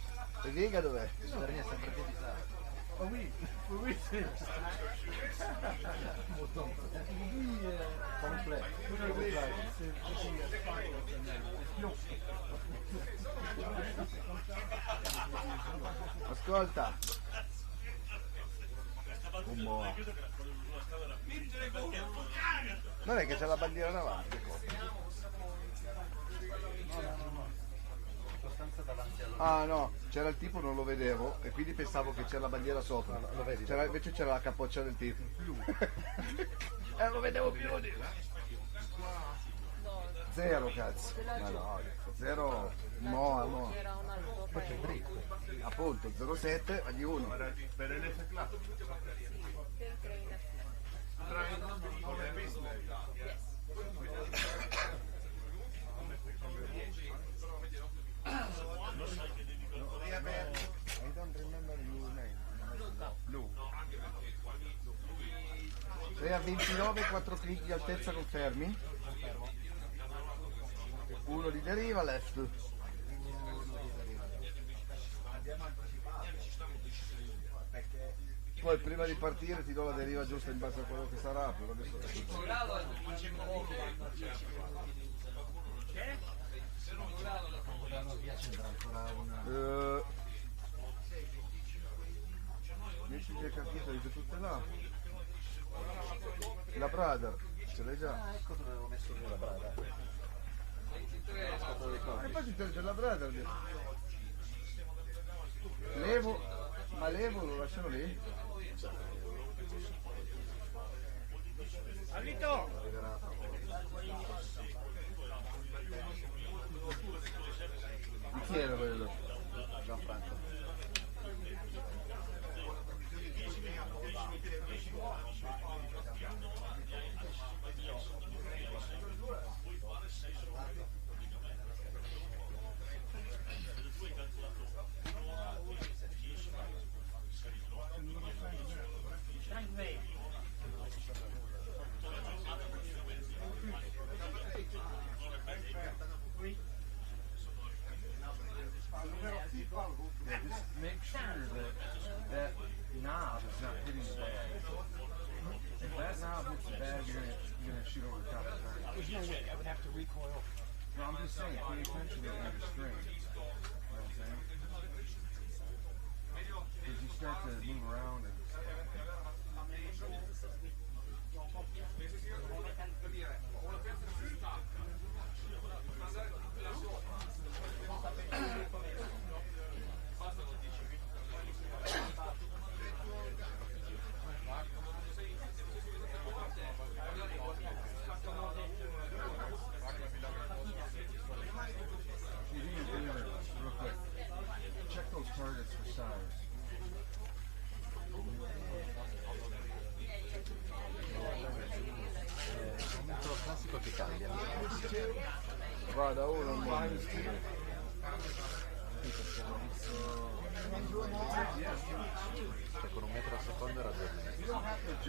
E Vega dov'è? Per me è sempre più bizarro. Oh oui, oui, sì. Ascolta. Un boa. Non è che c'è la bandiera davanti. Ah no, c'era il tipo, non lo vedevo e quindi pensavo che c'era la bandiera sopra. Lo vedi? Invece c'era la capoccia del tipo. Lo vedevo più. Zero cazzo. Ma no, zero. No. Poi c'è il dritto. Appunto, 07 agli 1. Per l'S class. I don't remember your name. Blue. Sei a 29, 4 clic di altezza, confermi? Uno di deriva, left. Poi prima di partire ti do la deriva giusta in base a quello che sarà, però adesso metti le cartine di tutte là. La Brother, ce l'hai già? Ah, ecco dove avevo messo io la Brother. E poi c'è la Brother. Levo, ma levo lo lasciano lì? Alito! Di chi era quello? Gianfranco.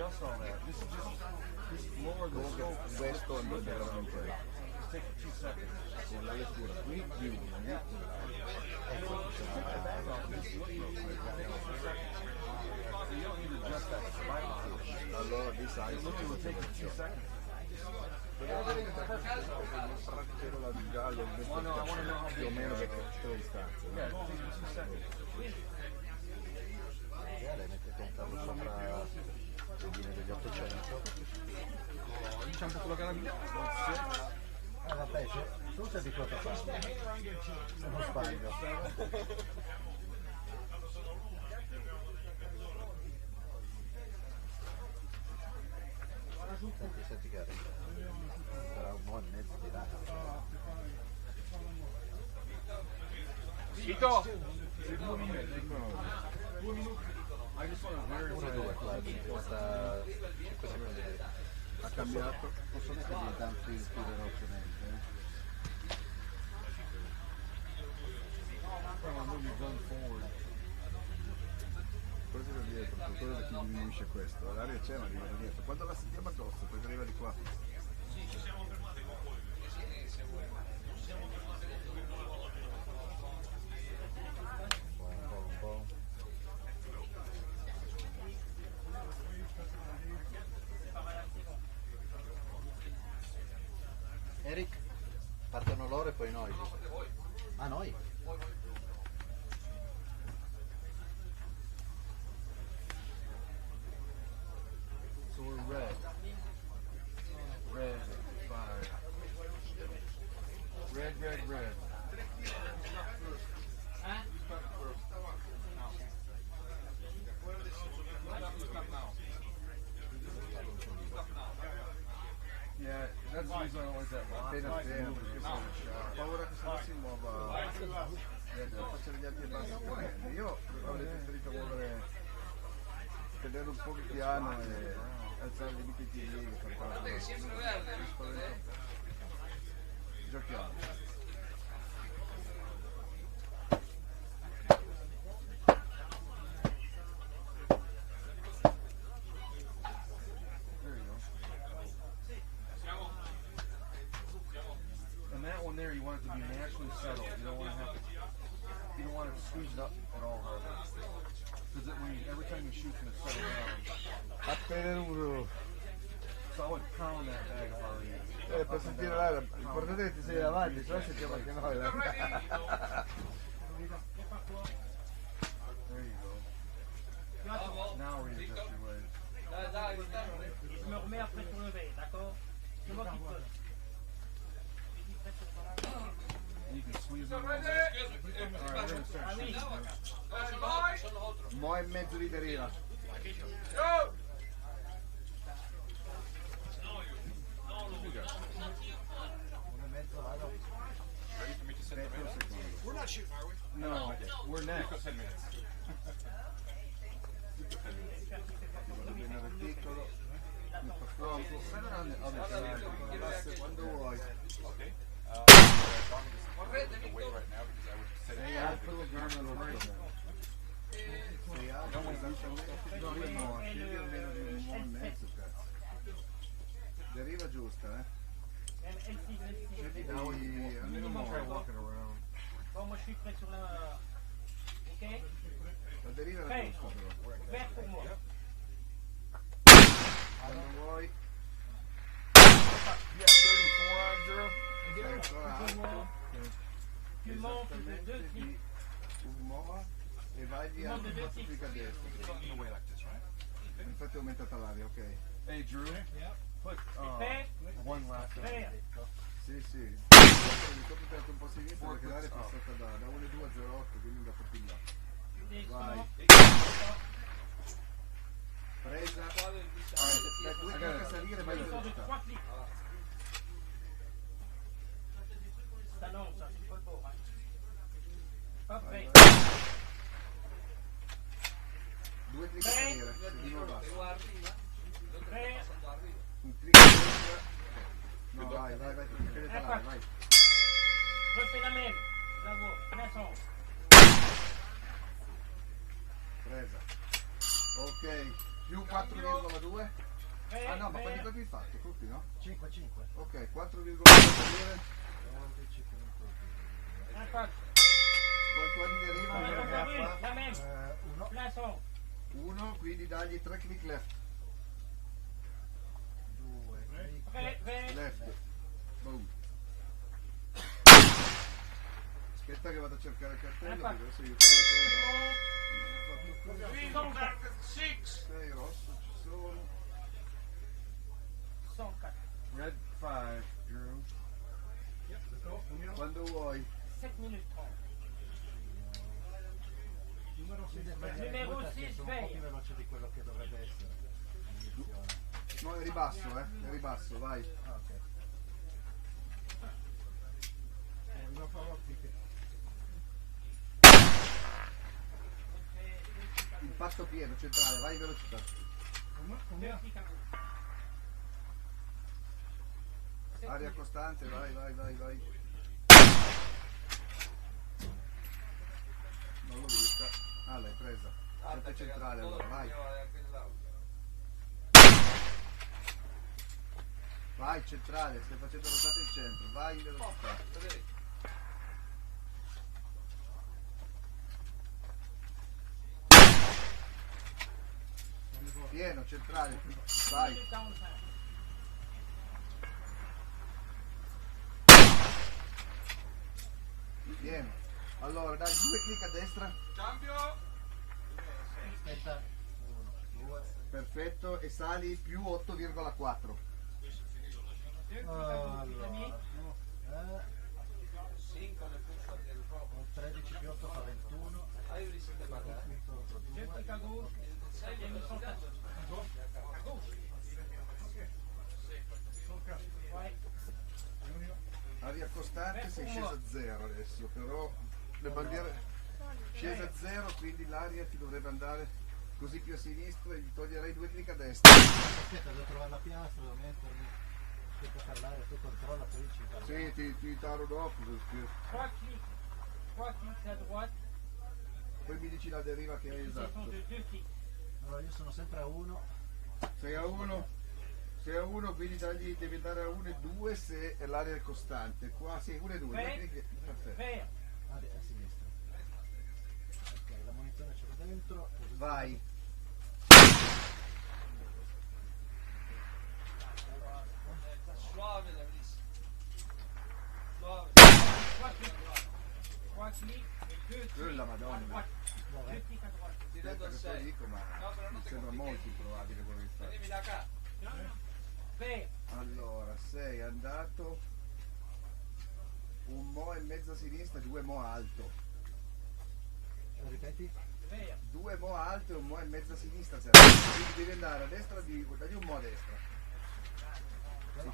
else all that. Just lower the scope. Questo andrebbe veramente là. Just take 2 seconds. Con la lettura qui chiudi, ecco Take the bag off and just look real quick. So you don't need to adjust that bypass. allora di sai It literally will take you 2 seconds. la di giallo più o meno per 3 istanze. Yeah, it takes you 2 seconds. Lei mette contarlo sopra le linee degli 800. Diciamo sulla carabina. Vabbè, tu sei abituato a farlo. Se non sbaglio. Senti che arriva. Sarà un po' e mezzo di là. Tito! 2 minuti. 2 minuti. I just want to verify. 5 secondi. Ha cambiato. Posso mettergli tanti più velocemente? Questo è dietro, quello che ti diminuisce questo. L'aria c'è ma arriva da dietro. Quando la sentiamo addosso, poi arriva di qua. Un po'. Eric, partono loro e poi noi. Ah, noi? So we're red. Red, 5. Red, red, red. Yeah, that's the reason I don't like that lock. Appena appena, perché ho paura che se non si muova faccia degli alti e bassi tremendi. Io avrei preferito muovere, tenere un po' di piano e alzare i limiti lì e far parte. Mi spaventa un po'. Giochiamo. And that one there, you want it to be naturally settled. You don't want to have to. You don't want it to squeeze it up at all hard. Because every time you shoot, it's going to settle down. Appena numero. So I would pound that bag hard. Per sentire l'aria, l'importante è che ti sei avanti, se no sentiamo anche noi. There you go. Now readjust your weight. Je me remets après sur le V, d'accord? C'est moi qui pose. You can squeeze it a little bit. Alright, we're going to start shooting. Mo' e mezzo di deriva. We're not shooting, are we? No, we're next. 10 minutes. Quando vuoi. Okay. The weight right now because I would set it down. Put the gun on the right. Deriva giusta, eh? Now almeno un po' walking around. Bon, moi je suis prêt sur la. Ok? La deriva era Prêt? giusta però. Vert pour moi. Quando vuoi. You got 34 on, Drew? Tu montes de 2 clics. E vai via un passo clic a destra. Infatti è aumentata l'aria, ok. Hey, Drew. Put one lap down. Sì, sì. Mi sono piantato un po' a sinistra perché l'aria è passata da 1,2 a 0,8, quindi da più in là. Vai. Presa. Da 2 clic a salire, vai in velocità. Ça non, ça c'est pas le beau. Hop, prêt. 2 clic a salire, di nuovo basso. Prêt. Un clic a destra. No, vai, perché deve vai. Refais la même. Bravo. Vincent. Più 4,2? Ah no, ma quanti colpi hai fatto? Tutti, no? 5. Ok, 4,2. Quanto anni ne arriva? Uno, quindi dagli 3 click left. 2 click Left. Boom. Aspetta che vado a cercare il cartello, perché adesso io parlo te. 6 rosso ci sono. Red 5, Drew. Quando vuoi. 7 minutes 30. Numero 6 sono un po' più veloce di quello che dovrebbe essere. No, è ribasso, vai. Ok. Impatto pieno, centrale, vai in velocità. Aria costante, vai. Non l'ho vista. Ah, l'hai presa. Sempre centrale allora, vai. Vai, centrale, stai facendo rotata in centro, vai in velocità. Pieno, centrale, vai. Pieno. Allora, dai, 2 clic a destra. Cambio. Aspetta. 1, 2. Perfetto, e sali più 8,4. Allora. 13 più 8 fa 21. Aria costante, sei scesa a 0 adesso, però le bandiere scese a 0, quindi l'aria ti dovrebbe andare così più a sinistra e gli toglierei 2 clic a destra. Aspetta, devo trovare la piastra, devo mettermi. Aspetta per l'aria, tu controlla, poi ci parliamo. Sì, ti taro dopo, perché 3 clics à droite. poi mi dici la deriva che hai esatto. Allora io sono sempre a 1. 6 a 1, quindi devi andare a 1 e 2 se l'aria è costante. Qua sì, 1 e 2, perfetto. A sinistra. Ok, la munizione ce l'ho dentro. Vai. Suave, suave. 3 clics. La Madonna. Aspetta che poi dico, ma mi sembra molto improbabile quello che fai. Vieni da qua. Allora, sei andato un mo e mezzo a sinistra e 2 mo alto. Ripeti? 2 mo alto e un mo e mezzo a sinistra. Quindi devi andare a destra, dagli un mo a destra.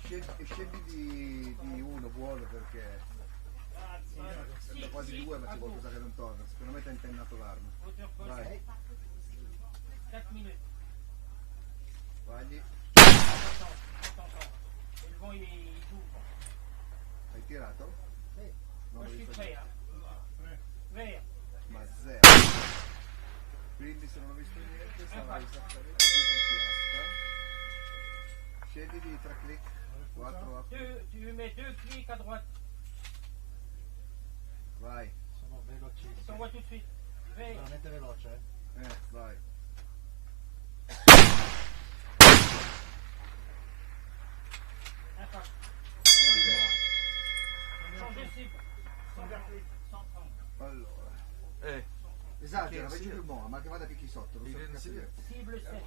E scendi di 1 buono perché sembra quasi 2, ma c'è qualcosa che non torna. Secondo me ti ha intennato l'arma. Vai. 4 minutes. Vai. Le vent il ouvre. Hai tirato? Sì. Non Moi je suis prêt. Vert. Ma 0. Quindi se non ho visto niente sarà esattamente dietro piastra. Scendi di 3 clic. 4 up. Tu mets 2 clics à droite. Vai. Sono velocissimo. T'envoies tout de suite. Vert. Veramente veloce, Vai. Changer cible. 130. Allora. Esatto, Esagera, vai giù il mo, ma che vada picchi sotto. Non so che Cible 7.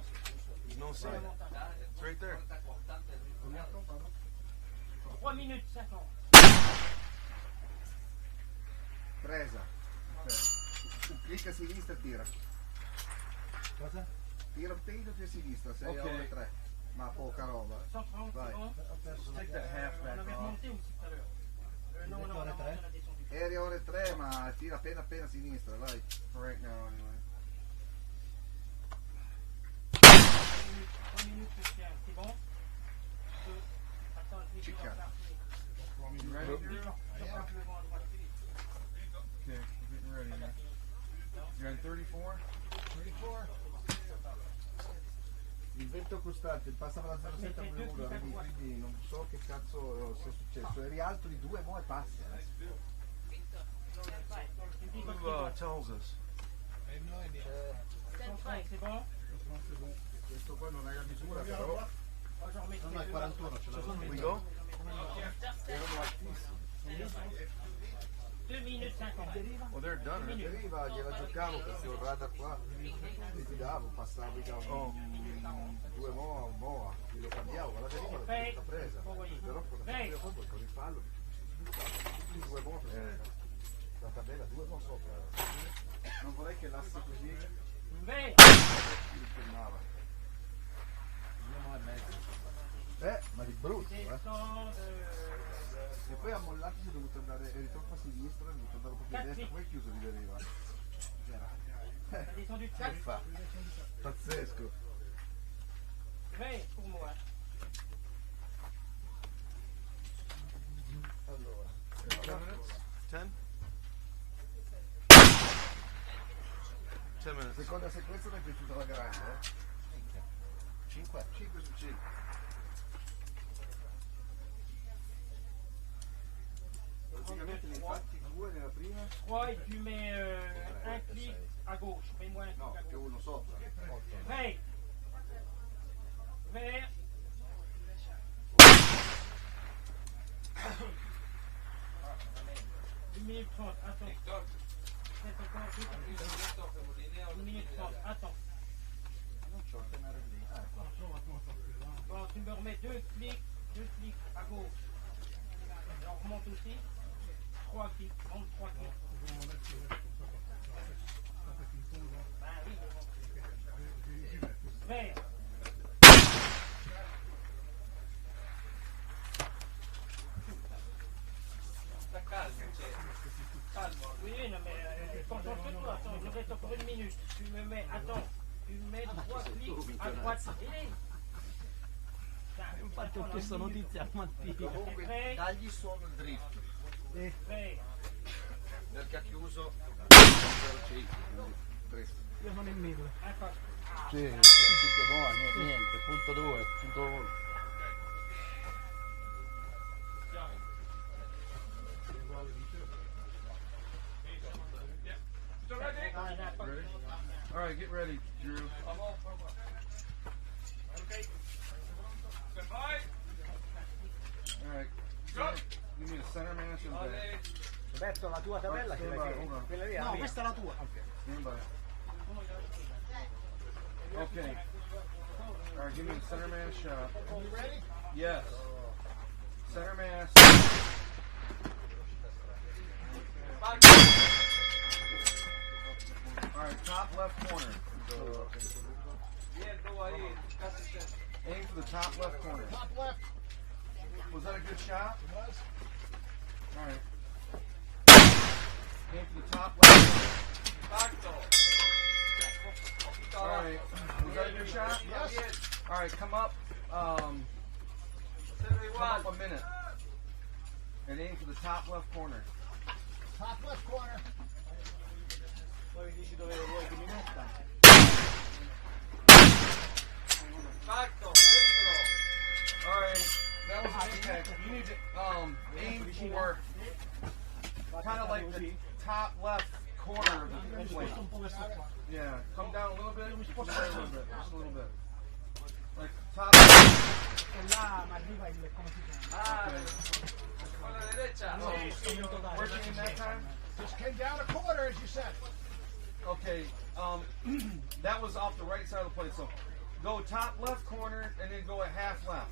No sign. It's right there. 3 minutes 50. Presa. Un clic a sinistra e tira. Cosa? Tira un pelino più a sinistra, 6 a 1 e 3. Ma poca roba. 130, Vai. Ho perso la Take that half On back avait off. remonté aussi tout à l'heure. Non, non, ore non, 3. on a descendu. Eri a ore 3, ma tira appena a sinistra, vai. For right now, anyway. 3 minutes, Christian. C'est bon? Attends, je vais Chica. You ready? le vent à droite. Okay, we're getting ready now. You're on 34? 34. il vento costante passa dalla 07 a 1, quindi non so che cazzo sia successo. Eri alto di 2, mo' e passa. Who tells us? Questo qua non hai la misura, però. No, è 41, ce l'ho. We go? Erano altissimi. 2 minutes 50. Oh, they're done. Deriva, gliela giocavo perché ho il radar qua. E ti davo, passavi da un 2 moa a un moa. Glielo cambiavo, ma la deriva l'ho tutta presa. Però cosa faccio io poi con il fallo? Tutti 2 moa presa. La tabella 2 moa sopra. Non vorrei che l'asse così mi fermava. Ma di brutto, E poi a mollato si è dovuto andare, eri troppo a sinistra, è dovuto andare un po' più a destra, poi chiuso di deriva. Che fa? Pazzesco. Allora, 10 minutes? 10? 10 minutes. Seconda sequenza mi è piaciuta la grande, 5 su 5. Praticamente ne hai fatti 2 nella prima. 3 et tu mets un clic à gauche. Mets-moi un clic à gauche. Più uno sopra. Vert. Vert. Une minute 30, attends. Reste encore 1 minute 30, attends. Bon, tu me remets 2 clics à gauche. Et on remonte aussi. 3 clics, monte 3 clics. Vert. Oui, non mais concentre-toi, attends, il reste encore 1 minute. Tu me mets, attends, tu me mets 3 clics à droite. Infatti ho chiesto notizie al mattino. Comunque dagli solo il drift. Perché ha chiuso 0,5. Io sono in 1000. Sì, niente, punto 2, punto 1. All right, get ready, Drew. All right. You need a center mash and back. Roberto, la tua tabella ce l'hai? Quella lì? No, questa è la tua. Stand by. Okay. All right, give me the center mash shot. You ready? Yes. Center mash. All right, top left corner. Aim for the top left corner. Top left. Was that a good shot? It was. All right. Aim for the top left corner. All right. Was that a good shot? Yes. All right, come up. Come up a minute. And aim for the top left corner. Top left corner. Poi dici dove vuoi che mi metta. All right. That was an impact. You need to aim for kind of like the top left corner of the plate. Yeah, come down a little bit. Just a little bit. Just a little bit. Like top. Là, ma arriva il come si chiama? Working in that time? Just came down a quarter, as you said. Okay, that was off the right side of the plate, so go top left corner and then go a half left.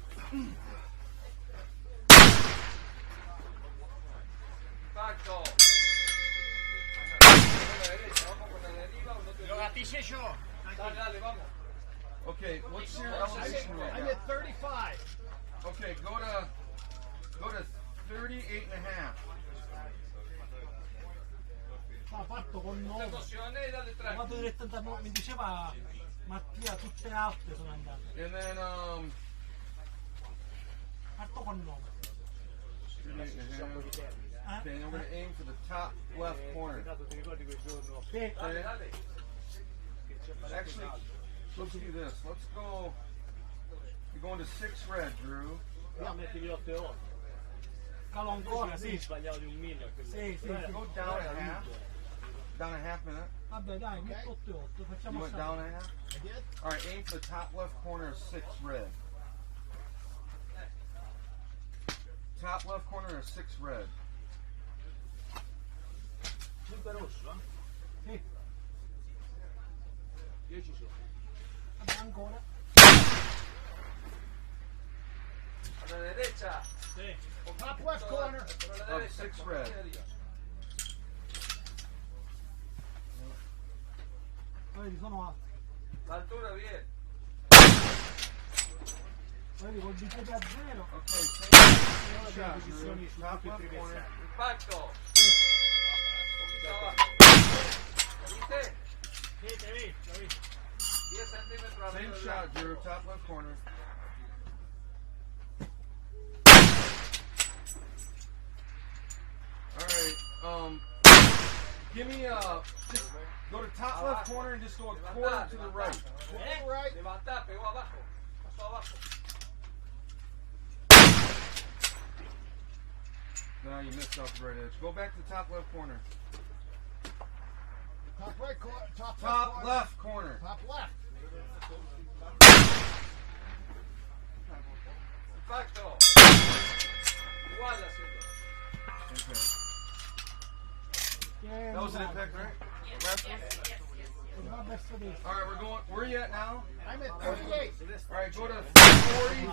Okay, what's your elevation right I'm now? at 35. Okay, go to 38 and a half. Ha fatto con 9. Ha fatto del 79, mi diceva Mattia, tutte alte sono andate. And then Parto con 9. 38 and a half. Okay, and we're gonna aim for the top left corner. Sì. Actually, let's do this. Let's go You're going to 6 red, Drew. Io metti 8 e 8. Calo ancora, sì. Sbagliato di un miglio. Sì, sì. Go down a half. Down a half minute. Vabbè, dai, metto 8 e 8. You Facciamo went down a half? I did. All right, aim for the top left corner of 6 red. Top left corner of 6 red. 5 rosso, eh? Sì. Io ci sono. Vabbè, ancora. Alla derecha. Sì. Top left corner. Of 6 red. Vedi, sono alto. L'altura viene. Vedi, col bicchiere a 0. Ok, posizioni su tutti i primi piazzati. Impacto. ¿Viste? Sì, te vi, lo vi. 10 centímetros Same arriba. shot, Drew. Top left corner. All right. Give me just go to top left corner and just go a quarter to the right. Right. Levanta, pegó abajo. Pasó abajo. No, you missed off the right edge. Go back to the top left corner. Top right corner. Top left corner. Top left. Impacto. Igual haciendo. Okay. That was an impact, right? All right, we're going. Where are you at now? I'm at 38. All right, go to 40.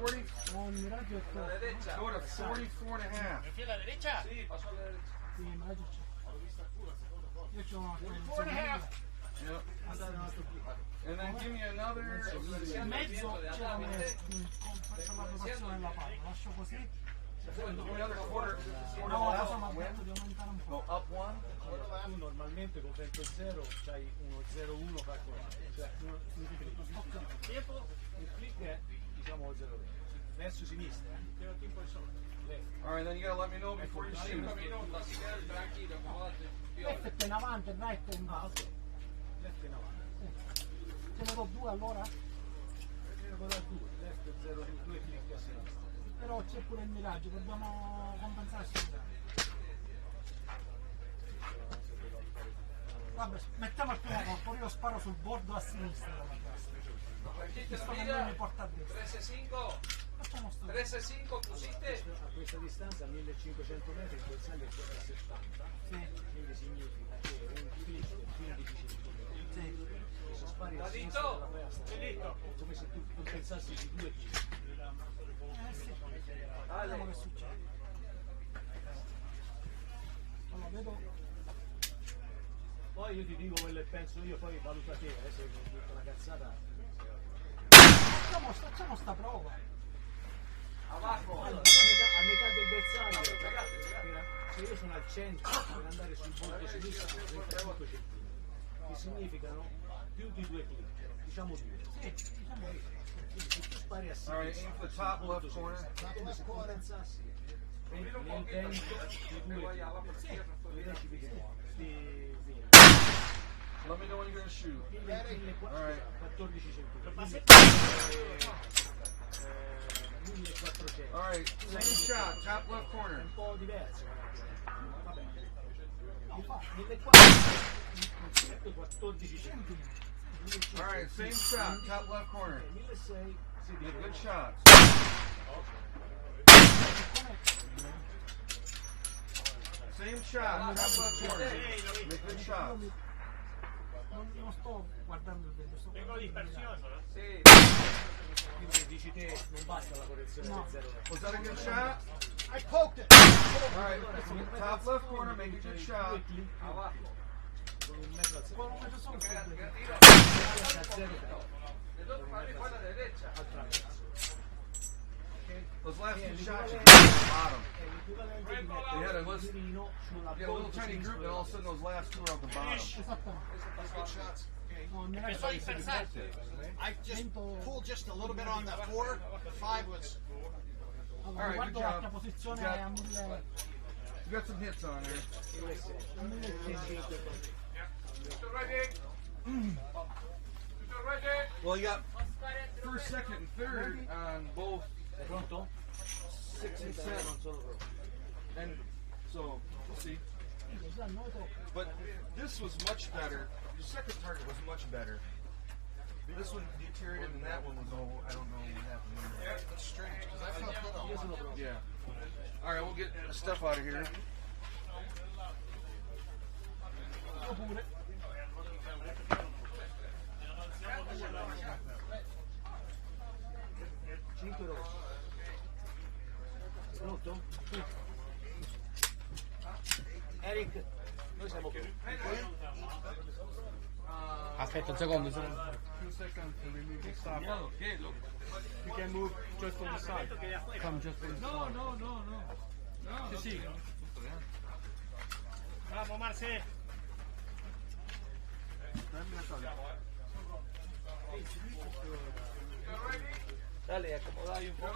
40. Go to 44 and a half. Fila derecha. Sí, pasó a la derecha. Sì, ma io c'ho. Io c'ho 4 and a half. Yep. And then give me another. In mezzo c'è come faccio la rotazione della palla, lascio così. Give me another quarter. No, cosa mi ha detto di aumentare un po'. Go up one. Tu normalmente con 20-0 c'hai 1-0-1 calcolato, cioè un tempo, il click è diciamo 0 verso sinistra, tirati un po' in sopra. All right, then you gotta let me know before you shoot. Left in avanti, right in basso. Left in avanti. Te ne do 2 allora? Te ne do 2, left 0, 2 click a sinistra. Però c'è pure il miraggio, dobbiamo compensarsi il miraggio. Vabbè, mettiamo il primo colpo, io sparo sul bordo a sinistra della classe. Questo che non mi porta a destra. 13-5. Facciamo sto 13-5 pusiste. a questa distanza, a 1500 metri, il bersaglio è 70. Sì. Quindi significa che un click è 15 cm. Sì. Se spari a sinistra della classe, è come se tu compensassi di 2 click. Sì. Vediamo che succede. Allora, vedo. Poi io ti dico quello che penso io, poi valuta te, se mi detto una cazzata. Facciamo sta prova. Abajo. Allora, a metà del bersaglio, se io sono al centro per andare sul bordo sinistro 35 cm, che significano più di 2 click, diciamo 2. Sì, diciamo 2. Quindi se tu spari a sinistra, All right, aim for the top left corner. è come se compensassi l'intento di 2 click. Sì, le decimi di Let me know when you're gonna shoot. All right. 14 cm. All right, same shot, top left corner. Un po' diverso. Va bene. No, fa 14 cm. All right, same shot, top left corner. 1600. Make good shots. Same shot, top left corner. Make good shots. Non sto guardando il video, sto guardando il Sì. Quindi dici te non basta la correzione del 0. Was that a good shot? I poked it. All right, top left corner, make a good shot. Abajo. Con un metro al Con un metro solo. El otro para mí fue a la derecha. Those last two shots you got at the bottom. You had a little tiny group, and all of a sudden those last two are at the bottom. Good shots. No, I just pulled just a little bit on the 4. The 5 was. All right, good guardo la job. posizione You got- a 1000. You got some hits on there. a 1005. Ready? Ready? Well, you got first second and third on both 6 and 7. And so, we'll see. But this was much better. The second target was much better. This one deteriorated and that one was all, I don't know what happened there. That's strange, because I felt good on one. Yeah. Alright, we'll get the stuff out of here. Eric, noi siamo qui. Aspetta un secondo. 2 seconds to remove the stop. Okay, look. You can move just on the side. Come just on the side. No. Sì. Bravo Marce. Dale, accomodai un po'.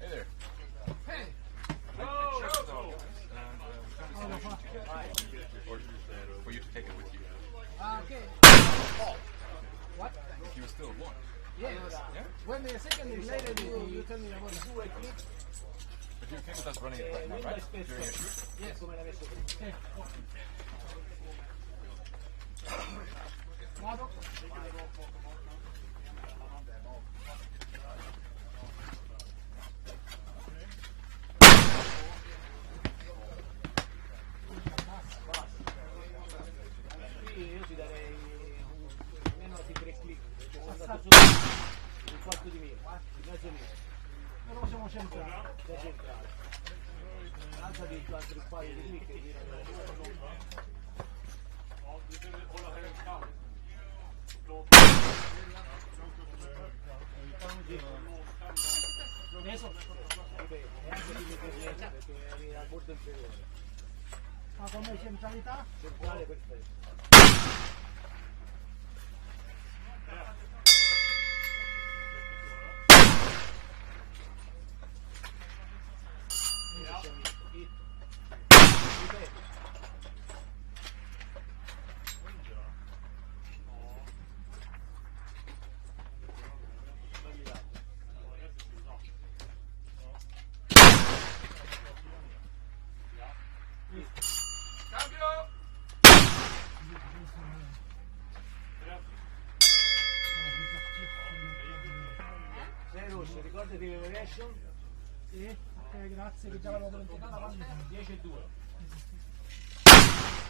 Hey there. Hey. For you to take it with you. Okay. What? If you still want. Yes. Yeah? When the second is later, you tell me about the two click. But you're okay with us running it right now, right? During your shoot? Yes. Come l'hai messo prima. Vado. Io ti darei almeno di 3 click, perché sono andato su un quarto di mila, di mezzo mila. Però possiamo centrare. Da centrale. Alzati altri un paio di click e Adesso. vabbè, e anche di perché arriva al bordo inferiore. Ma come centralità? Centrale perfetto. Ricordati le variation? Sì, ok, grazie, che già l'avevo dimenticata. Quant'è? 10 e 2.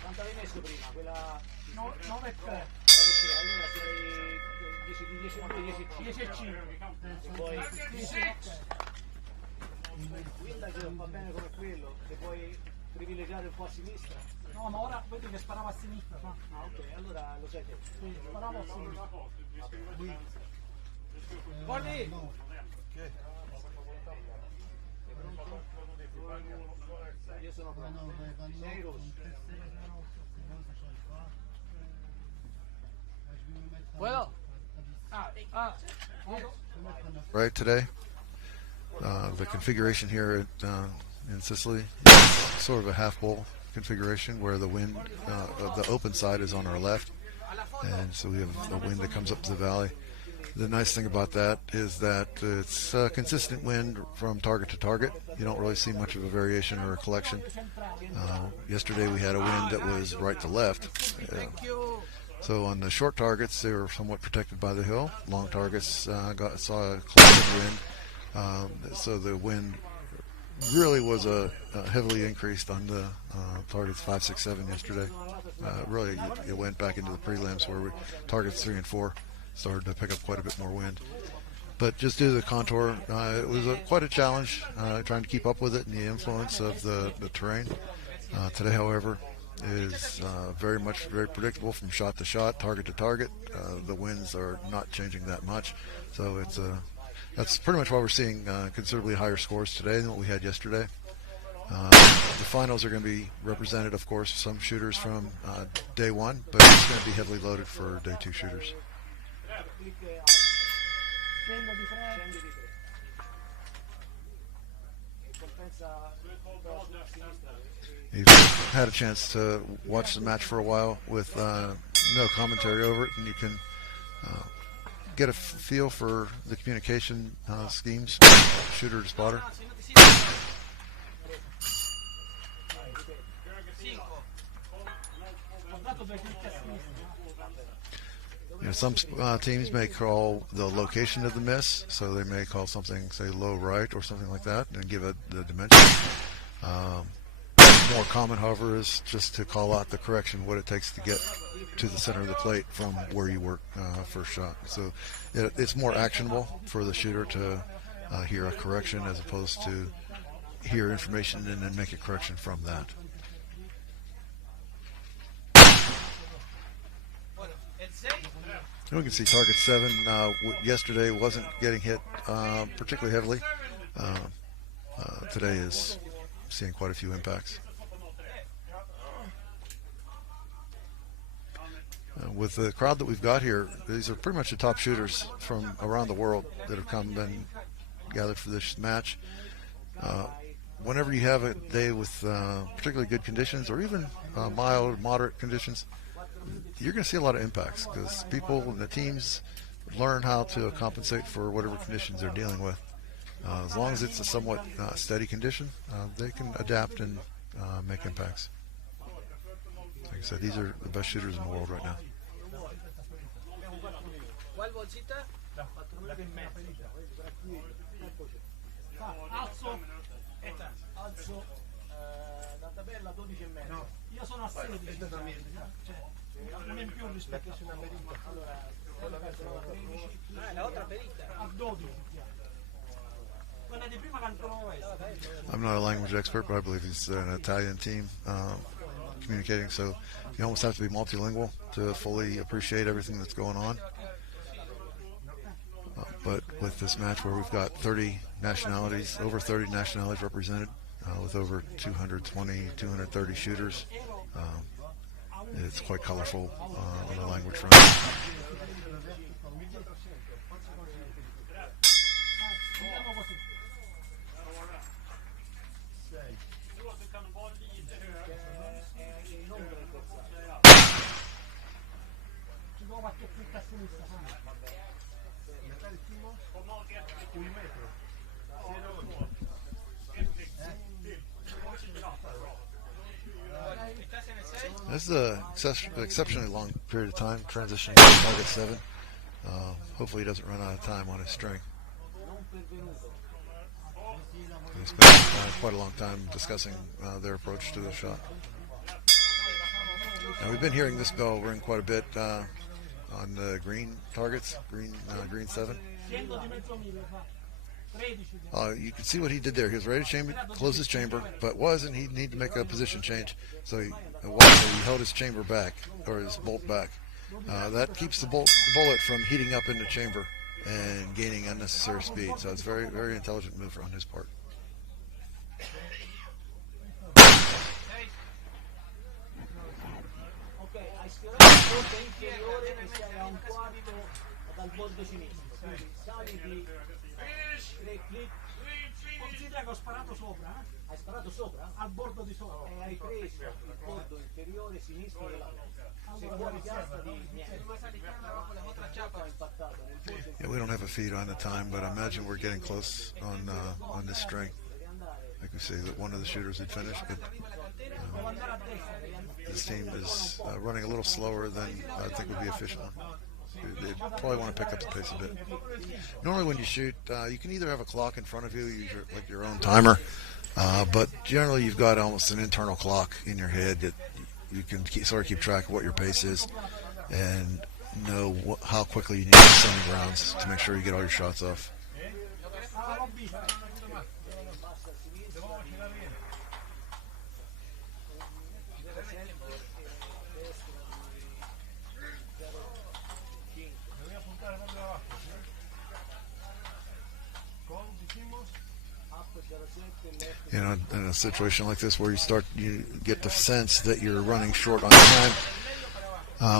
Quanto avevi messo prima? Quella 9 e 3. Allora sei 10 di 10 e 2, 10 e 5. E poi guarda che va bene come quello, se puoi privilegiare un po' a sinistra. No, ma ora vedi che sparava a sinistra. Ma. Ah ok, allora lo sai te. Sì, sparavo a sinistra. Guardi! Io sono pronto. Sei rosso. Well, Right today, the configuration here in Sicily is sort of a half bowl configuration where the wind, the open side is on our left, and so we have a wind that comes up to the valley. The nice thing about that is that it's consistent wind from target to target. You don't really see much of a variation or a collection. Yesterday we had a wind that was right to left. So on the short targets, they were somewhat protected by the hill. Long targets saw a collective wind. So the wind really was heavily increased on the targets 5, 6, 7 yesterday. Really, it went back into the prelims where targets 3 and 4 started to pick up quite a bit more wind. But just due to the contour, it was quite a challenge trying to keep up with it and the influence of the terrain. Today, however, is very predictable from shot to shot, target to target. The winds are not changing that much, so that's pretty much why we're seeing considerably higher scores today than what we had yesterday. The finals are going to be represented, of course, some shooters from day 1, but it's going to be heavily loaded for day 2 shooters. Compensa You've had a chance to watch the match for a while with no commentary over it, and you can get a feel for the communication schemes, shooter to spotter. You know, some teams may call the location of the miss, so they may call something, say, low right or something like that, and give it the dimension. More common, however, is just to call out the correction, what it takes to get to the center of the plate from where you were first shot. So it's more actionable for the shooter to hear a correction as opposed to hear information and then make a correction from that. And we can see target 7 yesterday wasn't getting hit particularly heavily. Today is seeing quite a few impacts. With the crowd that we've got here, these are pretty much the top shooters from around the world that have come and gathered for this match. Whenever you have a day with particularly good conditions or even mild, moderate conditions, you're going to see a lot of impacts because people and the teams learn how to compensate for whatever conditions they're dealing with. As long as it's a somewhat steady condition, they can adapt and make impacts. Like I said, these are the best shooters in the world right now. Io sono a 16, non in più rispetto a la otra perita a 12. Quella di prima cantano I'm not a language expert, but I believe he's an Italian team communicating, so you almost have to be multilingual to fully appreciate everything that's going on. But with this match where we've got 30 nationalities, over 30 nationalities represented, with over 220, 230 shooters, it's quite colorful on the language front. This is an exceptionally long period of time transitioning to target 7. Hopefully he doesn't run out of time on his string. We spent quite a long time discussing their approach to the shot. Now we've been hearing this bell ring quite a bit on the green targets, green 7. You can see what he did there. He was ready to close his chamber, but wasn't. He needed to make a position change. So he held his chamber back, or his bolt back. That keeps the bullet from heating up in the chamber and gaining unnecessary speed. So it's a very, very intelligent move on his part. Considera che ho sparato sopra, hai sparato sopra? Al bordo di sopra e hai preso il bordo inferiore sinistro della piastra di niente. Yeah, we don't have a feed on the time, but I imagine we're getting close on this string. Like we say that one of the shooters had finished, but this team is running a little slower than I think would be efficient. They probably want to pick up the pace a bit. Normally when you shoot, you can either have a clock in front of you, use your own timer, but generally you've got almost an internal clock in your head that you can sort of keep track of what your pace is and know how quickly you need to send rounds to make sure you get all your shots off. You know, in a situation like this where you get the sense that you're running short on time,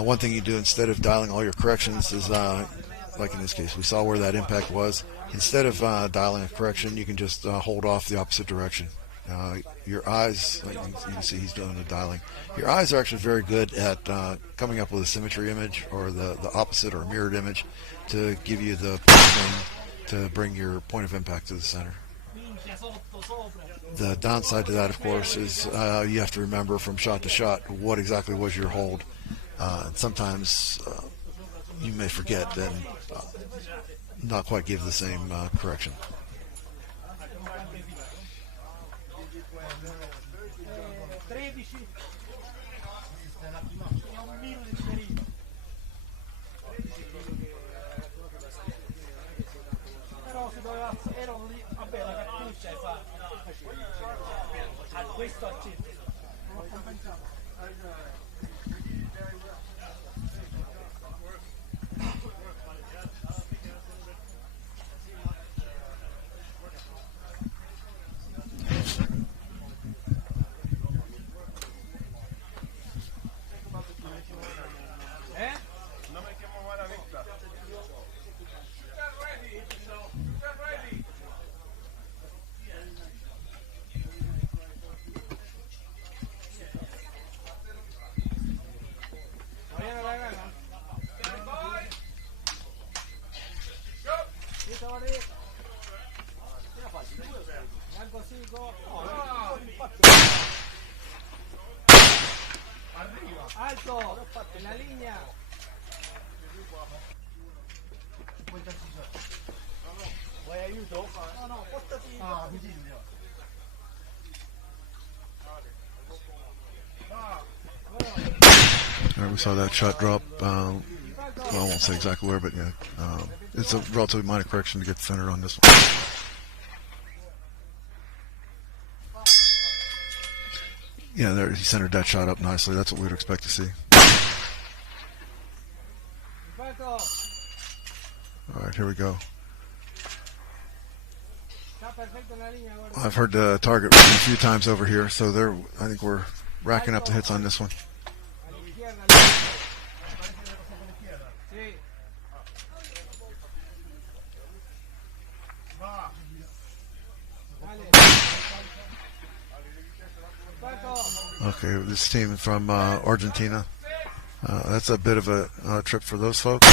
one thing you do instead of dialing all your corrections is, like in this case, we saw where that impact was. Instead of dialing a correction, you can just hold off the opposite direction. Your eyes, like you can see he's doing the dialing. Your eyes are actually very good at coming up with a symmetry image or the opposite or mirrored image to give you the to bring your point of impact to the center. The downside to that, of course, is you have to remember from shot to shot what exactly was your hold. And sometimes you may forget and not quite give the same correction. Erano lì, vabbè, la cartuccia è fatta. Questo accetto. Alto, la linea. Vuoi aiuto? No, no, portati. Ah, All right, we saw that shot drop. Well, I won't say exactly where, but yeah, it's a relatively minor correction to get centered on this one. Yeah, there he centered that shot up nicely. That's what we'd expect to see. All right, here we go. I've heard the target a few times over here, so I think we're racking up the hits on this one. Okay, this team from Argentina. That's a bit of a trip for those folks.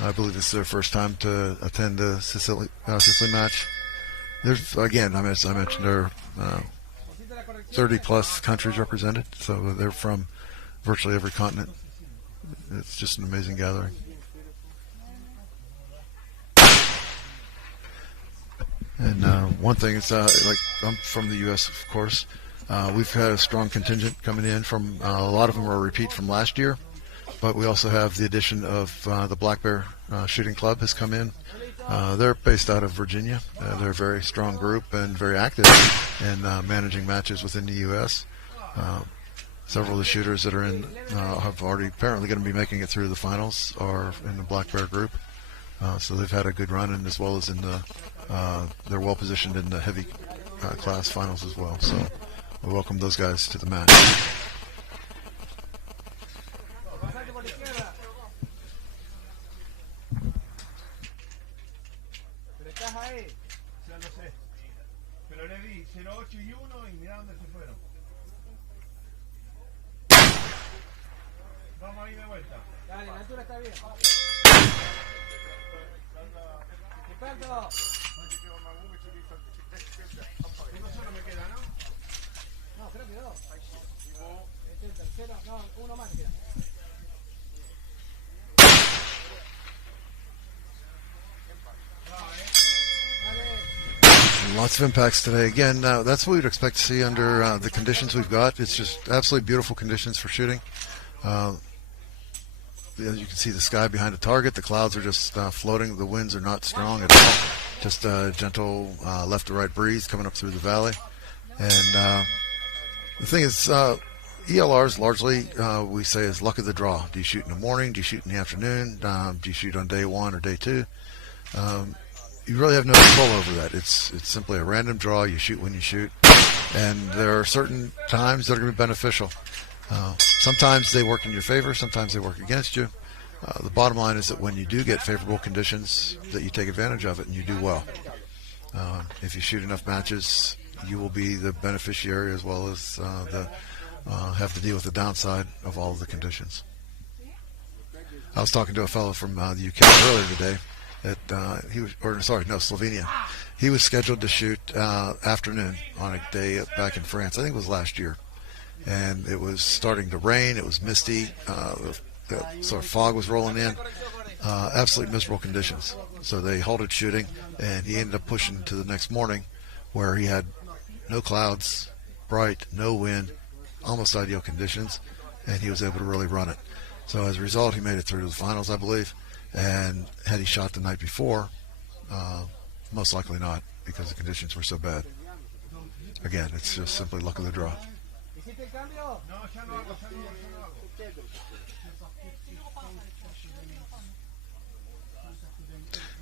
I believe this is their first time to attend a Sicily match. There's, again, I mentioned there are 30 plus countries represented, so they're from virtually every continent. It's just an amazing gathering. And one thing is, like, I'm from the U.S., of course. We've had a strong contingent coming in from a lot of them are a repeat from last year, but we also have the addition of the Black Bear Shooting Club has come in. They're based out of Virginia. They're a very strong group and very active in managing matches within the U.S. Several of the shooters that are in have already apparently going to be making it through the finals are in the Black Bear group. So they've had a good run, and as well as in the they're well positioned in the heavy class finals as well. So we welcome those guys to the match. Dale, la altura está bien. Ricardo. No, creo que dos. Este es el tercero. No, uno más queda. Lots of impacts today. Again, that's what we'd expect to see under the conditions we've got. It's just absolutely beautiful conditions for shooting. As you can see the sky behind the target. The clouds are just floating. The winds are not strong at all. Just a gentle left to right breeze coming up through the valley. And the thing is, ELRs largely we say is luck of the draw. Do you shoot in the morning? Do you shoot in the afternoon? Do you shoot on day one or day two? You really have no control over that. It's simply a random draw. You shoot when you shoot. And there are certain times that are going to be beneficial. Sometimes they work in your favor, sometimes they work against you. The bottom line is that when you do get favorable conditions, that you take advantage of it and you do well. If you shoot enough matches you will be the beneficiary as well as have to deal with the downside of all of the conditions. I was talking to a fellow from the UK earlier today. Slovenia. He was scheduled to shoot afternoon on a day back in France. I think it was last year, and it was starting to rain. It was misty. The sort of fog was rolling in. Absolutely miserable conditions. So they halted shooting, and he ended up pushing to the next morning, where he had no clouds, bright, no wind, almost ideal conditions, and he was able to really run it. So as a result, he made it through to the finals, I believe. And had he shot the night before, most likely not, because the conditions were so bad. Again, it's just simply luck of the draw.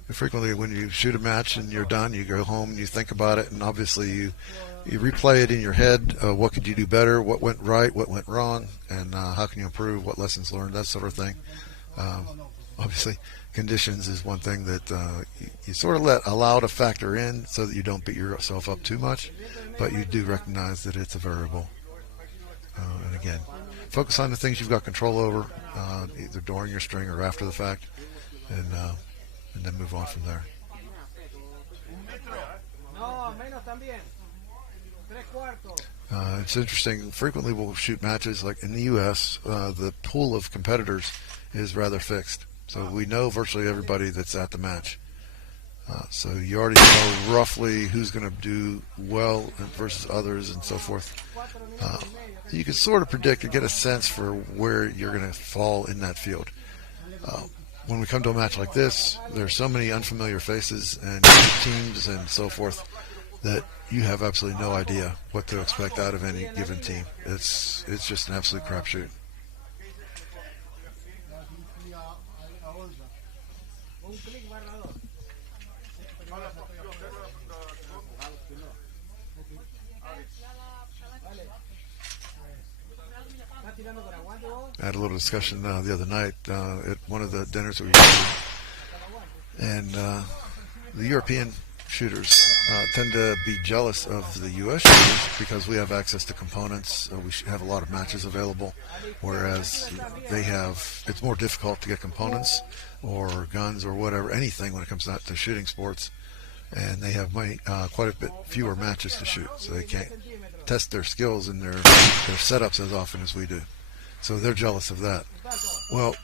Frequently, when you shoot a match and you're done, you go home and you think about it, and obviously you replay it in your head. What could you do better? What went right? What went wrong? And how can you improve? What lessons learned? That sort of thing. Obviously, conditions is one thing that you sort of allow to factor in so that you don't beat yourself up too much, but you do recognize that it's a variable. And again, focus on the things you've got control over, either during your string or after the fact, and then move on from there. It's interesting. Frequently we'll shoot matches like in the U.S. The pool of competitors is rather fixed. So we know virtually everybody that's at the match. So you already know roughly who's going to do well versus others and so forth. You can sort of predict or get a sense for where you're going to fall in that field. When we come to a match like this, there's so many unfamiliar faces and teams and so forth that you have absolutely no idea what to expect out of any given team. It's just an absolute crapshoot. I had a little discussion the other night at one of the dinners that we went to, and the European shooters tend to be jealous of the U.S. shooters because we have access to components. We have a lot of matches available, whereas it's more difficult to get components or guns or whatever, anything when it comes out to shooting sports, and they have quite a bit fewer matches to shoot, so they can't test their skills and their setups as often as we do. So they're jealous of that. Well,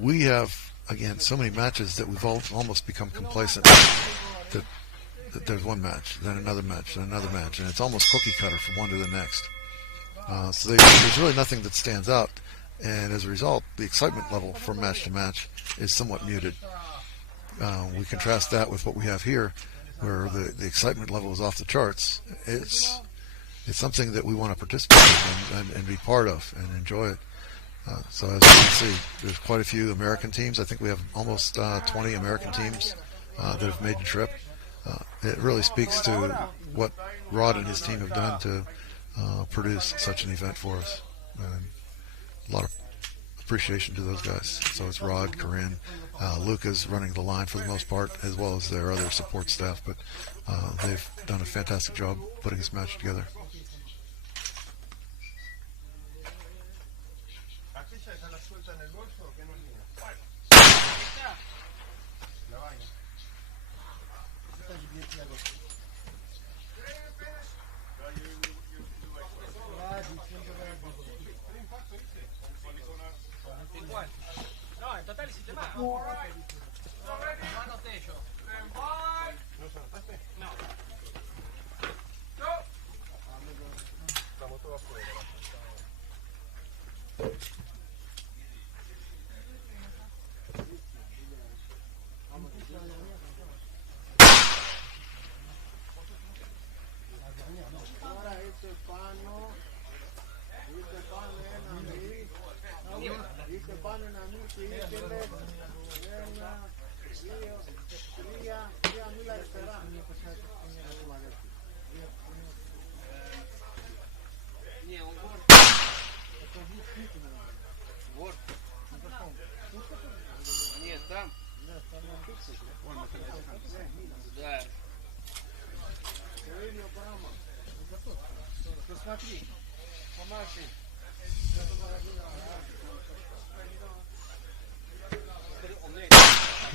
we have, again, so many matches that we've almost become complacent that there's one match, then another match, then another match, and it's almost cookie cutter from one to the next. So there's really nothing that stands out, and as a result, the excitement level from match to match is somewhat muted. We contrast that with what we have here, where the excitement level is off the charts. It's something that we want to participate in and be part of and enjoy it. So as you can see, there's quite a few American teams. I think we have almost 20 American teams that have made the trip. It really speaks to what Rod and his team have done to produce such an event for us. And a lot of appreciation to those guys. So it's Rod, Corinne, Luca's running the line for the most part, as well as their other support staff. But they've done a fantastic job putting this match together. No, in totale sistemato. No. Stiamo tutto a fuori.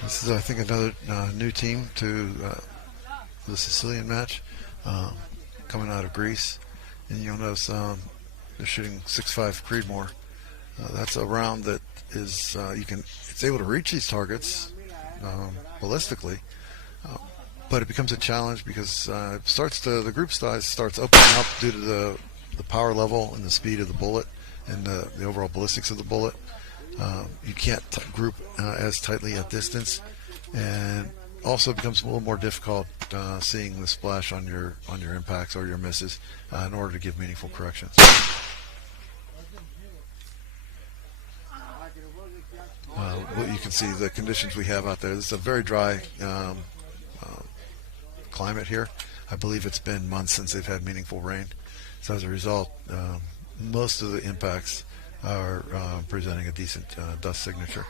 This is, I think, another new team to the Sicilian match, coming out of Greece, and you'll notice they're shooting 6.5 Creedmoor. That's a round that is it's able to reach these targets ballistically, but it becomes a challenge because the group size starts opening up due to the power level and the speed of the bullet and the overall ballistics of the bullet. You can't group as tightly at distance, and also becomes a little more difficult seeing the splash on your impacts or your misses in order to give meaningful corrections. What you can see, the conditions we have out there. This is a very dry climate here. I believe it's been months since they've had meaningful rain. So as a result, most of the impacts are presenting a decent dust signature.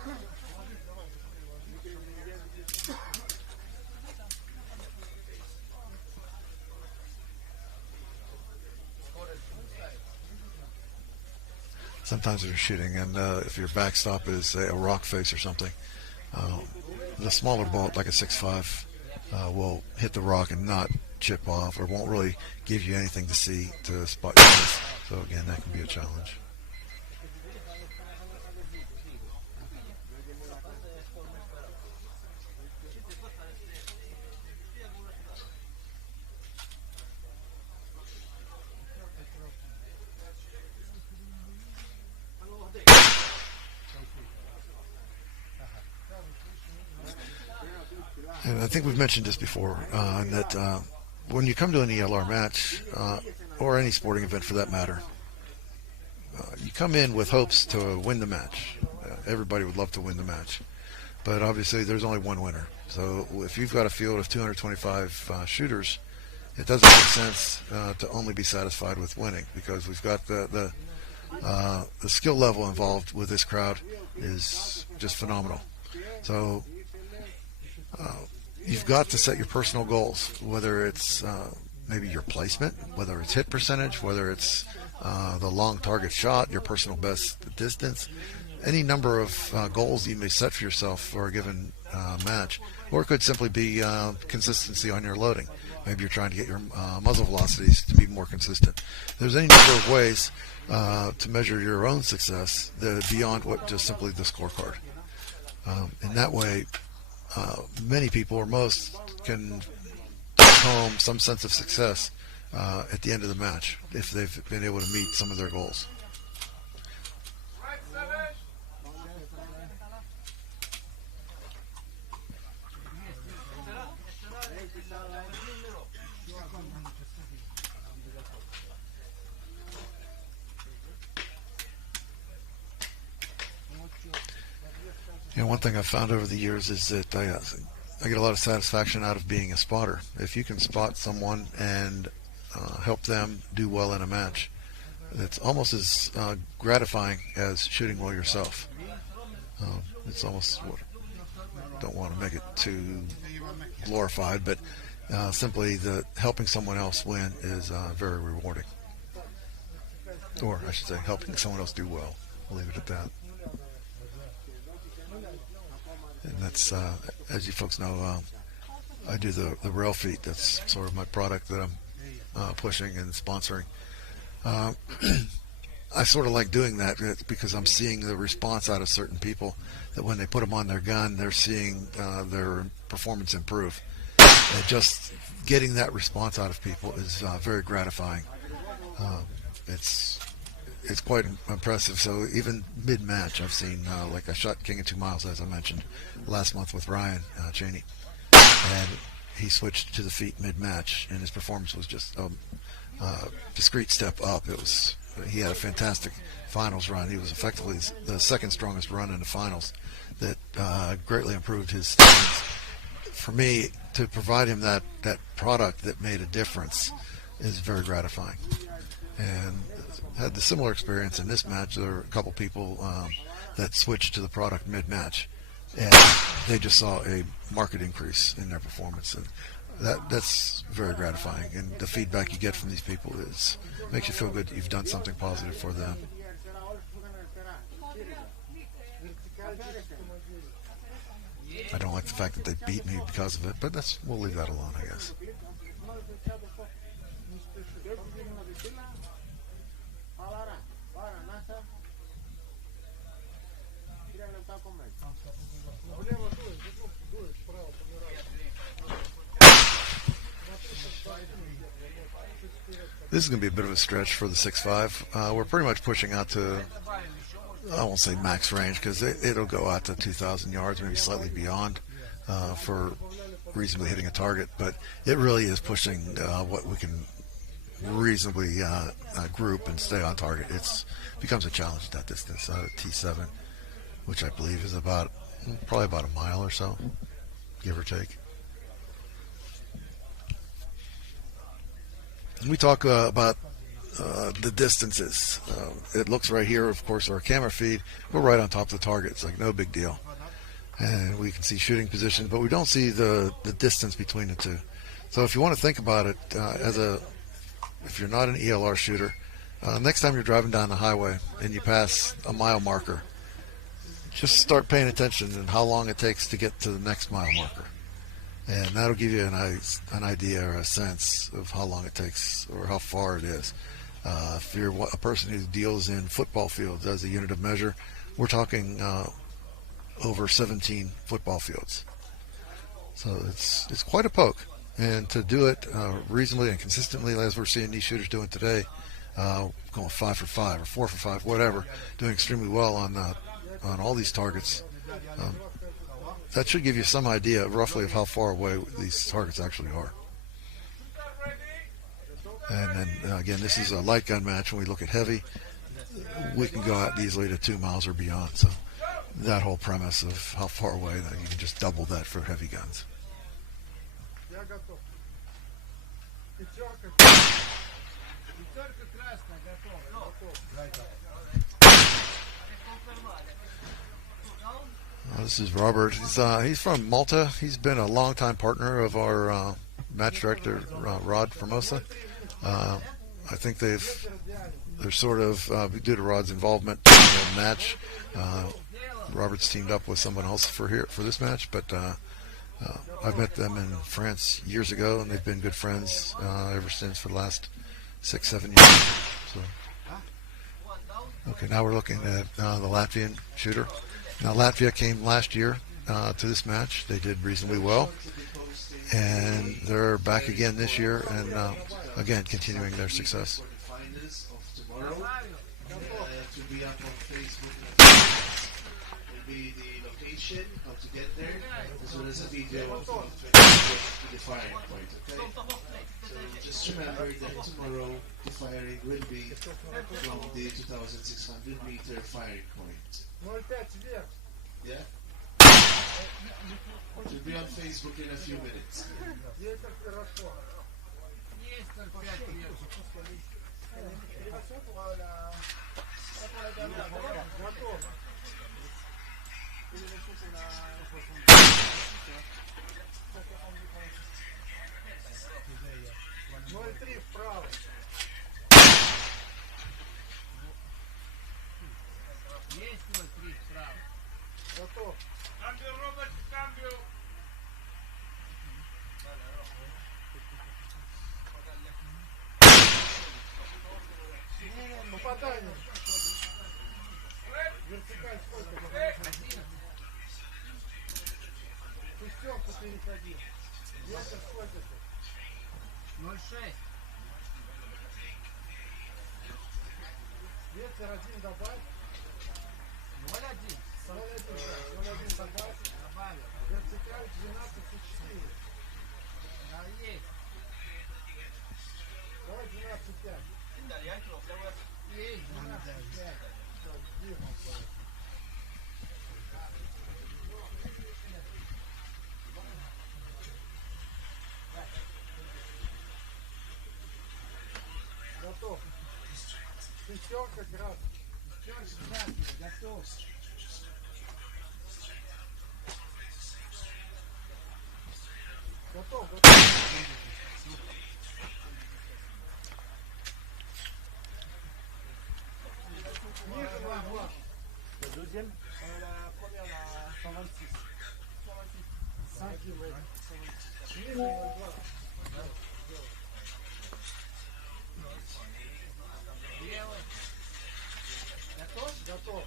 Sometimes they're shooting, and if your backstop is say, a rock face or something, the smaller bullet, like a 6.5, will hit the rock and not chip off, or won't really give you anything to see to spot your miss. So again, that can be a challenge. And I think we've mentioned this before, that when you come to an ELR match, or any sporting event for that matter, you come in with hopes to win the match. Everybody would love to win the match, but obviously there's only one winner. So if you've got a field of 225 shooters, it doesn't make sense to only be satisfied with winning, because we've got the skill level involved with this crowd is just phenomenal. So you've got to set your personal goals, whether it's maybe your placement, whether it's hit percentage, whether it's the long target shot, your personal best distance, any number of goals you may set for yourself for a given match. Or it could simply be consistency on your loading. Maybe you're trying to get your muzzle velocities to be more consistent. There's any number of ways to measure your own success beyond what just simply the scorecard. In that way, many people, or most, can take home some sense of success at the end of the match if they've been able to meet some of their goals. One thing I've found over the years is that I get a lot of satisfaction out of being a spotter. If you can spot someone and help them do well in a match, it's almost as gratifying as shooting well yourself. It's almost, don't want to make it too glorified, but simply the helping someone else win is very rewarding. Or I should say, helping someone else do well. I'll leave it at that. And that's, as you folks know, I do the rail feet. That's sort of my product that I'm pushing and sponsoring. I sort of like doing that because I'm seeing the response out of certain people, that when they put them on their gun, they're seeing their performance improve. And just getting that response out of people is very gratifying. It's quite impressive. So even mid-match, I've seen, like I shot King of 2 Miles, as I mentioned, last month with Ryan Cheney, and he switched to the feet mid-match, and his performance was just a discrete step up. He had a fantastic finals run. He was effectively the second strongest run in the finals. That greatly improved his standings. For me, to provide him that product that made a difference is very gratifying. And had the similar experience in this match. There were a couple people that switched to the product mid-match, and they just saw a marked increase in their performance. And that's very gratifying, and the feedback you get from these people makes you feel good that you've done something positive for them. I don't like the fact that they beat me because of it, but we'll leave that alone, I guess. This is going to be a bit of a stretch for the 6.5. We're pretty much pushing out to, I won't say max range, because it'll go out to 2,000 yards, maybe slightly beyond, for reasonably hitting a target. But it really is pushing what we can reasonably group and stay on target. It becomes a challenge at that distance. T7, which I believe is probably about a mile or so, give or take. We talk about the distances. It looks right here, of course, our camera feed, we're right on top of the target. It's like no big deal. And we can see shooting position, but we don't see the distance between the two. So if you want to think about it, if you're not an ELR shooter, next time you're driving down the highway and you pass a mile marker, just start paying attention and how long it takes to get to the next mile marker. And that'll give you an idea or a sense of how long it takes or how far it is. If you're a person who deals in football fields as a unit of measure, we're talking over 17 football fields. So it's quite a poke. And to do it reasonably and consistently, as we're seeing these shooters doing today, going 5 for 5 or 4 for 5, whatever, doing extremely well on all these targets. That should give you some idea roughly of how far away these targets actually are. And then again, this is a light gun match. When we look at heavy, we can go out easily to 2 miles or beyond. So that whole premise of how far away, that you can just double that for heavy guns. This is Robert. He's from Malta. He's been a longtime partner of our match director, Rod Formosa. I think they're sort of, due to Rod's involvement in the match, Robert's teamed up with someone else for this match, but I've met them in France years ago, and they've been good friends ever since for the last 6-7 years. So, okay, now we're looking at the Latvian shooter. Now, Latvia came last year to this match. They did reasonably well, and they're back again this year, and again continuing their success. To be up on Facebook, will be the location, how to get there, as well as a video of the firing point. Okay. So just remember that tomorrow the firing will be from the 2,600 meter firing point. Yeah? It will be on Facebook in a few minutes. Вертикаль сколько? Шестерку переходи. Ветер сколько ты? 0,6. Ветер 1 добавь. 0,1. 0,1 добавь. Вертикаль 12,4. Да, есть. Давай 12,5. Есть 12,5. Готов. Шестерка красная. Шестерка красная. Готов. La deuxième La première, la 126. 5 Готов.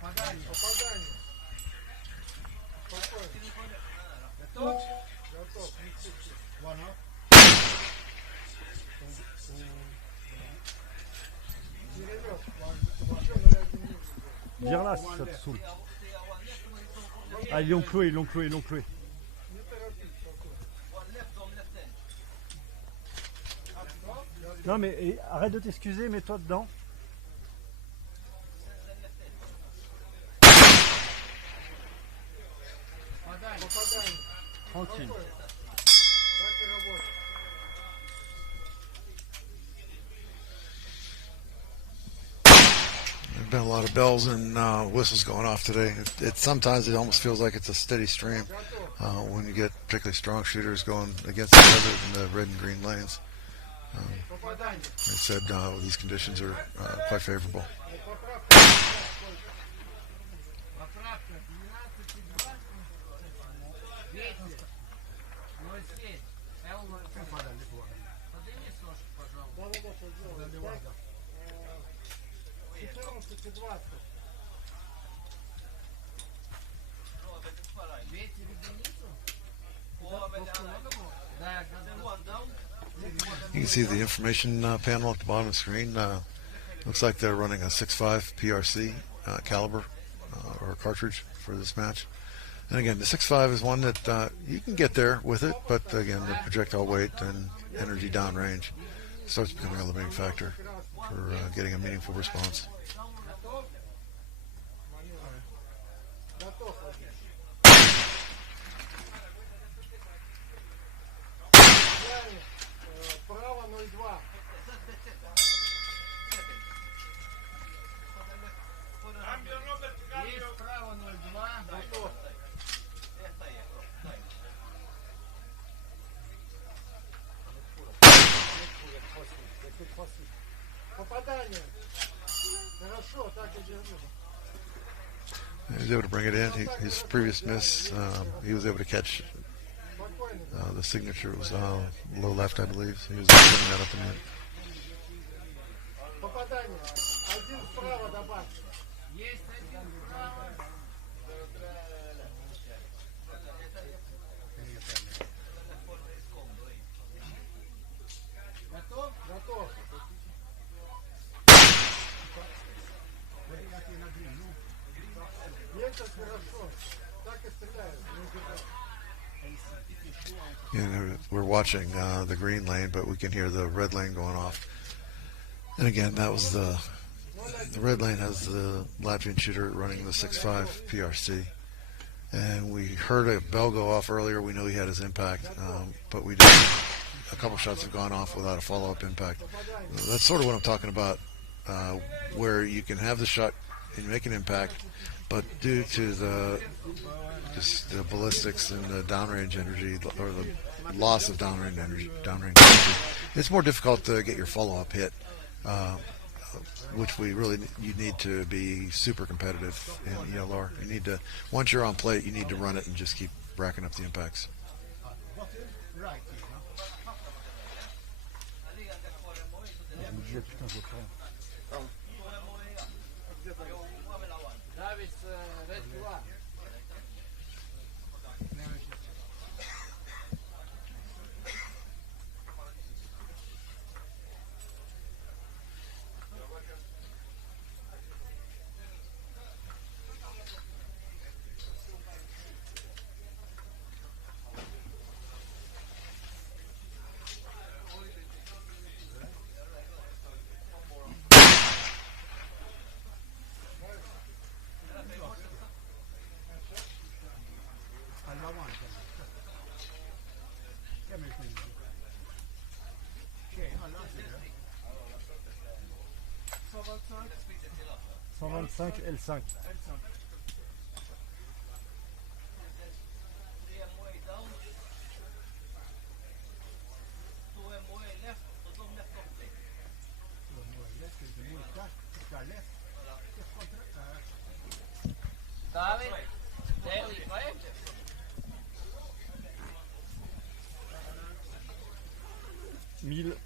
Попадание. Спокойно. Готов? Готов. One up. Viens là si ça te saoule. Ah, ils l'ont cloué. Non mais arrête de t'excuser, mets-toi dedans. Tranquille. There's been a lot of bells and whistles going off today. Sometimes it almost feels like it's a steady stream when you get particularly strong shooters going against each other in the red and green lanes. Like I said, these conditions are quite favorable. You can see the information panel at the bottom of the screen. Looks like they're running a 6.5 PRC caliber or cartridge for this match. And again, the 6.5 is one that you can get there with it, but again, the projectile weight and energy downrange starts becoming a limiting factor for getting a meaningful response. Право 0,2. Есть право 0,2. Готов. Попадание. Хорошо, так и держу. He was able to bring it in. His previous miss, he was able to catch the signature. It was low left, I believe. So he was able to bring that up in there. Попадание. Один вправо добавь. Есть один вправо. Готов? Готов. Это хорошо. Так и стреляют. We're watching the green lane, but we can hear the red lane going off. And again, that was the red lane has the Latvian shooter running the 6.5 PRC. And we heard a bell go off earlier. We know he had his impact, but we did. A couple shots have gone off without a follow-up impact. That's sort of what I'm talking about, where you can have the shot and make an impact, but due to the ballistics and the downrange energy, or the loss of downrange energy, it's more difficult to get your follow-up hit, which you need to be super competitive in ELR. You need to, once you're on plate, you need to run it and just keep racking up the impacts. 125 L5. David, there we go.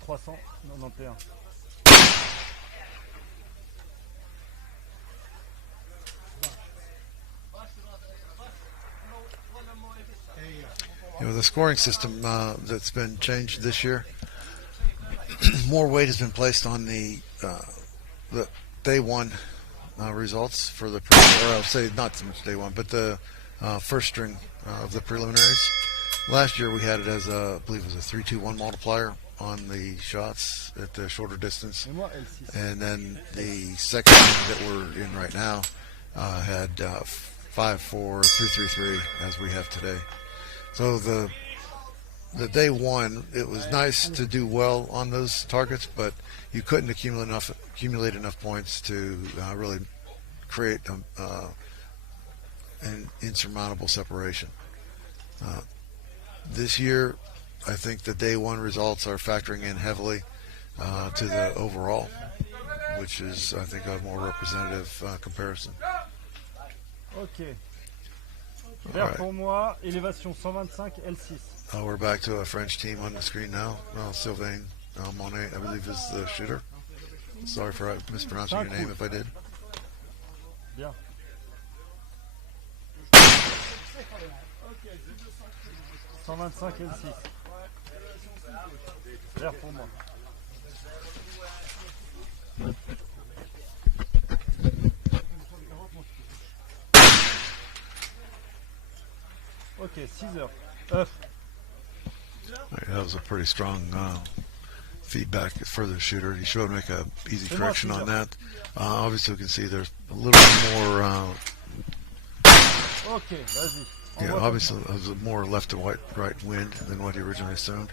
1391. You know, the scoring system that's been changed this year, more weight has been placed on the day one results for the, or I'll say not so much day one, but the first string of the preliminaries. Last year we had it as I believe it was a 3-2-1 multiplier on the shots at the shorter distance, and then the second string that we're in right now had 5-4, 3-3-3 as we have today. So the day one, it was nice to do well on those targets, but you couldn't accumulate enough points to really create an insurmountable separation. This year, I think the day one results are factoring in heavily to the overall, which is, I think, a more representative comparison. Ok. Vert pour moi, élévation 125 L6. We're back to a French team on the screen now. Sylvain Monet, I believe, is the shooter. Sorry for mispronouncing your name if I did. Bien. 125 L6. Vert pour moi. Ok, 6 heures. That was a pretty strong feedback for the shooter. He should make an easy correction on that. Obviously, we can see there's a little more. Ok, vas-y. Yeah, obviously, there's a more left to right wind than what he originally assumed.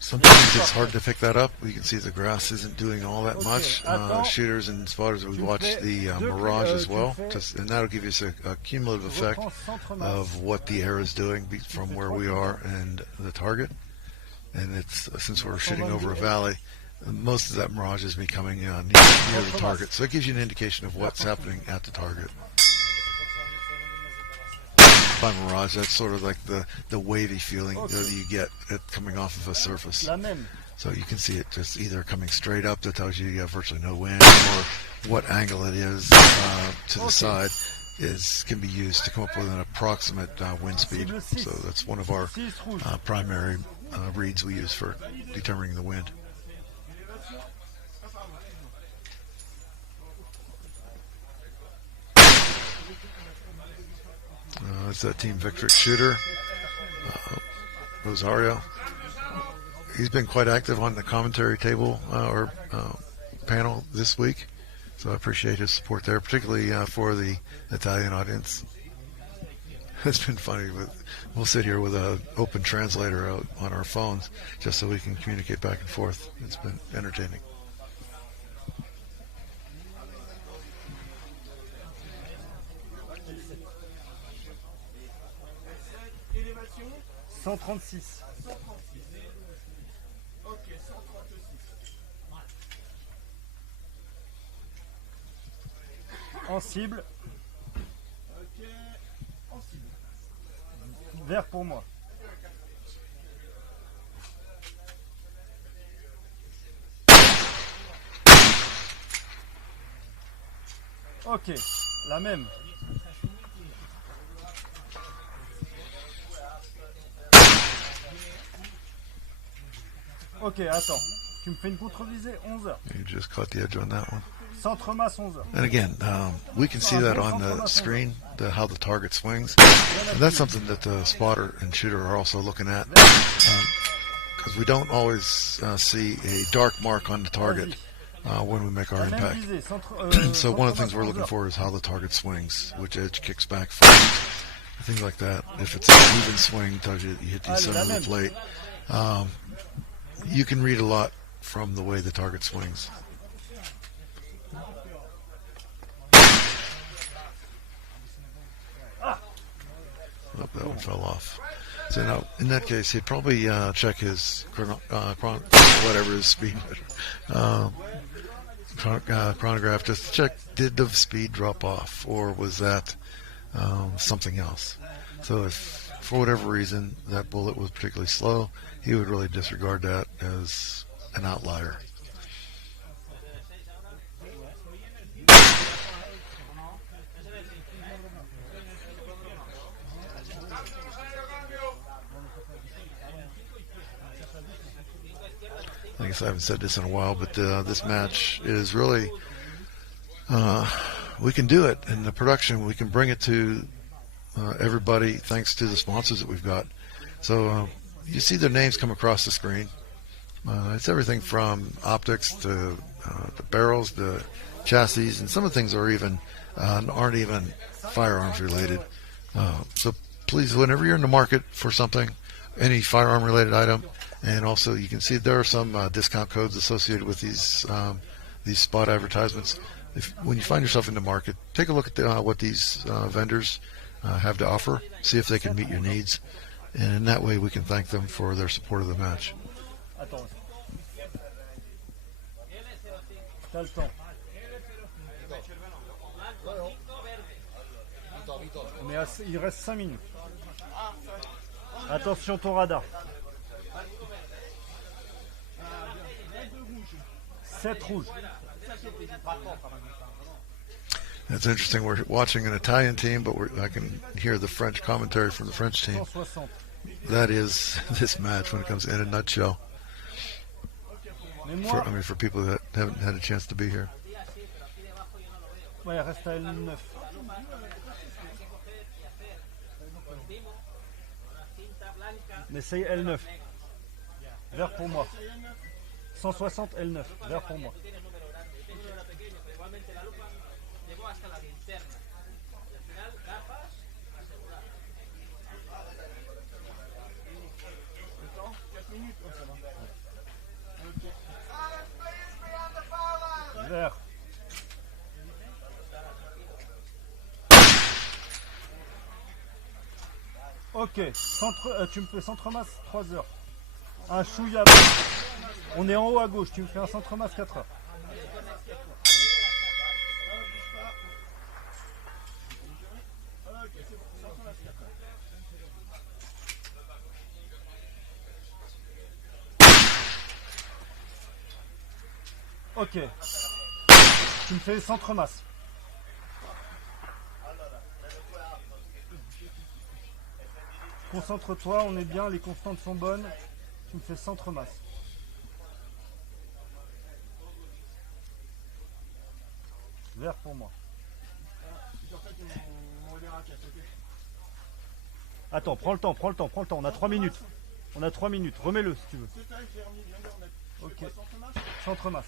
Sometimes it's hard to pick that up. You can see the grass isn't doing all that much. Shooters and spotters, we watch the mirage as well, and that'll give us a cumulative effect of what the air is doing from where we are and the target. And it's since we're shooting over a valley, most of that mirage is becoming near the target. So it gives you an indication of what's happening at the target. By mirage, that's sort of like the wavy feeling that you get coming off of a surface. So you can see it just either coming straight up that tells you have virtually no wind, or what angle it is to the side can be used to come up with an approximate wind speed. So that's one of our primary reads we use for determining the wind. It's that Team Victrix shooter, Rosario. He's been quite active on the commentary table or panel this week, so I appreciate his support there, particularly for the Italian audience. It's been funny. We'll sit here with an open translator out on our phones just so we can communicate back and forth. It's been entertaining. Élévation 136. Ok, 136. En cible. Ok, en cible. Vert pour moi. Ok, la même. Ok, attends. Tu me fais une contre-visée 11 heures. You just caught the edge on that one. Centre masse 11 heures. And again, we can see that on the screen, how the target swings. And that's something that the spotter and shooter are also looking at. Because we don't always see a dark mark on the target when we make our impact. So one of the things we're looking for is how the target swings, which edge kicks back first, things like that. If it's an even swing, tells you you hit the center of the plate. You can read a lot from the way the target swings. fell off. So now, in that case, he'd probably check his whatever his speed chronograph just to check, did the speed drop off, or was that something else? So if for whatever reason that bullet was particularly slow, he would really disregard that as an outlier. I guess I haven't said this in a while, but this match is really, we can do it in the production. We can bring it to everybody thanks to the sponsors that we've got. So you see their names come across the screen. It's everything from optics to the barrels, the chassis, and some of the things are even aren't even firearms related. So please, whenever you're in the market for something, any firearm related item, and also you can see there are some discount codes associated with these spot advertisements. When you find yourself in the market, take a look at what these vendors have to offer, see if they can meet your needs, and in that way we can thank them for their support of the match. Il reste 5 minutes. Attention ton radar. 7 rouges. It's interesting. We're watching an Italian team, but I can hear the French commentary from the French team. 160. That is this match when it comes in a nutshell. For people that haven't had a chance to be here. Ouais, reste à L9. Mais c'est L9. Vert pour moi. 160 L9. Vert pour moi. Vert. Ok, tu me fais centre-masse 3 heures. Un chouïa. On est en haut à gauche, tu me fais un centre-masse 4 heures. Ok. Tu me fais centre-masse. Concentre-toi, on est bien, les constantes sont bonnes. Tu me fais centre-masse. Vert pour moi. Attends, prends le temps. On a 3 minutes. Remets-le si tu veux. Ok. Centre-masse.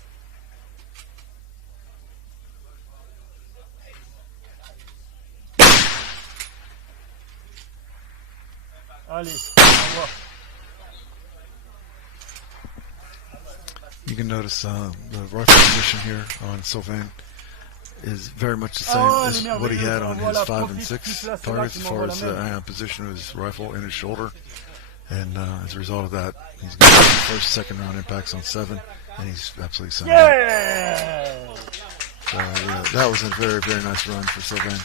Allez, au revoir. You can notice the rifle position here on Sylvain is very much the same as what he had on his 5 and 6 targets as far as the position of his rifle in his shoulder. And as a result of that, he's got the first, second round impacts on 7, and he's absolutely sound. Yeah! So yeah, that was a very, very nice run for Sylvain.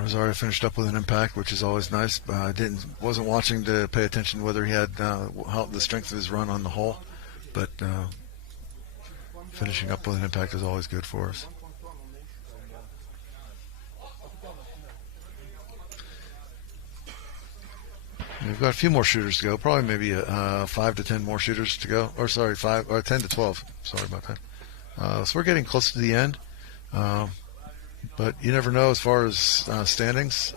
Rosario finished up with an impact, which is always nice. Wasn't watching to pay attention whether he had the strength of his run on the whole, but finishing up with an impact is always good for us. We've got a few more shooters to go. Probably maybe 5 to 10 more shooters to go. Or sorry, 5 or 10 to 12. Sorry about that. So we're getting close to the end. But you never know as far as standings.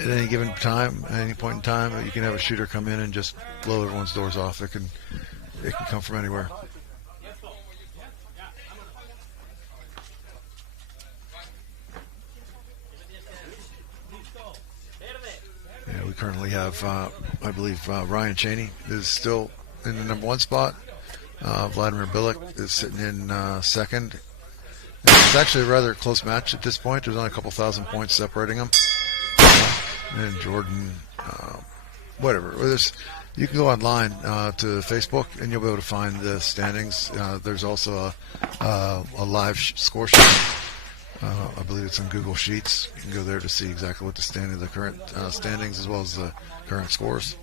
At any given time, at any point in time, you can have a shooter come in and just blow everyone's doors off. It can come from anywhere. currently have, I believe, Ryan Chaney is still in the number 1 spot. Vladimir Bilic is sitting in second. And it's actually a rather close match at this point. There's only a couple thousand points separating them. And Jordan, whatever. You can go online to Facebook and you'll be able to find the standings. There's also a live score sheet. I believe it's on Google Sheets. You can go there to see exactly what the current standings as well as the current scores.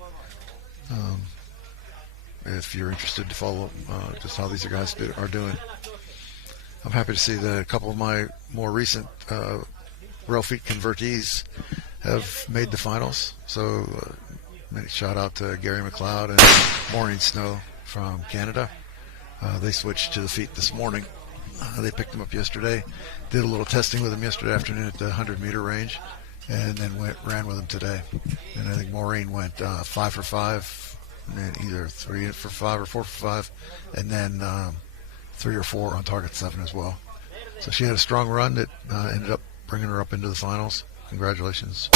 If you're interested to follow just how these guys are doing. I'm happy to see that a couple of my more recent rail feet convertees have made the finals. So shout out to Gary McLeod and Maureen Snow from Canada. They switched to the feet this morning. They picked them up yesterday, did a little testing with them yesterday afternoon at the 100-meter range, and then ran with them today. And I think Maureen went 5 for 5, and then either 3 for 5 or 4 for 5, and then 3 or 4 on target 7 as well. So she had a strong run that ended up bringing her up into the finals. Congratulations.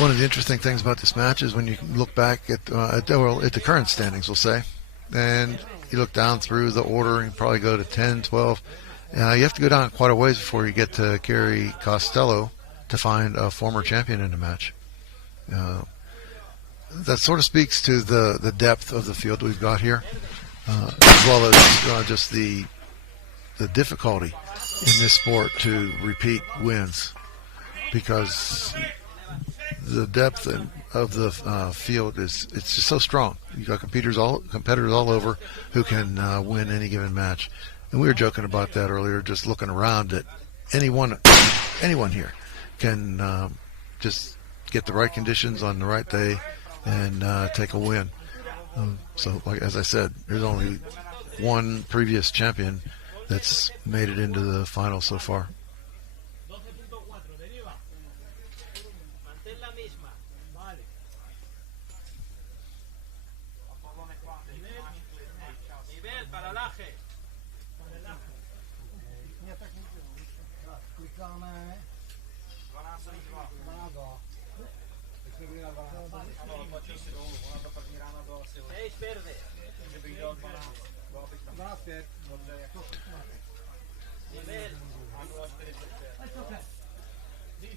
One of the interesting things about this match is when you look back at the current standings, we'll say, and you look down through the order and probably go to 10, 12. You have to go down quite a ways before you get to Gary Costello to find a former champion in the match. That sort of speaks to the depth of the field we've got here, as well as just the difficulty in this sport to repeat wins, because the depth of the field it's just so strong. You got competitors all over who can win any given match, and we were joking about that earlier. Just looking around at anyone here can just get the right conditions on the right day and take a win. So, like as I said, there's only one previous champion that's made it into the final so far.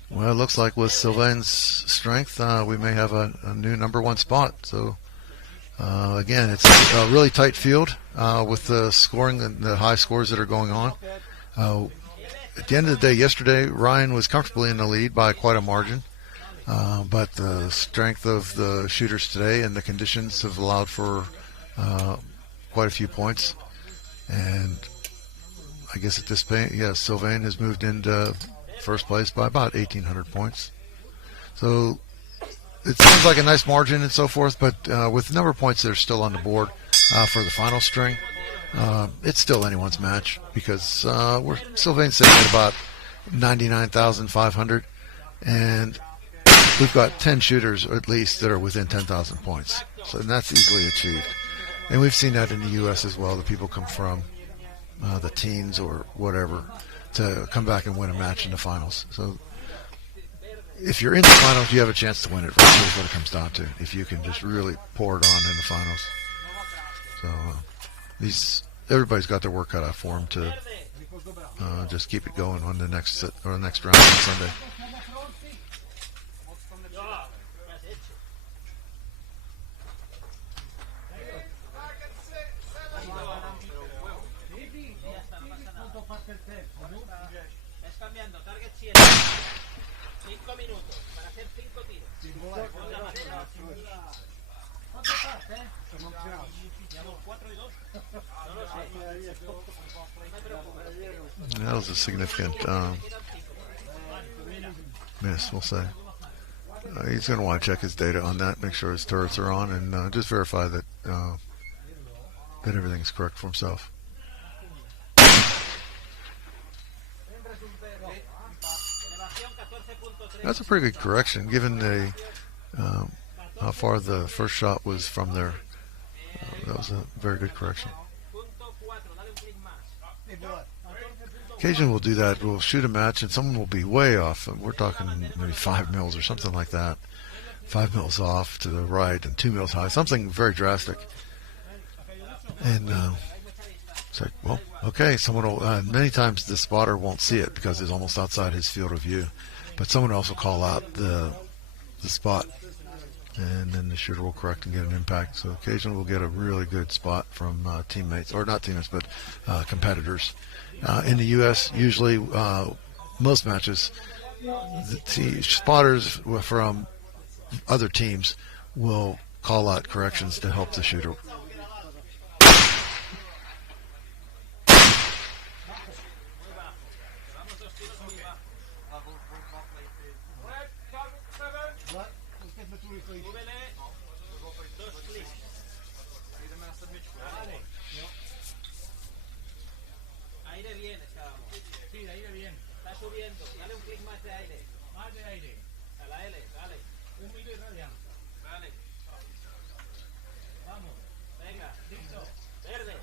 Well, it looks like with Sylvain's strength, we may have a new number 1 spot. So, again, it's a really tight field with the scoring and the high scores that are going on. At the end of the day, yesterday, Ryan was comfortably in the lead by quite a margin. But the strength of the shooters today and the conditions have allowed for quite a few points. And I guess at this point, yes, Sylvain has moved into first place by about 1,800 points. So it seems like a nice margin and so forth, but with the number of points that are still on the board for the final string, it's still anyone's match, because Sylvain's sitting at about 99,500, and we've got 10 shooters at least that are within 10,000 points. So that's easily achieved. And we've seen that in the U.S. as well, that people come from the teens or whatever to come back and win a match in the finals. So if you're in the finals, you have a chance to win it. That's what it comes down to, if you can just really pour it on in the finals. So everybody's got their work cut out for them to just keep it going on the next round on Sunday. That was a significant miss, we'll say. He's going to want to check his data on that, make sure his turrets are on, and just verify that that everything is correct for himself. That's a pretty good correction, given the how far the first shot was from there. That was a very good correction. Occasionally we'll do that. We'll shoot a match and someone will be way off. We're talking maybe 5 mils or something like that. 5 mils off to the right and 2 mils high. Something very drastic. And it's like, well, okay, someone will, many times the spotter won't see it because it's almost outside his field of view. But someone else will call out the spot. And then the shooter will correct and get an impact. So occasionally we'll get a really good spot from teammates, or not teammates, but competitors. In the U.S., usually most matches, the spotters from other teams will call out corrections to help the shooter. Aire bien estábamos. Sí, de aire bien. Está subiendo. Dale un clic más de aire. Más de aire. A la L, dale. Un mil y radian. Dale. Vamos. Venga. Listo. Verde.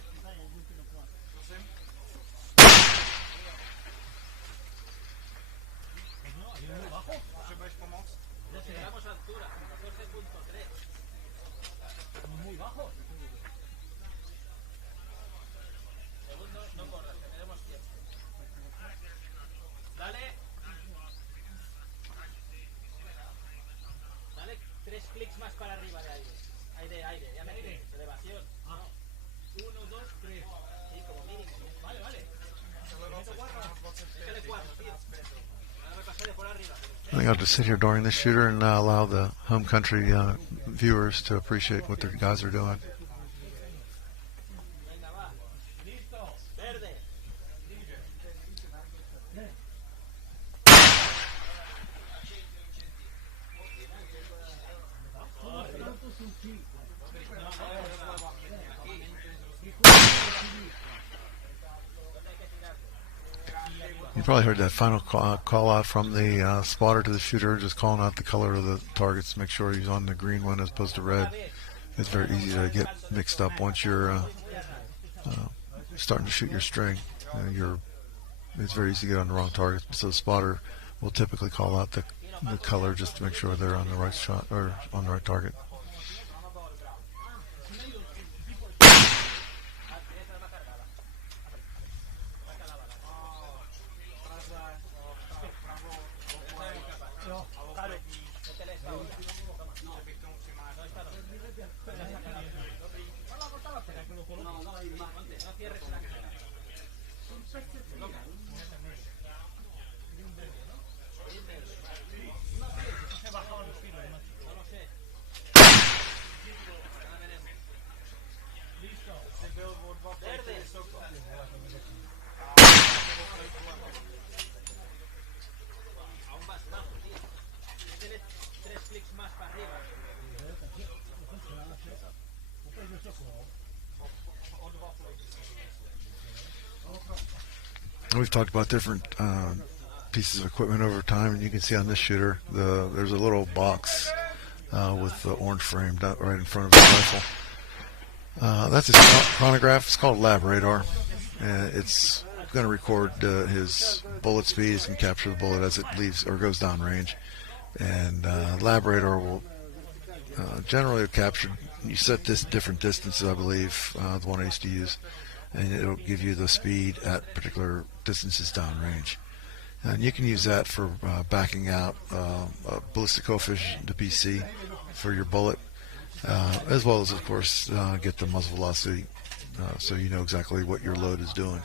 ¿Muy bajo? Llegamos a altura. 14.3. Muy bajo. Segundos, no corras, que tenemos tiempo. Dale. Dale 3 clics más para arriba de aire. Aire, ya me aire. Elevación. No. 1, 2, 3. Sí, como mínimo. Vale, vale. Échale 4, tío. Ahora me pasaré por arriba. I think I'll just sit here during this shooter and allow the home country viewers to appreciate what their guys are doing. You probably heard that final call out from the spotter to the shooter, just calling out the color of the targets, make sure he's on the green one as opposed to red. It's very easy to get mixed up once you're starting to shoot your string. It's very easy to get on the wrong target. So the spotter will typically call out the color just to make sure they're on the right shot or on the right target. We've talked about different pieces of equipment over time, and you can see on this shooter there's a little box with the orange frame right in front of the rifle. That's his chronograph. It's called lab radar. It's going to record his bullet speeds and capture the bullet as it leaves or goes downrange. And lab radar will generally capture. You set this different distances, I believe, the one I used to use, and it'll give you the speed at particular distances downrange. And you can use that for backing out a ballistic coefficient to BC for your bullet, as well as, of course, get the muzzle velocity so you know exactly what your load is doing.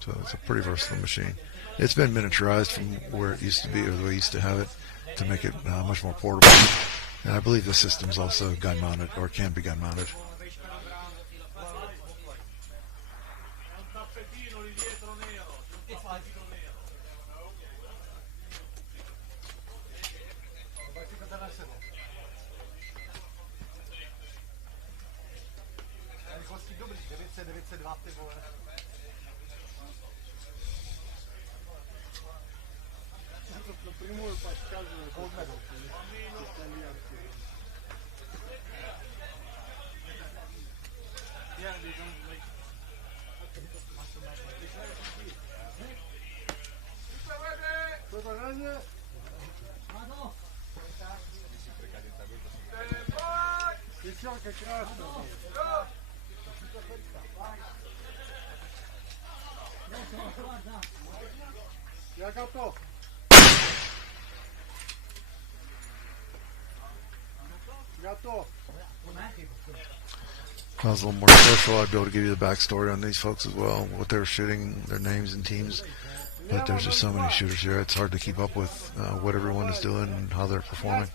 So it's a pretty versatile machine. It's been miniaturized from where it used to be, or the way we used to have it, to make it much more portable. And I believe the system is also gun mounted, or can be gun mounted. If I was a little more social, I'd be able to give you the backstory on these folks as well, what they were shooting, their names and teams. But there's just so many shooters here, it's hard to keep up with what everyone is doing and how they're performing.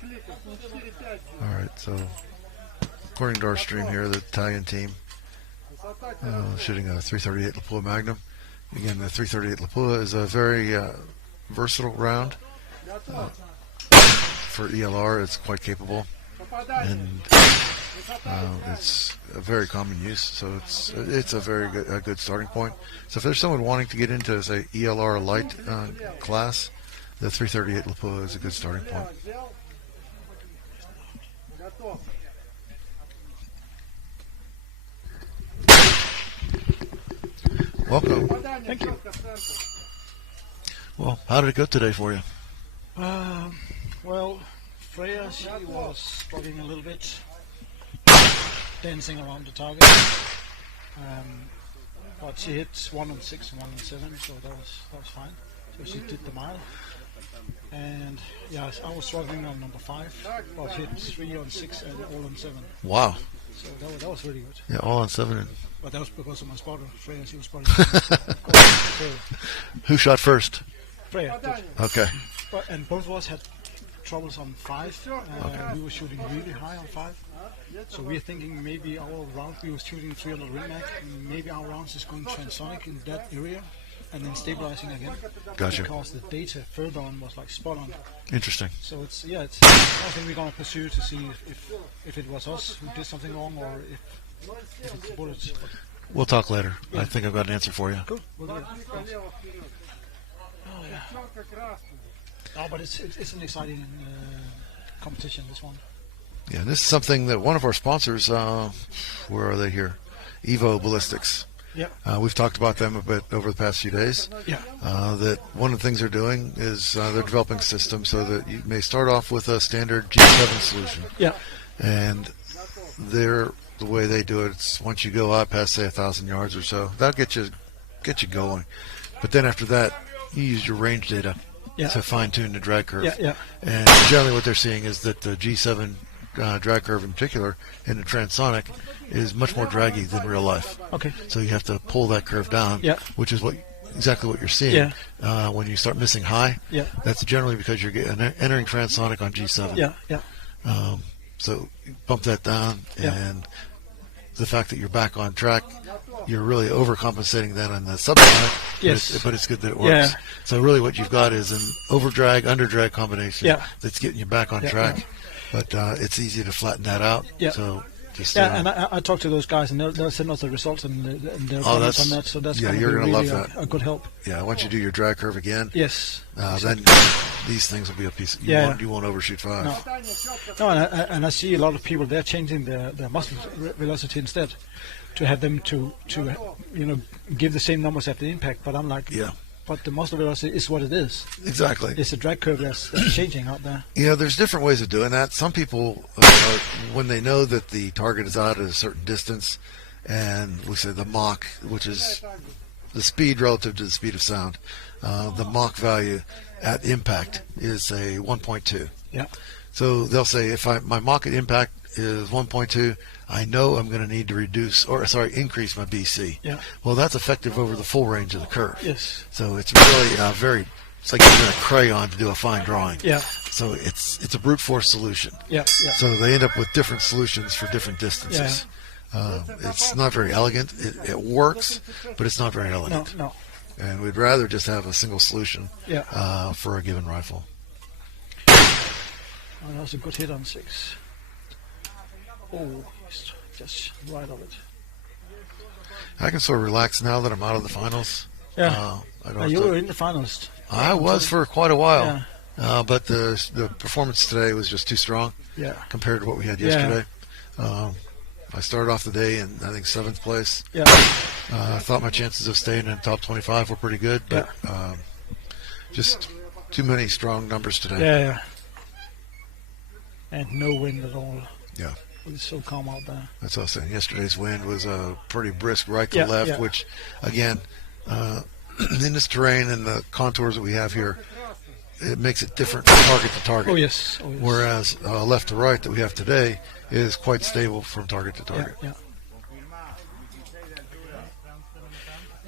Alright, so according to our stream here, the Italian team shooting a 338 Lapua Magnum. Again, the 338 Lapua is a very versatile round. For ELR, it's quite capable, and it's a very common use, so it's a very good starting point. So if there's someone wanting to get into, say, ELR light class, the 338 Lapua is a good starting point. Welcome. Thank you. Well, how did it go today for you? Well, Freya, she was struggling a little bit, dancing around the target. But she hit 1 on 6 and 1 on 7, so that was fine. So she did the mile. And yeah, I was struggling on number 5, but hit 3 on 6 and all on 7. Wow. So that was really good. Yeah, all on 7. But that was because of my spotter, Freya. She was spotting. Who shot first? Freya did. Okay. And both of us had troubles on 5. We were shooting really high on 5. So we're thinking maybe our round, we were shooting 300 ring mag, maybe our rounds is going transonic in that area and then stabilizing again. Gotcha. Because the data further on was like spot on. Interesting. So it's something we're going to pursue to see if it was us who did something wrong or if it's the bullets. We'll talk later. Yeah. I think I've got an answer for you. Cool. We'll do it. Oh, yeah. Oh, but it's an exciting competition, this one. Yeah, this is something that one of our sponsors, where are they here? Evo Ballistics. Yeah. We've talked about them a bit over the past few days. Yeah. That one of the things they're doing is they're developing a system so that you may start off with a standard G7 solution. Yeah. And the way they do it, it's once you go out past, say, 1,000 yards or so, that'll get you going. But then after that, you use your range data to fine-tune the drag curve. Yeah, yeah. And generally what they're seeing is that the G7 drag curve in particular in the transonic is much more draggy than real life. Okay. So you have to pull that curve down, which is exactly what you're seeing. When you start missing high, that's generally because you're entering transonic on G7. Yeah, yeah. So you bump that down, and the fact that you're back on track, you're really overcompensating that on the subsonic. Yes. But it's good that it works. Yeah. So really what you've got is an over-drag, under-drag combination that's getting you back on track. But it's easy to flatten that out. Yeah. So just and I talked to those guys, and they'll send us the results and their comments on that. So that's you're going to love really that. a good help. Yeah, once you do your drag curve again, then these things will be a piece. You won't overshoot 5. No, and I see a lot of people they're changing their muzzle velocity instead to have them to give the same numbers at the impact. But I'm like, but the muzzle velocity is what it is. Exactly. It's a drag curve that's changing out there. There's different ways of doing that. Some people, when they know that the target is out at a certain distance, and we say the Mach, which is the speed relative to the speed of sound, the Mach value at impact is a 1.2. Yeah. So they'll say if my Mach at impact is 1.2, I know I'm going to need to increase my BC. Yeah. Well, that's effective over the full range of the curve. Yes. So it's really it's like using a crayon to do a fine drawing. Yeah. So it's a brute force solution. Yeah. Yeah. So they end up with different solutions for different distances. Yeah. It's not very elegant. It works, but it's not very elegant. No. And we'd rather just have a single solution for a given rifle. Oh, that was a good hit on 6. Oh, just right of it. I can sort of relax now that I'm out of the finals. Yeah. You were in the finals. I was for quite a while. Yeah. But the performance today was just too strong compared to what we had yesterday. I started off the day in, I think, 7th place. I thought my chances of staying in the top 25 were pretty good, but just too many strong numbers today. And no wind at all. Yeah. It was so calm out there. That's what I was saying. Yesterday's wind was pretty brisk right to left, which, again, in this terrain and the contours that we have here, it makes it different from target to target. Oh, yes. Whereas left to right that we have today is quite stable from target to target.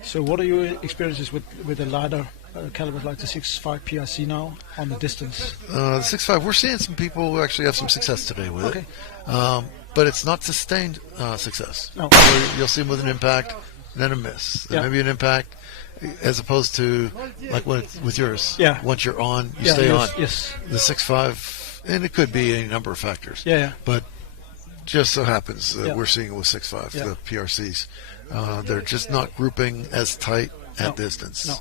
So what are your experiences with the lighter calibers like the 6.5 PRC now on the distance? The 6.5, we're seeing some people who actually have some success today with it. But it's not sustained success. No. You'll see them with an impact, then a miss. Then maybe an impact, as opposed to like with yours. Once you're on, you stay on. Yes. The 6.5, and it could be any number of factors. But just so happens that we're seeing it with 6.5, the PRCs. They're just not grouping as tight at distance. No.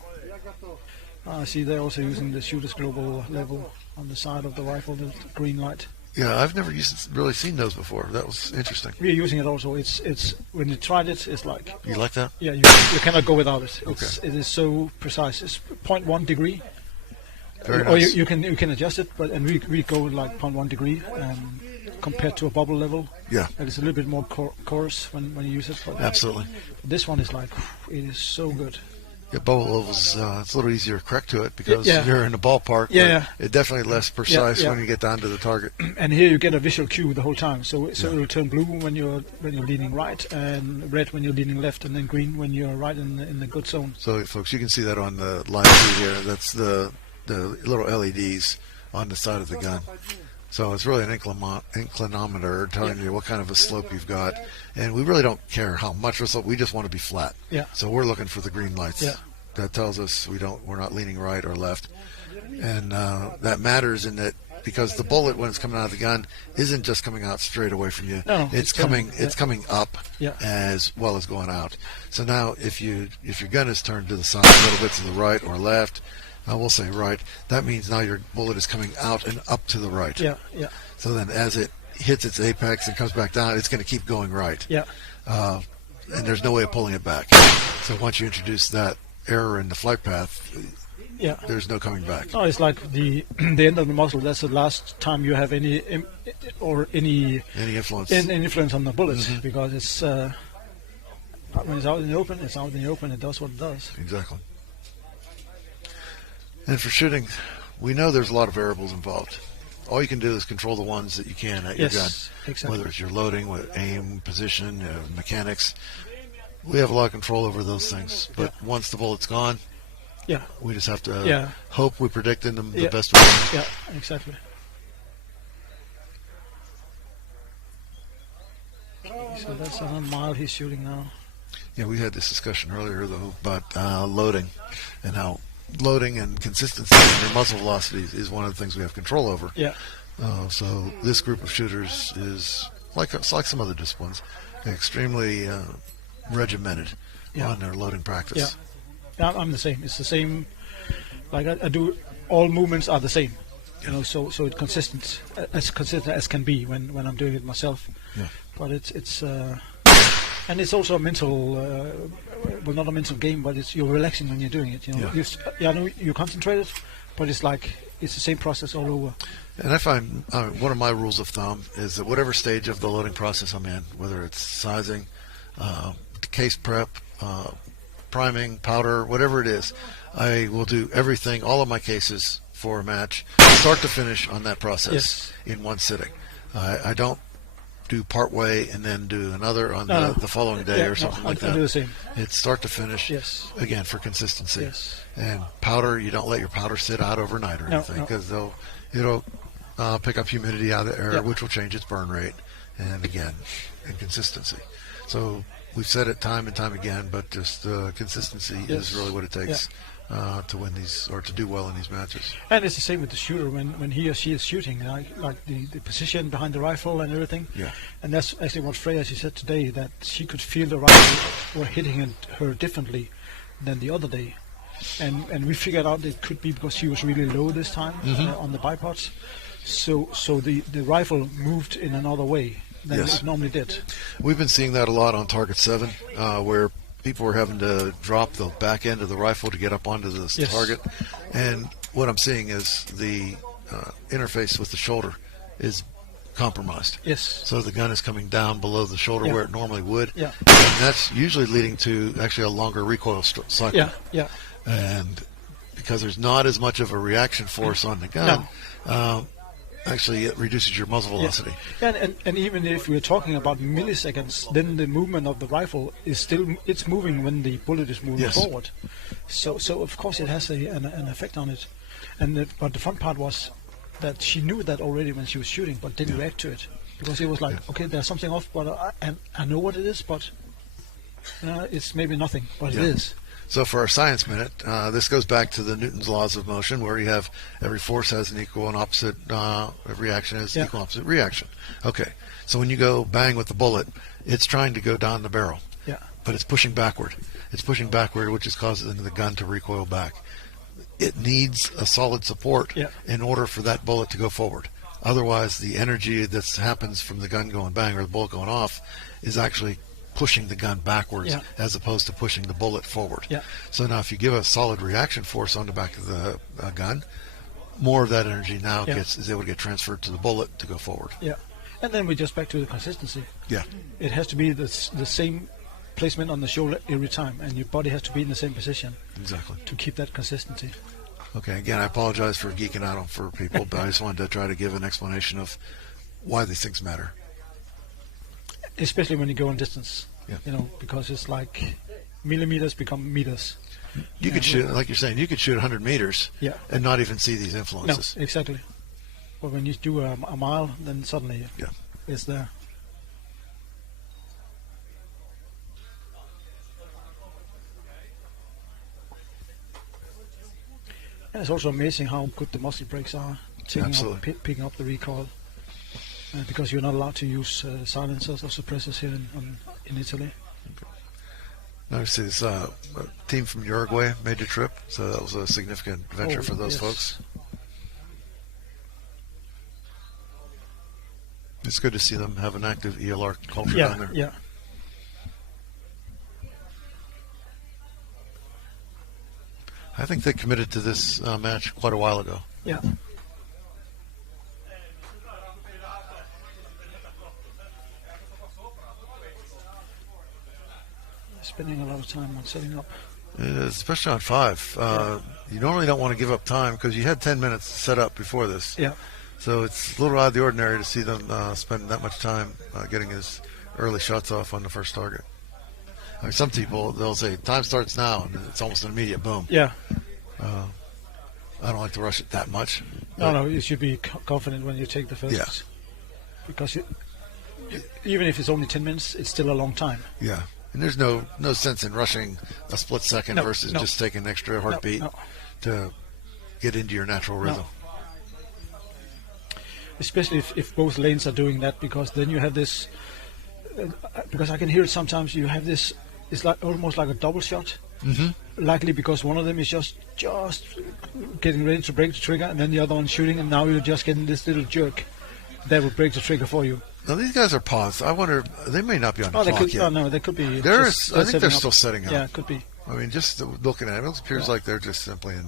I see they're also using the Shooter's Global level on the side of the rifle, the green light. Yeah, I've never really seen those before. That was interesting. We're using it also. It's when you tried it, it's like... You like that? Yeah, you cannot go without it. It is so precise. It's 0.1 degree. Very or nice. you can adjust it, but and we go like 0.1 degree compared to a bubble level. Yeah. And it's a little bit more coarse when you use it. But absolutely. This one is like, it is so good. Yeah, bubble levels, it's a little easier to correct to it because you're in the ballpark. It's definitely less precise when you get down to the target. And here you get a visual cue the whole time. So it will turn blue when you're leaning right, and red when you're leaning left, and then green when you're right in the good zone. So, folks, you can see that on the live view here. That's the little LEDs on the side of the gun. So it's really an inclinometer telling you what kind of a slope you've got. And we really don't care how much of a slope. We just want to be flat. So we're looking for the green lights. That tells us we're not leaning right or left. And that matters in that because the bullet, when it's coming out of the gun, isn't just coming out straight away from you. No, it's coming up as well as going out. So now if your gun is turned to the side a little bit to the right or left, I will say right, that means now your bullet is coming out and up to the right. So then as it hits its apex and comes back down, it's going to keep going right. And there's no way of pulling it back. So once you introduce that error in the flight path, there's no coming back. No, it's like the end of the muzzle. That's the last time you have any influence on the bullets, because it's when it's out in the open, it's out in the open. It does what it does. Exactly. And for shooting, we know there's a lot of variables involved. All you can do is control the ones that you can at your gun. Exactly. Whether it's your loading, with aim, position, mechanics. We have a lot of control over those things. But once the bullet's gone, we just have to hope we predict in them the best way. Yeah, exactly. So that's a mile he's shooting now. Yeah, we had this discussion earlier, though, about loading and how loading and consistency in your muzzle velocities is one of the things we have control over. So this group of shooters is like some other disciplines, extremely regimented on their loading practice. I'm the same. It's the same. Like I do, all movements are the same. You know, so it's consistent as can be when I'm doing it myself. But it's and it's also a mental, well, not a mental game, but you're relaxing when you're doing it. You know, you're concentrated, but it's like it's the same process all over. And I find one of my rules of thumb is that whatever stage of the loading process I'm in, whether it's sizing, case prep, priming, powder, whatever it is, I will do everything, all of my cases for a match, start to finish on that process in one sitting. I don't do part way and then do another on the following day or something like that. I do the same. It's start to finish, again, for consistency. And powder, you don't let your powder sit out overnight or anything, because it'll pick up humidity out of the air, which will change its burn rate, and again, inconsistency. So we've said it time and time again, but just consistency is really what it takes to win these, or to do well in these matches. And it's the same with the shooter when he or she is shooting, like the position behind the rifle and everything. And that's actually what Freya, she said today, that she could feel the rifle were hitting her differently than the other day. and we figured out it could be because she was really low this time on the bipods. So the rifle moved in another way than it normally did. We've been seeing that a lot on Target 7, where people were having to drop the back end of the rifle to get up onto the target. And what I'm seeing is the interface with the shoulder is compromised. Yes. So the gun is coming down below the shoulder where it normally would. Yeah. And that's usually leading to actually a longer recoil cycle. Yeah, yeah. And because there's not as much of a reaction force on the gun, actually it reduces your muzzle velocity. And even if we're talking about milliseconds, then the movement of the rifle is still, it's moving when the bullet is moving forward. So of course it has an effect on it. But the fun part was that she knew that already when she was shooting, but didn't react to it. Because it was like, okay, there's something off, but I know what it is, but it's maybe nothing, but it is. So for our science minute, this goes back to the Newton's laws of motion, where you have every force has an equal and opposite, every action has equal and opposite reaction. Okay, so when you go bang with the bullet, it's trying to go down the barrel, but it's pushing backward. It's pushing backward, which is causing the gun to recoil back. It needs a solid support in order for that bullet to go forward. Otherwise, the energy that happens from the gun going bang or the bullet going off is actually pushing the gun backwards as opposed to pushing the bullet forward. So now if you give a solid reaction force on the back of the gun, more of that energy now is able to get transferred to the bullet to go forward. Yeah. And then we're just back to the consistency. Yeah. It has to be the same placement on the shoulder every time, and your body has to be in the same position. Exactly. To keep that consistency. Okay, again, I apologize for geeking out for people, but I just wanted to try to give an explanation of why these things matter. Especially when you go on distance, because it's like millimeters become meters. You could shoot, like you're saying, you could shoot 100 meters and not even see these influences. No, exactly. But when you do a mile, then suddenly it's there. And it's also amazing how good the muzzle brakes are, picking up the recoil. Because you're not allowed to use silencers or suppressors here in Italy. Notice this team from Uruguay made the trip, so that was a significant venture for those folks. It's good to see them have an active ELR culture down there. Yeah. I think they committed to this match quite a while ago. Yeah. Spending a lot of time on setting up. Especially on 5. You normally don't want to give up time because you had 10 minutes to set up before this. Yeah. So it's a little out of the ordinary to see them spend that much time getting his early shots off on the first target. I mean, some people, they'll say, time starts now, and it's almost an immediate boom. Yeah. I don't like to rush it that much. No, you should be confident when you take the first. Yeah. Because even if it's only 10 minutes, it's still a long time. Yeah. And there's no sense in rushing a split second versus just taking an extra heartbeat to get into your natural rhythm. Especially if both lanes are doing that, because then you have this, because I can hear it sometimes, you have this, it's like almost like a double shot. Likely because one of them is just getting ready to break the trigger, and then the other one's shooting, and now you're just getting this little jerk that will break the trigger for you. Now these guys are paused. I wonder, they may not be on the clock yet. Oh no, they could be. I think they're still setting up. Yeah, it could be. I mean, just looking at it, it appears like they're just simply in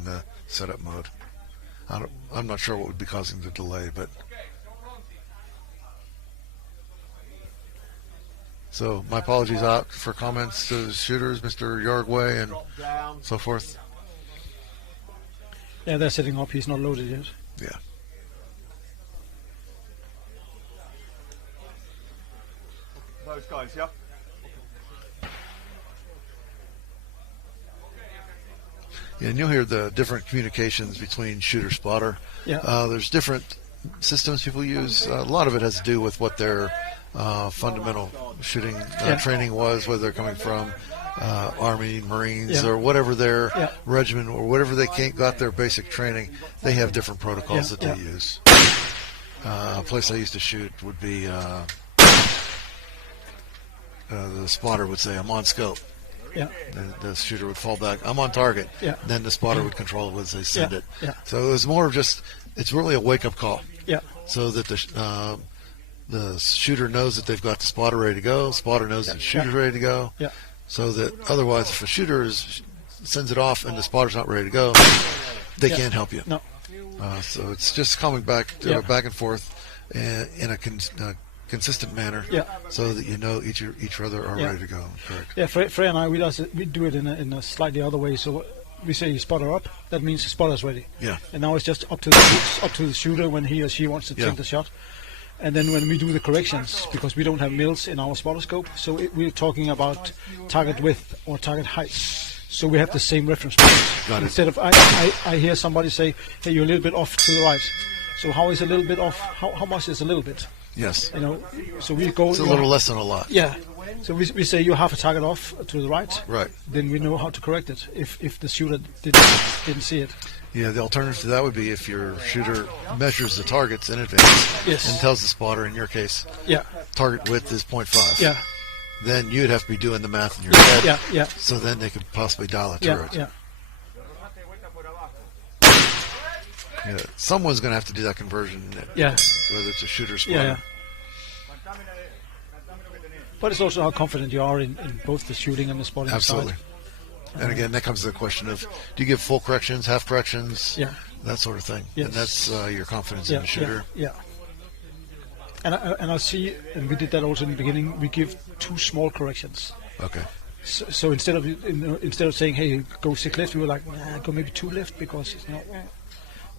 setup mode. I'm not sure what would be causing the delay, but. So my apologies out for comments to the shooters, Mr. Uruguay and so forth. Yeah, they're setting up. He's not loaded yet. Yeah. Those guys, yeah? Yeah, and you'll hear the different communications between shooter spotter. Yeah. There's different systems people use. A lot of it has to do with what their fundamental shooting training was, whether they're coming from Army, Marines, or whatever their regiment or whatever they got their basic training. They have different protocols that they use. A place I used to shoot would be the spotter would say, "I'm on scope," Yeah. The shooter would fall back. I'm on target. Yeah. Then the spotter would control it as they send Yeah. it. Yeah. So it was more of just, it's really a wake-up call. Yeah. So that the shooter knows that they've got the spotter ready to go. Spotter knows that the shooter's ready to go. Yeah. So that otherwise, if a shooter sends it off and the spotter's not ready to go, they can't help you. No. So it's just coming back and forth in a consistent manner, so that you know each other are ready to go. Correct. Yeah, Freya and I, we do it in a slightly other way. So we say spotter up, that means the spotter's ready. Yeah. And now it's just up to the shooter when he or she wants to take the shot. And then when we do the corrections, because we don't have mills in our spotter scope, so we're talking about target width or target height. So we have the same reference point. Instead of I hear somebody say, hey, you're a little bit off to the right. So how is a little bit off? How much is a little bit? Yes. You know, so we go. It's a little less than a lot. Yeah. So we say you have a target off to the right. Right. Then we know how to correct it if the shooter didn't see it. Yeah, the alternative to that would be if your shooter measures the targets in advance and tells the spotter, in your case, target width is 0.5. Yeah. Then you'd have to be doing the math in your head. Yeah. So then they could possibly dial a turret. Yeah. Yeah. Someone's going to have to do that conversion. Yeah. Whether it's a shooter or spotter. Yeah. But it's also how confident you are in both the shooting and the spotting. Absolutely. Side. And again, that comes to the question of, do you give full corrections, half corrections, that sort of thing. Yes. And that's your confidence in the shooter. Yeah. And I see, and we did that also in the beginning. We give 2 small corrections. Okay. So instead of saying, hey, go 6 left, we were like, nah, go maybe 2 left because it's not.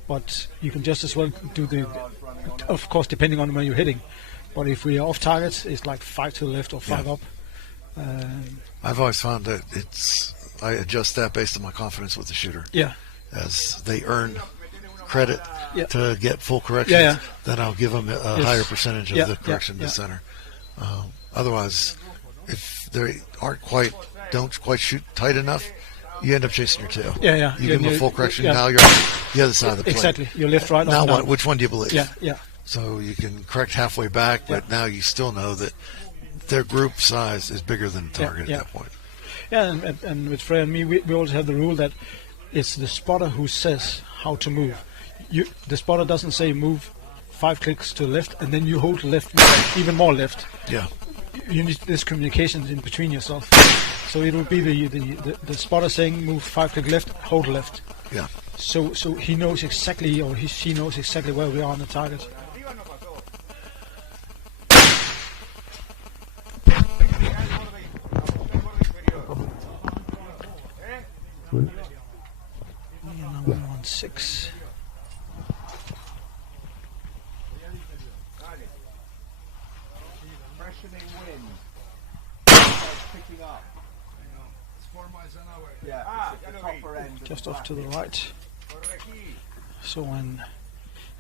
But you can just as well do of course, depending on where you're hitting. But if we are off target, it's like 5 to the left or 5 up. I've always found that I adjust that based on my confidence with the shooter. Yeah. As they earn credit to get full corrections, then I'll give them a higher percentage of the correction to center. Otherwise, if they don't quite shoot tight enough, you end up chasing your tail. Yeah. You give them a full correction, now you're on the other side of the plate. Exactly. You're left, right, now down. which one do you believe? Yeah. So you can correct halfway back, but now you still know that their group size is bigger than the target at that point. Yeah, and with Freya and me, we also have the rule that it's the spotter who says how to move. The spotter doesn't say move 5 clicks to the left, and then you hold left, even more left. Yeah. You need this communication in between yourself. So it will be the spotter saying move 5 click left, hold left. Yeah. So he knows exactly, or she knows exactly where we are on the target. Now we're on 6. Freshening wind. Picking up. It's 4 miles an hour. Yeah, it's at the upper end. Just off to the right. So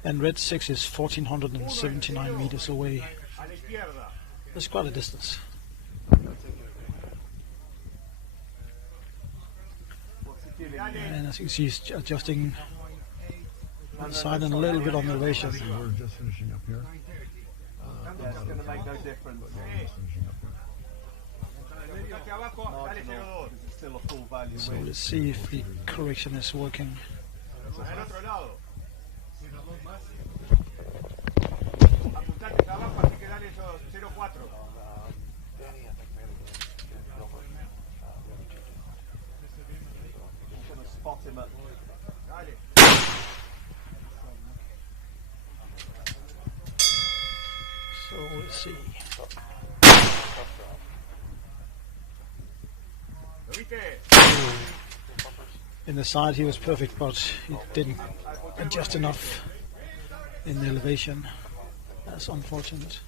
and red 6 is 1479 meters away. That's quite a distance. And as you can see, he's adjusting on the side and a little bit on the elevation. We're just finishing up here. That's going to make no difference. It's still a full value. So let's see if the correction is working. Spot him at. So let's see. In the side he was perfect, but he didn't adjust enough in the elevation. That's unfortunate.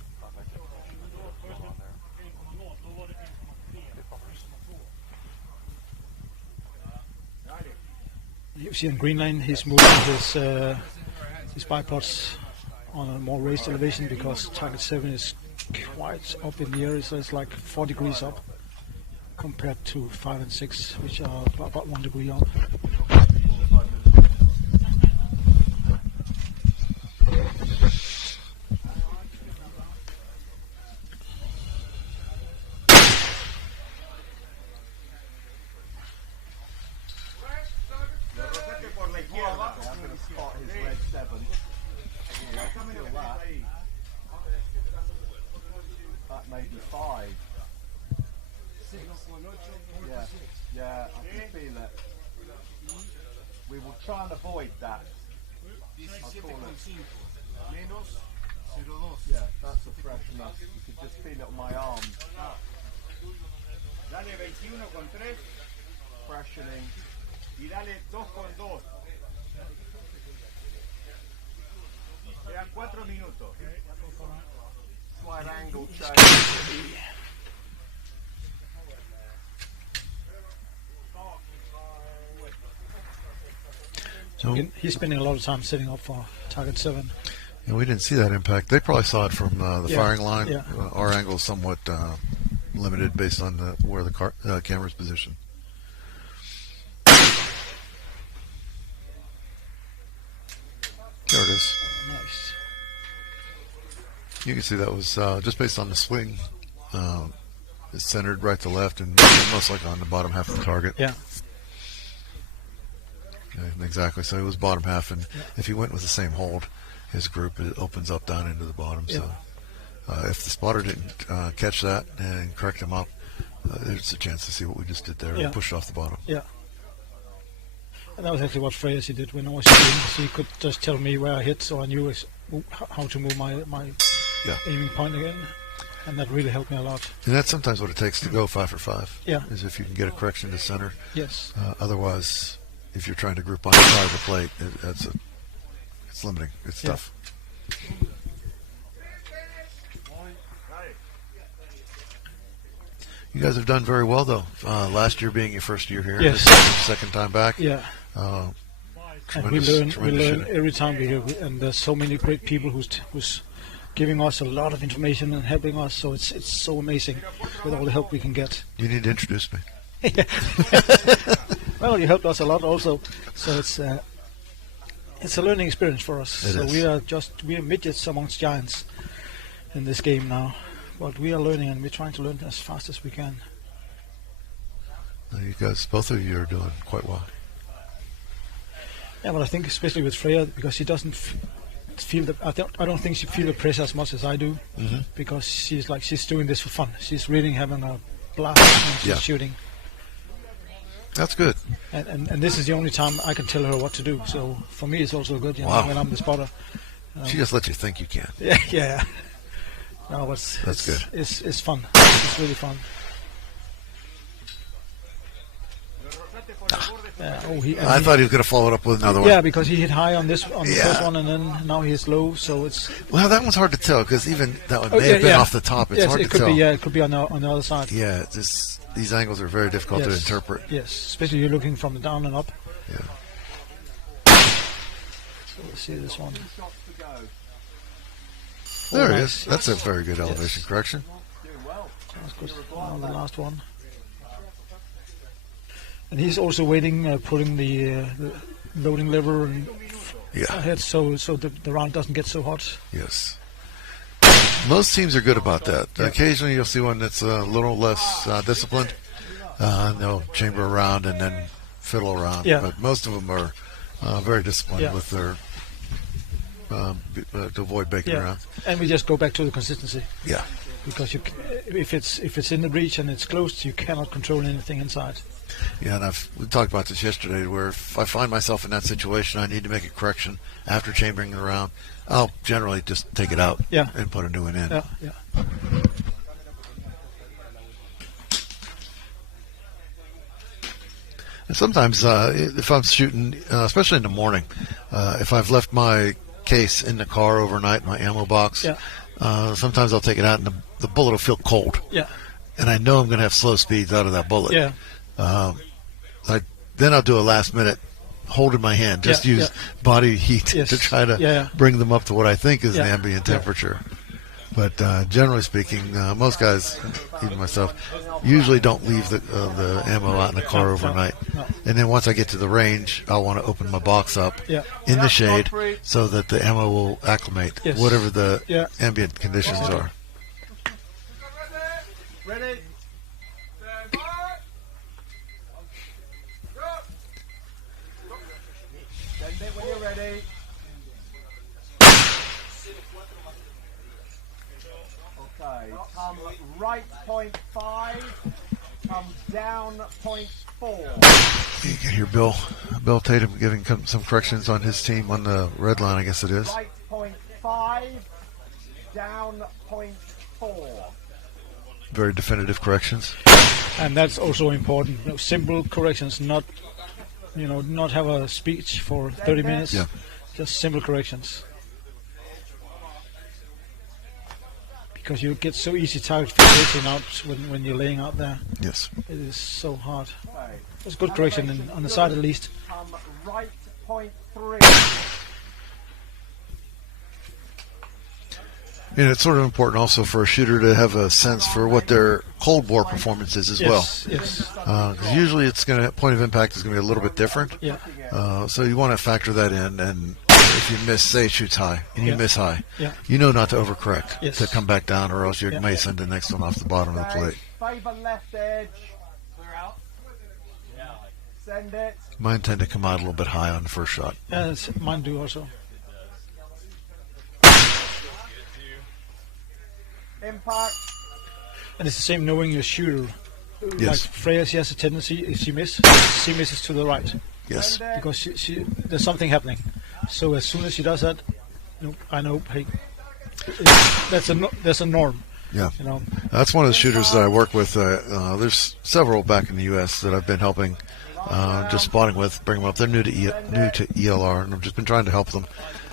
You see on green line he's moving his bipods on a more raised elevation because target 7 is quite up in the air, so it's like 4 degrees up compared to 5 and 6, which are about 1 degree up. 5. Yeah, I can feel it. We will try and avoid that. I'll call it. Yeah, that's a fresh enough. You could just feel it on my arm. Dale 21,3. Freshening. Y dale 2,2. Quedan 4 minutos. Slight angle change. So he's spending a lot of time setting up for target 7. Yeah, we didn't see that impact. They probably saw it from the firing line. Yeah. Our angle is somewhat limited based on where the camera's positioned. There it is. Nice. You can see that was just based on the swing. It's centered right to left and most likely on the bottom half of the target. Yeah. Exactly. So it was bottom half, and if he went with the same hold, his group it opens up down into the bottom. Yeah. So if the spotter didn't catch that and correct him up, there's a chance to see what we just did there. Yeah. Pushed off the bottom. Yeah. And that was actually what Freya did when I was shooting. She could just tell me where I hit, so I knew how to move my aiming point again. And that really helped me a lot. And that's sometimes what it takes to go 5 for 5. Yeah. Is if you can get a correction to center. Yes. Otherwise, if you're trying to group on the side of the plate, it's limiting. It's tough. You guys have done very well, though. Last year being your first year here. Yes. This is your second time back. Yeah. And we learn every time we're here, and there's so many great people who's giving us a lot of information and helping us. So it's so amazing with all the help we can get. You need to introduce me. Well, you helped us a lot also, so it's a learning experience for us. We are midgets amongst giants in this game now, but we are learning and we're trying to learn as fast as we can. You guys, both of you are doing quite well. Yeah, but I think especially with Freya, because she doesn't feel the. I don't think she feels the pressure as much as I do, because she's doing this for fun. She's really having a blast when she's shooting. That's good. And this is the only time I can tell her what to do. So for me, it's also good when I'm the spotter. She just lets you think you can. Yeah. No, but that's good. It's fun. It's really fun. I thought he was going to follow it up with another one. Yeah, because he hit high on the first one, and then now he's low. So it's that one's hard to tell because even that one may have been off the top. It's hard to tell. It could be on the other side. Yeah, these angles are very difficult to interpret. Yes, especially you're looking from the down and up. Yeah. So we'll see this one. There it is. That's a very good elevation correction. That's good. On the last one. And he's also waiting, pulling the loading lever and ahead, so the round doesn't get so hot. Yes. Most teams are good about that. Yeah. Occasionally you'll see one that's a little less disciplined. They'll chamber around and then fiddle around. Yeah. But most of them are very disciplined with their to avoid baking around. And we just go back to the consistency. Yeah. Because if it's in the breach and it's closed, you cannot control anything inside. Yeah, and we talked about this yesterday, where if I find myself in that situation, I need to make a correction after chambering it around, I'll generally just take it out and put a new one in. Yeah. And sometimes, if I'm shooting, especially in the morning, if I've left my case in the car overnight, my ammo box, sometimes I'll take it out and the bullet will feel cold. Yeah. And I know I'm going to have slow speeds out of that bullet. Yeah. Then I'll do a last minute hold in my hand. Just use body heat to try to bring them up to what I think is the ambient temperature. But generally speaking, most guys, even myself, usually don't leave the ammo out in the car overnight. No. And then once I get to the range, I'll want to open my box up in the shade so that the ammo will acclimate whatever the ambient conditions are. Ready? When you're ready. Okay, Come right 0.5. Come down 0.4. You can hear Bill Tatum giving some corrections on his team on the red line, I guess it is. Right 0.5. Down 0.4. Very definitive corrections. And that's also important. You know, simple corrections, not not have a speech for 30 minutes. Yeah. Just simple corrections. Because you get so easy target fixation out when you're laying out there. Yes. It is so hard. It's good correction on the side at least. Come right 0.3. And it's sort of important also for a shooter to have a sense for what their cold bore performance is as well. Yes. Because usually it's going to point of impact is going to be a little bit different. Yeah. So you want to factor that in, and if you miss, say it shoots high and you miss high, you know not to overcorrect to come back down, or else you may send the next one off the bottom of the plate. Favor left edge. Clear out. Send it. Mine tend to come out a little bit high on the first shot. Yeah, mine do also. Impact. And it's the same knowing your shooter. Yes. Like Freya, she has a tendency, if she misses to the right. Yes. Because there's something happening. So as soon as she does that, I know, hey, that's a norm. Yeah. You know. That's one of the shooters that I work with. There's several back in the U.S. that I've been helping, just spotting with, bring them up. They're new to ELR, and I've just been trying to help them.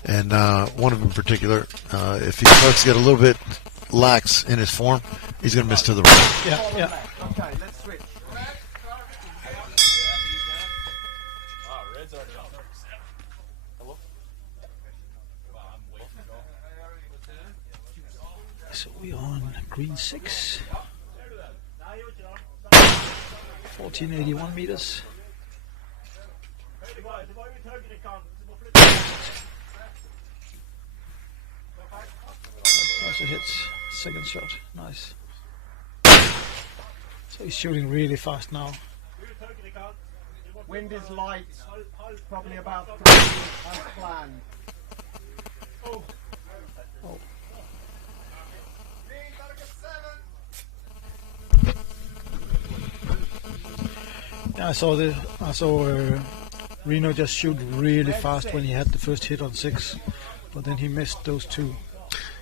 And one of them in particular, if he starts to get a little bit lax in his form, he's going to miss to the right. Yeah. Okay, let's switch. So we're on green 6. 1481 meters. Also hits second shot. Nice. So he's shooting really fast now. Wind is light. Probably about 3 as planned. Yeah, I saw Reno just shoot really fast when he had the first hit on 6, but then he missed those 2.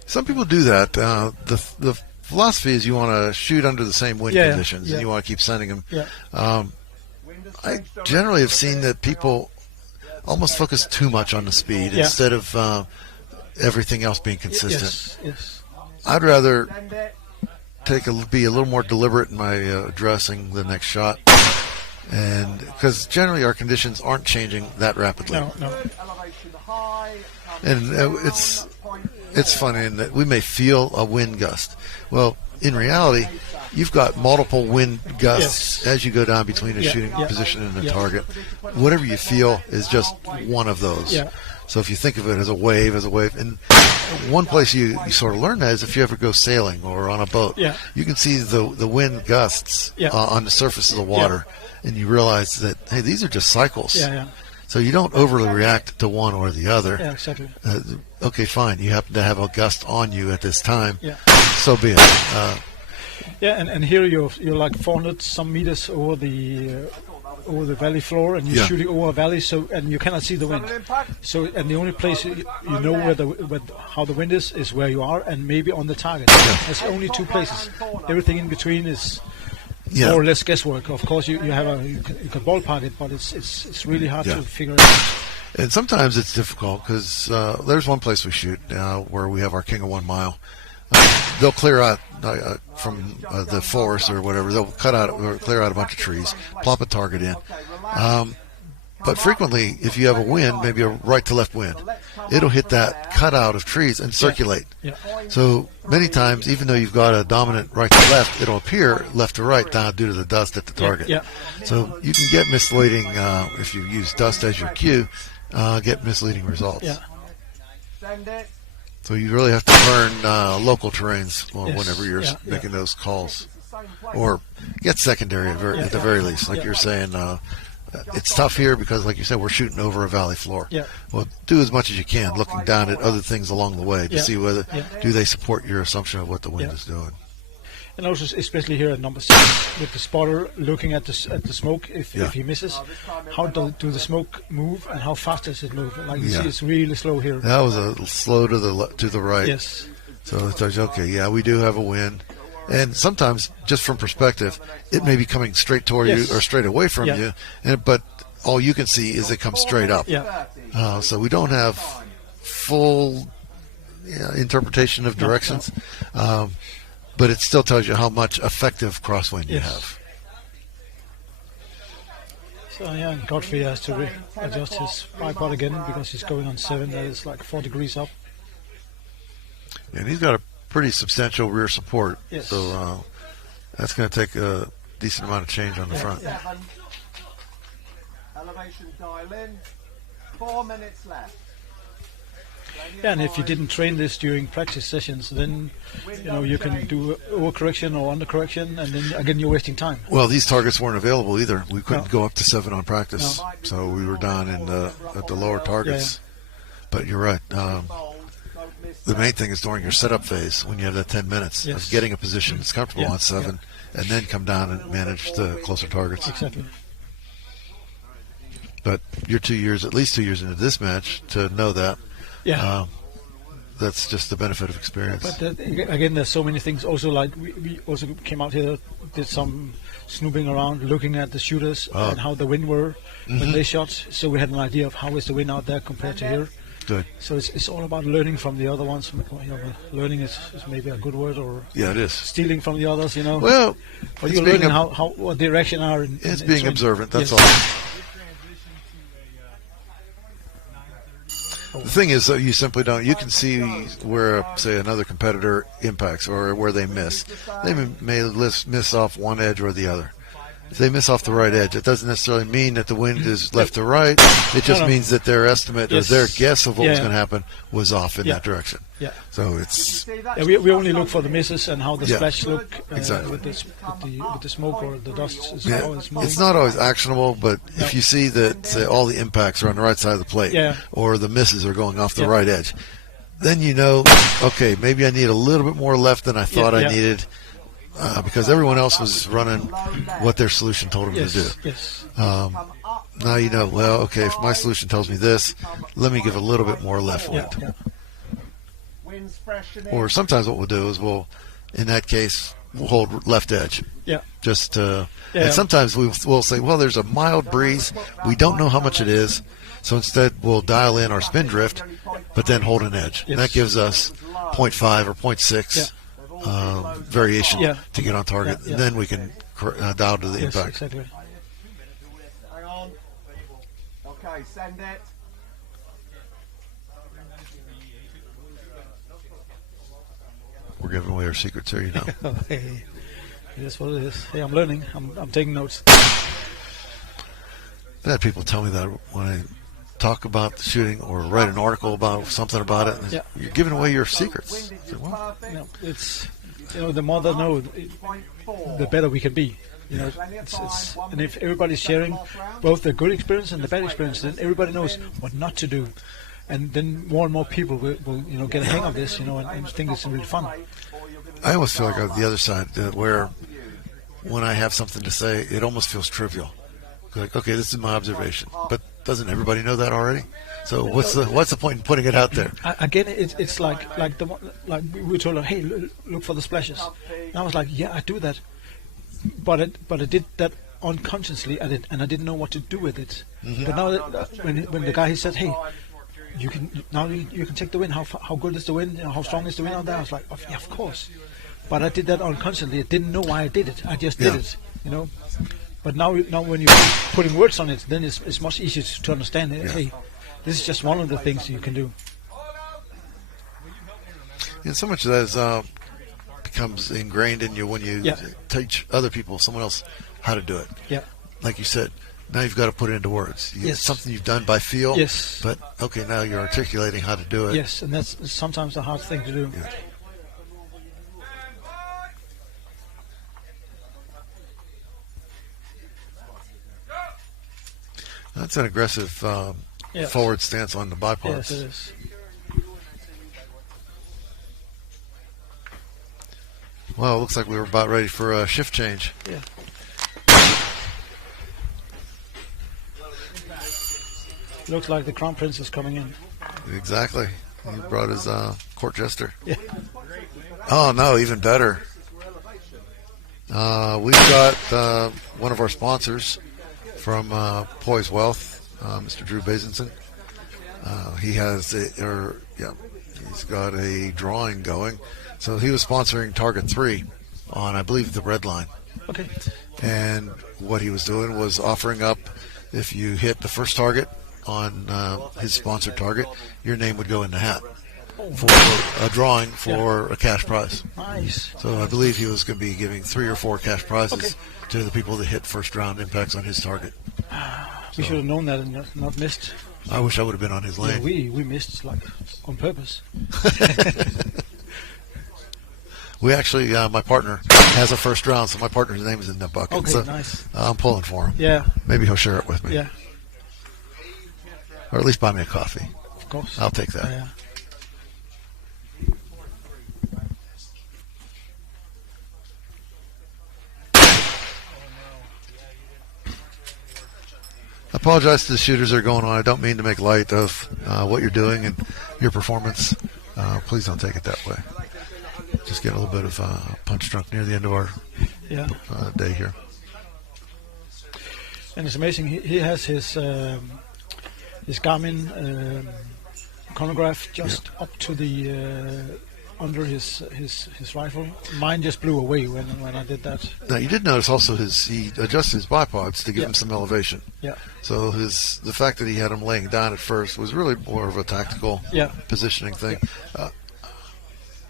Some people do that. The philosophy is you want to shoot under the same wind conditions, and you want to keep sending them. Yeah. I generally have seen that people almost focus too much on the speed instead of everything else being consistent. Yes. I'd rather be a little more deliberate in my addressing the next shot, and because generally our conditions aren't changing that rapidly. No. And it's funny in that we may feel a wind gust. Well, in reality, you've got multiple wind gusts as you go down between a shooting position and a target. Whatever you feel is just one of those. Yeah. So if you think of it as a wave, and one place you sort of learn that is if you ever go sailing or on a boat, you can see the wind gusts on the surface of the water, and you realize that, hey, these are just cycles. So you don't overly react to one or the other. Yeah, exactly. Okay, fine. You happen to have a gust on you at this time. So be it. And here you're like 400 some meters over the valley floor, and you're shooting over a valley, and you cannot see the wind. So, and the only place you know how the wind is where you are, and maybe on the target. There's only 2 places. Everything in between is more or less guesswork. Of course, you can ballpark it, but it's really hard to figure it out. And sometimes it's difficult because there's one place we shoot where we have our King of 1 Mile. They'll clear out from the forest or whatever. They'll cut out or clear out a bunch of trees, plop a target in. But frequently, if you have a wind, maybe a right to left wind, it'll hit that cutout of trees and circulate. So many times, even though you've got a dominant right to left, it'll appear left to right down due to the dust at the target. So you can get misleading if you use dust as your cue. Get misleading results. So you really have to learn local terrains whenever you're making those calls, or get secondary at the very least. Like you're saying, it's tough here because, like you said, we're shooting over a valley floor. Well, do as much as you can, looking down at other things along the way to see whether do they support your assumption of what the wind is doing. And also, especially here at number 6, with the spotter looking at the smoke, if he misses, how do the smoke move and how fast does it move? Like you see, it's really slow here. That was a slow to the right. Yes. So it tells you, okay, yeah, we do have a wind. And sometimes, just from perspective, it may be coming straight toward you or straight away from you, but all you can see is it comes straight up. Yeah. So we don't have full interpretation of directions, but it still tells you how much effective crosswind you have. So yeah, Godfrey has to adjust his bipod again because he's going on 7. That is like 4 degrees up. And he's got a pretty substantial rear support, so that's going to take a decent amount of change on the front. Elevation dial in. 4 minutes left. Yeah, and if you didn't train this during practice sessions, then you can do overcorrection or undercorrection, and then again you're wasting time. Well, these targets weren't available either. We couldn't go up to 7 on practice, so we were down at the lower targets. But you're right. The main thing is during your setup phase, when you have that 10 minutes of getting a position that's comfortable on 7, and then come down and manage the closer targets. Exactly. But you're at least 2 years into this match to know that. Yeah. That's just the benefit of experience. But again, there's so many things. Also, like we also came out here, did some snooping around, looking at the shooters and how the wind were when they shot. So we had an idea of how is the wind out there compared to here. Good. So it's all about learning from the other ones. Learning is maybe a good word, or it is stealing from the others. Well, but you're learning what direction are. It's being observant. That's all. The thing is, though, you simply don't. You can see where, say, another competitor impacts or where they miss. They may miss off one edge or the other. If they miss off the right edge, it doesn't necessarily mean that the wind is left to right. It just means that their estimate or their guess of what was going to happen was off in that direction. Yeah. So it's. Yeah, we only look for the misses and how the splash look exactly. with the smoke or the dust. It's not always actionable, but if you see that say, all the impacts are on the right side of the plate, or the misses are going off the right edge, then you know, okay, maybe I need a little bit more left than I thought I needed. Because everyone else was running what their solution told them to do. Yes. Now you know, well, okay, if my solution tells me this, let me give a little bit more left wind. Or sometimes what we'll do is in that case, we'll hold left edge. Yeah. Just and sometimes we'll say, well, there's a mild breeze. We don't know how much it is, so instead we'll dial in our spin drift, but then hold an edge. And that gives us 0.5 or 0.6. Variation to get on target. And then we can dial to the impact. Exactly. Hang on. Okay, send it. We're giving away our secrets here, you know. Hey, that's what it is. Hey, I'm learning. I'm taking notes. I've had people tell me that when I talk about the shooting or write an article about something about it, you're giving away your secrets. It's the more they know, the better we can be. And if everybody's sharing both the good experience and the bad experience, then everybody knows what not to do, and then more and more people will get a hang of this, and think it's really fun. I almost feel like I'm the other side, where when I have something to say, it almost feels trivial. Like, okay, this is my observation, but doesn't everybody know that already? So what's the point in putting it out there? Again, it's like we were told, hey, look for the splashes. And I was like, yeah, I do that, but I did that unconsciously, and I didn't know what to do with it. But now when the guy he said, hey, you can check the wind. How good is the wind? How strong is the wind out there? I was like, yeah, of course. But I did that unconsciously. I didn't know why I did it. I just did it. But now when you're putting words on it, then it's much easier to understand. Hey, this is just one of the things you can do. And so much of that becomes ingrained in you when you teach other people, someone else, how to do it. Yeah. Like you said, now you've got to put it into words. It's something you've done by feel. Yes. But okay, now you're articulating how to do it. Yes, and that's sometimes the hard thing to do. Yeah. That's an aggressive forward stance on the bipods. Yes, it is. Well, it looks like we were about ready for a shift change. Yeah. Looks like the Crown Prince is coming in. Exactly. He brought his court jester. Yeah. Oh, no, even better. We've got one of our sponsors from Poise Wealth, Mr. Drew Basinson. He's got a drawing going. So he was sponsoring Target 3 on, I believe, the red line. Okay. And what he was doing was offering up, if you hit the first target on his sponsored target, your name would go in the hat for a drawing for a cash prize. Nice. So I believe he was going to be giving 3 or 4 cash prizes to the people that hit first round impacts on his target. We should have known that and not missed. I wish I would have been on his lane. Yeah, we missed like on purpose. We actually, my partner has a first round, so my partner's name is in that bucket. Okay, so nice. I'm pulling for him. Yeah. Maybe he'll share it with me. Yeah. Or at least buy me a coffee. Of course. I'll take that. Yeah. I apologize to the shooters that are going on. I don't mean to make light of what you're doing and your performance. Please don't take it that way. Just get a little bit of punch drunk near the end of our day here. And it's amazing. He has his Garmin chronograph just up to the under his rifle. Mine just blew away when I did that. Now you did notice also he adjusted his bipods to give him some elevation. Yeah. So the fact that he had him laying down at first was really more of a tactical positioning thing. Yeah.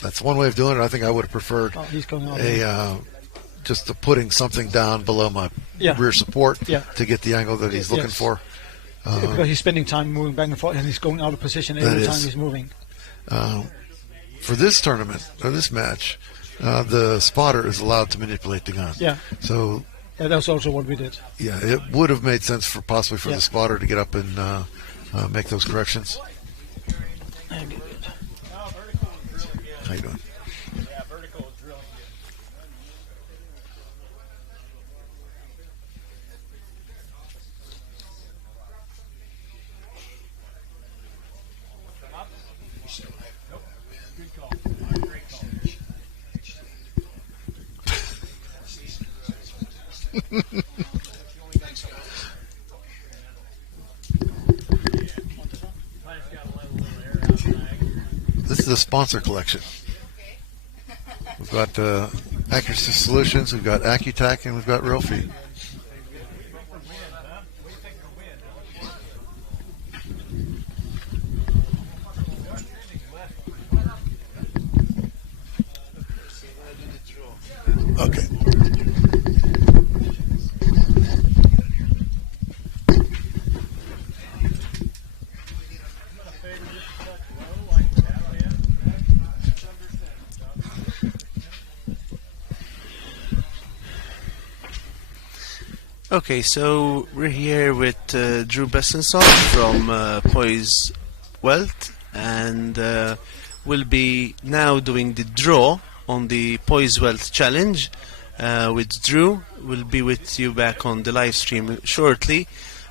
That's one way of doing it. I think I would have preferred he's going on just putting something down below my rear support to get the angle that he's looking for. Because he's spending time moving back and forth, and he's going out of position every time he's moving. For this tournament, or this match, the spotter is allowed to manipulate the gun. Yeah. So that's also what we did. Yeah, it would have made sense for possibly the spotter to get up and make those corrections. How you doing? Yeah, vertical is really good. Come up? Nope. Good call. Great call. This is a sponsor collection. We've got Accuracy Solutions, we've got Accutac, and we've got Real Feed. Okay. Okay, so we're here with Drew Bessenson from Poise Wealth, and we'll be now doing the draw on the Poise Wealth Challenge with Drew. We'll be with you back on the live stream shortly.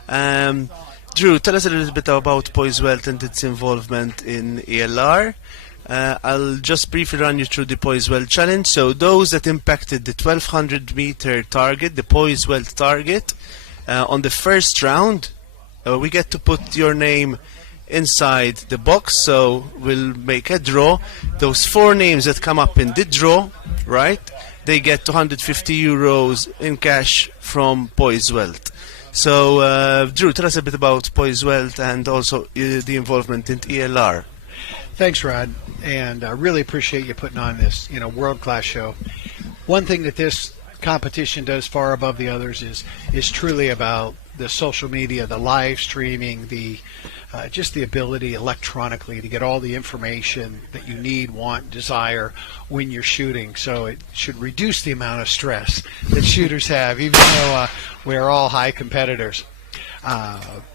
Drew, tell us a little bit about Poise Wealth and its involvement in ELR. I'll just briefly run you through the Poise Wealth Challenge. So those that impacted the 1200 meter target, the Poise Wealth target, on the first round, we get to put your name inside the box. So we'll make a draw. Those 4 names that come up in the draw, right, they get 250 euros in cash from Poise Wealth. So Drew, tell us a bit about Poise Wealth and also the involvement in ELR. Thanks, Rod, and I really appreciate you putting on this, world-class show. One thing that this competition does far above the others is truly about the social media, the live streaming, just the ability electronically to get all the information that you need, want, desire when you're shooting. So it should reduce the amount of stress that shooters have, even though we're all high competitors.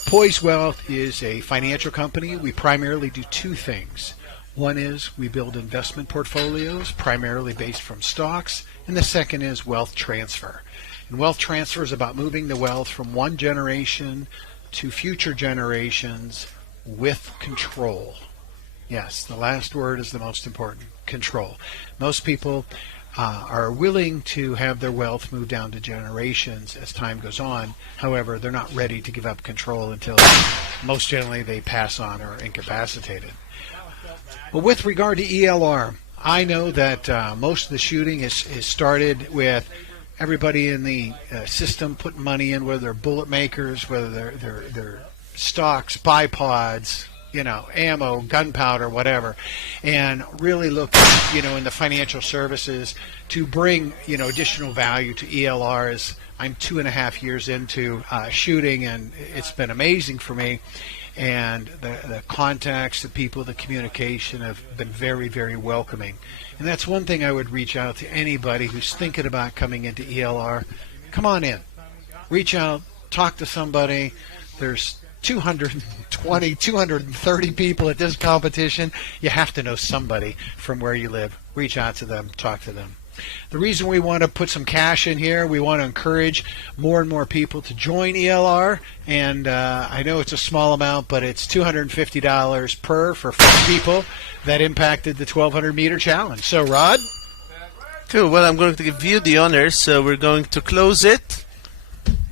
Poise Wealth is a financial company. We primarily do 2 things. One is we build investment portfolios primarily based from stocks, and the second is wealth transfer. And wealth transfer is about moving the wealth from one generation to future generations with control. Yes, the last word is the most important, control. Most people are willing to have their wealth move down to generations as time goes on. However, they're not ready to give up control until most generally they pass on or are incapacitated. Well, with regard to ELR, I know that most of the shooting is started with everybody in the system putting money in, whether they're bullet makers, whether they're stocks, bipods, ammo, gunpowder, whatever, and really look, in the financial services to bring, additional value to ELRs. I'm 2.5 years into shooting, and it's been amazing for me. And the contacts, the people, the communication have been very, very welcoming. And that's one thing I would reach out to anybody who's thinking about coming into ELR. Come on in. Reach out, talk to somebody. There's 220, 230 people at this competition. You have to know somebody from where you live. Reach out to them, talk to them. The reason we want to put some cash in here, we want to encourage more and more people to join ELR, and I know it's a small amount, but it's $250 for 4 people that impacted the 1,200 meter challenge. So, Rod? Cool. Well, I'm going to give you the honor, so we're going to close it.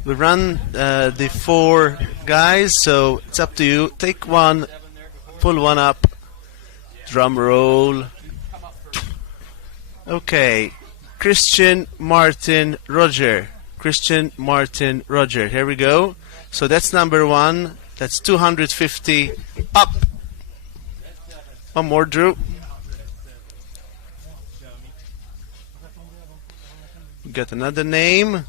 We run the 4 guys, so it's up to you. Take one, pull one up, drum roll. Okay, Christian, Martin, Roger. Christian, Martin, Roger. Here we go. So that's number 1. That's 250 up. One more, Drew. We got another name.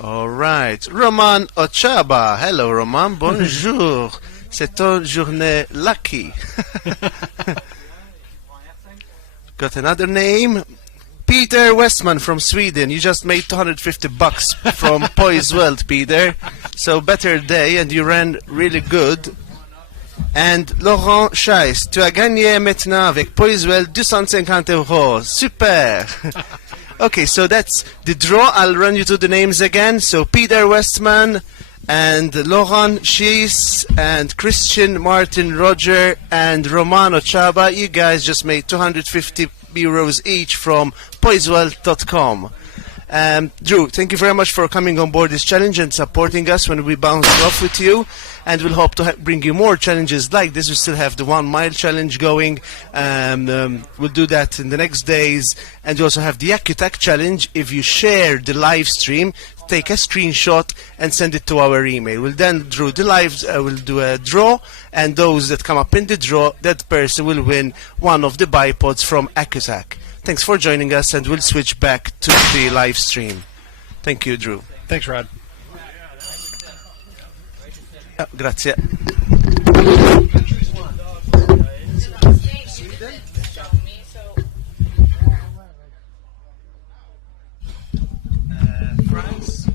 All right. Roman Ochaba. Hello, Roman. Bonjour. C'est une journée lucky. Got another name. Peter Westman from Sweden. You just made $250 from Poise World, Peter. So better day, and you ran really good. And Laurent Scheiss, tu as gagné maintenant avec Poise World 250 €. Super. Okay, so that's the draw. I'll run you through the names again. So Peter Westman and Laurent Scheiss and Christian Martin Roger and Romano Chaba. You guys just made 250 euros each from poiseworld.com. Drew, thank you very much for coming on board this challenge and supporting us when we bounce off with you. And we'll hope to bring you more challenges like this. We still have the 1 mile challenge going. We'll do that in the next days. And we also have the AccuTac challenge. If you share the live stream, take a screenshot and send it to our email. We'll then we'll do a draw, and those that come up in the draw, that person will win one of the bipods from AccuTac. Thanks for joining us, and we'll switch back to the live stream. Thank you, Drew. Thanks, Rod. Grazie. France.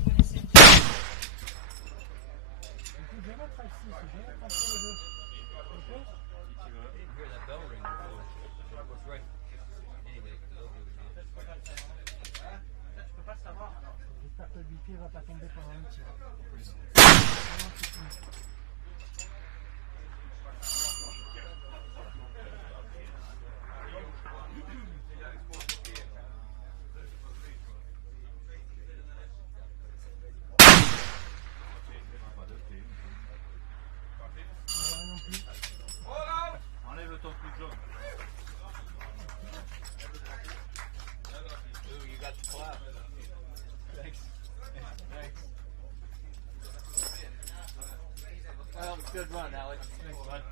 Good run, Alex. Thanks, bud.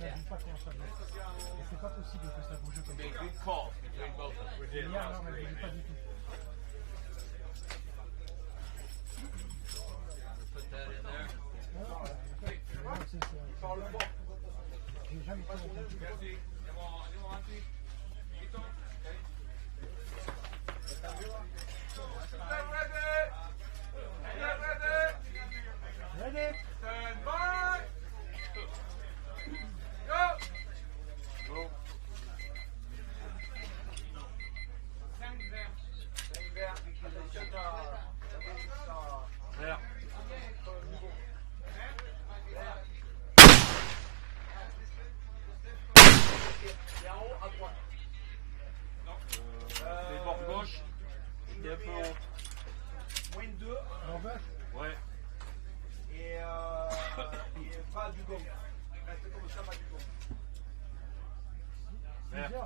Yeah. Made good calls between both of them. We did. That was great. Put that in there.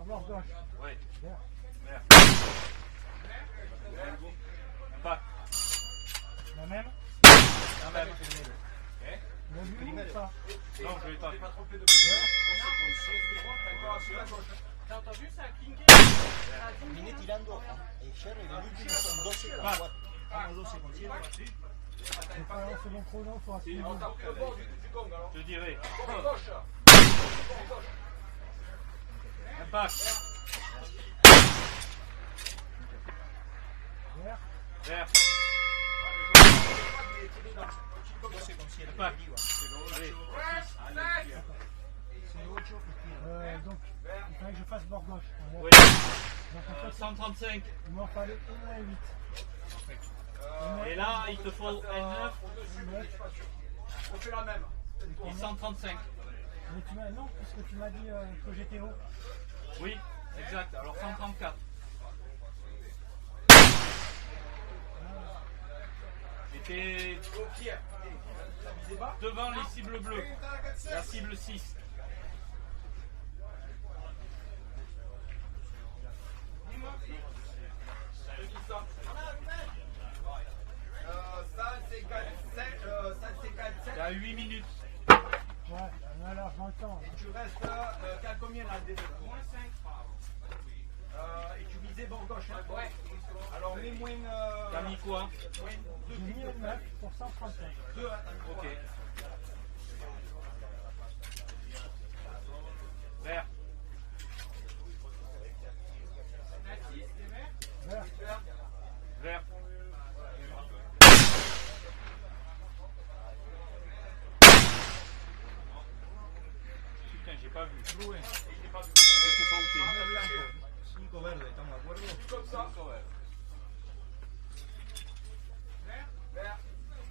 bord gauche. Oui. Vert. Vert. Impact. La même. La même. Ok. Le vu ou pas? Non, je l'ai pas. T'as entendu ça a clinqué? Viene tirando el Sherry del último con 12 con 4. Vamos 12 con 7. C'est bon chrono, faut assumer. Je dirais. Impact. Vert. Vert. Impact. Allez. Donc, il fallait que je fasse bord gauche. Oui. Donc, en fait, 135. il m'en fallait 1 et 8. Et là, il te faut N9. On fait la même. Et 135. Mais tu m'as, non, puisque tu m'as dit que j'étais haut. Oui, exact. Alors 134. J'étais devant les cibles bleues. La cible 6. Il y a 8 minutes. Ouais, on a largement le temps. Et tu restes, t'as combien là? Moins 5. Et tu visais bord gauche, hein? Ouais. Alors mets moins. T'as mis quoi? J'ai mis un 9 pour 135. 2, hein? Ok. Vert. Vert. Vert. Putain, j'ai pas vu. Je sais pas où t'es. 5 verde, estamos de acuerdo? Comme ça.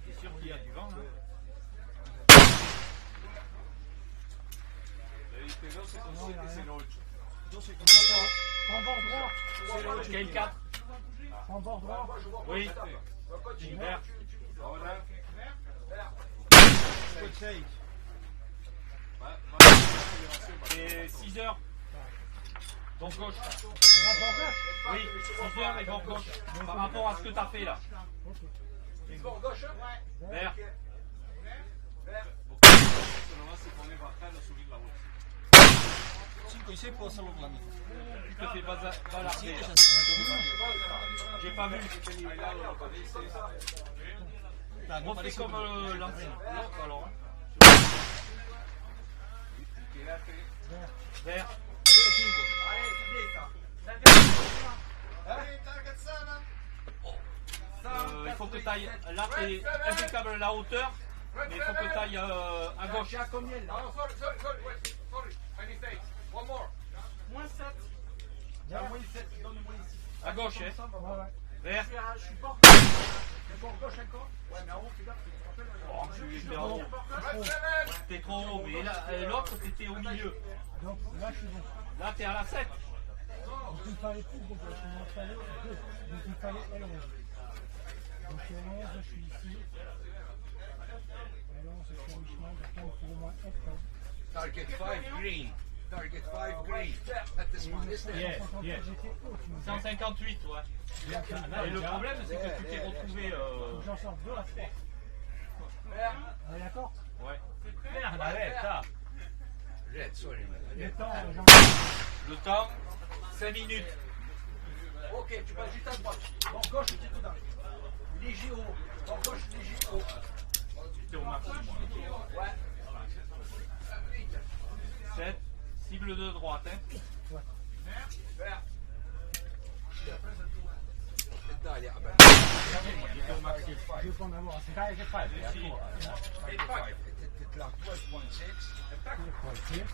T'es sûr qu'il y a du vent, là? En bord droit. Quel 4? En bord droit. Oui. Vert. C'est 6 heures. Donc gauche. Ah, bord gauche. Oui, 6 heures et bord gauche. Par rapport à ce que t'as fait là. Bord gauche? Vert. Cinco y 6 puedo hacerlo con la misma. Tu te fais balarder. J'ai pas vu. On fait comme l'ancien. Alors. Vert. Il faut que tu ailles. Là, t'es impeccable la hauteur. Mais il faut que tu ailles à gauche. À combien là? Sorry. One more. Moins 7. Moins 7, donne moins 6. À gauche, hein. Vert. Je suis bord gauche. Bord gauche encore? Ouais, mais en haut, tu gardes. Oh, tu es en haut. T'es trop haut, mais l'autre, t'étais au milieu. Donc là, je suis bon. Là, t'es à la 7. Donc il me fallait plus, donc il m'en fallait 2. Donc il me fallait L11. Donc L11, je suis ici. L11, je suis à mi-chemin, donc là, il faut au moins être. Target 5 green. Target 5 green. At this one, isn't it? Yeah. 158, ouais. Et le problème, c'est que tu t'es retrouvé. J'en sors 2 à 3. On est d'accord? Ouais. Red, sorry. Le temps, 5 minutes. Ok, tu vas juste à droite. Bord gauche, tu es tout dans. Léger haut. Bord gauche, léger haut. J'étais au maximum. Ouais. 7, cible de droite, hein. Ouais. Vert. Italia, J'étais au maximum. Je veux pas en avoir assez. Target 5, it's like 12.6.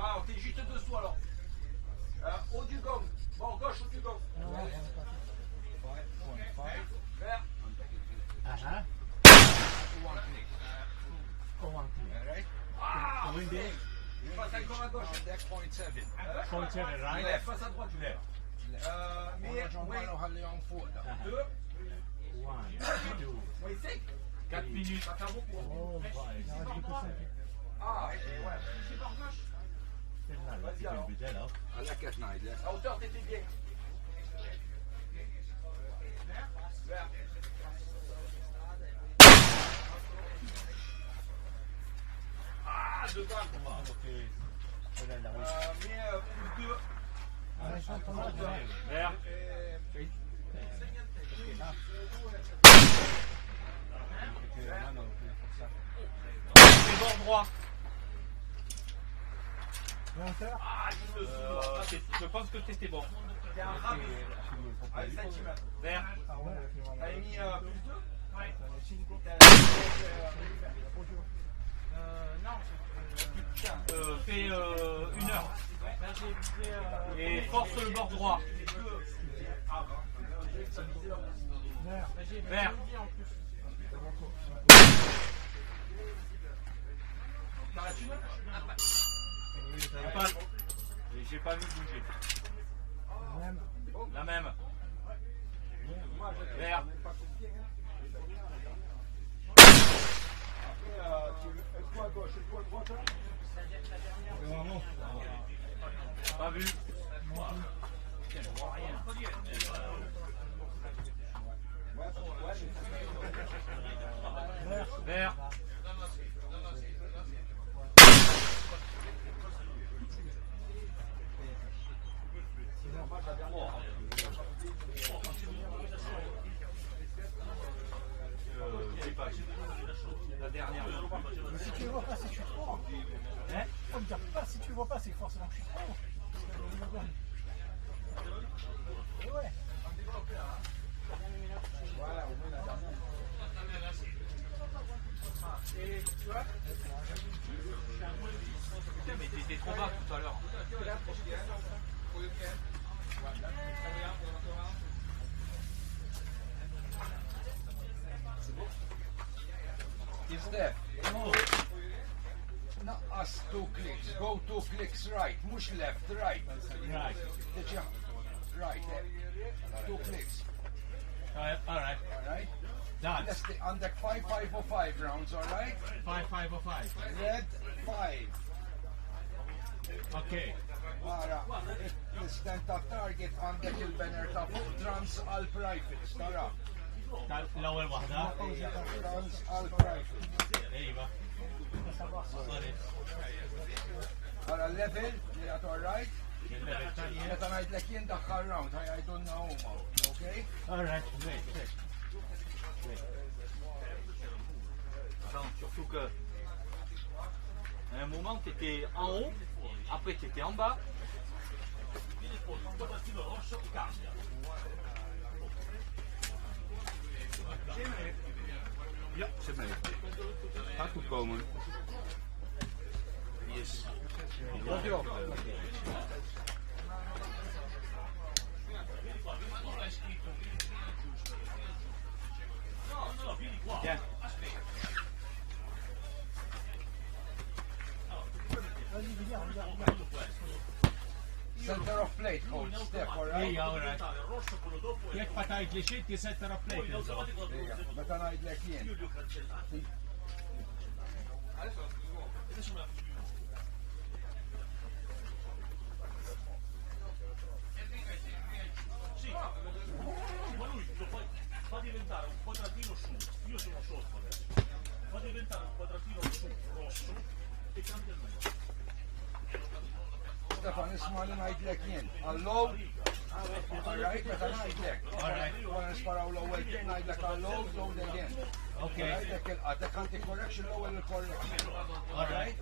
Ah, t'es juste dessous alors. Haut du gong. Bord gauche, haut du gong. 5.5. Vert. Uh-huh. Ah, passe encore à gauche. That's 0.7. Point 7, right? Left. Passe à droite. Left. Mais, ouais. 2. 1, 2, 4 minutes. Ça fait beaucoup. oh, bah, il en reste plus que 5. Ah, ouais. C'est bord gauche. Għalek najdlek. Bord droit. Je pense que c'était bon. Vert. Fais 1 heure. Et force le bord droit. Vert. J'ai pas vu bouger. La même. Vert. Pas vu. Vert. La dernière. Mais si tu le vois pas, c'est que je suis trop. Faut me dire pas, si tu le vois pas, c'est que forcément que je suis trop. Et ouais. Et tu vois, putain, mais t'étais trop bas tout à l'heure. Is there? Naqqas 2 clicks, go 2 clicks right, mux left, right. Right. Right, 2 clicks. Alright. Alright? Done. Għandek 5-5-5 rounds, alright? 5-5-5. Red 5. Okay. Ara, l-istent ta' target għandek il-banner ta' fuq Trans Alp Rifles, tara. L-ewwel waħda. Trans Alp Rifles. Ejba. Ara, level, li għat alright? Meta ngħidlek jien daħħal round, ħajdunna huma, okay? Alright, great. Attends, surtout que à un moment tu étais en haut, après tu étais en bas. Ja, zit mee. Gaat goed komen. Yes. Dankjewel. Ja. Center of plate, hold, step, alright? Yeah, alright. Jek ma tajt li xit, center of plate. Meta ngħidlek jien. Fa diventare un quadratino su, io sono sotto adesso, fa diventare un quadratino su rosso e cambia il numero. Stefan, isma li ngħidlek jien. Allow, alright, meta ngħidlek. Wara nisparaw l-ewwel kien ngħidlek allow, load again. Okay. Għadek anti correction l-ewwel il-correction. Alright?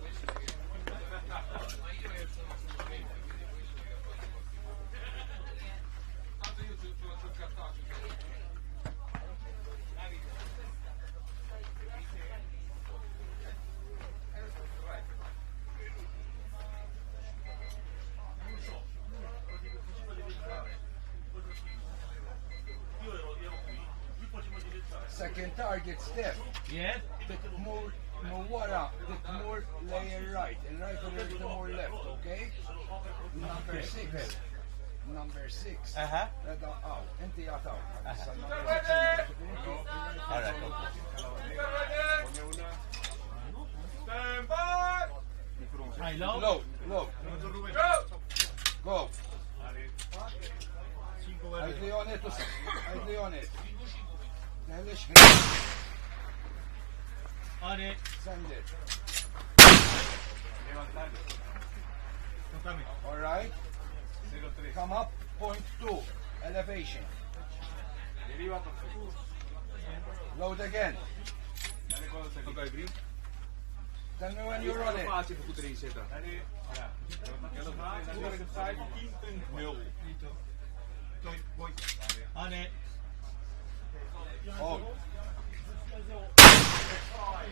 Second target step. Yeah. Bit more wara, bit more layer right, and right a little bit more left, okay? Number 6. Number 6. Reda aw, inti għataw. Right, low? Low. on it. On it. Send it. Alright. Come up, point 2, elevation. Load again. Tell me when you're on it. On it. Oh.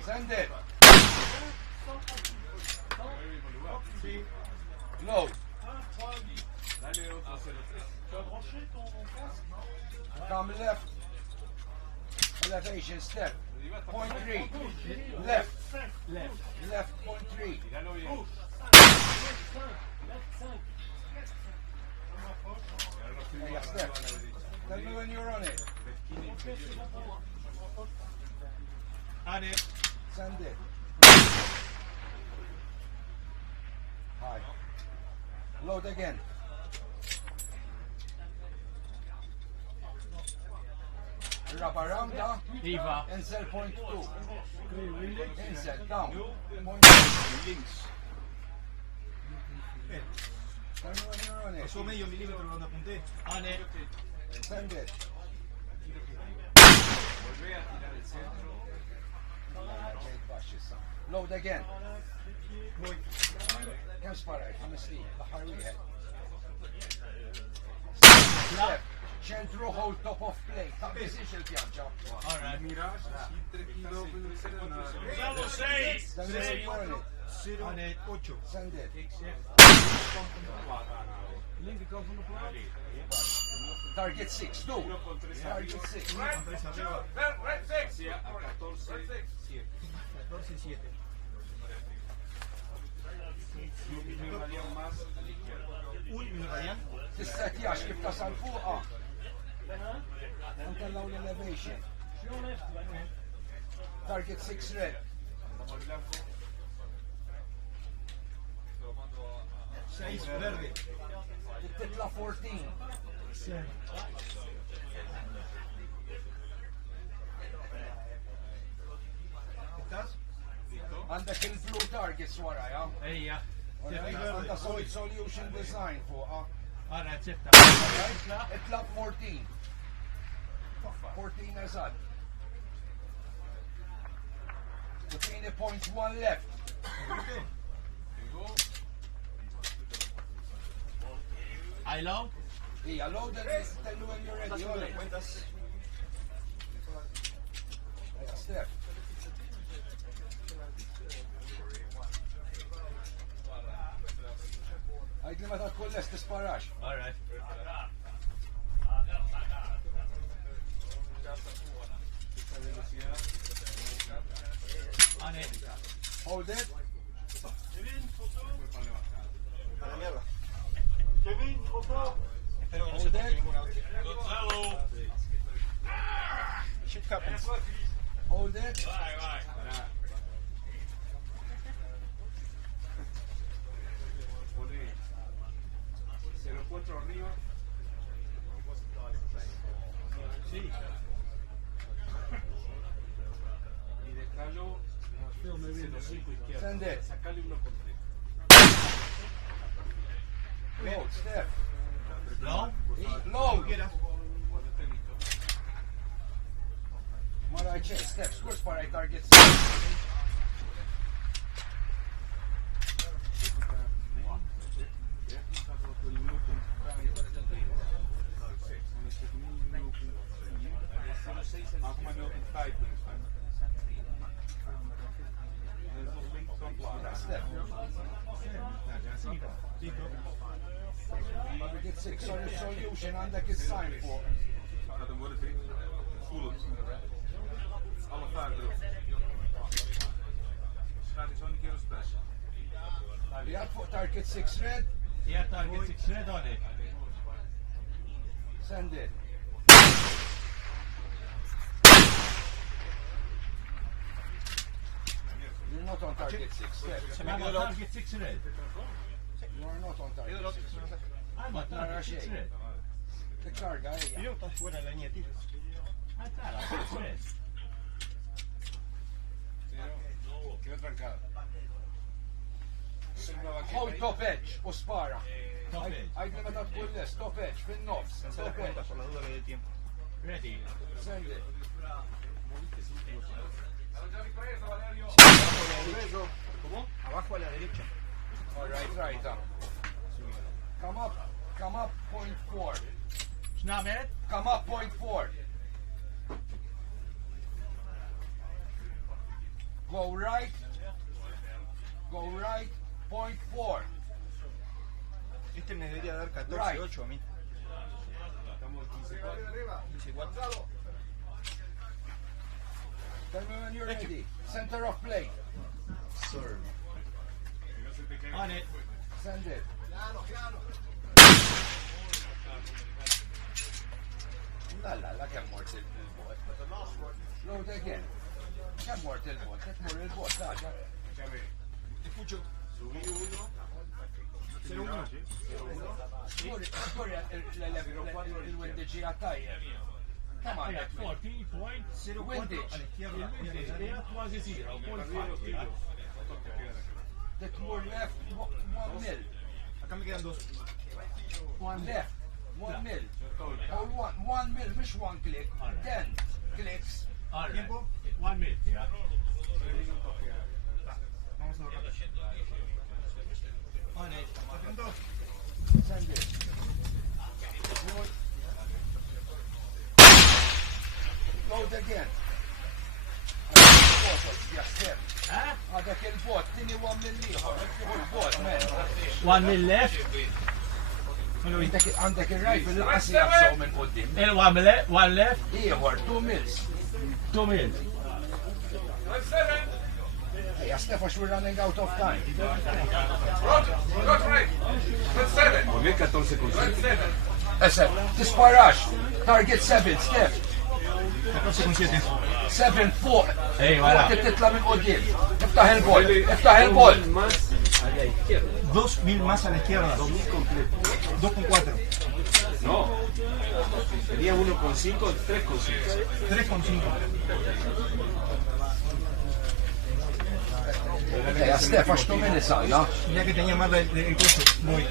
Send it. Load. Come left. Elevation step. Point 3. Left. Left. Point 3. Yeah, step. Tell me when you're on it. On it. Send it. High. Load again. Wrap around, Eva. Inside point 2. Inside, down. Point 2. Tell me when you're on it. Su medio milímetro cuando apunté. On it. Send it. Load again. Come sparare, come Steve. Hurry ahead. Step. Centro hold top of plate. Tabbisix il-pjaġġa. Alright. Bravo, 6. On it. 8. Send it. Target 6, 2. Target 6. Red 6. 14-7. Tissejjax kif tasal fuqha. Ntellaw l-elevation. Target 6 red. 6 verde. Titla 14. Għandek il-blue targets wara, ja? Ejja. Għandha solution design fuqha. Alright, sibta. Itla 14. 14 eżatt. Between point 1 left. I low? Yeah, load and tell you when you're ready. Step. Għajt li ma ta' tkun lest tisparax. All right. On it. Hold it. Kevin, photo. Hold it. Shit happens. Hold it. Sí. Send it. Load, step. Low? Load. Mara check, step, square sparai targets. Target 6, solution għandek il-sign fuq. Jgħad fuq target 6 red. Yeah, target 6 red on it. Send it. You're not on target 6 red. I'm on target 6 red. You are not on target 6 red. I'm on target 6 red. T-karga, ejja. Io sto fuori la mia tira. Hold top edge o spara. Għajd li meta tkun les, top edge, fin-nofs, top edge. Ready? Send it. Abajo a la derecha. All right. Come up, point 4. Snabbt. Come up, point 4. Go right, point 4. Este me debería dar 14-8 a mí. Estamos 15-4. Tell me when you're ready. Center of play. Serve. On it. Send it. La, kemm mort il-bot. Load again. Kemm mort il-bot? Kemm mort il-bot? Il-windage għattajja. Come on, 40.0 windage. Quasi zero. That more left, 1 mil. Acá me quedan dos. 1 left, 1 mil. Oh, 1 mil, مش 1 click. 10 clicks. Tiempo? 1 minute, yeah. On it. Send it. Load again. Għadek il-bot, tini 1 mil liħor. Il-bot, man. 1 mil left. Għandek il-rifle il-qasi jafsaw minn qoddim. One left. Liħor, 2 mils. 2 mils. Hey, Stefan, we're running out of time. Ese, tisparax. Target 7, Steph. 7 fuq. Fuq titla minn qoddim. Iftaħ il-bol. 2.000 más a la izquierda. 2.4. No. Sería 1.5 o 3.5. 3.5. Okay, Steph, għax 2 minutes għalna. Ya que tenía más el costo. Voy.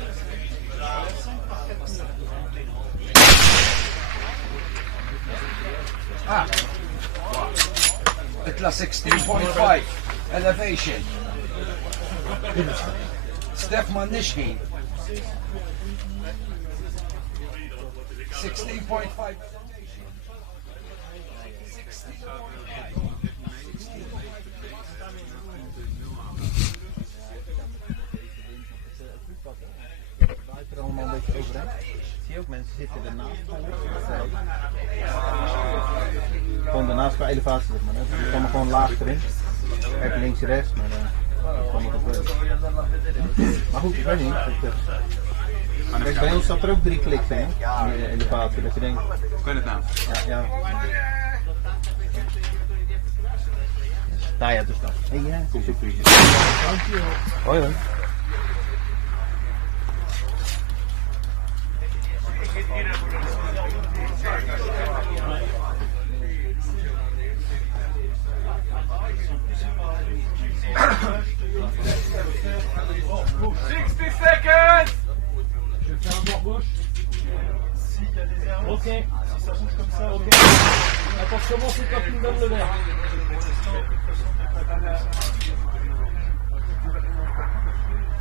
Itla 16.5 elevation. Steph man nixħin. 16.5 er allemaal een beetje overeind. Zie je ook, mensen zitten ernaast. Gewoon daarnaast qua elevatie, zeg maar. Die komen gewoon laag erin. Kijk links en rechts, maar komen gewoon. Maar goed, ik weet niet. Kijk, bij ons staat er ook 3 kliks in, in de elevatie, dat je denkt... Kan het nou? Ja. Sta je dus dan? Ja, kom zo. Dankjewel. Hoi dan. Ok, si ça bouge comme ça, ok. Attention, c'est quand tu me donnes le verre.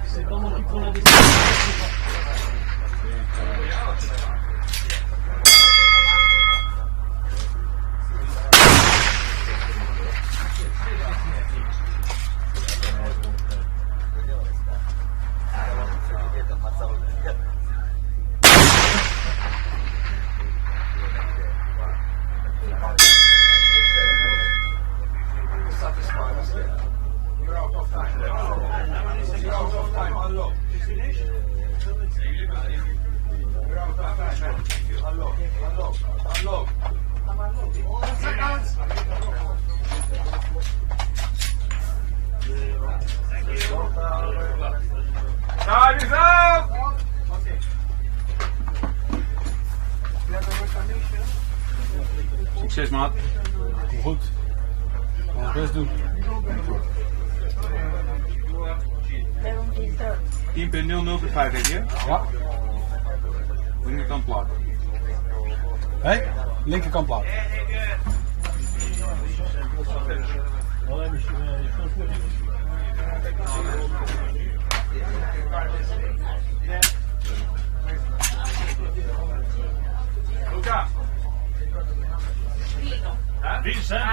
C'est pas moi qui prends la décision. Succes, maat. Goed. Best doen. 10.00.5 weet je? Ja. Linkerkant plat. Hé, linkerkant plat. Luca. Vincent.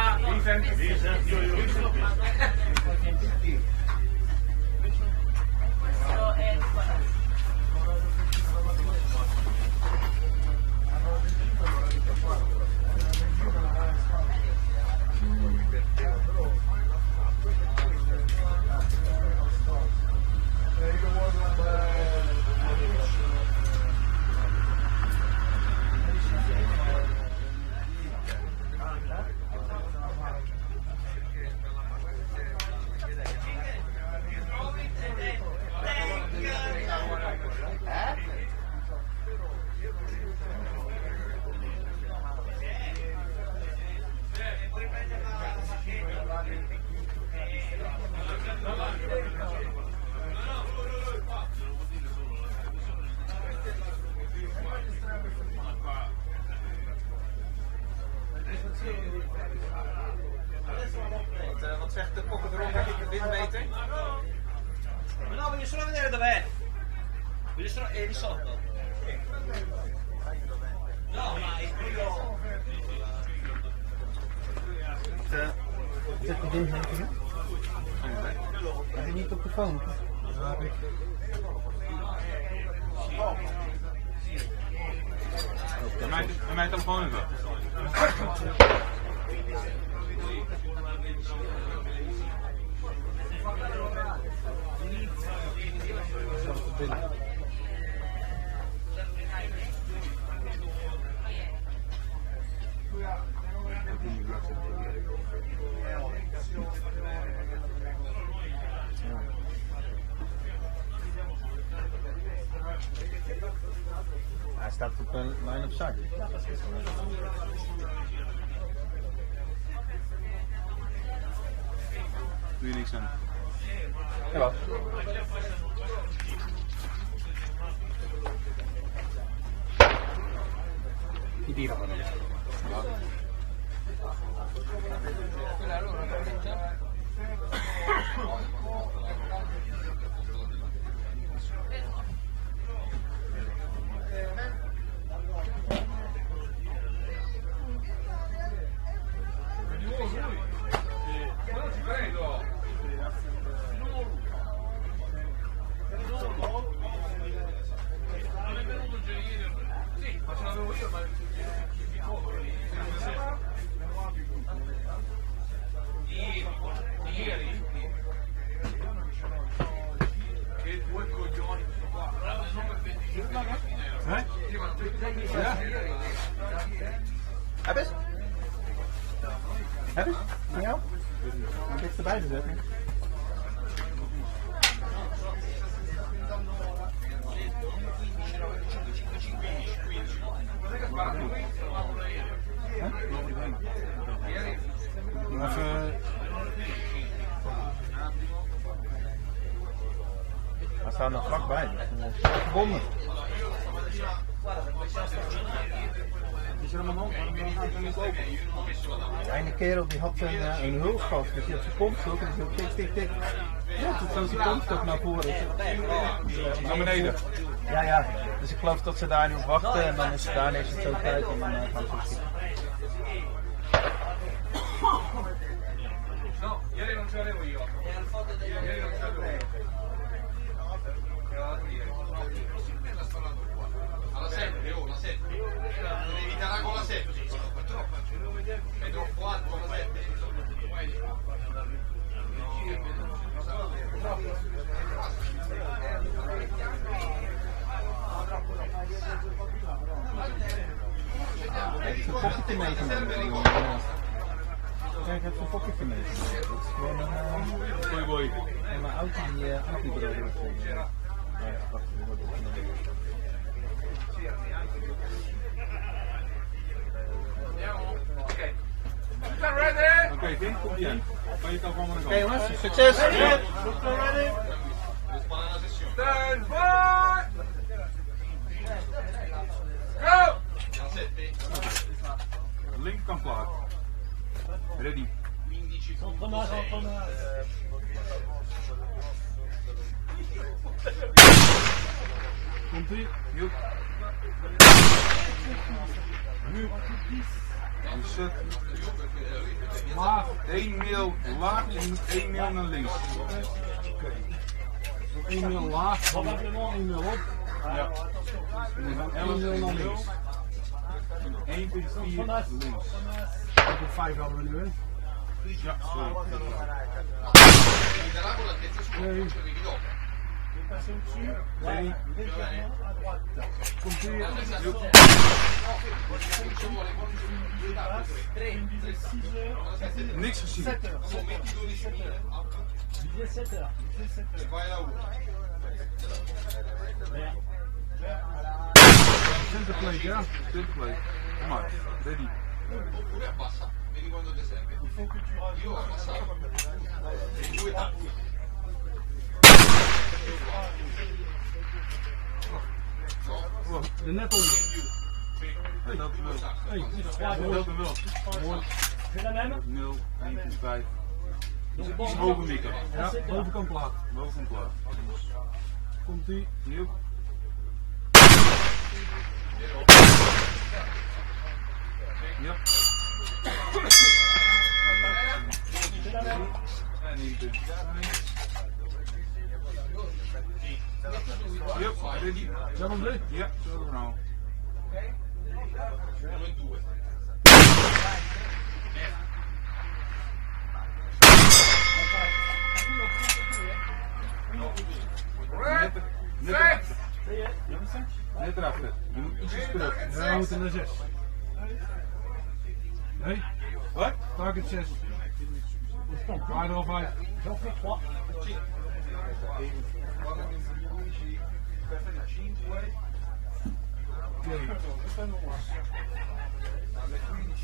Wat zegt de pocket erop? Heb ik de windmeter? No, voglio solo vedere dov'è. Voglio solo... di sotto. No, ma è quello... Zet die windmeter in? Heb je niet op de phone? Mijn telefoon is dat. Hij staat op een line of sight. Doe je niks aan. Jawel. Die dieren van hem. Heb eens? Heb eens? Van jou? Om dit erbij te zetten. Even... Hij staat nog vlakbij. Verbonden. Is er allemaal nog? De ene kerel die had een hulsgas, dus die had zijn pompstok en die zo tik, tik, tik. Ja, toen zo zijn pompstok naar voren. Naar beneden. Ja, ja. Dus ik geloof dat ze daar nu op wachten en dan is het daar het zo tijd en dan gaan ze schieten. No, ieri non ce l'avevo io. Ieri non ce l'avevo io. Alla 7, oh, la 7. Devi dare con la 7. E dopo 4, la 7. Hij heeft een pocketje meegenomen. Kijk, ik heb zo'n pocketje meegenomen. Dat is gewoon een auto die anti-bureau heeft. Ok, Oké, Vin, kom je in. Maar je kan gewoon maar Oké jongens, succes! Stand by! Go! Linkerkant klaar. Ready. Komt-ie. Joep. Nu. Zet. Laag. 1 mil laag en 1 mil naar links. Oké. 1 mil laag. 1 mil op. Ja. En dan gaan 1 mil naar links. 1,4 links. 5 hadden we nu, hè? Ja, sorry. Nee. Komt hier. Niks gezien. Centerplate, ja? Centerplate. Kom maar. Ready. Er net onder. Hey, dat is wel. Hey, dat is wel. Mooi. 0, 1,5. Iets hoger mikken. Ja, bovenkant plaat. Bovenkant plaat. Komt ie. Nieuw. Ja. Yep, ready. Siamo lì? Yeah, solo no. Net erachter. Je moet ietsjes terug. Ja, we moeten naar 6. Nee? Wat? Target 6. Ga er al 5.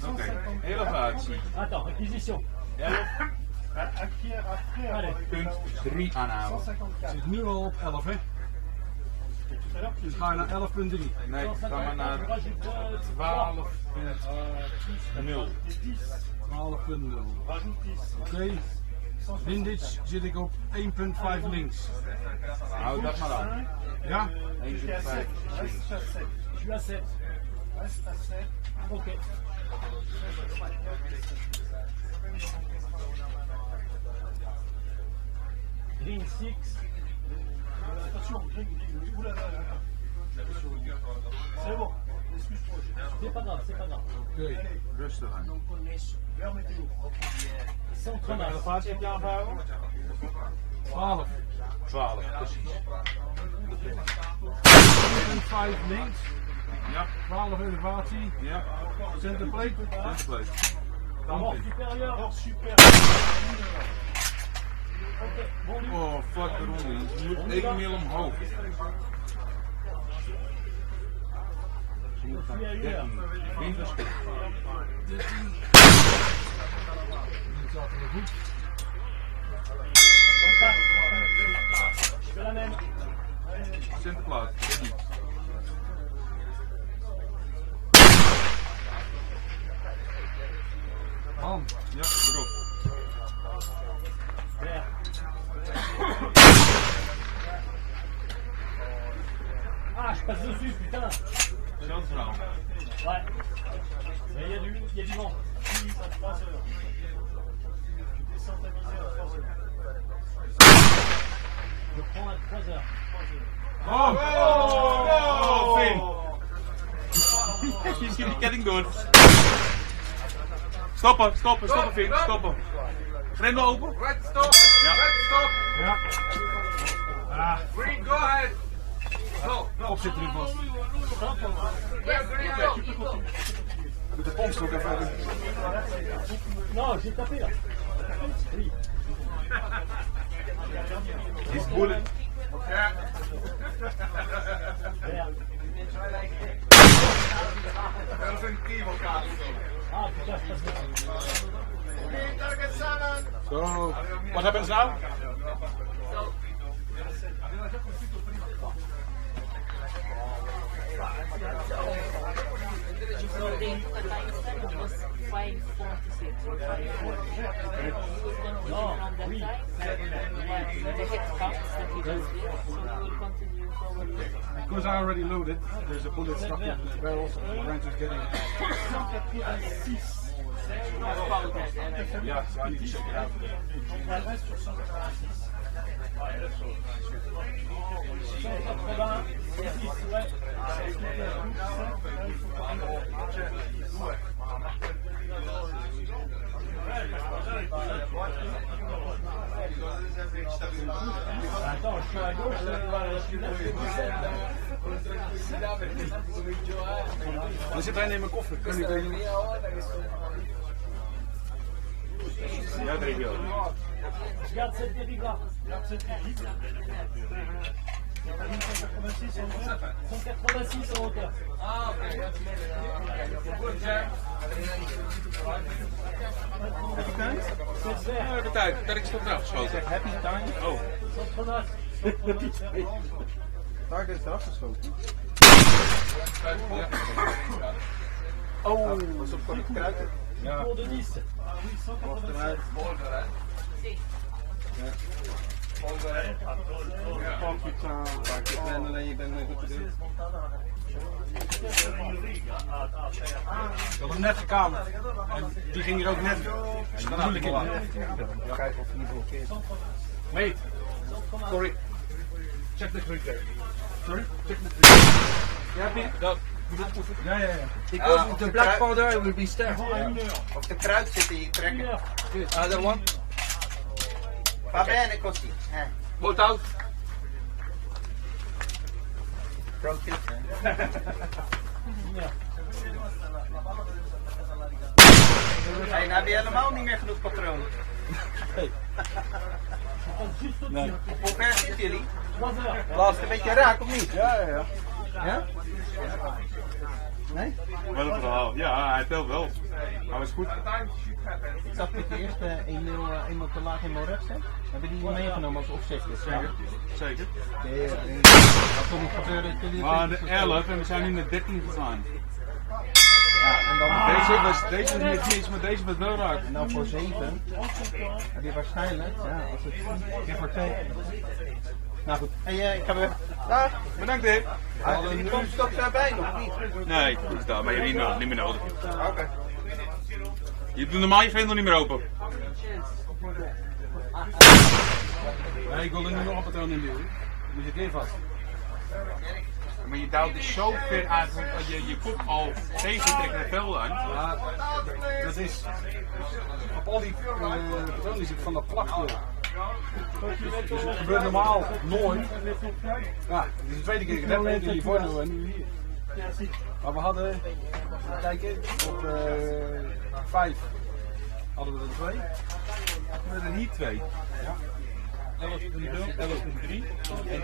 Oké, elevatie. Attends, acquisition. Punt 3 aanhouden. Het zit nu al op 11, hè? Dus ga je naar 11,3. Nee, ga maar naar 12,0. 12,0. Oké. Windage zit ik op 1,5 links. Hou dat maar aan. Ja? 1,5 links. Je suis à 7. Reste à 7. Ok. Green 6. Attention, green. Oula là là. C'est bon. Excuse-moi. C'est pas grave, c'est pas grave. Oké, rustig aan. Vers météo. Centre max. Elevatie heb je aangehouden? 12. 12, precies. 1,5 links. Ja. 12 elevatie. Ja. Centerplate. Centerplate. Hors supérieur, hors supérieur. Oh, fuck de ronde. Je moet 1 mil omhoog. Je moet naar 13. Winterspit. 13. Dat zat er goed. Centerplaat, ready. Bam. Ja, erop. Ah, je passe dessus, putain. Zelfs vrouw. Ouais. Mais il y a du vent. Si, à 3 heures. Tu descends ta misère à 3 heures. Je prends à 3 heures. Oh! Oh! Finn! Die ketting door. Stoppen, stoppen, stoppen, Finn, stoppen. Grendel open. Red stop. Ja. Red stop. Ja. Ah. Green, go ahead. Go. Op zit erin vast. Met de pompstok even. Non, j'ai tapé là. Oui. He's bullet. Ja. Dat is een keyboardkaart. Ah, putain, je passe bien. So, what happens now? Because I already loaded, there's a bullet stuck in the barrel, so the range is getting. Yeah, so I need to check it out. Dan zit hij in mijn koffer. Kun je weten? Ja, 3 wil. Happy tijd. Dat ik stond eraf geschoten. Happy time? Oh. Target is eraf geschoten. Oh. Was op voor de kruiden? Ja. Ik had hem net gekamerd. En die ging hier ook net. Dat bedoel ik in. Kijken of hij niet blokkeert. Mate. Sorry. Check the grid there. Sorry? Check the grid. Ja, Piet? Ja. It goes with the black powder, it will be sterk. Of de kruid zit in je trekken. Other one? Va bene così. Bolt out. Pro tip. Hey, nou heb je helemaal niet meer genoeg patronen. Nee. Hoe ver zitten jullie? Laatst een beetje raak of niet? Ja. Ja? Nee? Wel een verhaal. Ja, hij telt wel. Maar is goed. Ik zag dat je eerst 1 te laag en 1 rechts hebt. Hebben die meegenomen als offsetjes? Zeker. Zeker. Wat kon niet gebeuren toen jullie... Maar de 11 en we zijn in de 13 gegaan. Ja, en dan Deze is niet niks, maar deze was wel raak. En dan voor 7 heb je waarschijnlijk, ja, als het keer voor 2. Nou goed, ik ga weer. Dag. Bedankt hè. Die pompstok daarbij nog niet? Nee, ik doe het daar, maar je hebt niet meer nodig. Oké. Je doet normaal je veen nog niet meer open. Nee, ik wil er nu nog een patroon in duwen. Dan zit weer vast. Maar je duwt dus zo ver uit dat je kop al tegentrekt naar velden aan. Ja, dat is op al die patronen zit van dat plakje. Dus het gebeurt normaal nooit. Ja, dit is de tweede keer gedaan. Net hiervoor doen en nu hier. Maar we hadden, kijken, op 5 hadden we er 2. We hebben er hier 2. Ja. 11.3 en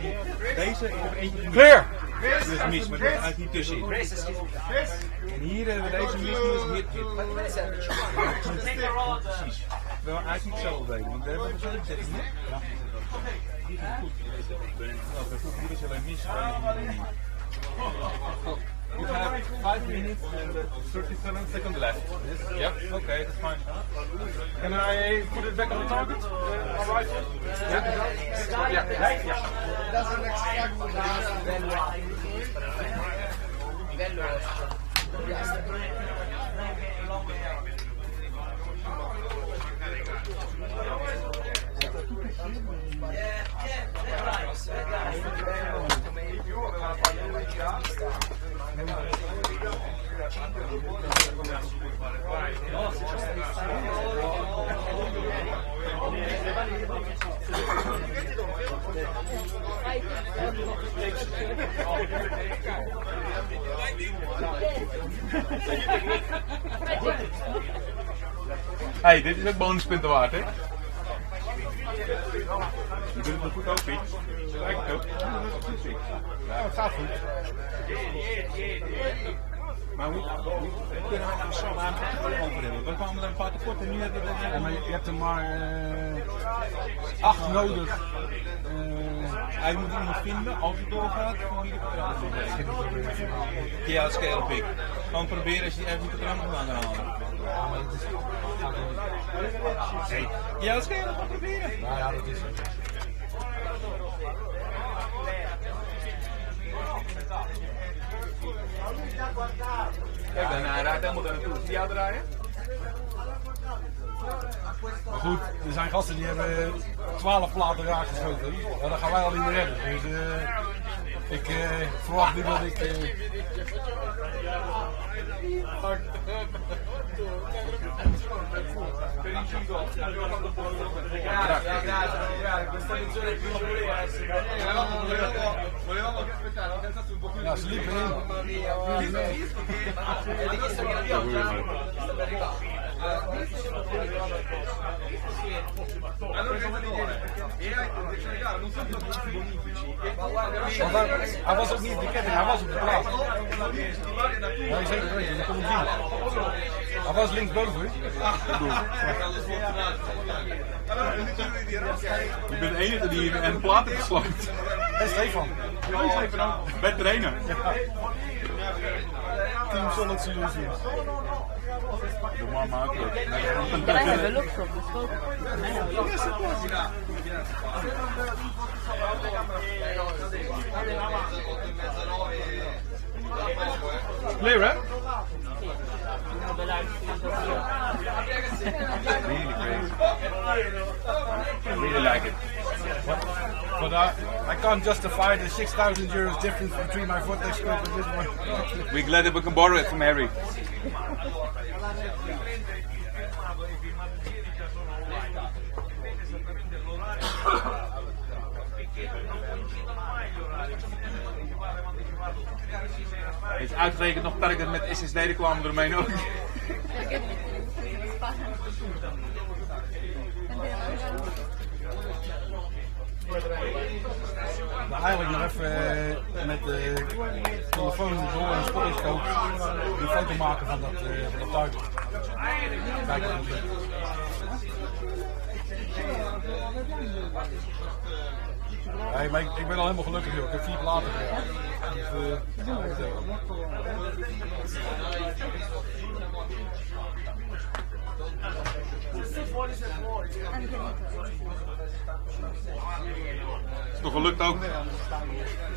deze, ik heb eentje gemist. Clear! Dus mis, maar hij is niet tussenin. En hier hebben we deze mis, dus hit. Precies. Wel, hij is niet zo deden, want daar hebben we zo gezet. Hier is het goed. Hier is alleen mis. You have 5 minutes and 37 seconds left. Yes? Yep. Okay, that's fine. Can I put it back on the target? All right. Yeah. Hey, dit is ook bonuspunten waard, hè? Je doet het nog goed ook, Piet. Lijkt het ook. Ja, het gaat goed. Maar hoe kunnen we nou zo aan over hebben? We kwamen er een paar tekort en nu hebben we er... Ja, maar je hebt er maar 8 nodig. Hij moet iemand vinden, als het doorgaat, van wie de patronen nog heeft. Ja, het scale pick. Gewoon proberen als je even die patronen kan halen. Ja, dat scale, gewoon proberen. Nou ja, dat is het. Kijk dan, hij rijdt helemaal daar naartoe. Zie je jou draaien? Maar goed, er zijn gasten die hebben 12 platen raak geschoten. Ja, dat gaan wij al niet meer redden. Dus ik verwacht niet dat ik... Ja, ze liepen in. Hij was ook niet op de ketting, hij was op de plaat. Ja, zeker weten, dat kon hem zien. Hij was linksboven. Je bent de enige die een plaat heeft gesloten. En Stefan. Ja, Stefan ook. Bij trainen. Team Solid Solutions. Doe maar ook. Can I have a look from the scope? Yes, of course. Clear, huh? Really crazy. I really like it. But I can't justify the 6,000 euros difference between my vortex scope and this one. We're glad that we can borrow it from Harry. Het is uitgerekend nog target met SSD, die kwamen eromheen ook. Maar eigenlijk nog even met de telefoon door een spottingscoop een foto maken van dat target. Kijk hoe het lukt. Nee, maar ik ben al helemaal gelukkig, joh. Ik heb 4 platen. Is toch gelukt ook?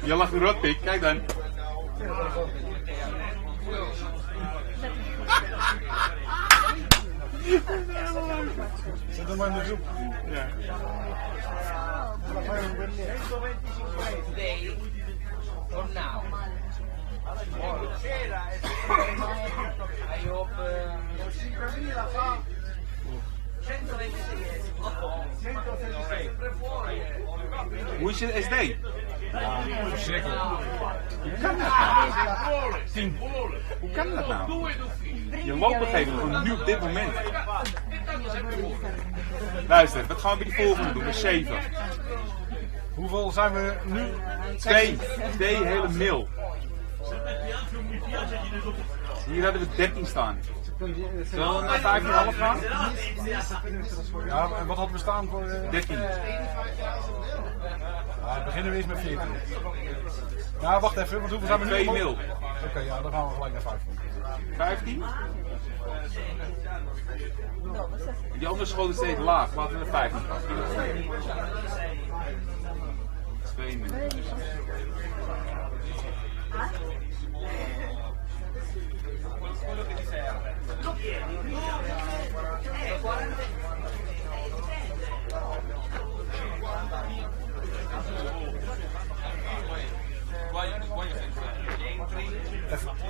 Je lag een rotpik, kijk dan. Zet hem maar in de groep. Ja. For now. I hope 5.000 fa 126 Hoe is je SD? Verschrikkelijk. Hoe kan dat nou? 10. Hoe kan dat nou? Je loopt op een gegeven moment, nu op dit moment. Luister, wat gaan we bij die volgende doen? Met 7. Hoeveel zijn we nu? 2 hele mil. Hier hadden we 13 staan. Zullen we naar 15,5 gaan? Ja, en wat hadden we staan voor? 13. Ja, beginnen we eens met 14. Ja, wacht even, want hoeveel zijn we nu? 2 mil. Oké, ja, dan gaan we gelijk naar 15. 15? Die andere school is steeds laag, laten we naar 15 gaan. 2 mil.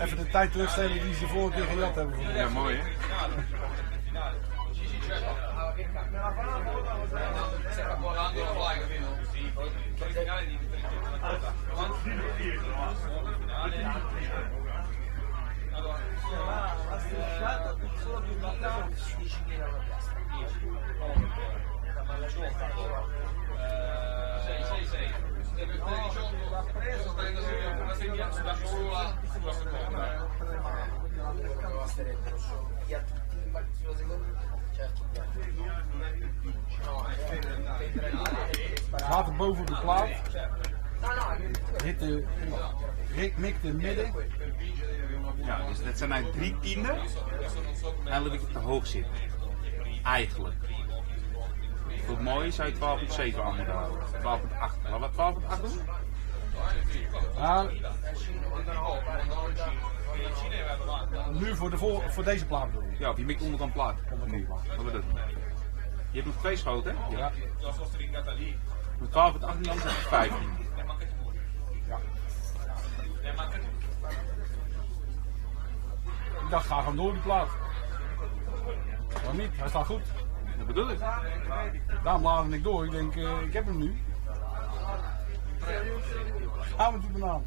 Even de tijd terugstellen die ze de vorige keer gejat hebben. Ja, mooi hè? gaat er boven op de plaat. Mikt in het midden. Ja, dus dat zijn eigenlijk 3 tienden. En dan ik op te hoog zit. Eigenlijk. Voor het mooie zou je 12,7 aan moeten houden. 12,8. Laten we 12,8 doen? Ja, nu voor deze plaat bedoel je? Ja, of je mikt onderkant plaat. Nu. Laten we dat doen. Je hebt nog 2 schoten, hè? Ja. Met 12,8 niet anders dan 15. Ja. Ik dacht, ga gewoon door die plaat. Waarom niet? Hij staat goed. Dat bedoel ik. Daarom laadde ik door. Ik denk, ik heb hem nu. Gaan we het banaan.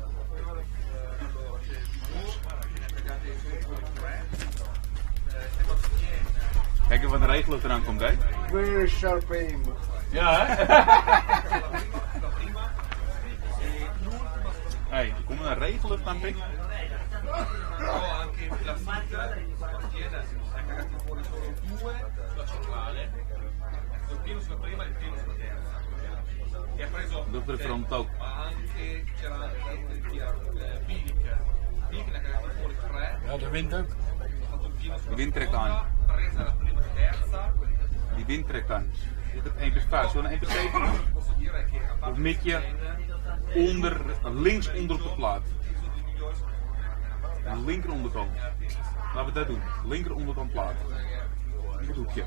Kijk even wat de regenlucht eraan komt, hè? Very sharp aim. Ja, hè? Hey, er komt een regenlucht aan, pik. Dat er front ook. Ja, de wind ook. Die wind trekt aan. Die wind trekt aan. Dit is 1,5. Zullen we een 1,7 doen? Of mik je links onder op de plaat? De linker onderkant. Laten we dat doen. Linker onderkant plaat. Het hoekje.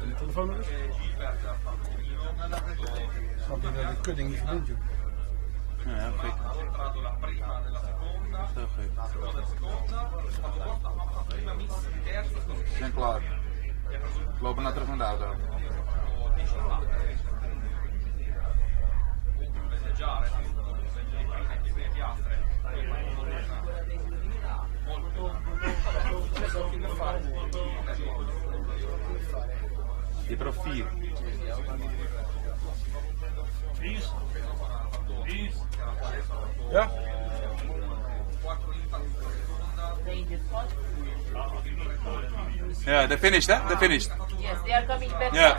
En de telefoon nog eens? Snap je dat de kudding niet verbindt, joh? Ja, gek. Zo gek. We zijn klaar. We lopen naar terug naar de auto. Je hebt er al 4. Ja? Ja, they're finished, hè? They're finished. Yes, they are coming back. Yeah.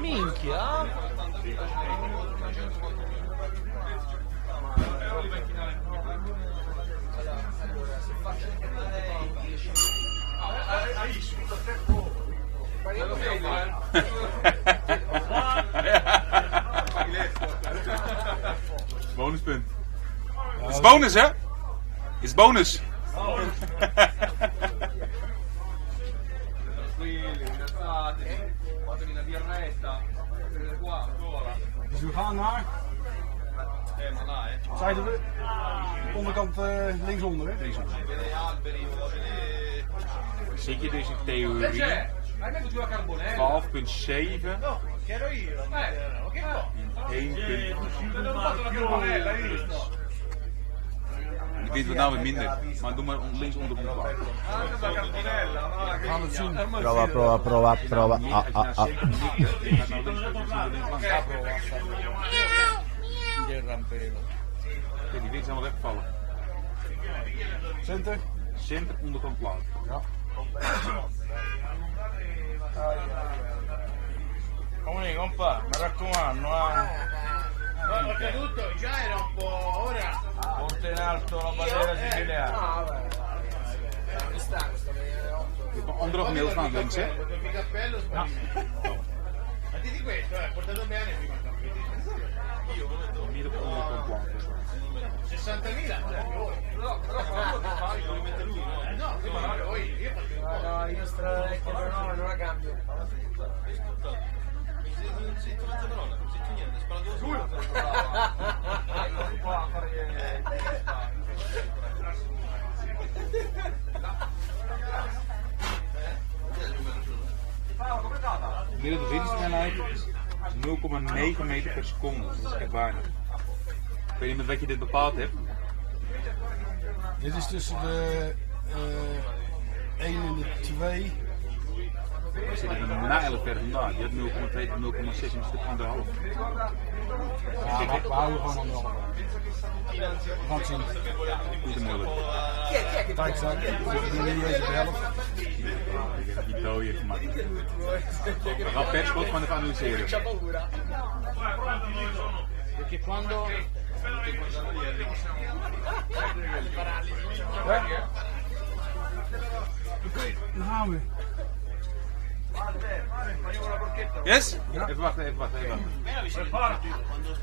Minchia! Bonuspunt. Het is bonus, hè? Het is bonus. Dus we gaan naar... Zeiden we? Onderkant linksonder, hè? Linksonder. Zit je dus in theorie 12,7 in 1,7. Ik weet het nou weer minder, maar doe maar links onder de plaat. We gaan het zien. Prova. Kijk, die wind is allemaal weggevallen. Center? Center onderkant plaat. Ja. Come compa, mi raccomando, Ho caduto, già era un po' ora. Ponte in alto la bandiera siciliana. Je hebt een andere mail van links, hè? Il cappello Ja. Di questo, portato bene prima. Io Midden onder komt planten. 60.000? No, però fai, lo rimette lui, no? No, sì, ma poi io faccio... No, io non la cambio. Gemiddelde windsnelheid is 0,9 meter per seconde. Dat is echt weinig. Ik weet niet met wat je dit bepaald hebt. Dit is tussen de 1 en de 2. We zitten een mijlen ver vandaan. Je hebt 0,2 tot 0,6 en je zit op 1,5. Ja, we houden gewoon anderhalf. We gaan het zien. Goed en moeilijk. Kijk, we doen niet eens op de helft. Ik heb die dode gemaakt. We gaan per spot gewoon even analyseren. Perché quando... Dan gaan we. Yes? Even wachten.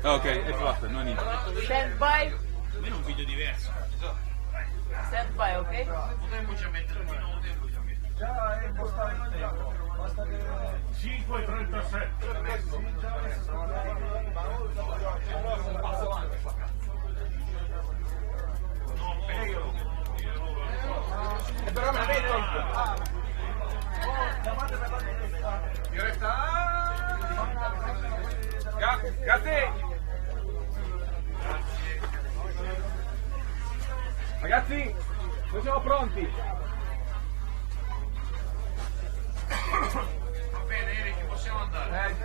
Oké, even wachten, nog niet. Stand by. Almeno un video diverso. Stand by, ok? Potremmo già mettere un minuto e poi già mettere. Già è impostato il tempo. Basta che... 5:37. Però me la vedo. Grazie! Ragazzi, noi siamo pronti! Va bene, Eric, possiamo andare.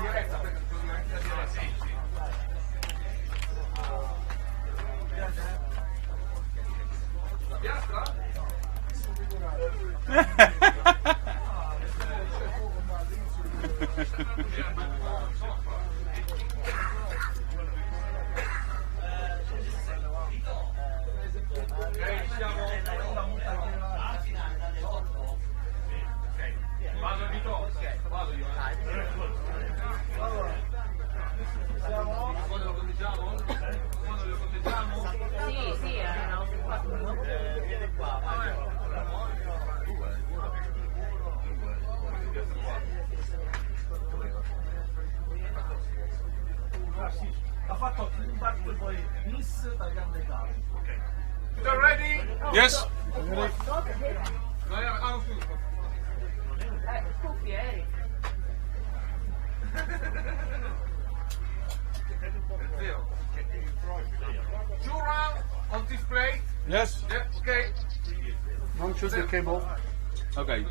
Diretta. Ha fatto un battito poi miss tagliando i cavi. You ready? Yes? Scuffie, Eric. 2 rounds on display. Yes. Yeah, okay. Don't shoot the cable. Oké.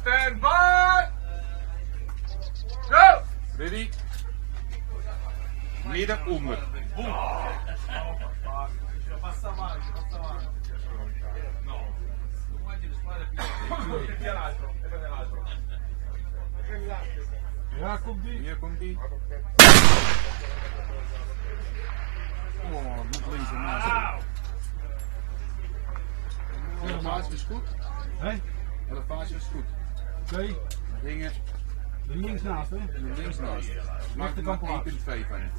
Stand by. Go. Ready? Midden onder. Passa avanti. No. Non guardi le spalle più. Via l'altro. E prende l'altro. Ja, komt die. Hier komt die. Oh, met links en naast. Elevatie is goed. Hé? Elevatie is goed. Oké. Dingen. De links naast, hè? De links naast. Maak er Rechterkant plaat. 1,2 van het.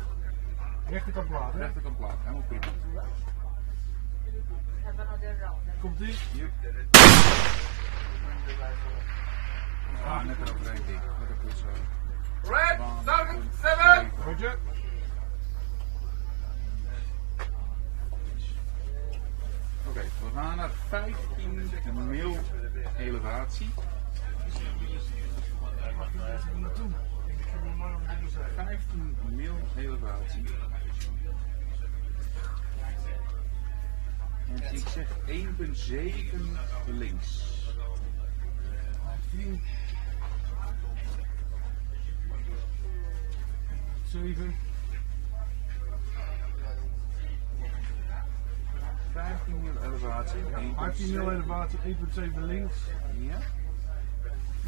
Rechterkant plaat, hè? Rechterkant plaat, helemaal prima. Komt die? Hier. Ah, net eroverheen die. Lekker goed zo. Red, target 7. Roger. Oké, we gaan naar 15 mil elevatie. 15 mil elevatie. En ik zeg 1,7 links. 7. 15 mil elevatie. 15 mil elevatie, 1,7 links. Ja.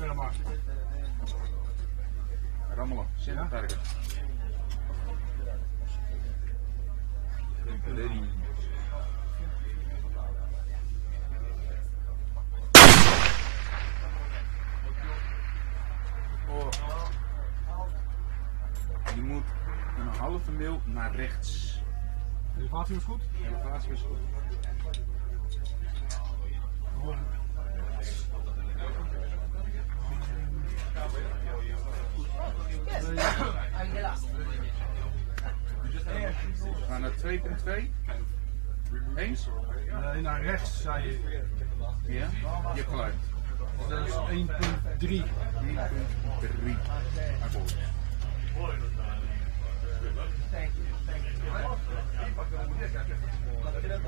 Ja, maar. Rammelen, center target. Ready. halve mil naar rechts. Elevatie was goed? Elevatie was goed. We gaan naar 2.2. Eens? Nee, naar rechts zei je. Ja? Je hebt gelijk. Dat is 1.3. 1.3. Akkoord.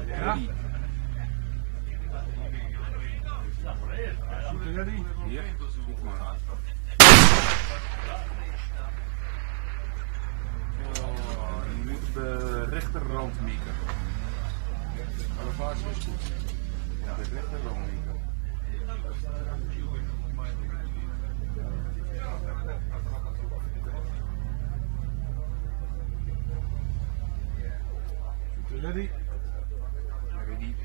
Ja? Shooter ready? Ja, goed maar. Je moet op de rechterrand mikken. Elevatie is goed. De rechterrand mikken. Ready? Ready.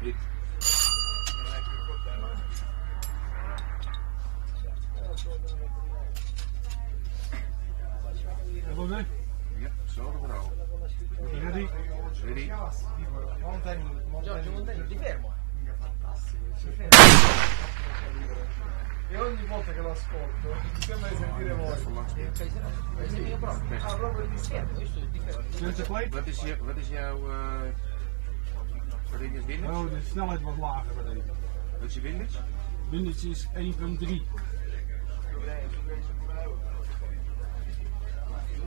Hit. Volgende? Ja, hetzelfde verhaal. Ready? Ready. Giorgio, ti fermo. Mica fantastico. E ogni volta che lo ascolto mi sembra di sentire voi. Ah, proprio di schermo, io sto di fermo. Wat is jouw windage? Oh, de snelheid was lager bij deze. Wat is je windage? Windage is 1.3.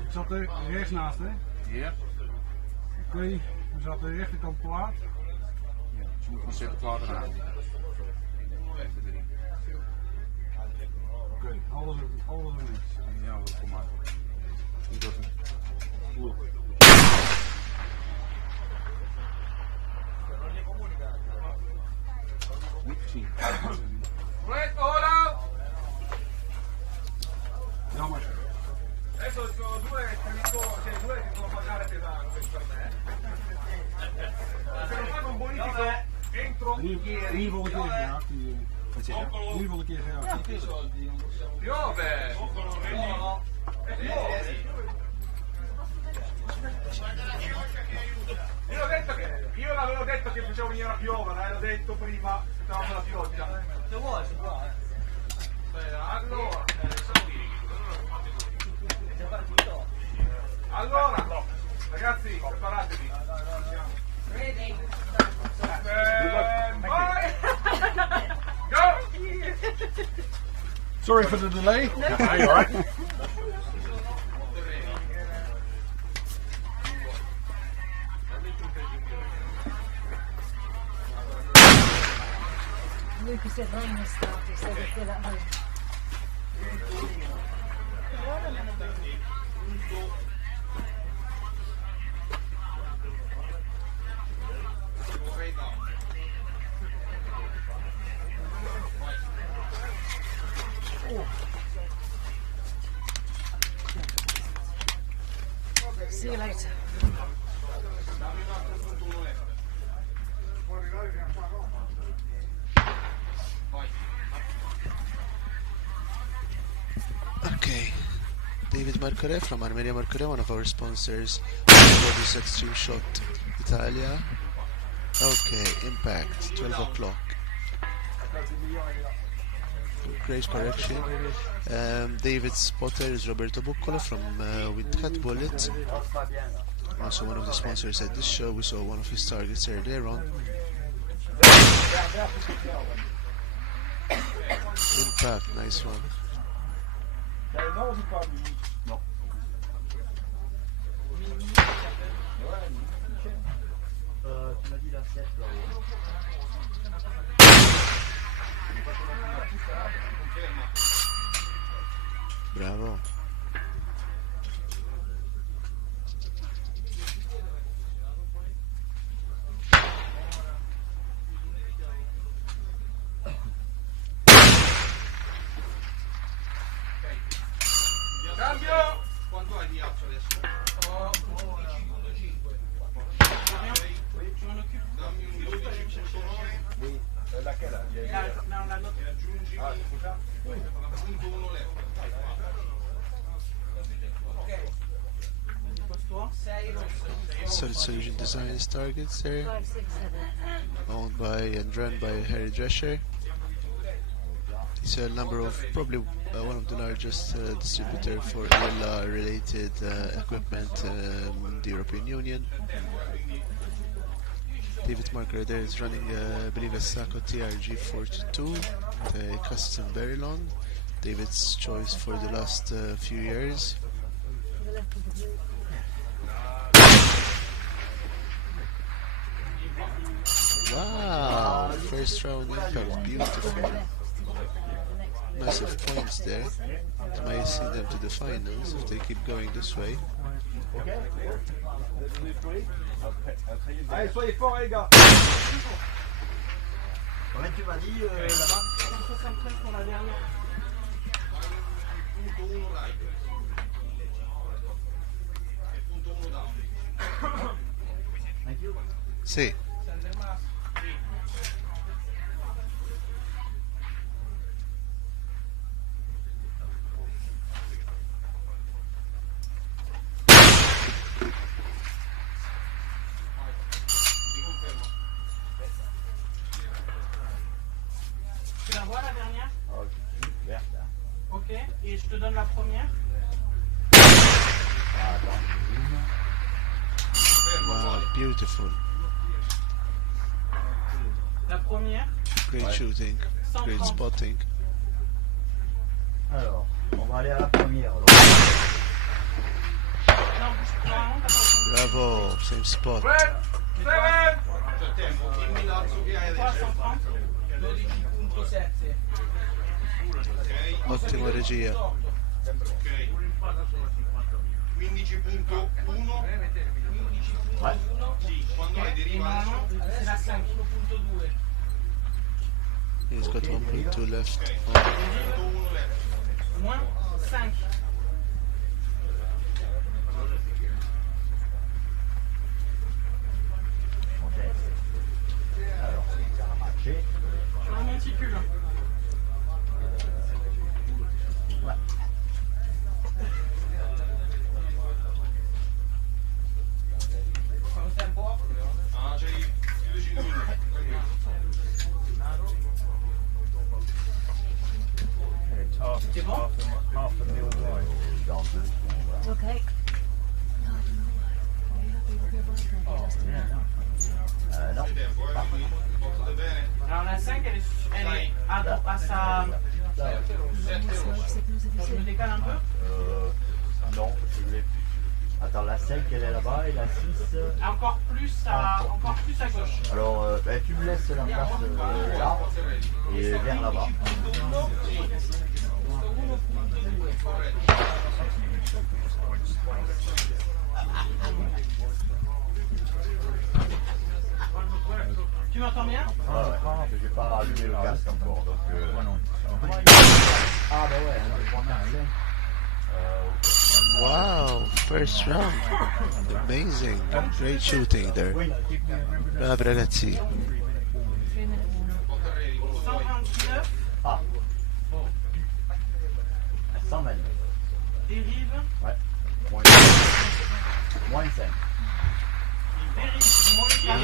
Ik zat er rechts naast, hè? Ja. Oké, we zaten de rechterkant plaat. Ja, dus je moet gewoon zetten plaat eraan. Oké, alles er niks. Ja, kom maar. Doe dat niet. Niet gezien. Jammer. Adesso ci sono due che devono pagare pesante per me. Se non fanno un bonifico entro In ieder geval een keer geraakt. In ieder geval een keer geraakt. piove. Io l'avevo detto che facevo venire a piovere, l'ho detto prima, stavamo la pioggia. Se vuoi, si può, allora, allora, ragazzi, preparatevi. Ready? Go! Sorry for the delay. Yeah, you're right. Lui said rain has started, so they feel at home. See you later. Okay, David Marcore from Armeria Marcore, one of our sponsors for this Extreme Shot Italia. Okay, impact, 12 o'clock. Great correction. David's spotter is Roberto Buccola from with Cut Bullet. Also one of the sponsors at this show. We saw one of his targets earlier on. Impact, nice one. No. Tu m'as dit la 7 là-haut. Bravo. Cambio! Quanto hai di ghiaccio adesso? 12,5. La che era? No, no, aggiungi. Ah, scusa? Appunto 1 euro. Solid Solution Designs targets there, owned by and run by Harry Drescher. He's a number of, probably one of the largest distributor for ELR related equipment in the European Union. David Marker there is running, I believe, a Sacco TRG 42, the custom Verilon, David's choice for the last few years. Wow, first round impact, beautiful. Massive points there. Might see them to the finals if they keep going this way. Allez, soyez forts, les gars. Ouais, tu m'as dit là-bas 173 pour la dernière. Sì. Tu la vois la dernière? Ok, et je te donne la première. Wow, beautiful. La première. Great shooting, great spotting. Alors, on va aller à la première. Alors. Bravo, same spot. Ottima regia. 15.1. Sì, quando ne deriva C'est la 5.2. He's got 1.2 left. Moins 5. Alors, ça a marché. Sur le monticule. Ouais. Ah, c'hai più di 5 minuti. C'est bon? Okay. Non. Alors la 5, elle est à sa... Je me décale un peu? Non, parce que je l'ai. Attends, la 5 elle est là-bas et la 6. Encore plus à gauche. Alors, ben, tu me laisses la place là et vers là-bas. Tu m'entends bien? J'ai pas allumé le casque encore, donc... Ah bah ouais, on va prendre Wow, first round. Amazing. Great shooting there. Bravi ragazzi. 129. Ah. 129. Dérive. Ouais. Moins 5. Dérive. Moins 4.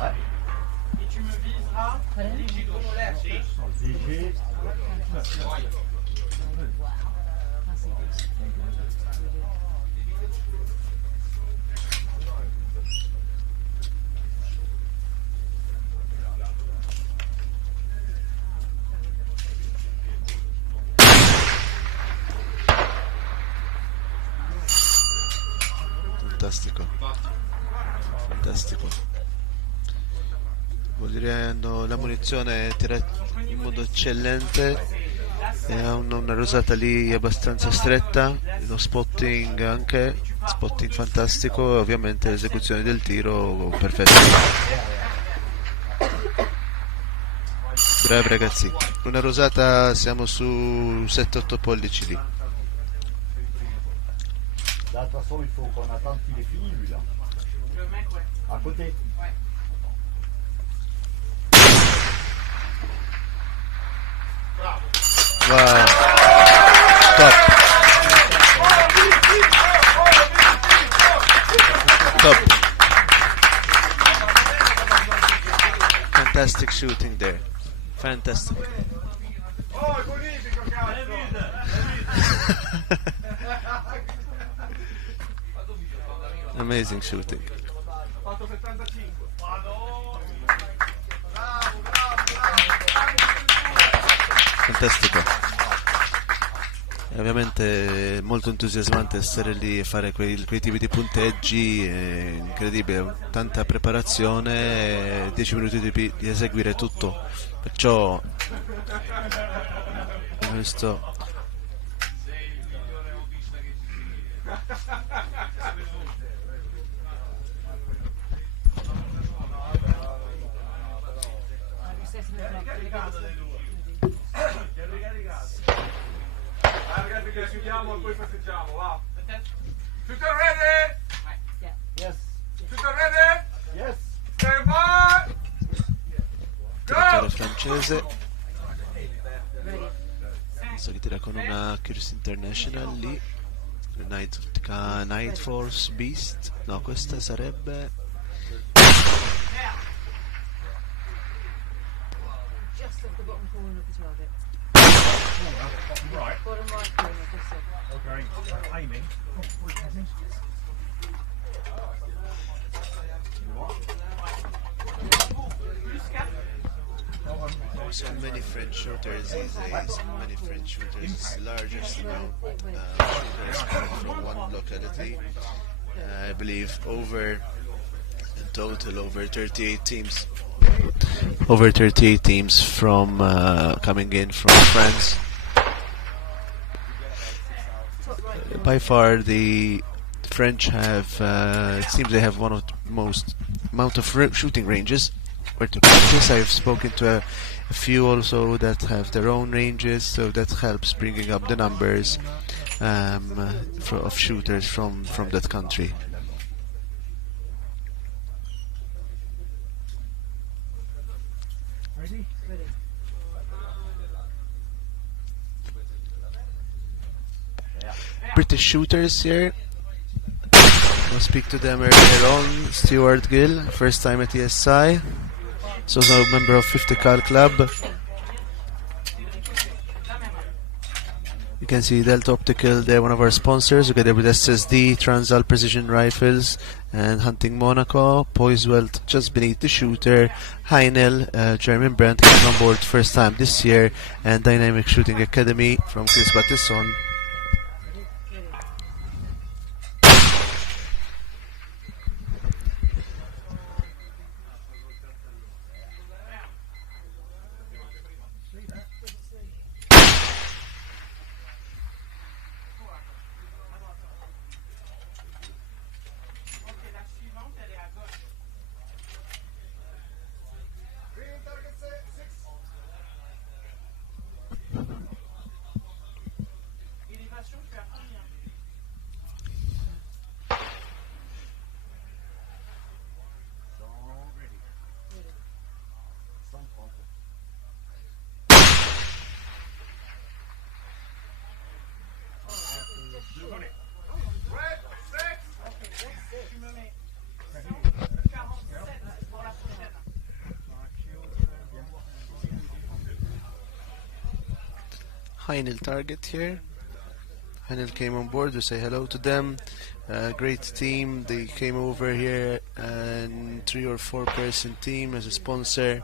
Ouais. Et tu me viseras DG. Fantastico. Fantastico. Vuol dire hanno la munizione tirata in modo eccellente e hanno una rosata lì abbastanza stretta, lo spotting anche, spotting fantastico e ovviamente l'esecuzione del tiro perfetta. Bravi ragazzi, una rosata siamo su 7-8 pollici lì. De toute façon, il faut qu'on attende qu'il ait fini, lui, là. Le mec, ouais. À côté. Ouais. Wow. Top. Top. Fantastic shooting there. Fantastic. Oh, è bonifico, cazzo! Amazing shooting. Fatto 75. Fantastico. E ovviamente è molto entusiasmante essere lì e fare quei tipi di punteggi, è incredibile, tanta preparazione, 10 minuti di eseguire tutto, perciò questo Ragazzi, che chiudiamo e poi festeggiamo, va. Tutti ready? Yes. Tutti ready? Yes. Stand by. tiratore francese, adesso che tira con una Accuracy International lì, Night Force Beast, no, questa sarebbe Just off the bottom corner of the target. Right. Bottom right corner, that's it. Okay. Aiming. so many French shooters these days, many French shooters, largest amount shooters coming from one locality. I believe in total over 38 teams. Over 38 teams from coming in from France. By far, the French have it seems they have one of the most amount of shooting ranges where to practice. I've spoken to a few also that have their own ranges, so that helps bringing up the numbers of shooters from that country. Ready? Ready. British shooters here. I'll speak to them earlier on. Stuart Gill, first time at ESI. He's also a member of 50 Cal Club. You can see Delta Optical, they're one of our sponsors, together with SSD, Transal Precision Rifles, and Hunting Monaco. Poise Welt just beneath the shooter. Heinel, German brand, came on board first time this year, and Dynamic Shooting Academy from Chris Battisson. Heinel target here. Heinel came on board to say hello to them. Great team. They came over here and 3 or 4 person team as a sponsor,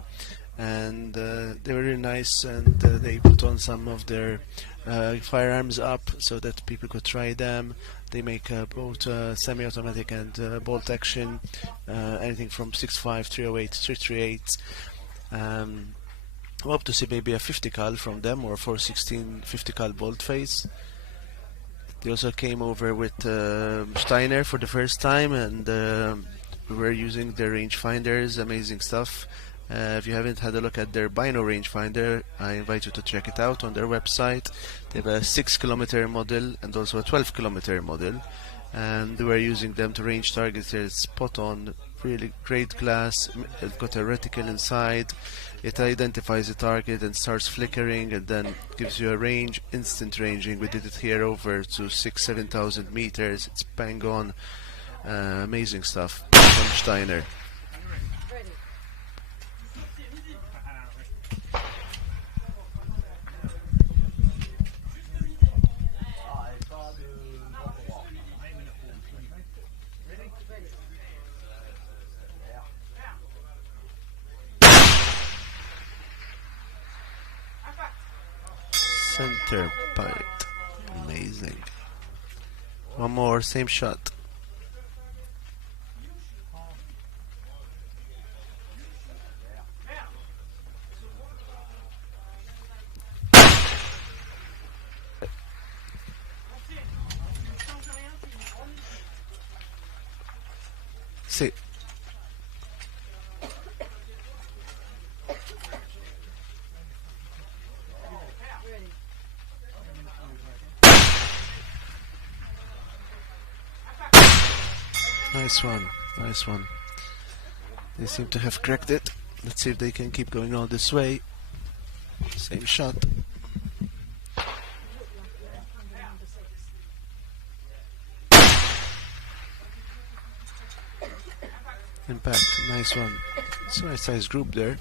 and they were really nice, and they put on some of their firearms up so that people could try them. They make both semi-automatic and bolt action, anything from 6.5, 308, 338. I hope to see maybe a 50 cal from them, or 416 50 cal bolt face. They also came over with Steiner for the first time, and we were using their rangefinders. Amazing stuff. If you haven't had a look at their Bino rangefinder, I invite you to check it out on their website. They have a 6-kilometer model and also a 12-kilometer model, and we were using them to range targets. They're spot on, really great glass. It's got a reticle inside. It identifies the target and starts flickering, and then gives you a range, instant ranging. We did it here over to 6,000-7,000 meters. It's bang on. Amazing stuff from Steiner. Center bite. Amazing. One more, same shot. Sì. Nice one, nice one. They seem to have cracked it. Let's see if they can keep going all this way. Same shot. Impact, nice one. It's a nice size group there.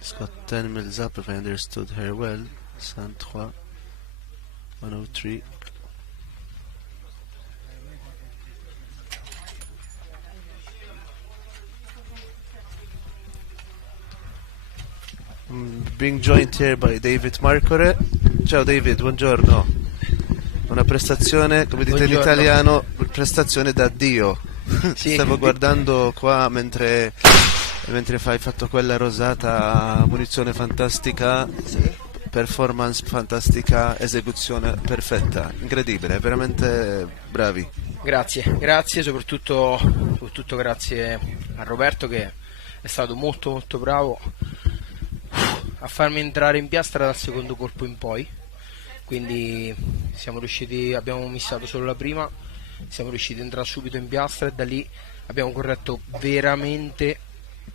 It's got 10 mils up if I understood her well. 103, 103. Being joined here by David Marcore. Ciao David, buongiorno. Una prestazione, come dite in italiano, prestazione da Dio. Sì. Stavo guardando qua mentre hai fatto quella rosata, munizione fantastica, performance fantastica, esecuzione perfetta, incredibile, veramente bravi. Grazie, soprattutto grazie a Roberto che è stato molto bravo a farmi entrare in piastra dal secondo colpo in poi, quindi abbiamo missato solo la prima, siamo riusciti ad entrare subito in piastra e da lì abbiamo corretto veramente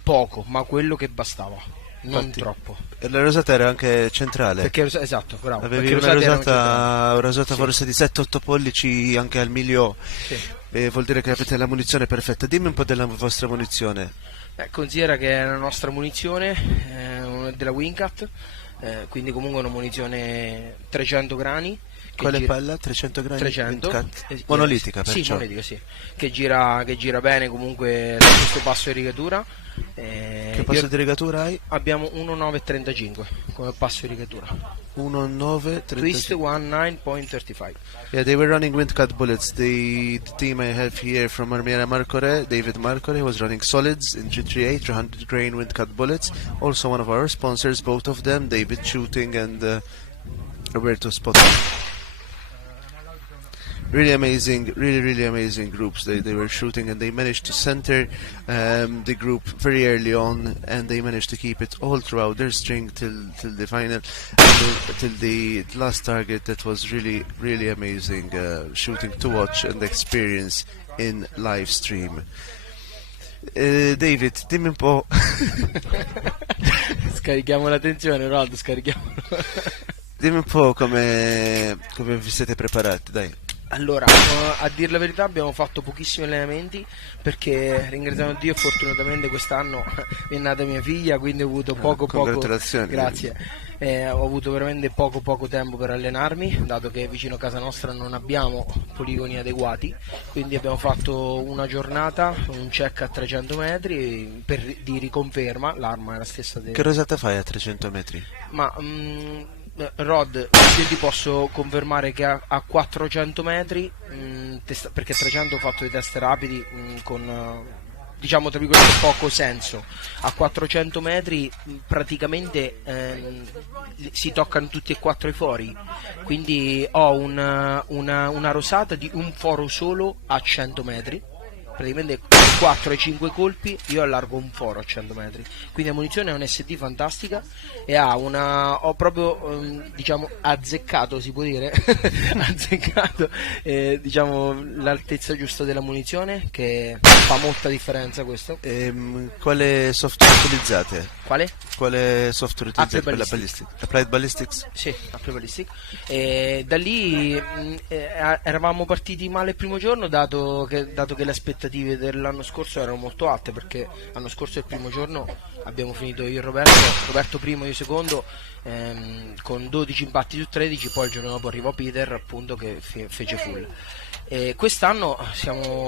poco, ma quello che bastava, non Infatti, troppo. E la rosata era anche centrale. Perché, esatto, bravo. Avevi perché una rosata sì. forse di 7-8 pollici anche al miglio, Sì. vuol dire che avete la munizione perfetta. Dimmi un po' della vostra munizione. Considera che la nostra munizione della Wingcat, quindi comunque una munizione 300 grani. Quale palla? 300 grani? 300. Monolitica, perciò. Sì, monolitica, sì. Che gira bene comunque da questo passo di rigatura. Che passo di rigatura hai? Abbiamo 1.935 come passo di rigatura. 1.935. Twist 19.35. Yeah, they were running windcut bullets. The team I have here from Armera Marcore, David Marcore, was running solids in G38, 300 grain windcut bullets. Also one of our sponsors, both of them, David Shooting and Roberto Spotting. Really amazing, really amazing groups. They were shooting and they managed to center the group very early on, and they managed to keep it all throughout their string till the final, till the last target. That was really amazing shooting to watch and experience in live stream. David, dimmi un po'. Scarichiamo la tensione, Ronaldo, scarichiamo. Dimmi un po' come vi siete preparati, dai. Allora, a dire la verità abbiamo fatto pochissimi allenamenti perché, ringraziamo Dio, fortunatamente quest'anno è nata mia figlia, quindi ho avuto poco. Congratulazioni. Grazie. Ho avuto veramente poco tempo per allenarmi, dato che vicino a casa nostra non abbiamo poligoni adeguati, quindi abbiamo fatto una giornata, un check a 300 metri di riconferma, l'arma è la stessa. Che rosata fai a 300 metri? Ma Rod, io ti posso confermare che a 400 metri, perché 300 ho fatto dei test rapidi con, diciamo tra virgolette, poco senso. A 400 metri praticamente si toccano tutti e quattro i fori, quindi ho una rosata di un foro solo a 100 metri praticamente 4 ai 5 colpi io allargo un foro a 100 metri, quindi la munizione è un SD fantastica e ho proprio diciamo azzeccato, si può dire azzeccato diciamo l'altezza giusta della munizione, che fa molta differenza questo. Quale software utilizzate? Quale software utilizzate per la ballistic? Applied Ballistics? Sì, Applied Ballistics. E da lì eravamo partiti male il primo giorno, dato che le aspettative dell'anno scorso erano molto alte, perché l'anno scorso il primo giorno abbiamo finito io e Roberto primo, io secondo, con 12 impatti su 13, poi il giorno dopo arrivò Peter appunto che fece full. E quest'anno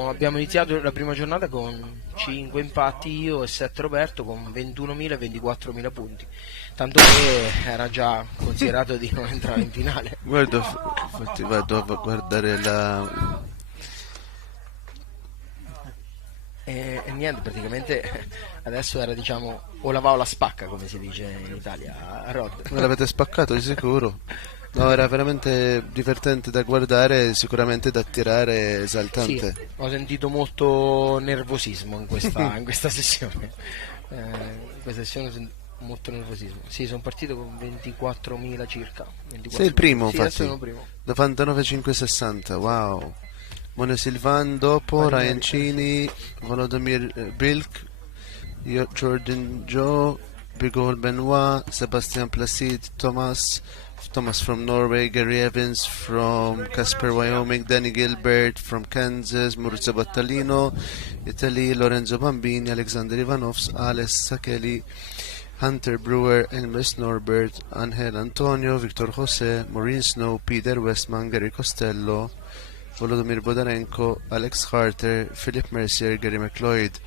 abbiamo iniziato la prima giornata con 5 impatti io e 7 Roberto, con 21.000 e 24.000 punti, tanto che era già considerato di non entrare in finale. Vado a guardare la... E niente, praticamente adesso era, diciamo, o la va o la spacca, come si dice in Italia a Rod. Me l'avete spaccato di sicuro. No, era veramente divertente da guardare, sicuramente da tirare, esaltante. Sì, ho sentito molto nervosismo in questa sessione. In questa sessione ho sentito molto nervosismo. Sì, sono partito con 24.000 circa. 24.000. Sei il primo, sì, infatti. sono il primo. 99,560, wow. Mone Silvan dopo, Ryan Cini, Volodymyr Bilk, Jordan Joe, Bigol Benoit, Sebastian Placide, Thomas from Norway, Gary Evans from Casper, Wyoming, Danny Gilbert from Kansas, Maurizio Battalino, Italy, Lorenzo Bambini, Alexander Ivanovs, Alex Sakeli, Hunter Brewer, Elmes Norbert, Angel Antonio, Victor José, Maureen Snow, Peter Westman, Gary Costello, Volodymyr Bodarenko, Alex Carter, Philip Mercier, Gary McLeod.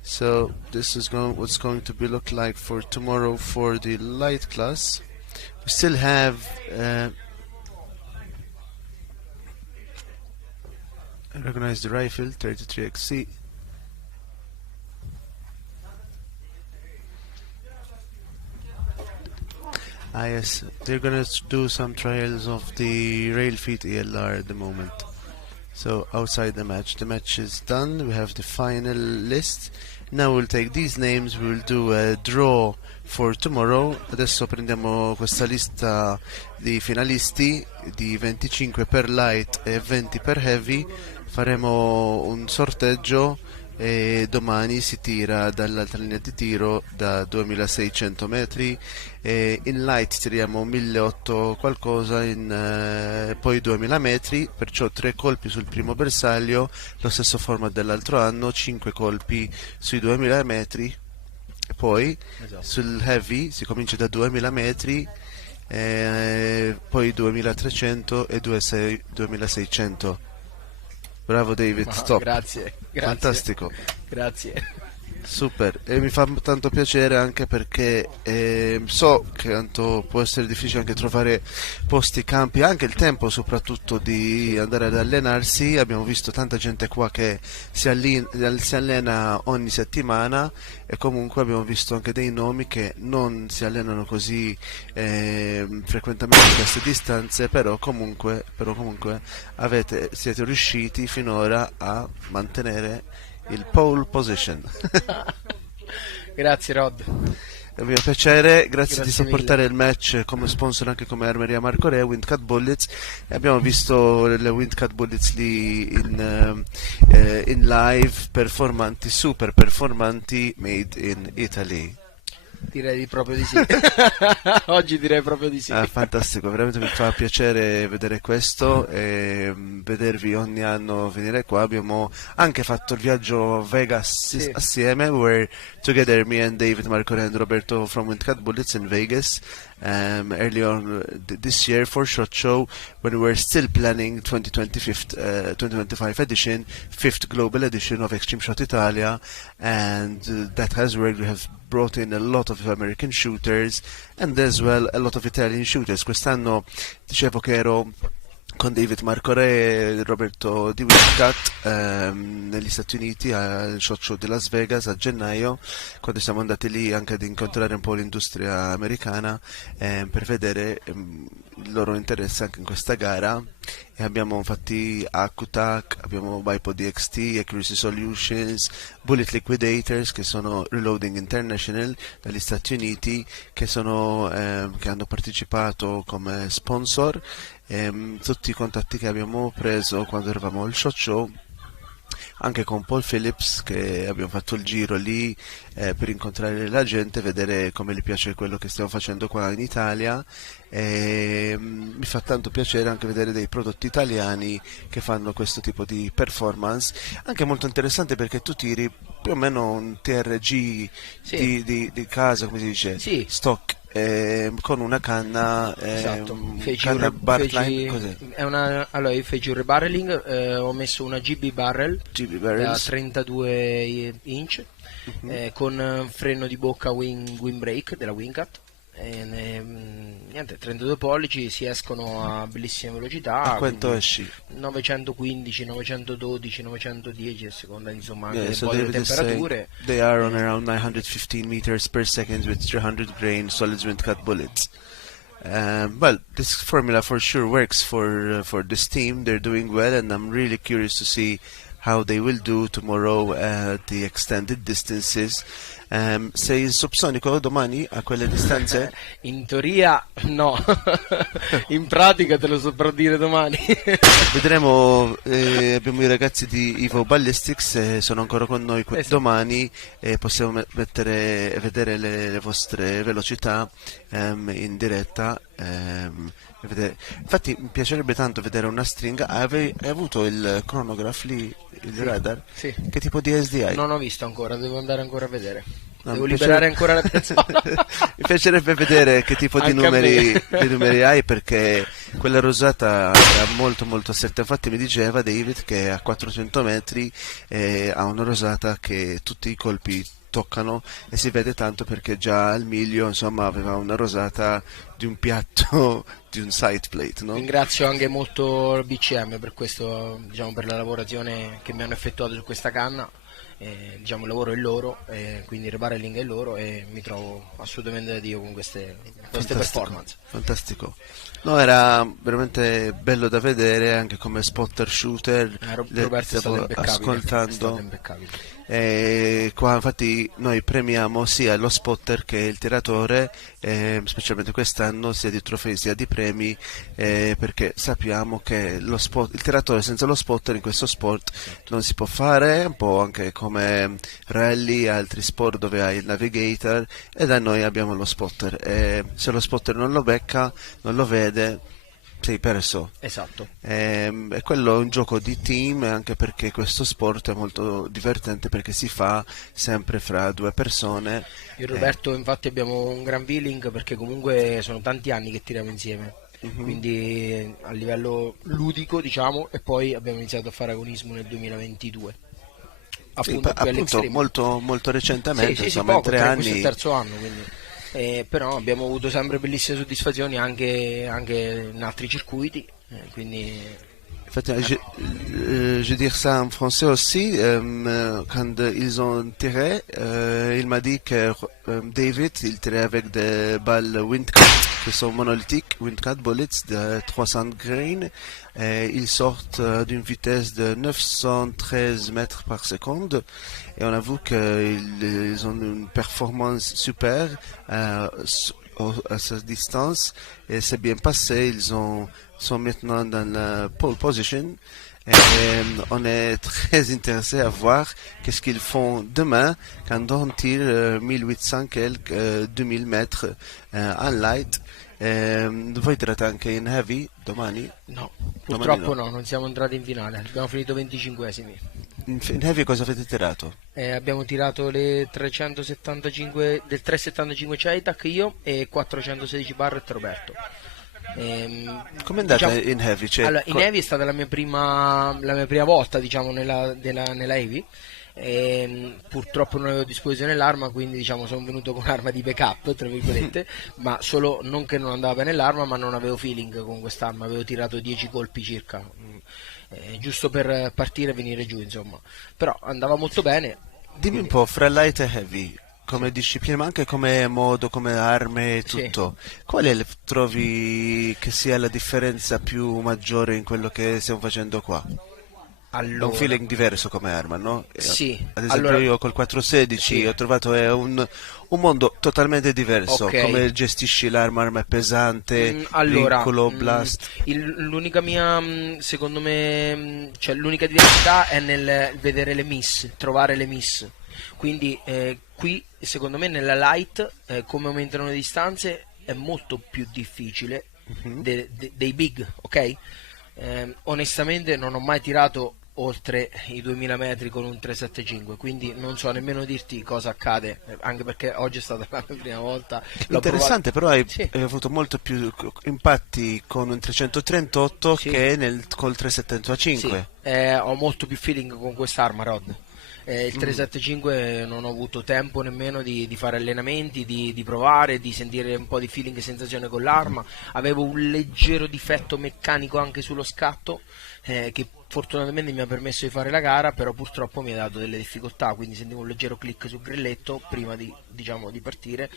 So this is what's going to be look like for tomorrow for the light class. We still have recognize the rifle 33XC. Yes, they're gonna do some trials of the rail feet ELR at the moment. So outside the match is done. We have the final list. Now we'll take these names, we'll do a draw for tomorrow. Adesso prendiamo questa lista di finalisti di 25 per light e 20 per heavy. Faremo un sorteggio e domani si tira dall'altra linea di tiro da 2600 metri e in light tiriamo 1800 qualcosa, poi 2000 metri, perciò 3 colpi sul primo bersaglio, lo stesso format dell'altro anno, 5 colpi sui 2000 metri, poi sul heavy si comincia da 2000 metri, poi 2300 e 2600. Bravo David, stop. Grazie. Fantastico. Grazie. Super, e mi fa tanto piacere anche perché so che tanto può essere difficile anche trovare posti, campi, anche il tempo soprattutto di andare ad allenarsi. Abbiamo visto tanta gente qua che si allena ogni settimana e comunque abbiamo visto anche dei nomi che non si allenano così frequentemente a queste distanze, però comunque siete riusciti finora a mantenere il pole position. Grazie Rod. È un mio piacere, grazie di Grazie supportare il match come sponsor anche come armeria Marco Re, Windcat Bullets, e abbiamo visto le Windcat Bullets lì in live, performanti, super performanti, made in Italy. Direi proprio di sì. Oggi direi proprio di sì. Fantastico, veramente mi fa piacere vedere questo e vedervi ogni anno venire qua. Abbiamo anche fatto il viaggio Vegas assieme. We were together, me and David, Marco and Roberto from Windcat Bullets in Vegas early on this year for SHOT Show, when we were still planning 2025 edition, 5th global edition of Extreme Shot Italia, and that has worked. We have brought in a lot of American shooters and as well a lot of Italian shooters. Quest'anno dicevo che ero con David, Marco Re e Roberto di Windcat negli Stati Uniti al SHOT Show di Las Vegas a gennaio, quando siamo andati lì anche ad incontrare un po' l'industria americana per vedere il loro interesse anche in questa gara. e abbiamo infatti AcuTac, abbiamo Bipo DXT, Accuracy Solutions, Bullet Liquidators, che sono Reloading International dagli Stati Uniti, che hanno partecipato come sponsor. Tutti i contatti che abbiamo preso quando eravamo al SHOT Show, anche con Paul Phillips, che abbiamo fatto il giro lì per incontrare la gente, vedere come gli piace quello che stiamo facendo qua in Italia, e mi fa tanto piacere anche vedere dei prodotti italiani che fanno questo tipo di performance, anche molto interessante perché tu tiri più o meno un TRG di casa, come si dice, stock, con una canna, canna Bartline, cos'è? Allora io feci un rebarreling, ho messo una GB barrel da 32 inch, con freno di bocca windbreak della Wingcat. Niente, 32 pollici, si escono a bellissime velocità. A quanto esci? 915, 912, 910 a seconda, insomma, anche So un po' delle temperature. they are on around 915 meters per second with 300 grain solid wind cut bullets. Well, this formula for sure works for this team. They're doing well, and I'm really curious to see how they will do tomorrow at the extended distances. Sei in subsonico domani a quelle distanze? In teoria no, in pratica te lo saprò dire domani. Vedremo, abbiamo i ragazzi di Evo Ballistics, sono ancora con noi domani, e possiamo vedere le vostre velocità in diretta. Infatti mi piacerebbe tanto vedere una stringa. Hai avuto il chronograph lì, il radar? Sì. Che tipo di SD hai? Non ho visto ancora, devo andare ancora a vedere. No, Devo liberare ancora la piazzola. Mi piacerebbe vedere che tipo di numeri hai, perché quella rosata era molto molto stretta. Infatti mi diceva David che a 400 metri ha una rosata che tutti i colpi toccano, e si vede tanto perché già al miglio, insomma, aveva una rosata di un piatto di un side plate, no? Ringrazio anche molto il BCM per questo, diciamo, per la lavorazione che mi hanno effettuato su questa canna. Diciamo, il lavoro è loro, quindi il rebarreling è loro, e mi trovo assolutamente da Dio con queste performance. Fantastico. No, era veramente bello da vedere anche come spotter shooter. Roberto è stato ascoltando. Qua infatti noi premiamo sia lo spotter che il tiratore, specialmente quest'anno, sia di trofei sia di premi, perché sappiamo che il tiratore senza lo spotter in questo sport non si può fare, un po' anche come rally e altri sport dove hai il navigator, e da noi abbiamo lo spotter, e se lo spotter non lo becca, non lo vede, sei perso. Esatto. E quello è un gioco di team, anche perché questo sport è molto divertente perché si fa sempre fra due persone. Io e Roberto infatti abbiamo un gran feeling, perché comunque sono tanti anni che tiriamo insieme, quindi a livello ludico, diciamo, e poi abbiamo iniziato a fare agonismo nel 2022. Appunto molto, molto recentemente, insomma, poco, 3 anni. Questo è il terzo anno, quindi. Però abbiamo avuto sempre bellissime soddisfazioni anche in altri circuiti, quindi. En fait, je dire ça en français aussi. Quand ils ont tiré, il m'a dit que David, il tirait avec des balles Windcat, qui sont monolithiques, Windcat bullets de 300 grains. Ils sortent d'une vitesse de 913 mètres par seconde. Et on avoue qu'ils ont une performance super à cette distance. Et c'est bien passé. Ils sont maintenant dans la pole position. Et on est très intéressé à voir qu'est-ce qu'ils font demain quand on tire 1800 quelques 2000 mètres en light. Voi tirate anche in heavy domani? No, purtroppo no, non siamo entrati in finale, abbiamo finito 25esimi. In heavy cosa avete tirato? Abbiamo tirato le 375 del 375 Ceitac io e 416 Barrett Roberto. Come è andata in heavy? Allora, in heavy è stata la mia prima volta, diciamo, nella heavy. Purtroppo non avevo a disposizione l'arma, quindi, diciamo, sono venuto con un'arma di backup, tra virgolette, ma solo, non che non andava bene l'arma, ma non avevo feeling con quest'arma, avevo tirato 10 colpi circa, giusto per partire e venire giù, insomma, però andava molto bene. Dimmi un po', fra light e heavy, come disciplina, ma anche come modo, come arme e Sì. tutto. Quale trovi che sia la differenza più maggiore in quello che stiamo facendo qua? È un Allora, feeling diverso come arma, no? sì, Ad esempio allora, io col 416 sì. ho trovato un mondo totalmente diverso, Ok. come gestisci l'arma, arma è pesante, allora, vincolo, blast. l'unica mia, secondo me, cioè l'unica diversità è nel vedere le miss, trovare le miss. Quindi qui, secondo me, nella light, come aumentano le distanze, è molto più difficile dei big, ok? Onestamente non ho mai tirato oltre i 2000 metri con un 375, quindi non so nemmeno dirti cosa accade, anche perché oggi è stata la mia prima volta. L'ho Interessante, provato- però hai avuto molto più impatti con un 338 che col 375. Sì, ho molto più feeling con quest'arma, Rod. Il 375 non ho avuto tempo nemmeno di fare allenamenti, di provare, di sentire un po' di feeling e sensazione con l'arma. Avevo un leggero difetto meccanico anche sullo scatto, che fortunatamente mi ha permesso di fare la gara, però purtroppo mi ha dato delle difficoltà, quindi sentivo un leggero click sul grilletto prima di partire.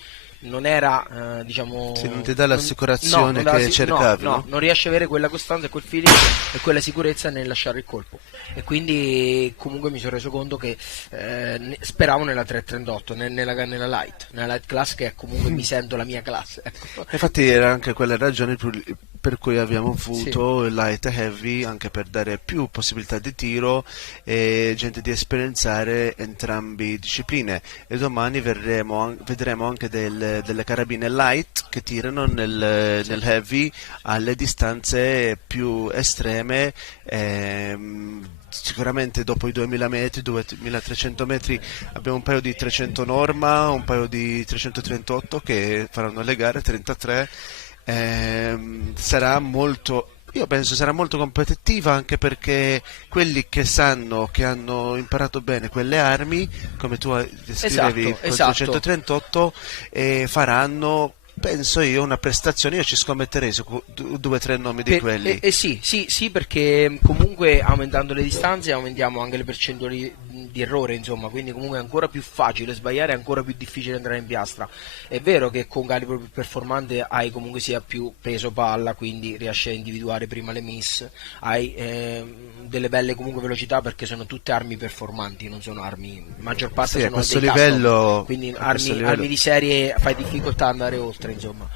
Non era, Sì, non ti dà l'assicurazione che cercavi, no? non riesci a avere quella costanza e quel feeling e quella sicurezza nel lasciare il colpo, e quindi comunque mi sono reso conto che speravo nella 338, nella light class, che è comunque mi sento la mia classe, ecco. Infatti era anche quella ragione per cui abbiamo avuto il light e heavy, anche per dare più possibilità di tiro e gente di esperienzare entrambi discipline. E domani vedremo anche delle carabine light che tirano nel heavy alle distanze più estreme. Sicuramente dopo i 2000 metri, 2300 metri abbiamo un paio di 300 norma, un paio di 338 che faranno le gare, 33. Io penso sarà molto competitiva, anche perché quelli che sanno, che hanno imparato bene quelle armi, come tu descrivevi con il 338, faranno, penso io, una prestazione. Io ci scommetterei su 2 o 3 nomi di quelli. Sì, perché comunque aumentando le distanze aumentiamo anche le percentuali di errore, insomma, quindi comunque è ancora più facile sbagliare, è ancora più difficile entrare in piastra. È vero che con calibro più performante hai comunque sia più peso palla, quindi riesci a individuare prima le miss, hai delle belle comunque velocità, perché sono tutte armi performanti, non sono armi, la maggior parte sono a questo dei livello, custom, quindi armi di serie fai difficoltà ad andare oltre, insomma.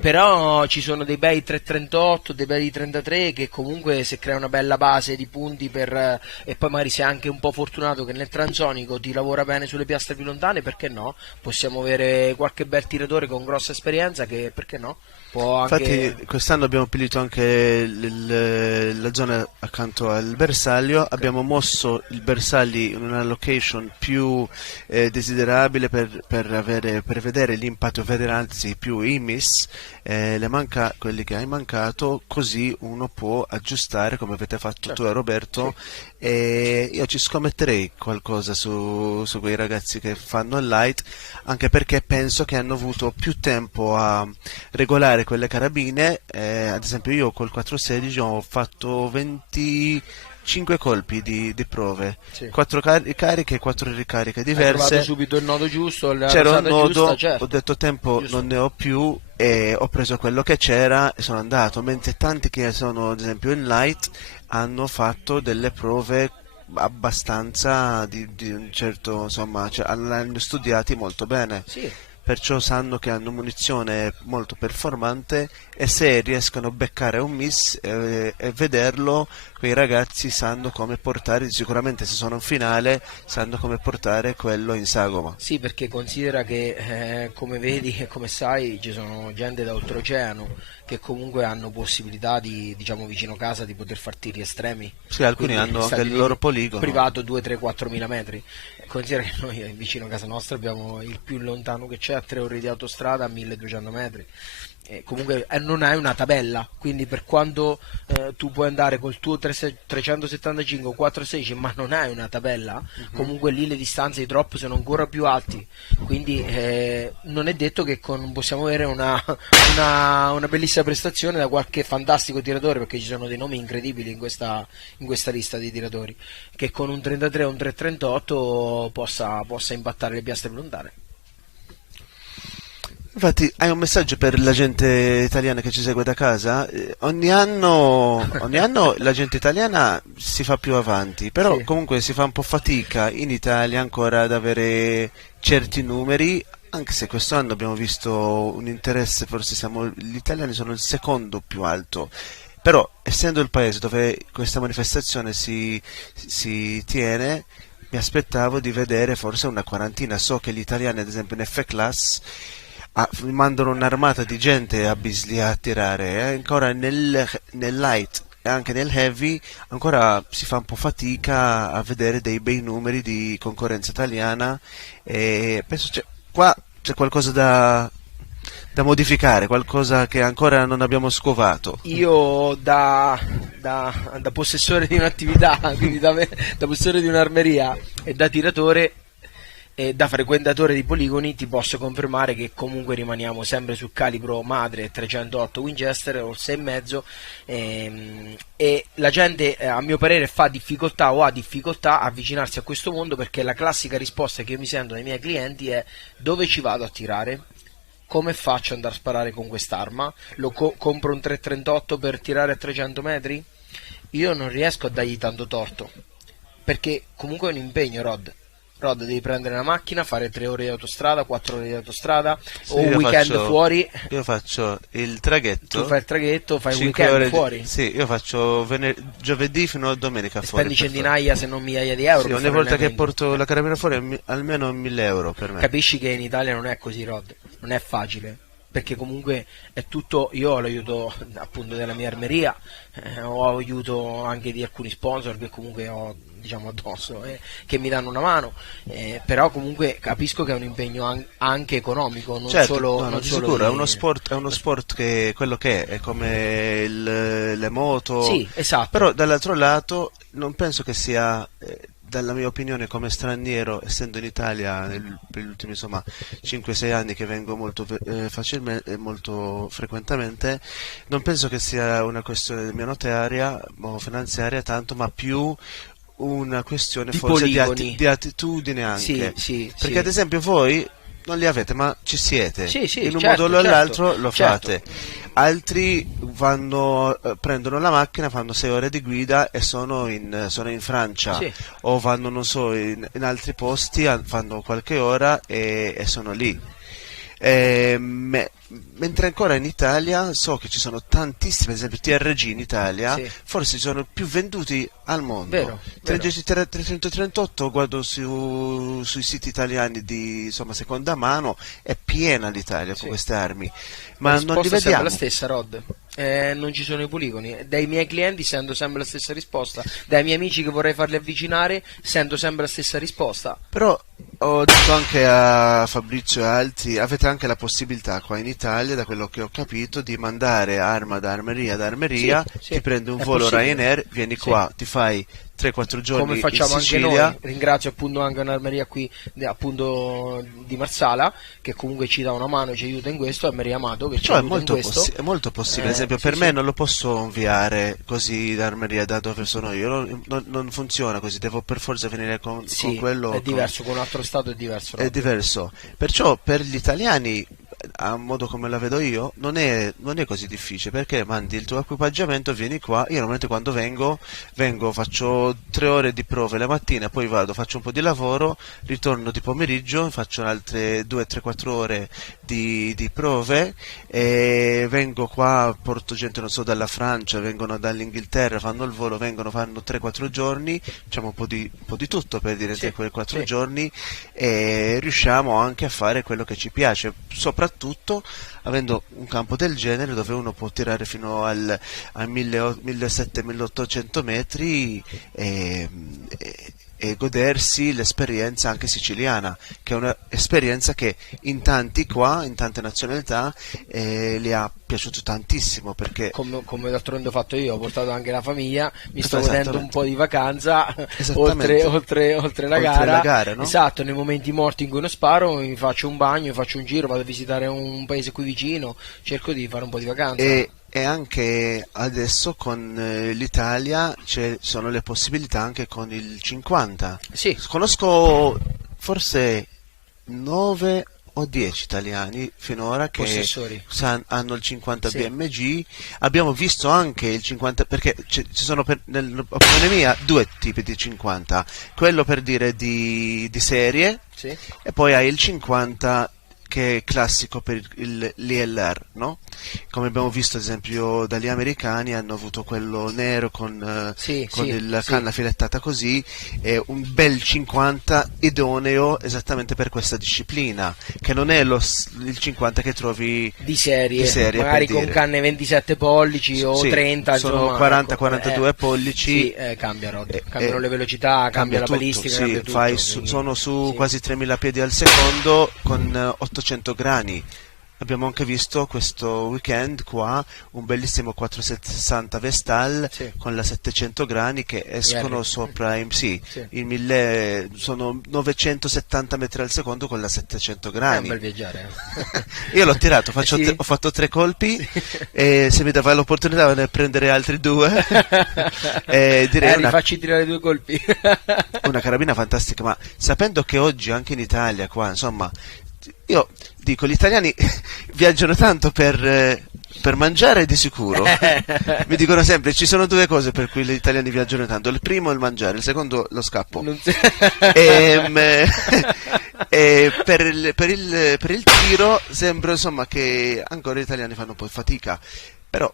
Però ci sono dei bei 338, dei bei 33 che comunque, se crea una bella base di punti e poi magari sei anche un po' fortunato che nel transonico ti lavora bene sulle piastre più lontane, perché no? Possiamo avere qualche bel tiratore con grossa esperienza che, perché no? Può anche... Infatti quest'anno abbiamo pulito anche la zona accanto al bersaglio, abbiamo mosso il bersaglio in una location più desiderabile per vedere l'impatto, vedere anzi più i miss, quelli che hai mancato, così uno può aggiustare come avete fatto tu e Roberto. E io ci scommetterei qualcosa su quei ragazzi che fanno il light, anche perché penso che hanno avuto più tempo a regolare quelle carabine. Ad esempio io col 416 ho fatto 25 colpi di prove, 4 cariche e 4 ricariche diverse. Hai trovato subito il nodo giusto, c'era un nodo, giusta, certo. ho detto tempo non ne ho più, e ho preso quello che c'era e sono andato, mentre tanti che sono ad esempio in light hanno fatto delle prove abbastanza di un certo, insomma, hanno studiati molto bene. Perciò sanno che hanno munizione molto performante, e se riescono a beccare un miss e vederlo, quei ragazzi sanno come portare, sicuramente se sono in finale, sanno come portare quello in sagoma. Sì, perché considera che come vedi e come sai ci sono gente da oltreoceano che comunque hanno possibilità di, diciamo, vicino casa di poter far tiri estremi. Sì, alcuni hanno anche il loro poligono privato 2, 3, 4 mila metri. Considera che noi vicino a casa nostra abbiamo il più lontano che c'è a 3 ore di autostrada, a 1200 metri. Comunque non hai una tabella, quindi per quanto tu puoi andare col tuo 375 416, ma non hai una tabella, comunque lì le distanze, i drop sono ancora più alti, quindi non è detto che possiamo avere una bellissima prestazione da qualche fantastico tiratore, perché ci sono dei nomi incredibili in questa lista di tiratori, che con un 33 o un 338 possa impattare le piastre più lontane. Infatti, hai un messaggio per la gente italiana che ci segue da casa? Ogni anno la gente italiana si fa più avanti, però Sì. comunque si fa un po' fatica in Italia ancora ad avere certi numeri, anche se quest'anno abbiamo visto un interesse, forse gli italiani sono il secondo più alto. Però, essendo il paese dove questa manifestazione si tiene, mi aspettavo di vedere forse una quarantina. So che gli italiani, ad esempio in F-Class, mandano un'armata di gente a Bisley a tirare, ancora nel light e anche nel heavy ancora si fa un po' fatica a vedere dei bei numeri di concorrenza italiana, e penso qua c'è qualcosa da modificare, qualcosa che ancora non abbiamo scovato. Io da possessore di un'attività, quindi da possessore di un'armeria e da tiratore e da frequentatore di poligoni, ti posso confermare che comunque rimaniamo sempre sul calibro madre 308 Winchester o 6,5, e la gente a mio parere fa difficoltà o ha difficoltà a avvicinarsi a questo mondo, perché la classica risposta che io mi sento dai miei clienti è: dove ci vado a tirare? Come faccio ad andare a sparare con quest'arma? Compro un 338 per tirare a 300 metri? Io non riesco a dargli tanto torto, perché comunque è un impegno, Rod, devi prendere la macchina, fare 3 ore di autostrada, 4 ore di autostrada, Sì, o un weekend fuori. Io faccio il traghetto. Tu fai il traghetto, fai un 5 weekend ore fuori. Sì, io faccio giovedì fino a domenica fuori. Spendi centinaia se non migliaia di euro. Sì, per ogni fare volta che allenamenti. porto la carabina fuori almeno 1.000 euro per me. Capisci che in Italia non è così, Rod, non è facile, perché comunque è tutto. Io ho l'aiuto appunto della mia armeria, ho aiuto anche di alcuni sponsor che comunque ho, diciamo, addosso, che mi danno una mano, però comunque capisco che è un impegno anche economico, non Certo, solo, no, non di solo sicuro, è di- uno sport che quello che è come le moto. Sì, esatto. Però dall'altro lato non penso che sia, dalla mia opinione come straniero, essendo in Italia per gli ultimi 5-6 anni che vengo molto facilmente, molto frequentemente, non penso che sia una questione monetaria o finanziaria tanto, ma più una questione Di forse poligoni. di attitudine anche. Sì, Perché sì. ad esempio voi non li avete, ma ci siete. Sì, sì, in un certo, modo o certo, l'altro lo certo. fate. Altri prendono la macchina, fanno 6 ore di guida e sono in Francia, Sì. o vanno, non so, in altri posti, fanno qualche ora e sono lì. Mentre ancora in Italia so che ci sono tantissimi, ad esempio TRG in Italia, Sì. forse sono più venduti al mondo. Vero, vero. 338 guardo sui siti italiani di seconda mano, è piena l'Italia con queste armi, ma La non li risposta è sempre vediamo. la stessa, Rod. Non ci sono i poligoni. Dai miei clienti sento sempre la stessa risposta. Dai miei amici che vorrei farli avvicinare sento sempre la stessa risposta. Però ho detto anche a Fabrizio e altri, avete anche la possibilità qua in Italia, da quello che ho capito, di mandare arma da armeria ad armeria, Sì, sì, ti prendi un è volo possibile. Ryanair, vieni Sì. qua, ti fai 3-4 giorni Come in facciamo anche Sicilia. noi. Ringrazio appunto anche un'armeria qui appunto di Marsala, che comunque ci dà una mano, ci aiuta in questo, Armeria Amato che ci Cioè, è aiuta molto, in questo. è molto possibile, ad esempio sì, per sì. me non lo posso inviare così da armeria da dove sono io, non funziona così, devo per forza venire con Sì, quello. è diverso, con un altro stato è diverso. È diverso. Perciò per gli italiani, a modo come la vedo io, non è così difficile, perché mandi il tuo equipaggiamento, vieni qua. Io normalmente quando vengo, faccio 3 ore di prove la mattina, poi vado, faccio un po' di lavoro, ritorno di pomeriggio, faccio altre 2, 3, 4 ore di prove, e vengo qua, porto gente, non so, dalla Francia, vengono dall'Inghilterra, fanno il volo, fanno 3-4 giorni, facciamo un po' di tutto per dire, Sì, quei 4 sì. giorni, e riusciamo anche a fare quello che ci piace, soprattutto avendo un campo del genere dove uno può tirare fino a 1700-1800 metri e godersi l'esperienza anche siciliana, che è un'esperienza che in tanti qua, in tante nazionalità, li ha piaciuto tantissimo, perché Come d'altronde ho fatto io, ho portato anche la famiglia, mi sto godendo un Esattamente. po' di vacanza Esattamente. oltre la gara. gara, no? Esatto, nei momenti morti in cui non sparo mi faccio un bagno, mi faccio un giro, vado a visitare un paese qui vicino, cerco di fare un po' di vacanza. E anche adesso con l'Italia ci sono le possibilità anche con il 50. Sì. Conosco forse 9 o 10 italiani finora che Possessori. hanno il 50 Sì. BMG. Abbiamo visto anche il 50, perché ci sono nell'opinione mia due tipi di 50, quello per dire di serie, Sì. e poi hai il 50 che è classico per l'ELR, no? Come abbiamo visto ad esempio dagli americani, hanno avuto quello nero con la canna filettata così, è un bel 50 idoneo esattamente per questa disciplina, che non è il 50 che trovi di serie magari per con dire. canne 27 pollici o Sì, 30, sono insomma, 40-42 pollici. sì, cambiano le velocità, cambia la tutto, balistica, sì, cambia tutto, quindi, sono su quasi 3000 piedi al secondo con 800 grani. Abbiamo anche visto questo weekend qua un bellissimo 460 Vestal con la 700 grani che escono sopra i 1000, sono 970 metri al secondo con la 700 grani. È un bel viaggiare. Io l'ho tirato, ho fatto 3 colpi e se mi dava l'opportunità di prendere altri 2 direi facci tirare 2 colpi. una carabina fantastica, ma sapendo che oggi anche in Italia qua, insomma, io dico, gli italiani viaggiano tanto per mangiare di sicuro. Mi dicono sempre, ci sono 2 cose per cui gli italiani viaggiano tanto: il primo è il mangiare, il secondo lo scappo. E per il tiro sembra insomma che ancora gli italiani fanno un po' fatica, però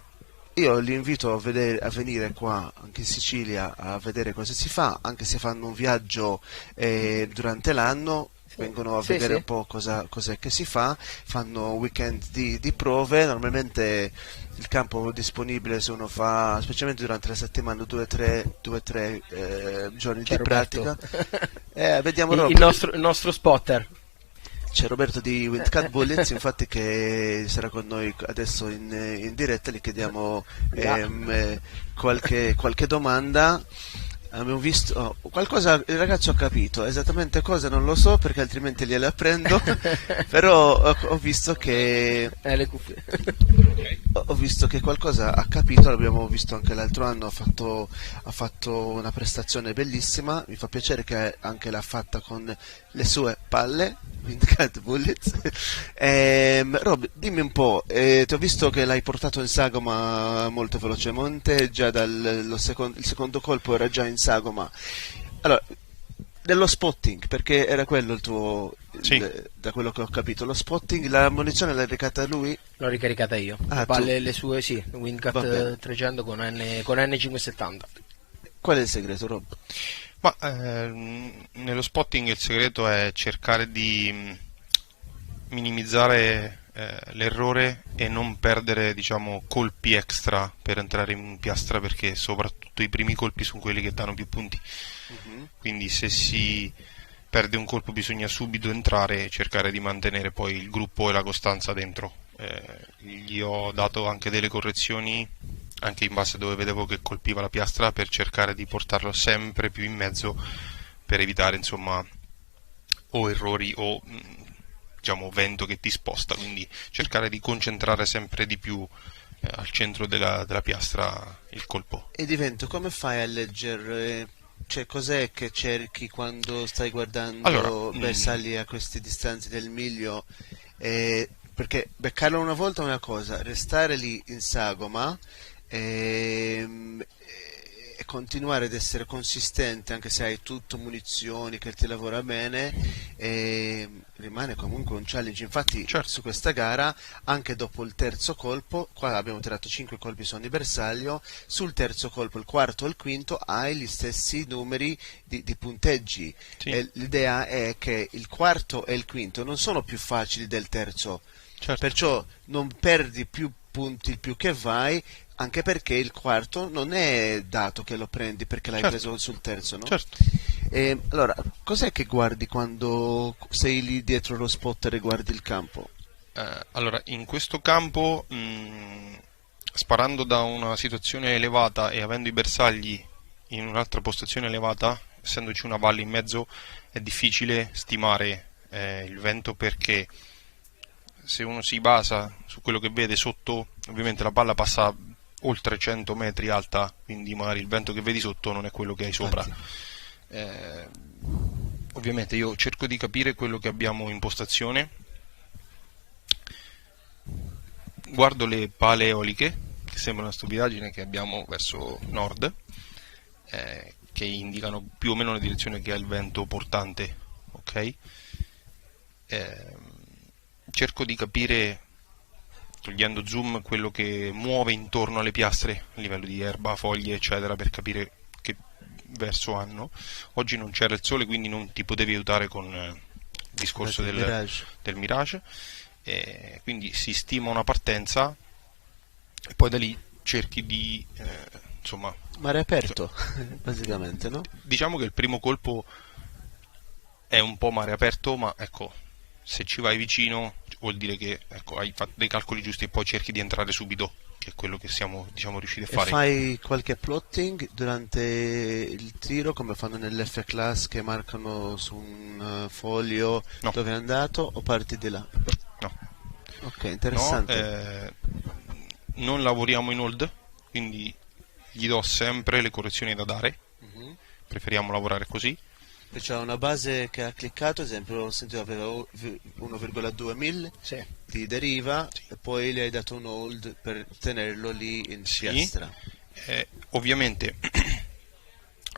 io li invito a venire qua anche in Sicilia a vedere cosa si fa, anche se fanno un viaggio durante l'anno. Vengono a vedere un po' cos'è che si fa, fanno weekend di prove. Normalmente il campo è disponibile se uno fa, specialmente durante la settimana, 2-3 giorni di pratica. Vediamo il nostro spotter. C'è Roberto di Wildcat Bullets, infatti, che sarà con noi adesso in diretta. Gli chiediamo qualche domanda. Abbiamo visto qualcosa, il ragazzo ha capito, esattamente cosa non lo so perché altrimenti gliele apprendo, però ho visto che le cuffie. Ho visto che qualcosa ha capito, l'abbiamo visto anche l'altro anno, ha fatto una prestazione bellissima, mi fa piacere che anche l'ha fatta con le sue palle, Wildcat Bullets. Rob, dimmi un po', ti ho visto che l'hai portato in sagoma molto velocemente, già il secondo colpo era già in sagoma. Allora, dello spotting, perché era quello il tuo, da quello che ho capito, lo spotting, la munizione l'hai ricaricata lui? L'ho ricaricata io, le sue Wildcat 300 con N570. Qual è il segreto, Rob? Ma nello spotting il segreto è cercare di minimizzare l'errore e non perdere, diciamo, colpi extra per entrare in piastra, perché soprattutto i primi colpi sono quelli che danno più punti. Quindi se si perde un colpo bisogna subito entrare e cercare di mantenere poi il gruppo e la costanza dentro. Gli ho dato anche delle correzioni anche in base a dove vedevo che colpiva la piastra, per cercare di portarlo sempre più in mezzo, per evitare, insomma, o errori o diciamo vento che ti sposta, quindi cercare di concentrare sempre di più al centro della piastra il colpo. E divento, come fai a leggere, cioè cos'è che cerchi quando stai guardando bersagli a queste distanze del miglio? Perché beccarlo una volta è una cosa, restare lì in sagoma e continuare ad essere consistente anche se hai tutto munizioni, che ti lavora bene, rimane comunque un challenge. Infatti su questa gara, anche dopo il terzo colpo, qua abbiamo tirato 5 colpi su ogni bersaglio, sul terzo colpo, il quarto e il quinto, hai gli stessi numeri di punteggi. L'idea è che il quarto e il quinto non sono più facili del terzo, perciò non perdi più punti più che vai, anche perché il quarto non è dato che lo prendi perché l'hai preso sul terzo, no? Allora, cos'è che guardi quando sei lì dietro lo spotter e guardi il campo? Allora, in questo campo, sparando da una situazione elevata e avendo i bersagli in un'altra postazione elevata, essendoci una valle in mezzo, è difficile stimare il vento, perché se uno si basa su quello che vede sotto, ovviamente la palla passa oltre 100 metri alta, quindi magari il vento che vedi sotto non è quello che hai sopra. Ovviamente io cerco di capire quello che abbiamo in postazione, guardo le pale eoliche, che sembra una stupidaggine, che abbiamo verso nord, che indicano più o meno la direzione che ha il vento portante, ok? Cerco di capire, togliendo zoom, quello che muove intorno alle piastre a livello di erba, foglie eccetera, per capire che verso hanno. Oggi non c'era il sole, quindi non ti potevi aiutare con il discorso del mirage, quindi si stima una partenza e poi da lì cerchi di insomma, mare aperto basicamente, no? Diciamo che il primo colpo è un po' mare aperto, ma ecco, se ci vai vicino vuol dire che, ecco, hai fatto dei calcoli giusti e poi cerchi di entrare subito, che è quello che siamo, diciamo, riusciti a fare. E fai qualche plotting durante il tiro, come fanno nell'F class, che marcano su un foglio dove è andato, o parti di là? No. Ok, interessante. No, non lavoriamo in hold, quindi gli do sempre le correzioni da dare. Preferiamo lavorare così. C'è una base che ha cliccato, ad esempio ho sentito aveva 1,2 mil di deriva, e poi le hai dato un hold per tenerlo lì in piastra. Ovviamente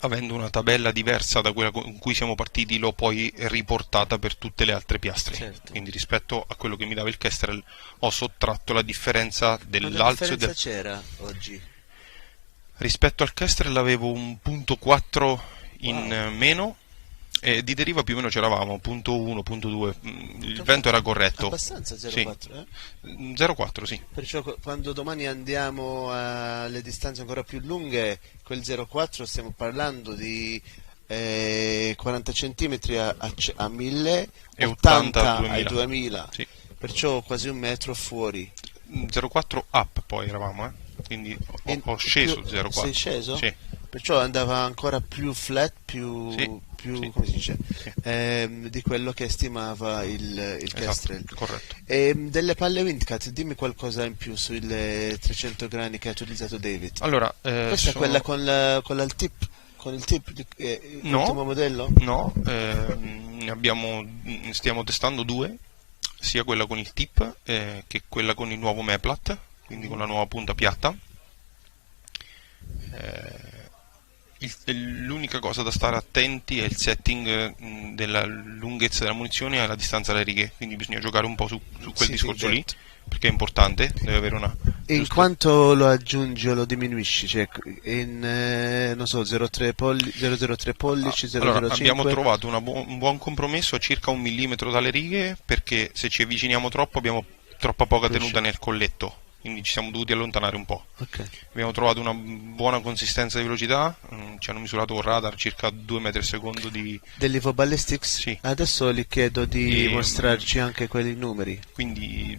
avendo una tabella diversa da quella con cui siamo partiti, l'ho poi riportata per tutte le altre piastre, quindi rispetto a quello che mi dava il Kestrel ho sottratto la differenza dell'alzo. Che differenza c'era oggi? Rispetto al Kestrel avevo un punto 4 in meno, e di deriva più o meno c'eravamo, punto 1, punto 2, il vento era corretto. Abbastanza 0,4, 0,4 sì. Perciò quando domani andiamo alle distanze ancora più lunghe, quel 0,4 stiamo parlando di 40 cm a 1000 e 80 ai 2000, sì. Perciò quasi un metro fuori. 0,4 up poi eravamo, quindi ho sceso il 0,4. Sei sceso? Sì. Perciò andava ancora più flat, più come si dice, di quello che stimava il Kestrel. Corretto. Delle palle Windcat, dimmi qualcosa in più sulle 300 grani che ha utilizzato David. Allora, questa è quella con il tip? Con il tip, l'ultimo modello? No, stiamo testando due, sia quella con il tip che quella con il nuovo Meplat, quindi con la nuova punta piatta. L'unica cosa da stare attenti è il setting della lunghezza della munizione e alla distanza dalle righe, quindi bisogna giocare un po' su quel discorso lì, perché è importante, deve avere una... In quanto lo aggiungi o lo diminuisci? Cioè non so, 0,3 pollici, 0,05? Allora, abbiamo trovato un buon compromesso a circa 1 millimetro dalle righe, perché se ci avviciniamo troppo abbiamo troppa poca tenuta nel colletto, quindi ci siamo dovuti allontanare un po'. Abbiamo trovato una buona consistenza di velocità, ci hanno misurato con radar circa 2 metri al secondo di... Dell'Ivo Ballistics? Sì. Adesso gli chiedo di mostrarci anche quelli numeri. Quindi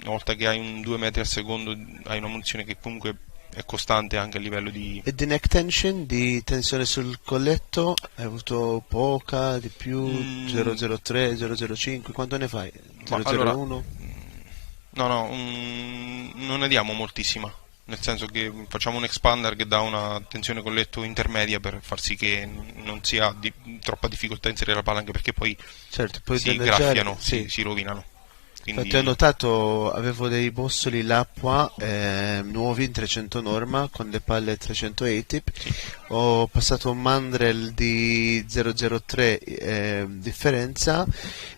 una volta che hai un 2 metri al secondo hai una munizione che comunque è costante anche a livello di... E di neck tension, di tensione sul colletto, hai avuto poca, di più, 003, 005, quanto ne fai? 001? No, non ne diamo moltissima, nel senso che facciamo un expander che dà una tensione colletto intermedia per far sì che non sia troppa difficoltà a inserire la palla, anche perché poi si graffiano, si rovinano. Quindi... Infatti ho notato, avevo dei bossoli Lapua nuovi in 300 norma con le palle 300 ATIP, ho passato un mandrel di 003 differenza,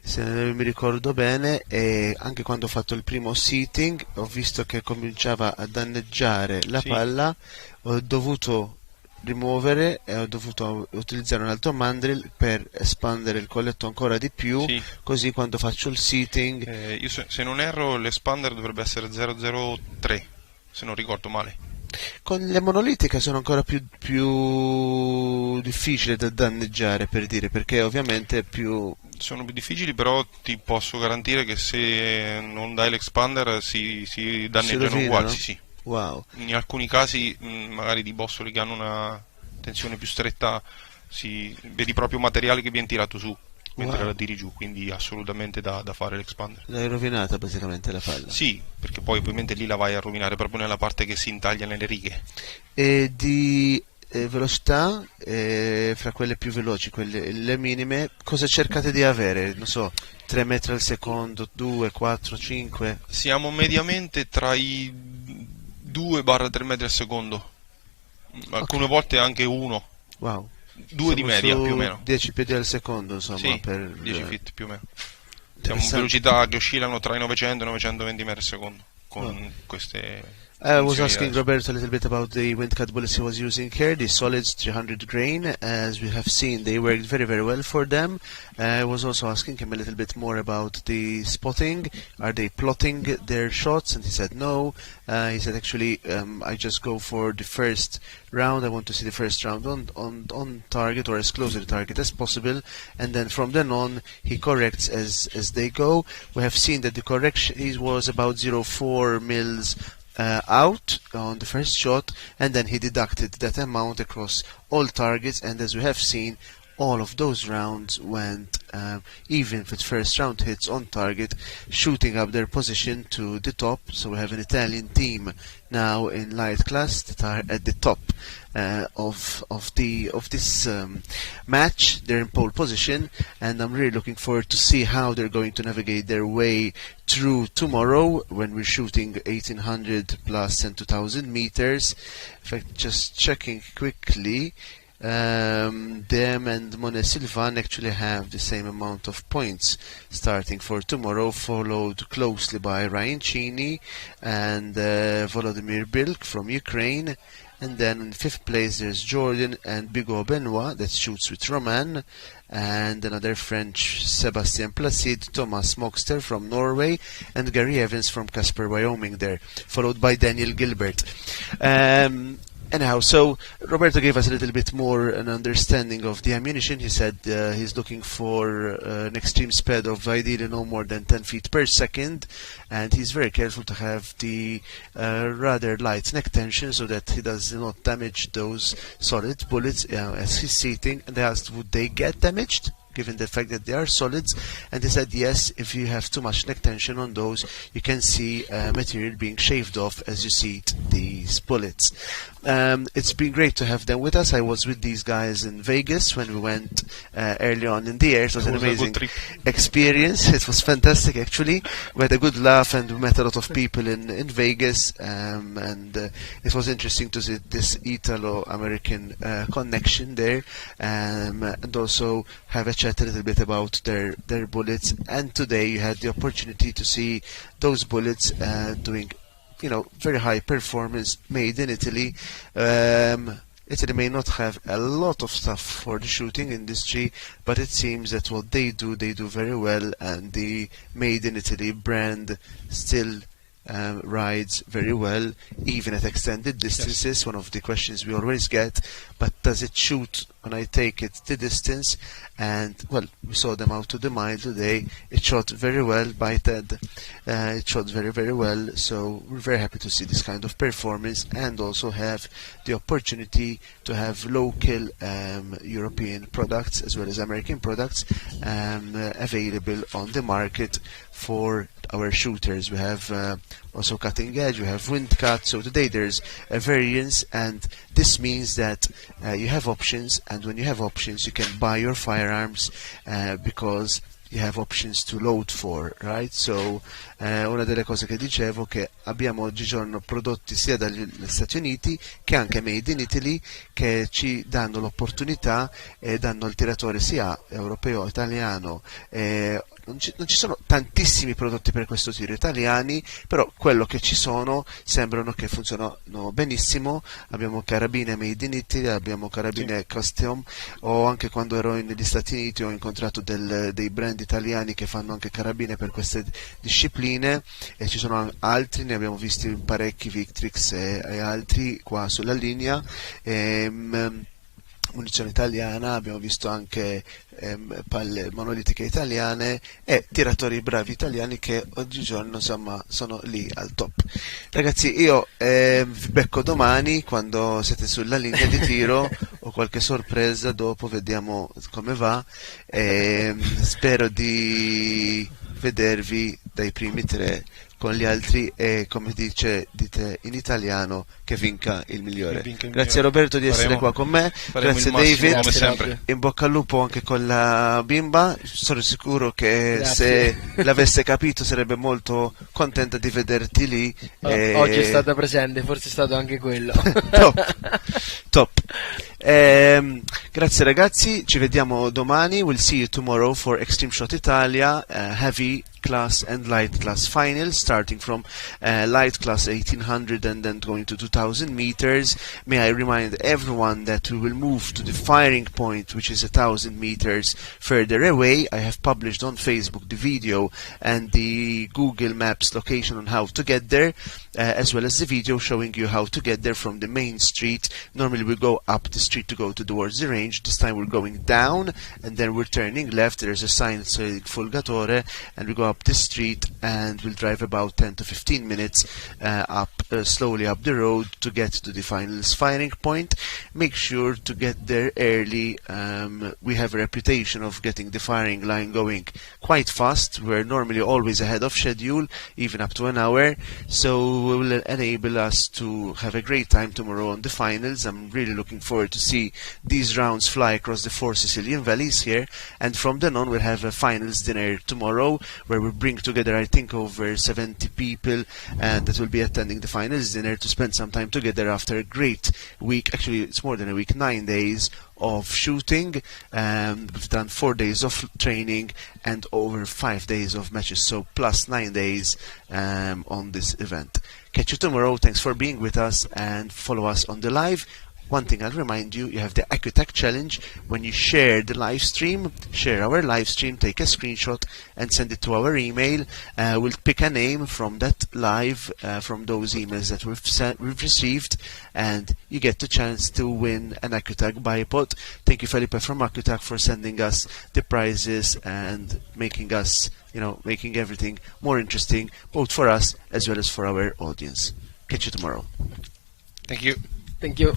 se non mi ricordo bene, e anche quando ho fatto il primo seating ho visto che cominciava a danneggiare la palla, ho dovuto rimuovere e ho dovuto utilizzare un altro mandrel per espandere il colletto ancora di più, così quando faccio il seating io se non erro l'espander dovrebbe essere 003, se non ricordo male. Con le monolitiche sono ancora più difficili da danneggiare, per dire, perché ovviamente sono più difficili, però ti posso garantire che se non dai l'expander si danneggiano uguali, sì. Wow. In alcuni casi, magari di bossoli che hanno una tensione più stretta, vedi proprio materiale che viene tirato su mentre la tiri giù, quindi assolutamente da fare l'expander. L'hai rovinata basicamente la palla? Sì, perché poi ovviamente lì la vai a rovinare proprio nella parte che si intaglia nelle righe. E di velocità, fra quelle più veloci, le minime, cosa cercate di avere? Non so, 3 metri al secondo, 2, 4, 5? Siamo mediamente tra i 2-3 metri al secondo, alcune volte anche 1. Wow. 2 di media più o meno. 10 piedi al secondo, insomma. Sì, per 10 feet più o meno. Siamo velocità che oscillano tra i 900 e i 920 metri al secondo con queste. I was asking Roberto a little bit about the wind cut bullets he was using here, the solids 300 grain. As we have seen, they worked very, very well for them. I was also asking him a little bit more about the spotting. Are they plotting their shots? And he said no. He said actually, I just go for the first round. I want to see the first round on target or as close to the target as possible, and then from then on he corrects as they go. We have seen that the correction was about 0.4 mils out on the first shot, and then he deducted that amount across all targets, and as we have seen, all of those rounds went, even with first round hits on target, shooting up their position to the top. So we have an Italian team now in light class that are at the top of this match. They're in pole position, and I'm really looking forward to see how they're going to navigate their way through tomorrow when we're shooting 1800 plus and 2000 meters. In fact, just checking quickly, them and Mone Silvan actually have the same amount of points starting for tomorrow, followed closely by Ryan Cheney and Volodymyr Bilk from Ukraine. And then in 5th place there's Jordan and Bigot Benoit that shoots with Roman, and another French, Sébastien Placide, Thomas Mogster from Norway, and Gary Evans from Casper, Wyoming there, followed by Daniel Gilbert. Anyhow, so Roberto gave us a little bit more an understanding of the ammunition. He said he's looking for an extreme speed of ideally no more than 10 feet per second, and he's very careful to have the rather light neck tension so that he does not damage those solid bullets as he's seating. And they asked, would they get damaged given the fact that they are solids, and they said yes, if you have too much neck tension on those, you can see material being shaved off as you seat these bullets. It's been great to have them with us. I was with these guys in Vegas when we went early on in the year. It was an amazing experience. It was fantastic, actually. We had a good laugh and we met a lot of people in Vegas, and it was interesting to see this Italo-American connection there, and also have a chat a little bit about their bullets. And today you had the opportunity to see those bullets doing, you know, very high performance, made in Italy. Italy may not have a lot of stuff for the shooting industry, but it seems that what they do very well, and the made in Italy brand still rides very well, even at extended distances. Yes. One of the questions we always get, but does it shoot when I take it the distance? And well, we saw them out to the mile today. It shot very well by Ted. It shot very, very well. So we're very happy to see this kind of performance, and also have the opportunity to have local European products as well as American products available on the market for our shooters. We have also cutting edge, we have wind cut. So today there's a variance, and this means that you have options, and when you have options you can buy your firearms because you have options to load for, right? So una delle cose che dicevo è che abbiamo oggigiorno prodotti sia dagli Stati Uniti che anche made in Italy, che ci danno l'opportunità e danno al tiratore sia europeo, italiano, non ci sono tantissimi prodotti per questo tiro italiani, però quello che ci sono sembrano che funzionano benissimo. Abbiamo carabine made in Italy, abbiamo carabine custom, o anche quando ero negli Stati Uniti ho incontrato dei brand italiani che fanno anche carabine per queste discipline, e ci sono altri, ne abbiamo visti parecchi, Victrix e altri qua sulla linea. Munizione italiana, abbiamo visto anche palle monolitiche italiane e tiratori bravi italiani che oggigiorno insomma sono lì al top. Ragazzi, io vi becco domani quando siete sulla linea di tiro o qualche sorpresa dopo, vediamo come va, spero di vedervi dai primi 3 con gli altri e, come dite in italiano, che vinca il migliore. Grazie Roberto di essere qua con me, grazie David, come sempre. in bocca al lupo anche con la bimba, sono sicuro che se l'avesse capito sarebbe molto contenta di vederti lì. Oggi è stata presente, forse è stato anche quello. Top. Grazie ragazzi, ci vediamo domani. We'll see you tomorrow for Extreme Shot Italia heavy class and light class finals, starting from light class 1800 and then going to 2000 meters. May I remind everyone that we will move to the firing point, which is 1000 meters further away. I have published on Facebook the video and the Google Maps location on how to get there, as well as the video showing you how to get there from the main street. Normally we go up the street to go towards the range. This time we're going down and then we're turning left. There's a sign saying Folgatore, and we go up the street and we'll drive about 10 to 15 minutes slowly up the road to get to the finals firing point. Make sure to get there early. We have a reputation of getting the firing line going quite fast. We're normally always ahead of schedule, even up to an hour, so it will enable us to have a great time tomorrow on the finals. I'm really looking forward to see these rounds fly across the 4 Sicilian valleys here, and from then on we'll have a finals dinner tomorrow where we'll bring together, I think, over 70 people that will be attending the finals dinner to spend some time together after a great week. Actually, it's more than a week, 9 days of shooting. We've done 4 days of training and over 5 days of matches, so plus 9 days on this event. Catch you tomorrow. Thanks for being with us and follow us on the live. One thing I'll remind you, you have the AccuTac challenge. When you share the live stream, share our live stream, take a screenshot and send it to our email. We'll pick a name from that live, from those emails that we've received, and you get the chance to win an AccuTac bipod. Thank you, Felipe from AccuTac, for sending us the prizes and making us, making everything more interesting, both for us as well as for our audience. Catch you tomorrow. Thank you. Thank you.